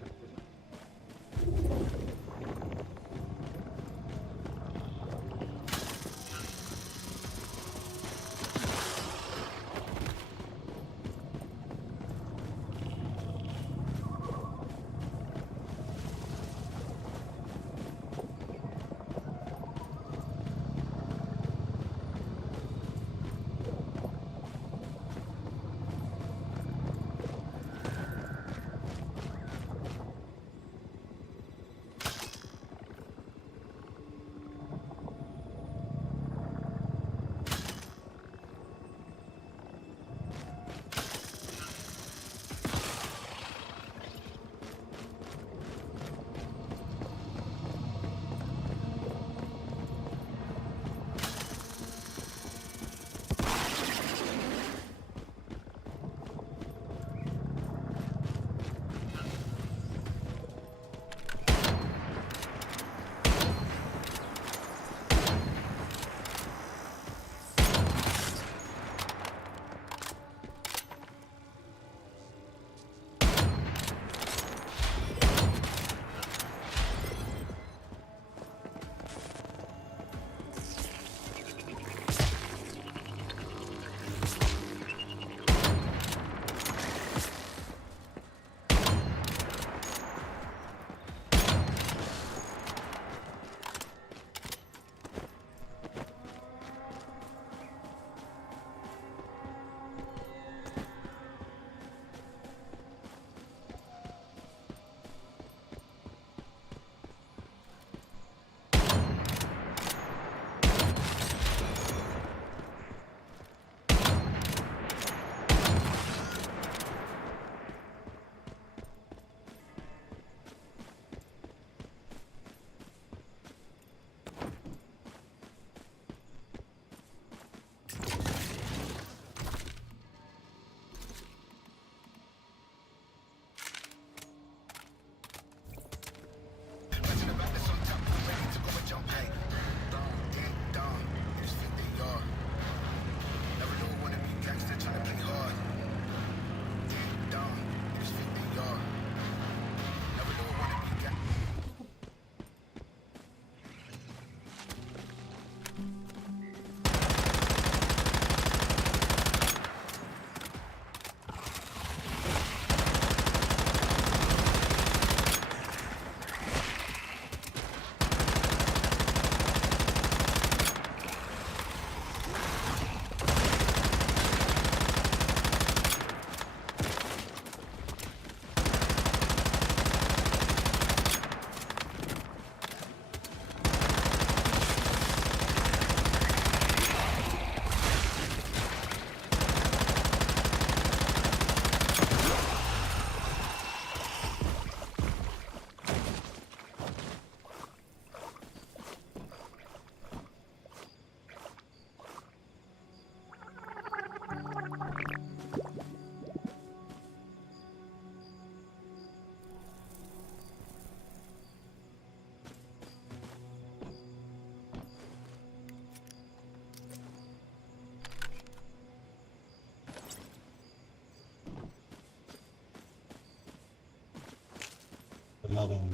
Hold on.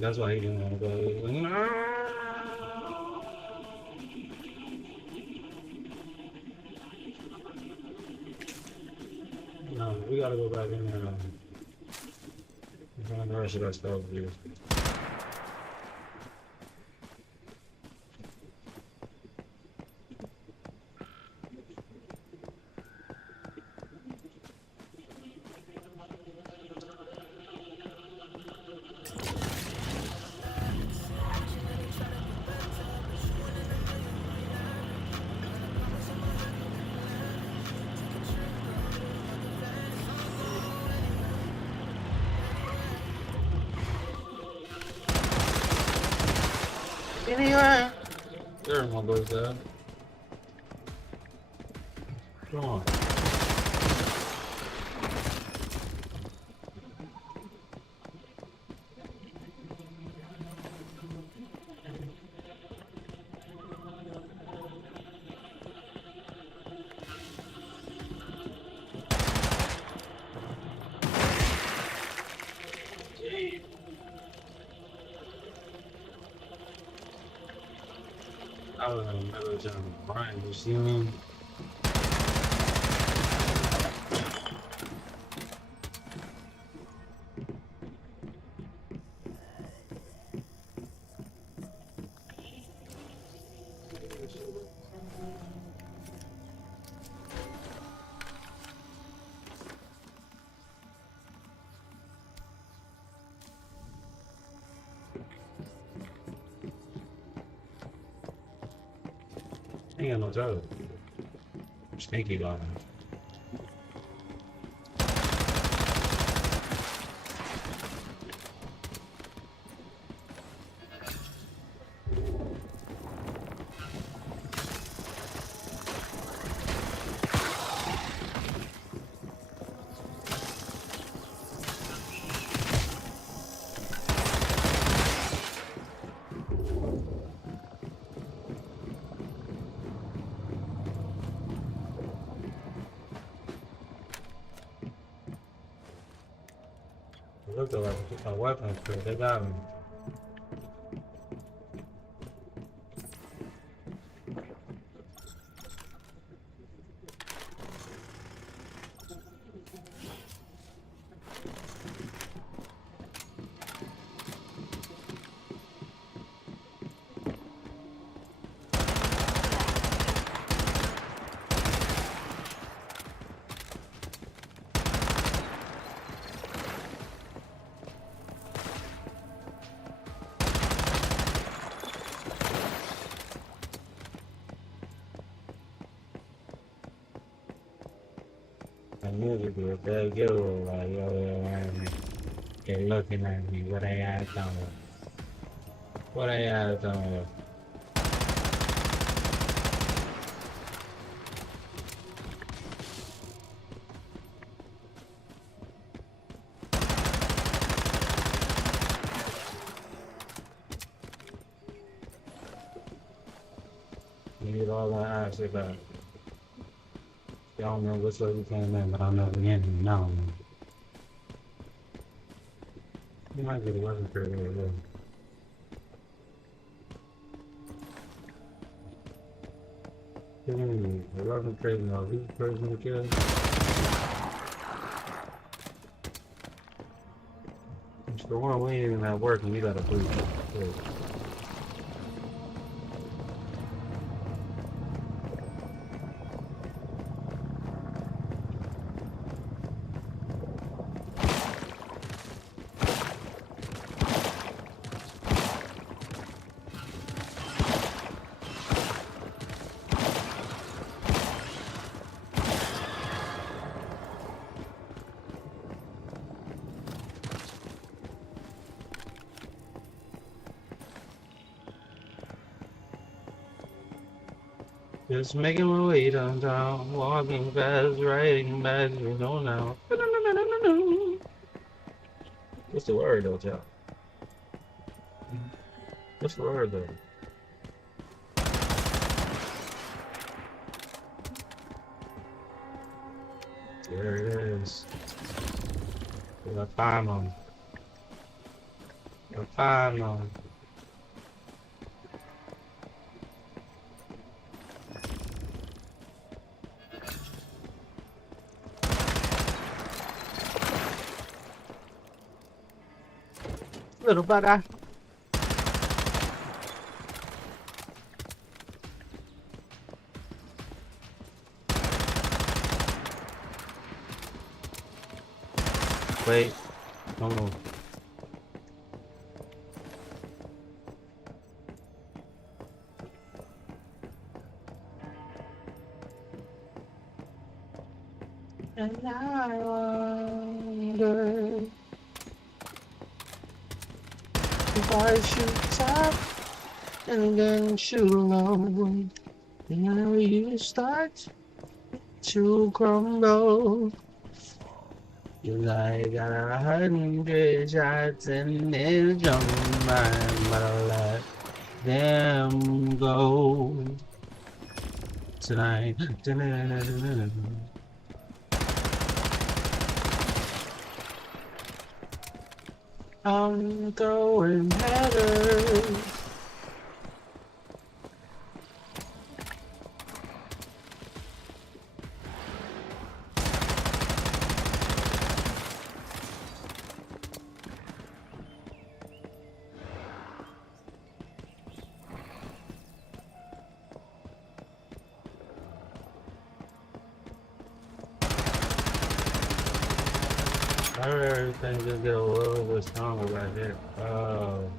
That's why he didn't want to go. No, we gotta go back in there and find the rest of that stuff. Dude. Anyway. There, my boy's dad. Come on. I was in the middle of John Brian, you see me? Ain't got no job. Sneaky about it. It looked like a weapons crate. They got me. And music was that good, like, yo, man, they looking at me, what they ass on? What they ass on? You get all that ass about. Y'all know which way we came in, but I know the ending now. You might get a weapon crate over there. The weapon crate and all these person to kill. It's the one we ain't even at work and you gotta prove it. Just making my way downtown, walking fast, riding back, you know now. What's the word though, Joe? What's the word though? There it is. We got time on. You're fine, man. Little bugger. Wait. Hold on. And I wonder if I should top and then shoot alone. Now you start to crumble. You like got 100 shots and then jump mine, but I let them go tonight. I'm throwing headers. I heard everything just get a little bit stronger right here. Oh.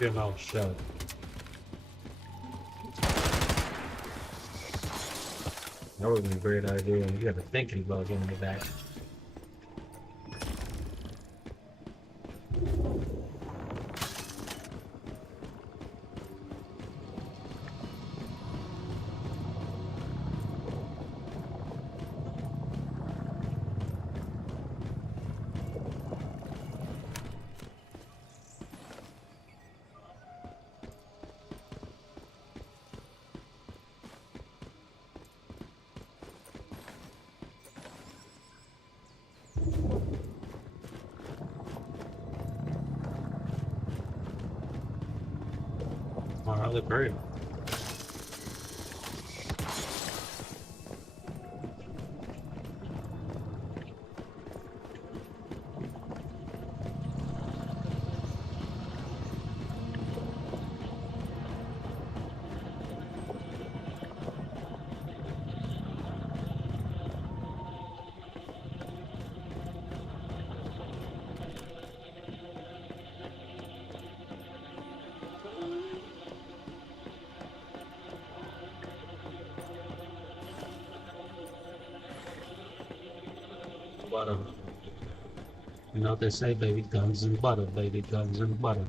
Your mouth shut. That would be a great idea. You got a thinking bug in the back. Oh, that looked great. Butter. You know what they say, baby, guns and butter, baby, guns and butter.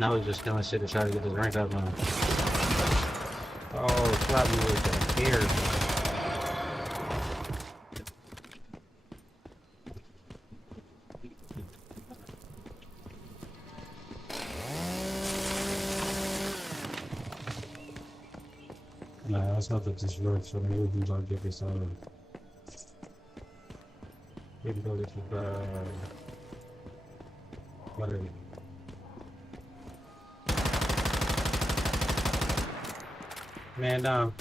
Now he's just killing shit to try to get his rank up now. Oh, slap me with that beard. Nah, that's not the this works for me. We don't get this on. Maybe go to whatever. Man down.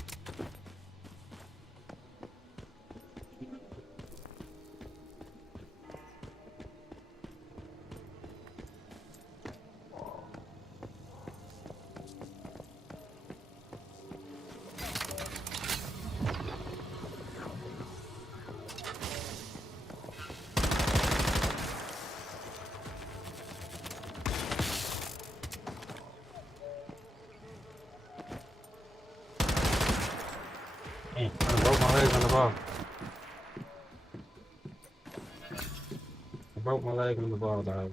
I broke my leg on the ball. I broke my leg on the ball, dog.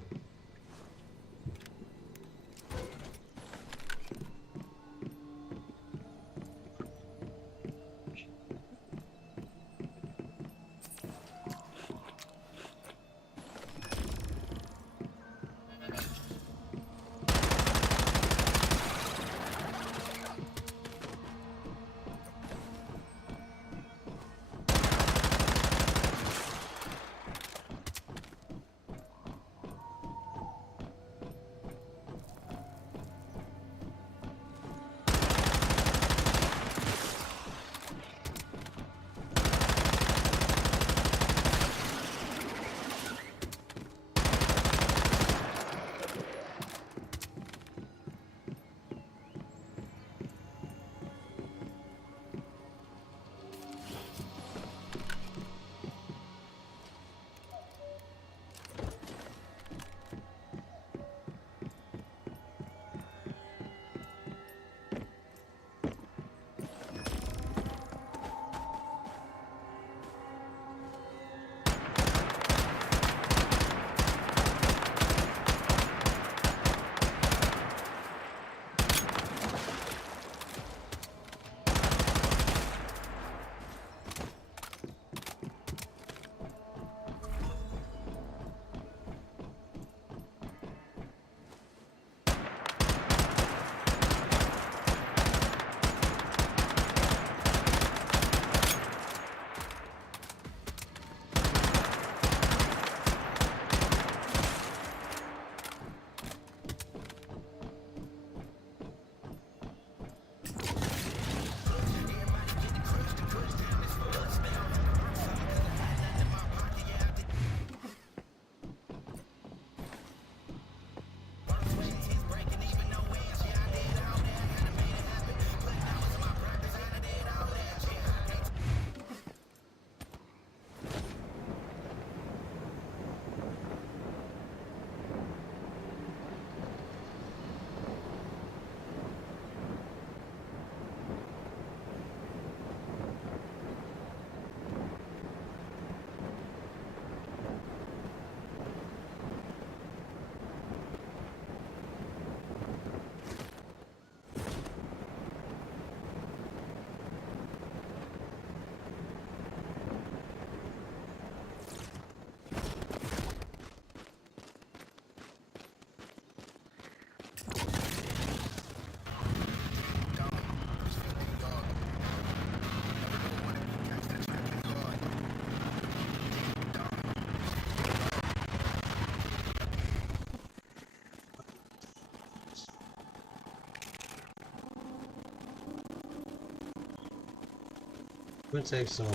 We'll take some.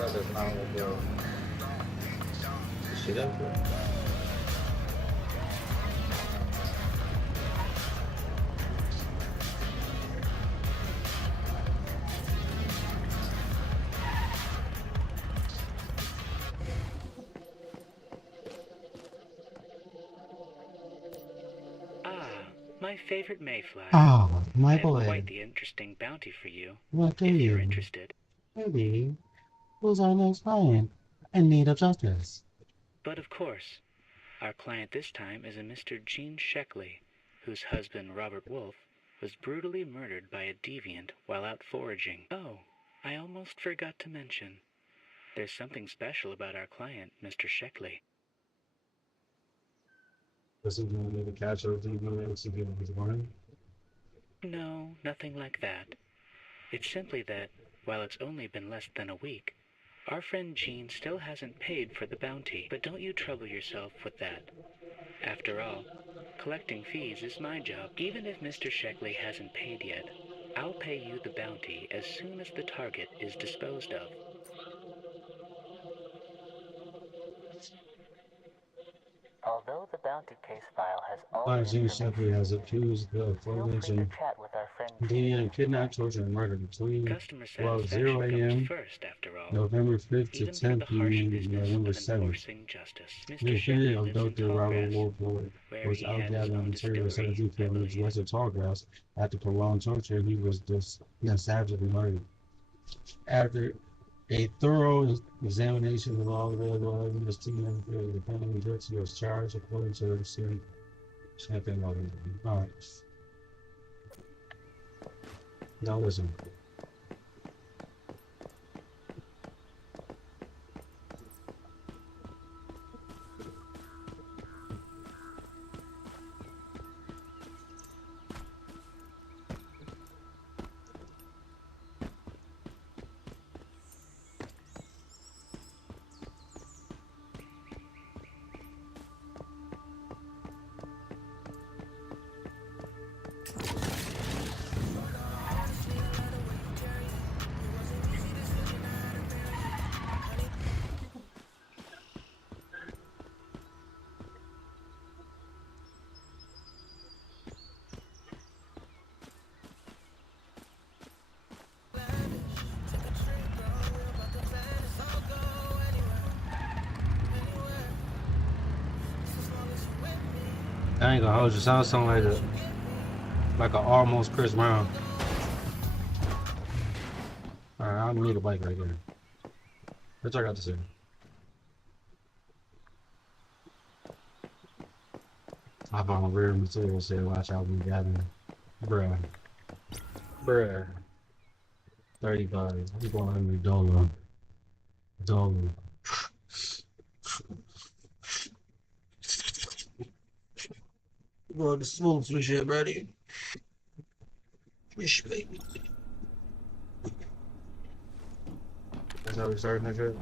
That does not look good. Is she that good? My favorite mayfly. Oh, my I have boy. quite the interesting bounty for you, What do if you? you're interested. Maybe. Who's our next client? In need of justice. But of course, our client this time is a Mr. Gene Sheckley, whose husband, Robert Wolf, was brutally murdered by a deviant while out foraging. Oh, I almost forgot to mention. There's something special about our client, Mr. Sheckley. Does he need to catch those deviants to give him his warning? No, nothing like that. It's simply that, while it's only been less than a week, our friend Gene still hasn't paid for the bounty. But don't you trouble yourself with that. After all, collecting fees is my job. Even if Mr. Sheckley hasn't paid yet, I'll pay you the bounty as soon as the target is disposed of. Although the bounty case file has all Why the Gene information Sheckley has accused the feel free to aforementioned chat with our friend deviant kidnapped, tortured, and murdered between Customer 0 satisfaction comes a.m. first, after all. November 5th to Even for the 10th harsh p.m. business November of 7th. enforcing justice. The Mr. Sheckley defendant lives in abducted Robert Tallgrass, Wolf where was he out had his gathering own material distillery, 17 I kilometers believe. west of Tallgrass. After prolonged torture, he was then savagely murdered. After a thorough examination of all available evidence, the defendant guilty was charged according to the city. Champion of the all right. Now listen. I ain't gonna hold you. Sounds something like a almost Chris Brown. Alright, I don't need a bike right there. What y'all got to say? I found rare material said watch out when gathering. Bruh. Bruh. 35. You going under Dolo. Dolo. Bro, the smooth some shit, buddy. Respect. That's how we starting that shit?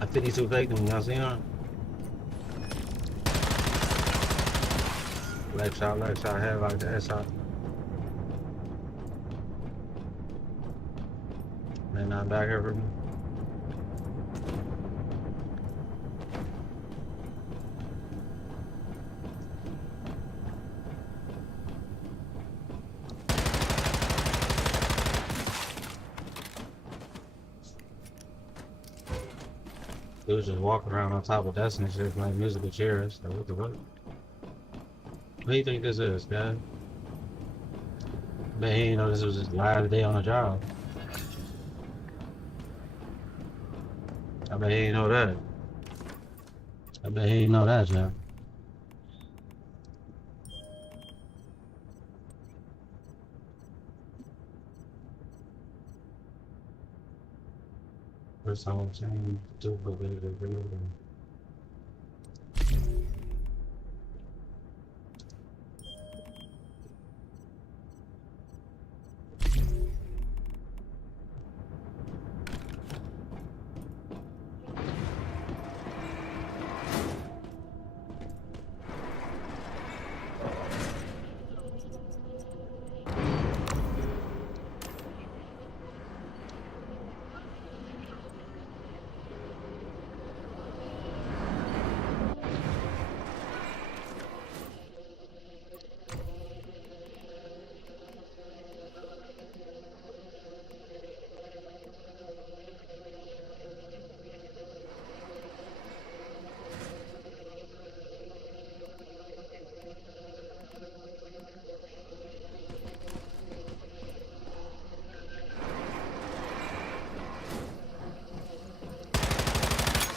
I 52 Faking, y'all seen her? Leg shot, head like that shot. They not back here for me. They was just walking around on top of Destiny shit playing musical chairs. So what the fuck? What do you think this is, guy? Man, he didn't know this was his last day on the job. I bet he didn't know that. I bet he didn't know that, Jeff. First time I'm saying, do believe it, really.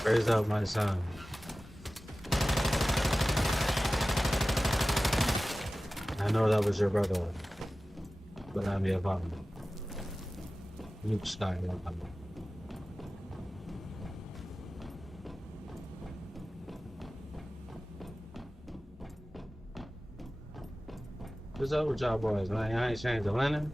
Raise up my son. I know that was your brother, but I'm your father. Luke Skywalker. What's up with y'all boys, man? I ain't changed the linen.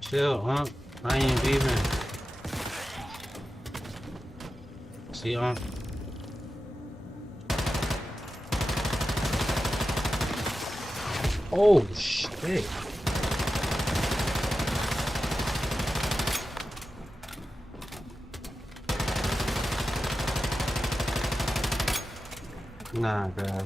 Chill, huh? I ain't beefing. See, oh, shit. Nah, bro.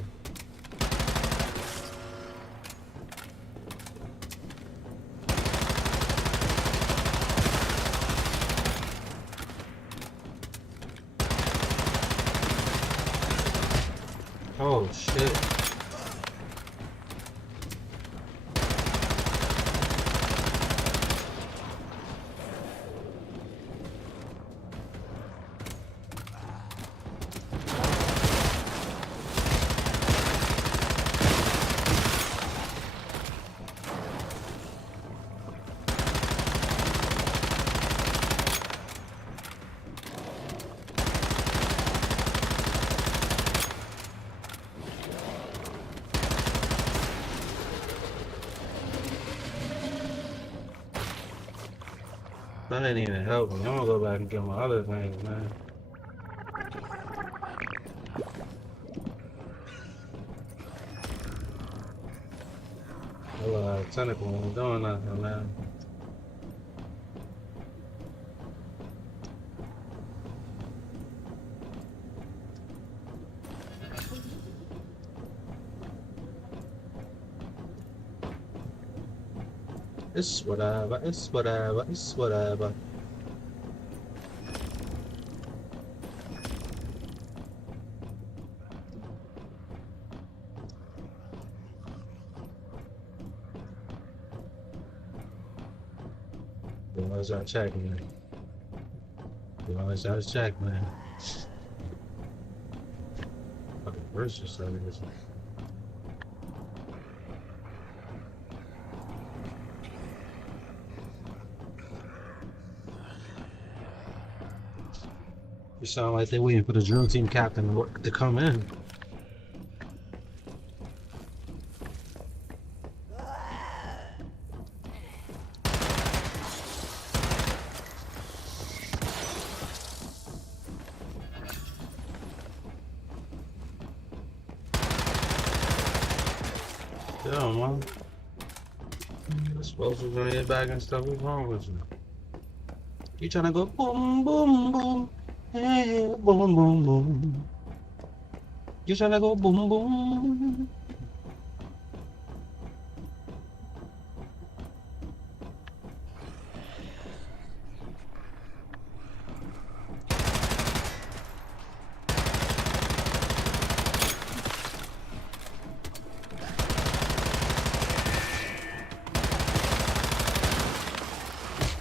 Oh, shit. That didn't even help me. I'm gonna go back and get my other things, man. Oh, tentacle ain't doing nothing, man. It's whatever, it's whatever, it's whatever. You always gotta check, man. You always gotta check, man. Fucking worse or something. You sound like they're waiting for the drill team captain to come in. Yeah, man. Explosives on your back and stuff. What's wrong with you? You trying to go boom, boom, boom. Hey, boom, boom, boom. You trying to go boom, boom.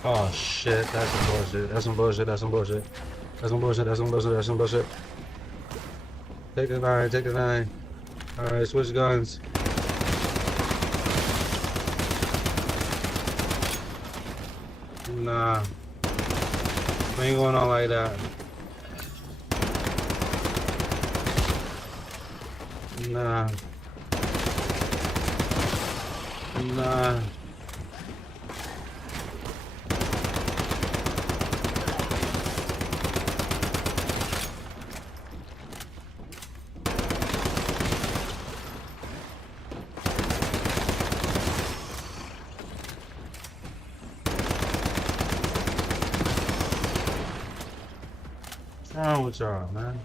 Oh shit, that's some bullshit. That's some bullshit. That's some bullshit. That's some bullshit. That's some bullshit. That's some bullshit. Take the 9. Take the 9. Alright, switch guns. Nah. We ain't going on like that. Nah. Nah. What's wrong with y'all, man?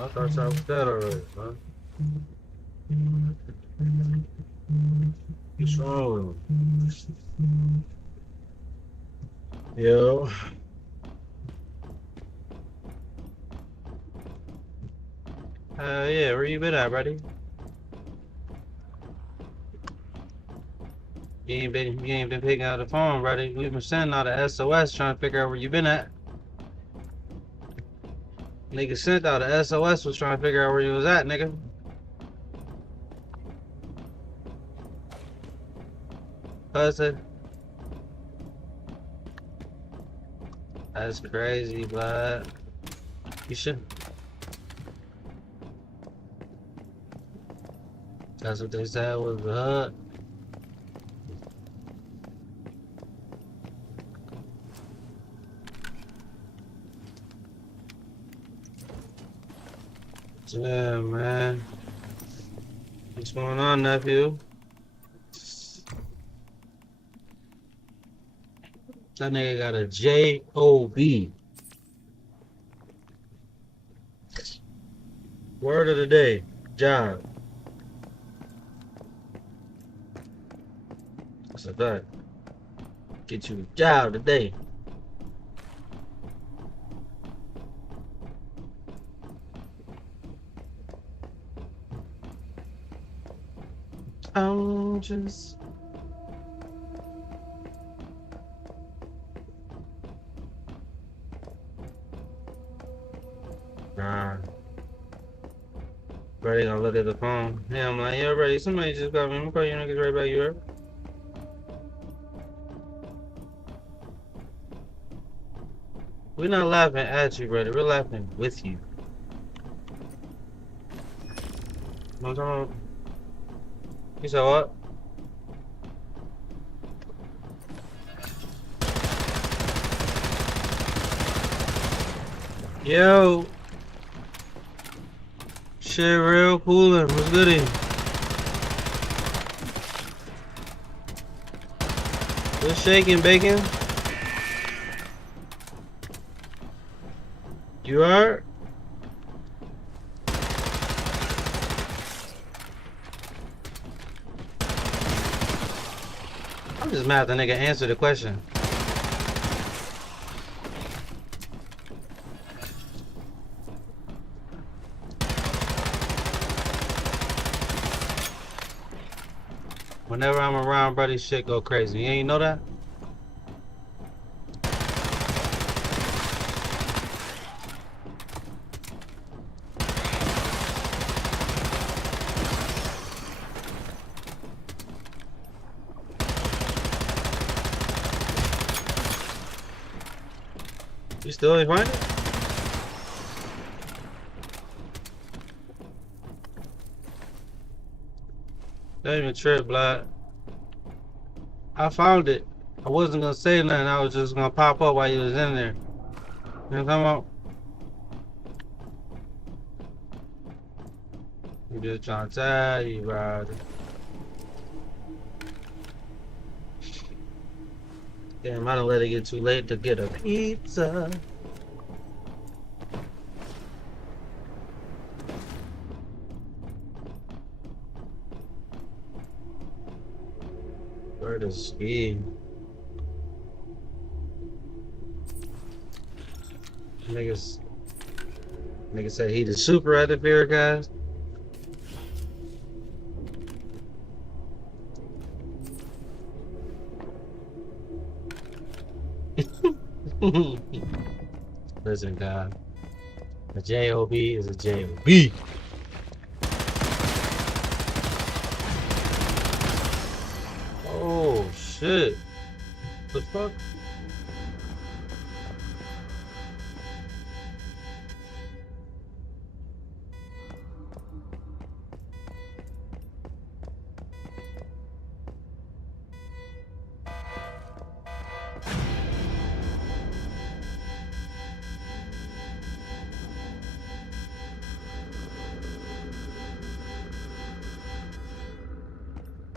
I thought y'all was dead already, man. What's wrong with him? Yo. Yeah, where you been at, buddy? You ain't been picking up the phone, buddy. We've been sending out the SOS trying to figure out where you been at. Nigga sent out the SOS was trying to figure out where you was at, nigga. Cousin. That's crazy, but you should. That's what they said was the hood. Yeah, man. What's going on, nephew? That nigga got a J-O-B. Word of the day. Job. That's a fact. Get you a job today. I'm just... Nah. Brady gonna look at the phone. Yeah, I'm like, yo, Brady, somebody just got me. I'm gonna call you niggas right back, you heard? We're not laughing at you, brother. We're laughing with you. You know what I'm talking about? You said what? Yo. Shit real coolin'. What's goody? What's shaking, bacon? You are? I'm just mad the nigga answered the question. Whenever I'm around, buddy, shit go crazy. You ain't know that? You still ain't find it? Don't even trip, blood. I found it. I wasn't gonna say nothing. I was just gonna pop up while you was in there. You know what I'm talking about? I'm just trying to tell you, bro. Damn, I don't let it get too late to get a pizza. Where the ski? Niggas said he the super at the beer, guys. Listen, God. A J-O-B is a J-O-B. Oh, shit. The fuck?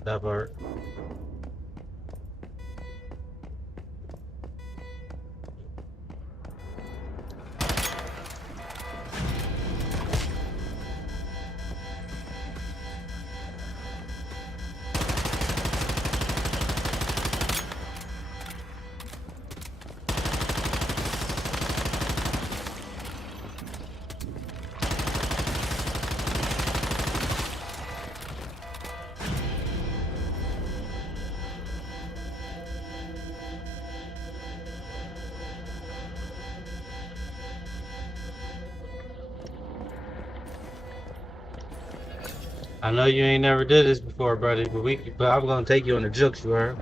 That part. I know you ain't never did this before, buddy, but I'm gonna take you on the jokes, you heard?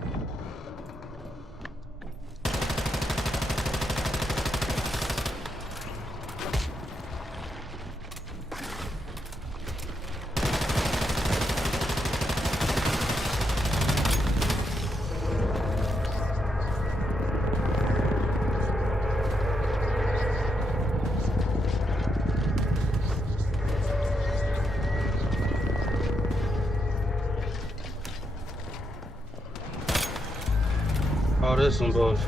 Oh, this is some bullshit.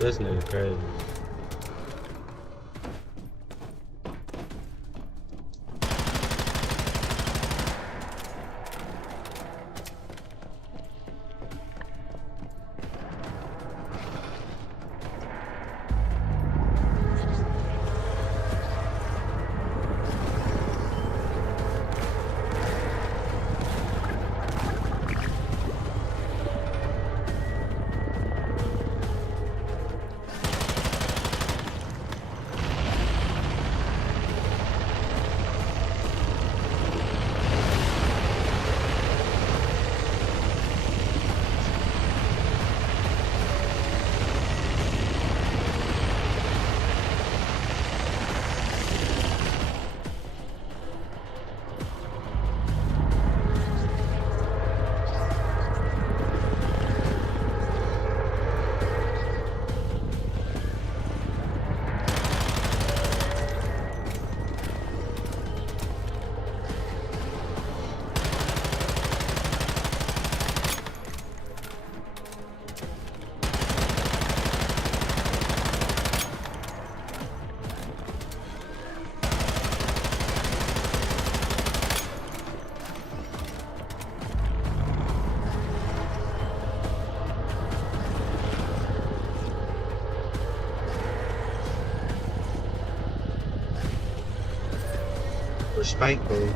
This nigga crazy. Respectful.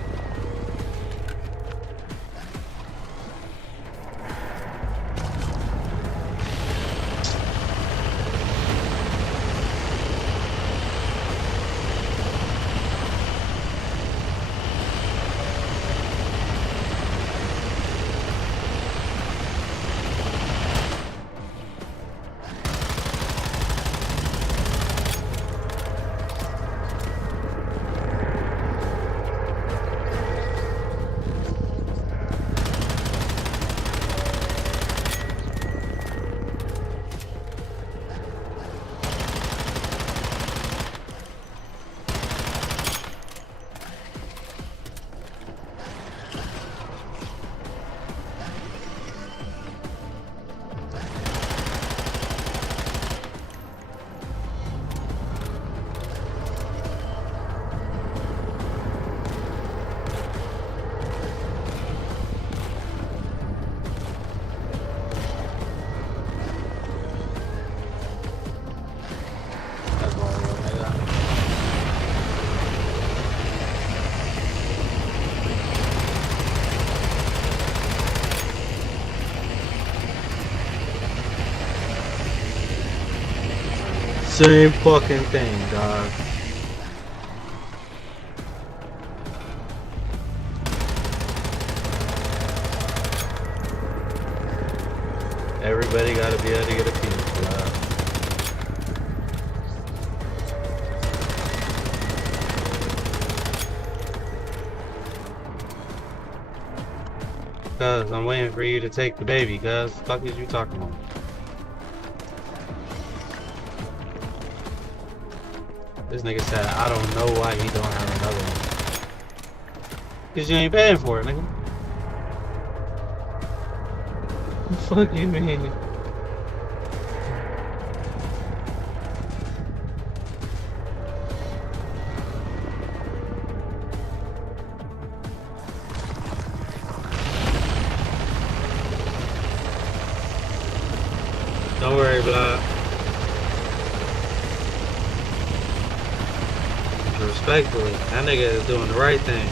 Same fucking thing, dog. Everybody gotta be able to get a piece, dog. Cuz I'm waiting for you to take the baby, cuz. Fuck is you talking about? This nigga said, I don't know why he don't have another one. Cause you ain't paying for it, nigga. What the fuck you mean? sorry, blood. Respectfully, that nigga is doing the right thing.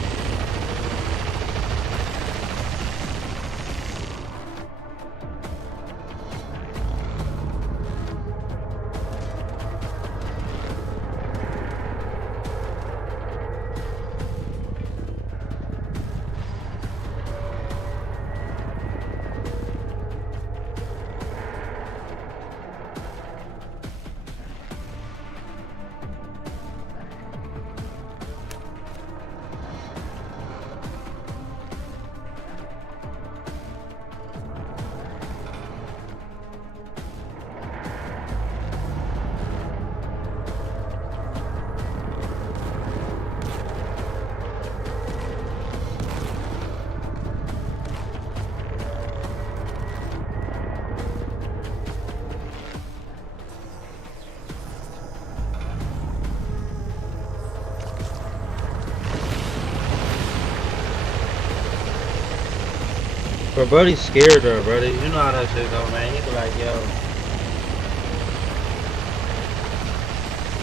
But Buddy's scared though, buddy. You know how that shit go, man. He be like, yo.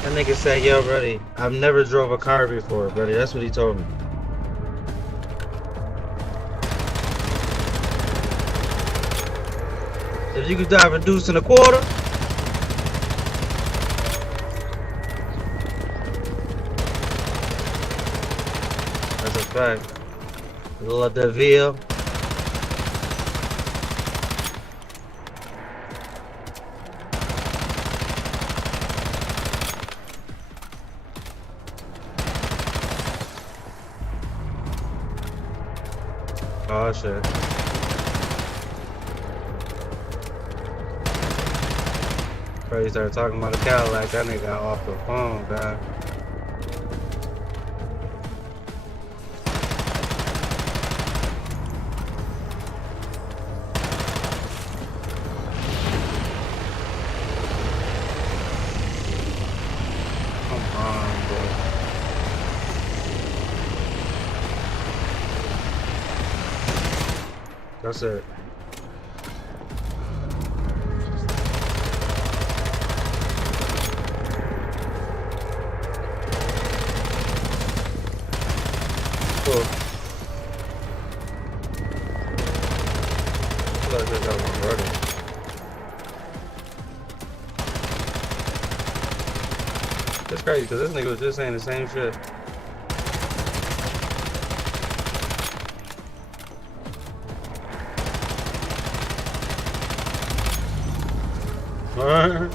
That nigga said, yo, buddy, I've never drove a car before, buddy. That's what he told me. If you could drive a deuce and a quarter. That's a fact. A little DeVille. Oh shit. Bro, he started talking about a Cadillac, that nigga got off the phone, guy. Come on, bro. That's it. Cool. Look, I just got one running. It's crazy because this nigga was just saying the same shit. Alright.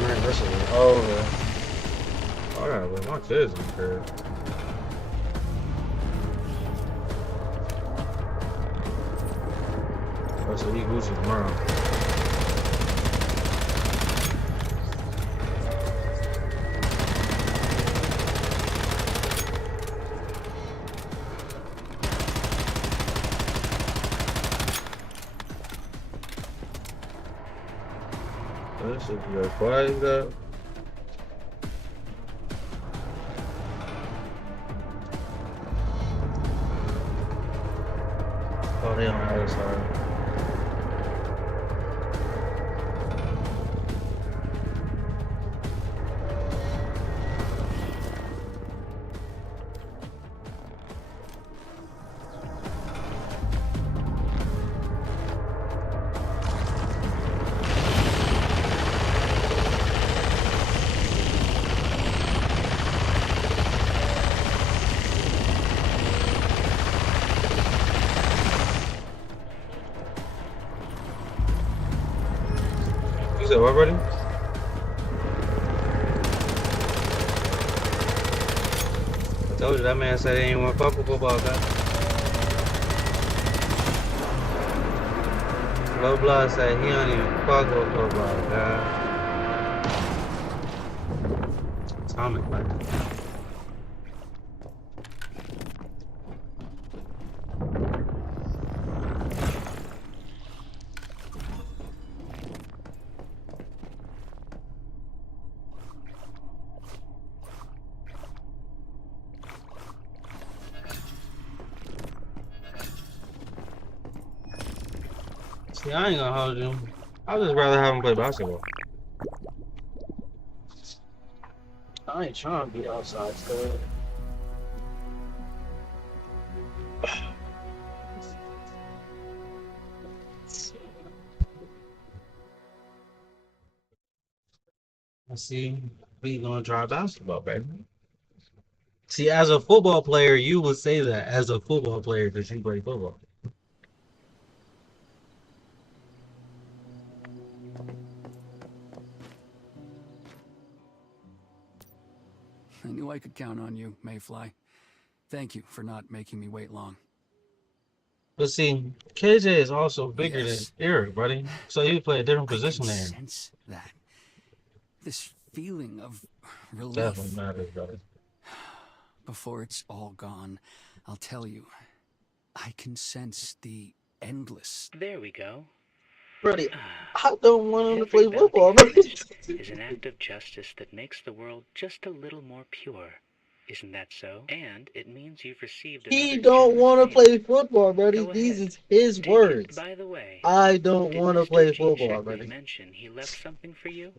Man, this is over. I gotta let my kids in the crib. I should eat Gucci tomorrow. This should be quiet though. Oh, they on the other side. You said what, buddy? I told you that man said he ain't want to fuck with football, guy. Low blood said he don't even fuck with football, guy. comic, right? See, I ain't gonna hold you. I'd just rather have him play basketball. I ain't trying to be outside still. I see, we gonna try basketball, baby. See, as a football player, you would say that as a football player because you play football. I knew I could count on you, Mayfly. Thank you for not making me wait long. But see, KJ is also bigger than Yes. Eric, buddy. So he play a different I position can there. sense that. This feeling of relief. Definitely matters, brother. Before it's all gone, I'll tell you, I can sense the endless. There we go. Brody, I don't want him to Every play football, bounty brother. finished is an act of justice that makes the world just a little more pure. Isn't that so? And it means you've received He another don't generous want to payment. play football, buddy. Go These ahead. is his Take words. it. By the way, I don't did want to Mr. play G. football, Sheckley buddy. mention he left something for you?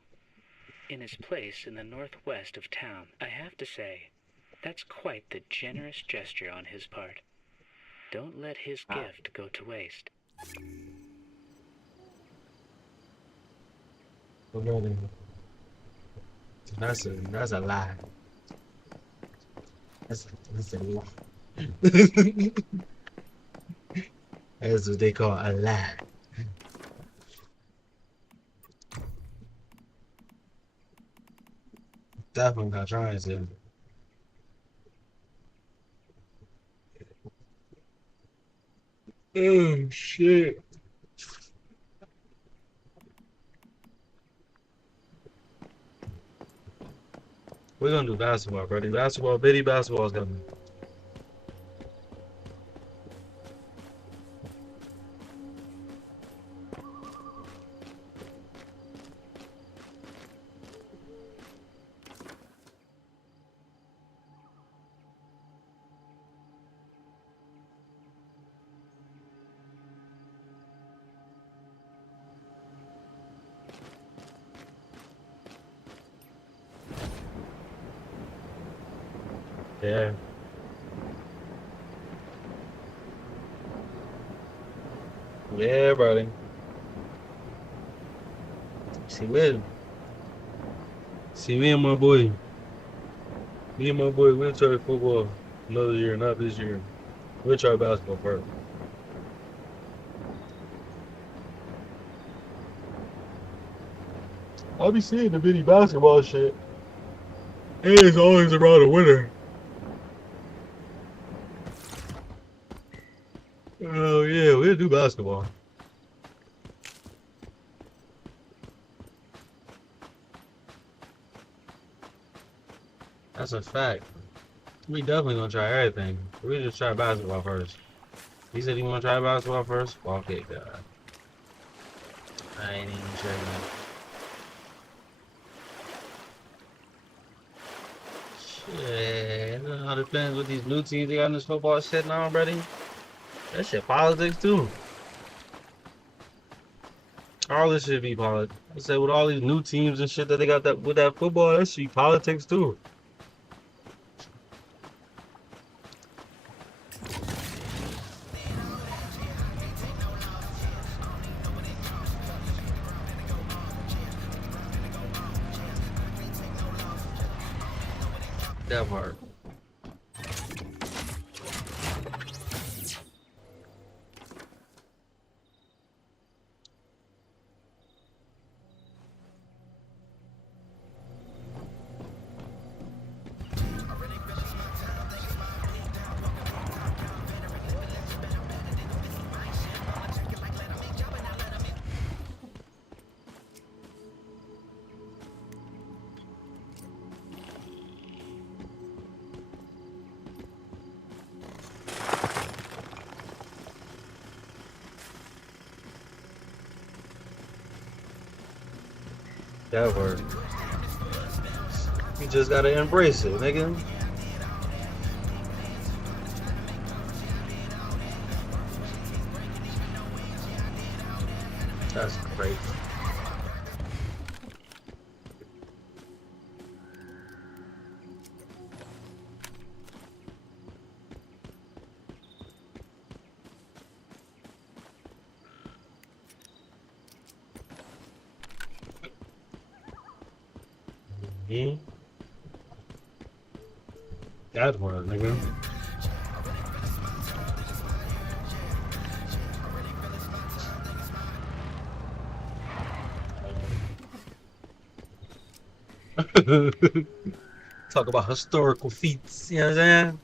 In his place in the northwest of town. I have to say, that's quite the generous gesture on his part. Don't let his gift go to waste. Brother, that's a lie. That's a lie. That's what they call a lie. Definitely not trying to. Oh shit. We're gonna do basketball, buddy. Basketball, bitty basketball is coming. Yeah. Yeah, buddy. See, me and my boy. We'll try football another year, not this year. We'll try basketball first. I'll be seeing the bitty basketball shit. And it's always around the winter. Oh yeah, we'll do basketball. That's a fact. We definitely gonna try everything. We just try basketball first. He said he wanna try basketball first? Okay, God. I ain't even checking. Shit, I don't know how they're playing with these new teams they got in this football shit now, buddy. That shit politics too. All this shit be politics. I said with all these new teams and shit that they got with that football, that shit be politics too. That part. That word. You just gotta embrace it, nigga. That's crazy. Yeah. That word, nigga. Talk about historical feats, you know what I'm saying?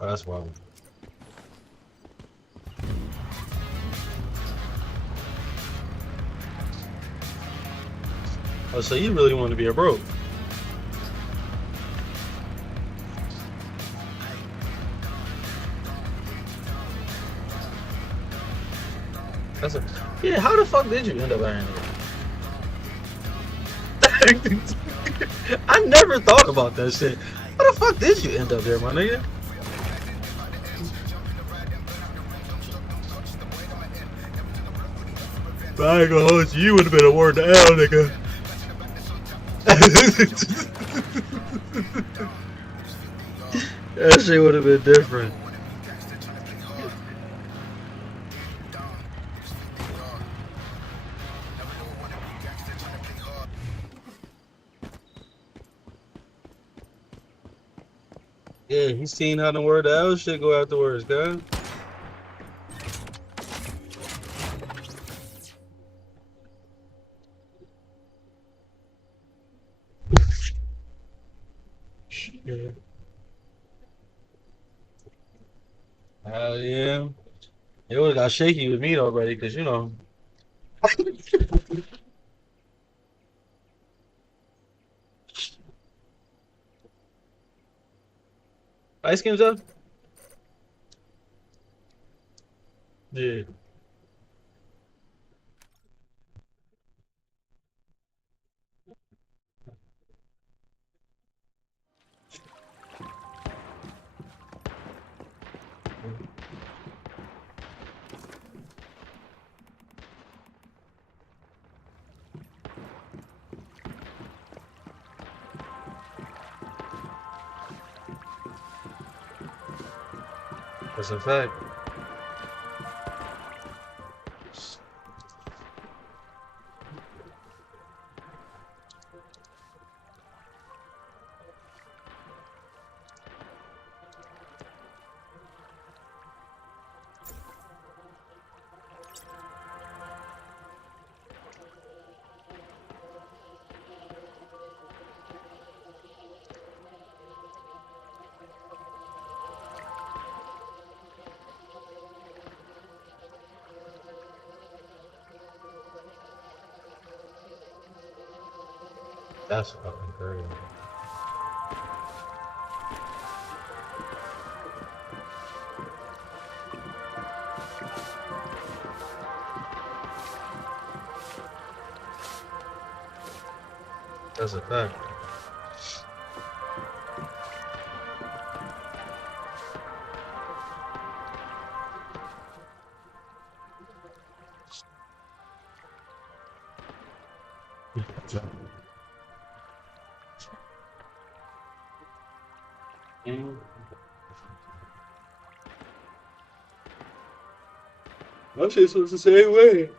Oh, that's wild. Oh, so you really want to be a broke? That's a yeah. How the fuck did you end up ironing it? I never thought about that shit. How the fuck did you end up there, my nigga? But I ain't gonna hold you. You would have been a word to L, nigga. That shit would have been different. Yeah, he seen how the word to L shit go afterwards, guys. Yeah. Hell yeah. It would have got shaky with me already, because, you know. Ice Game's up? Yeah. That's a fact. That's fucking crazy. That's a fact. My shit was the same way.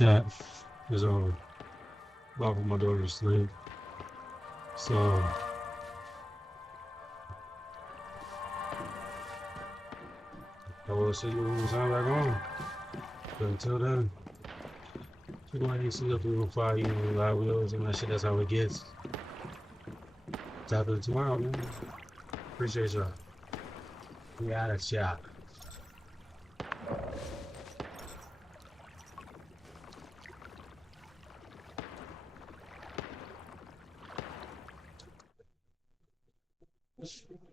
chat is over. While my daughter's asleep. So I will see you when we sign back on. But until then, you go ahead and see if we will fly you live wheels and that shit. That's how it gets. Tap it tomorrow, man. Appreciate y'all. We out of shot. Thank you.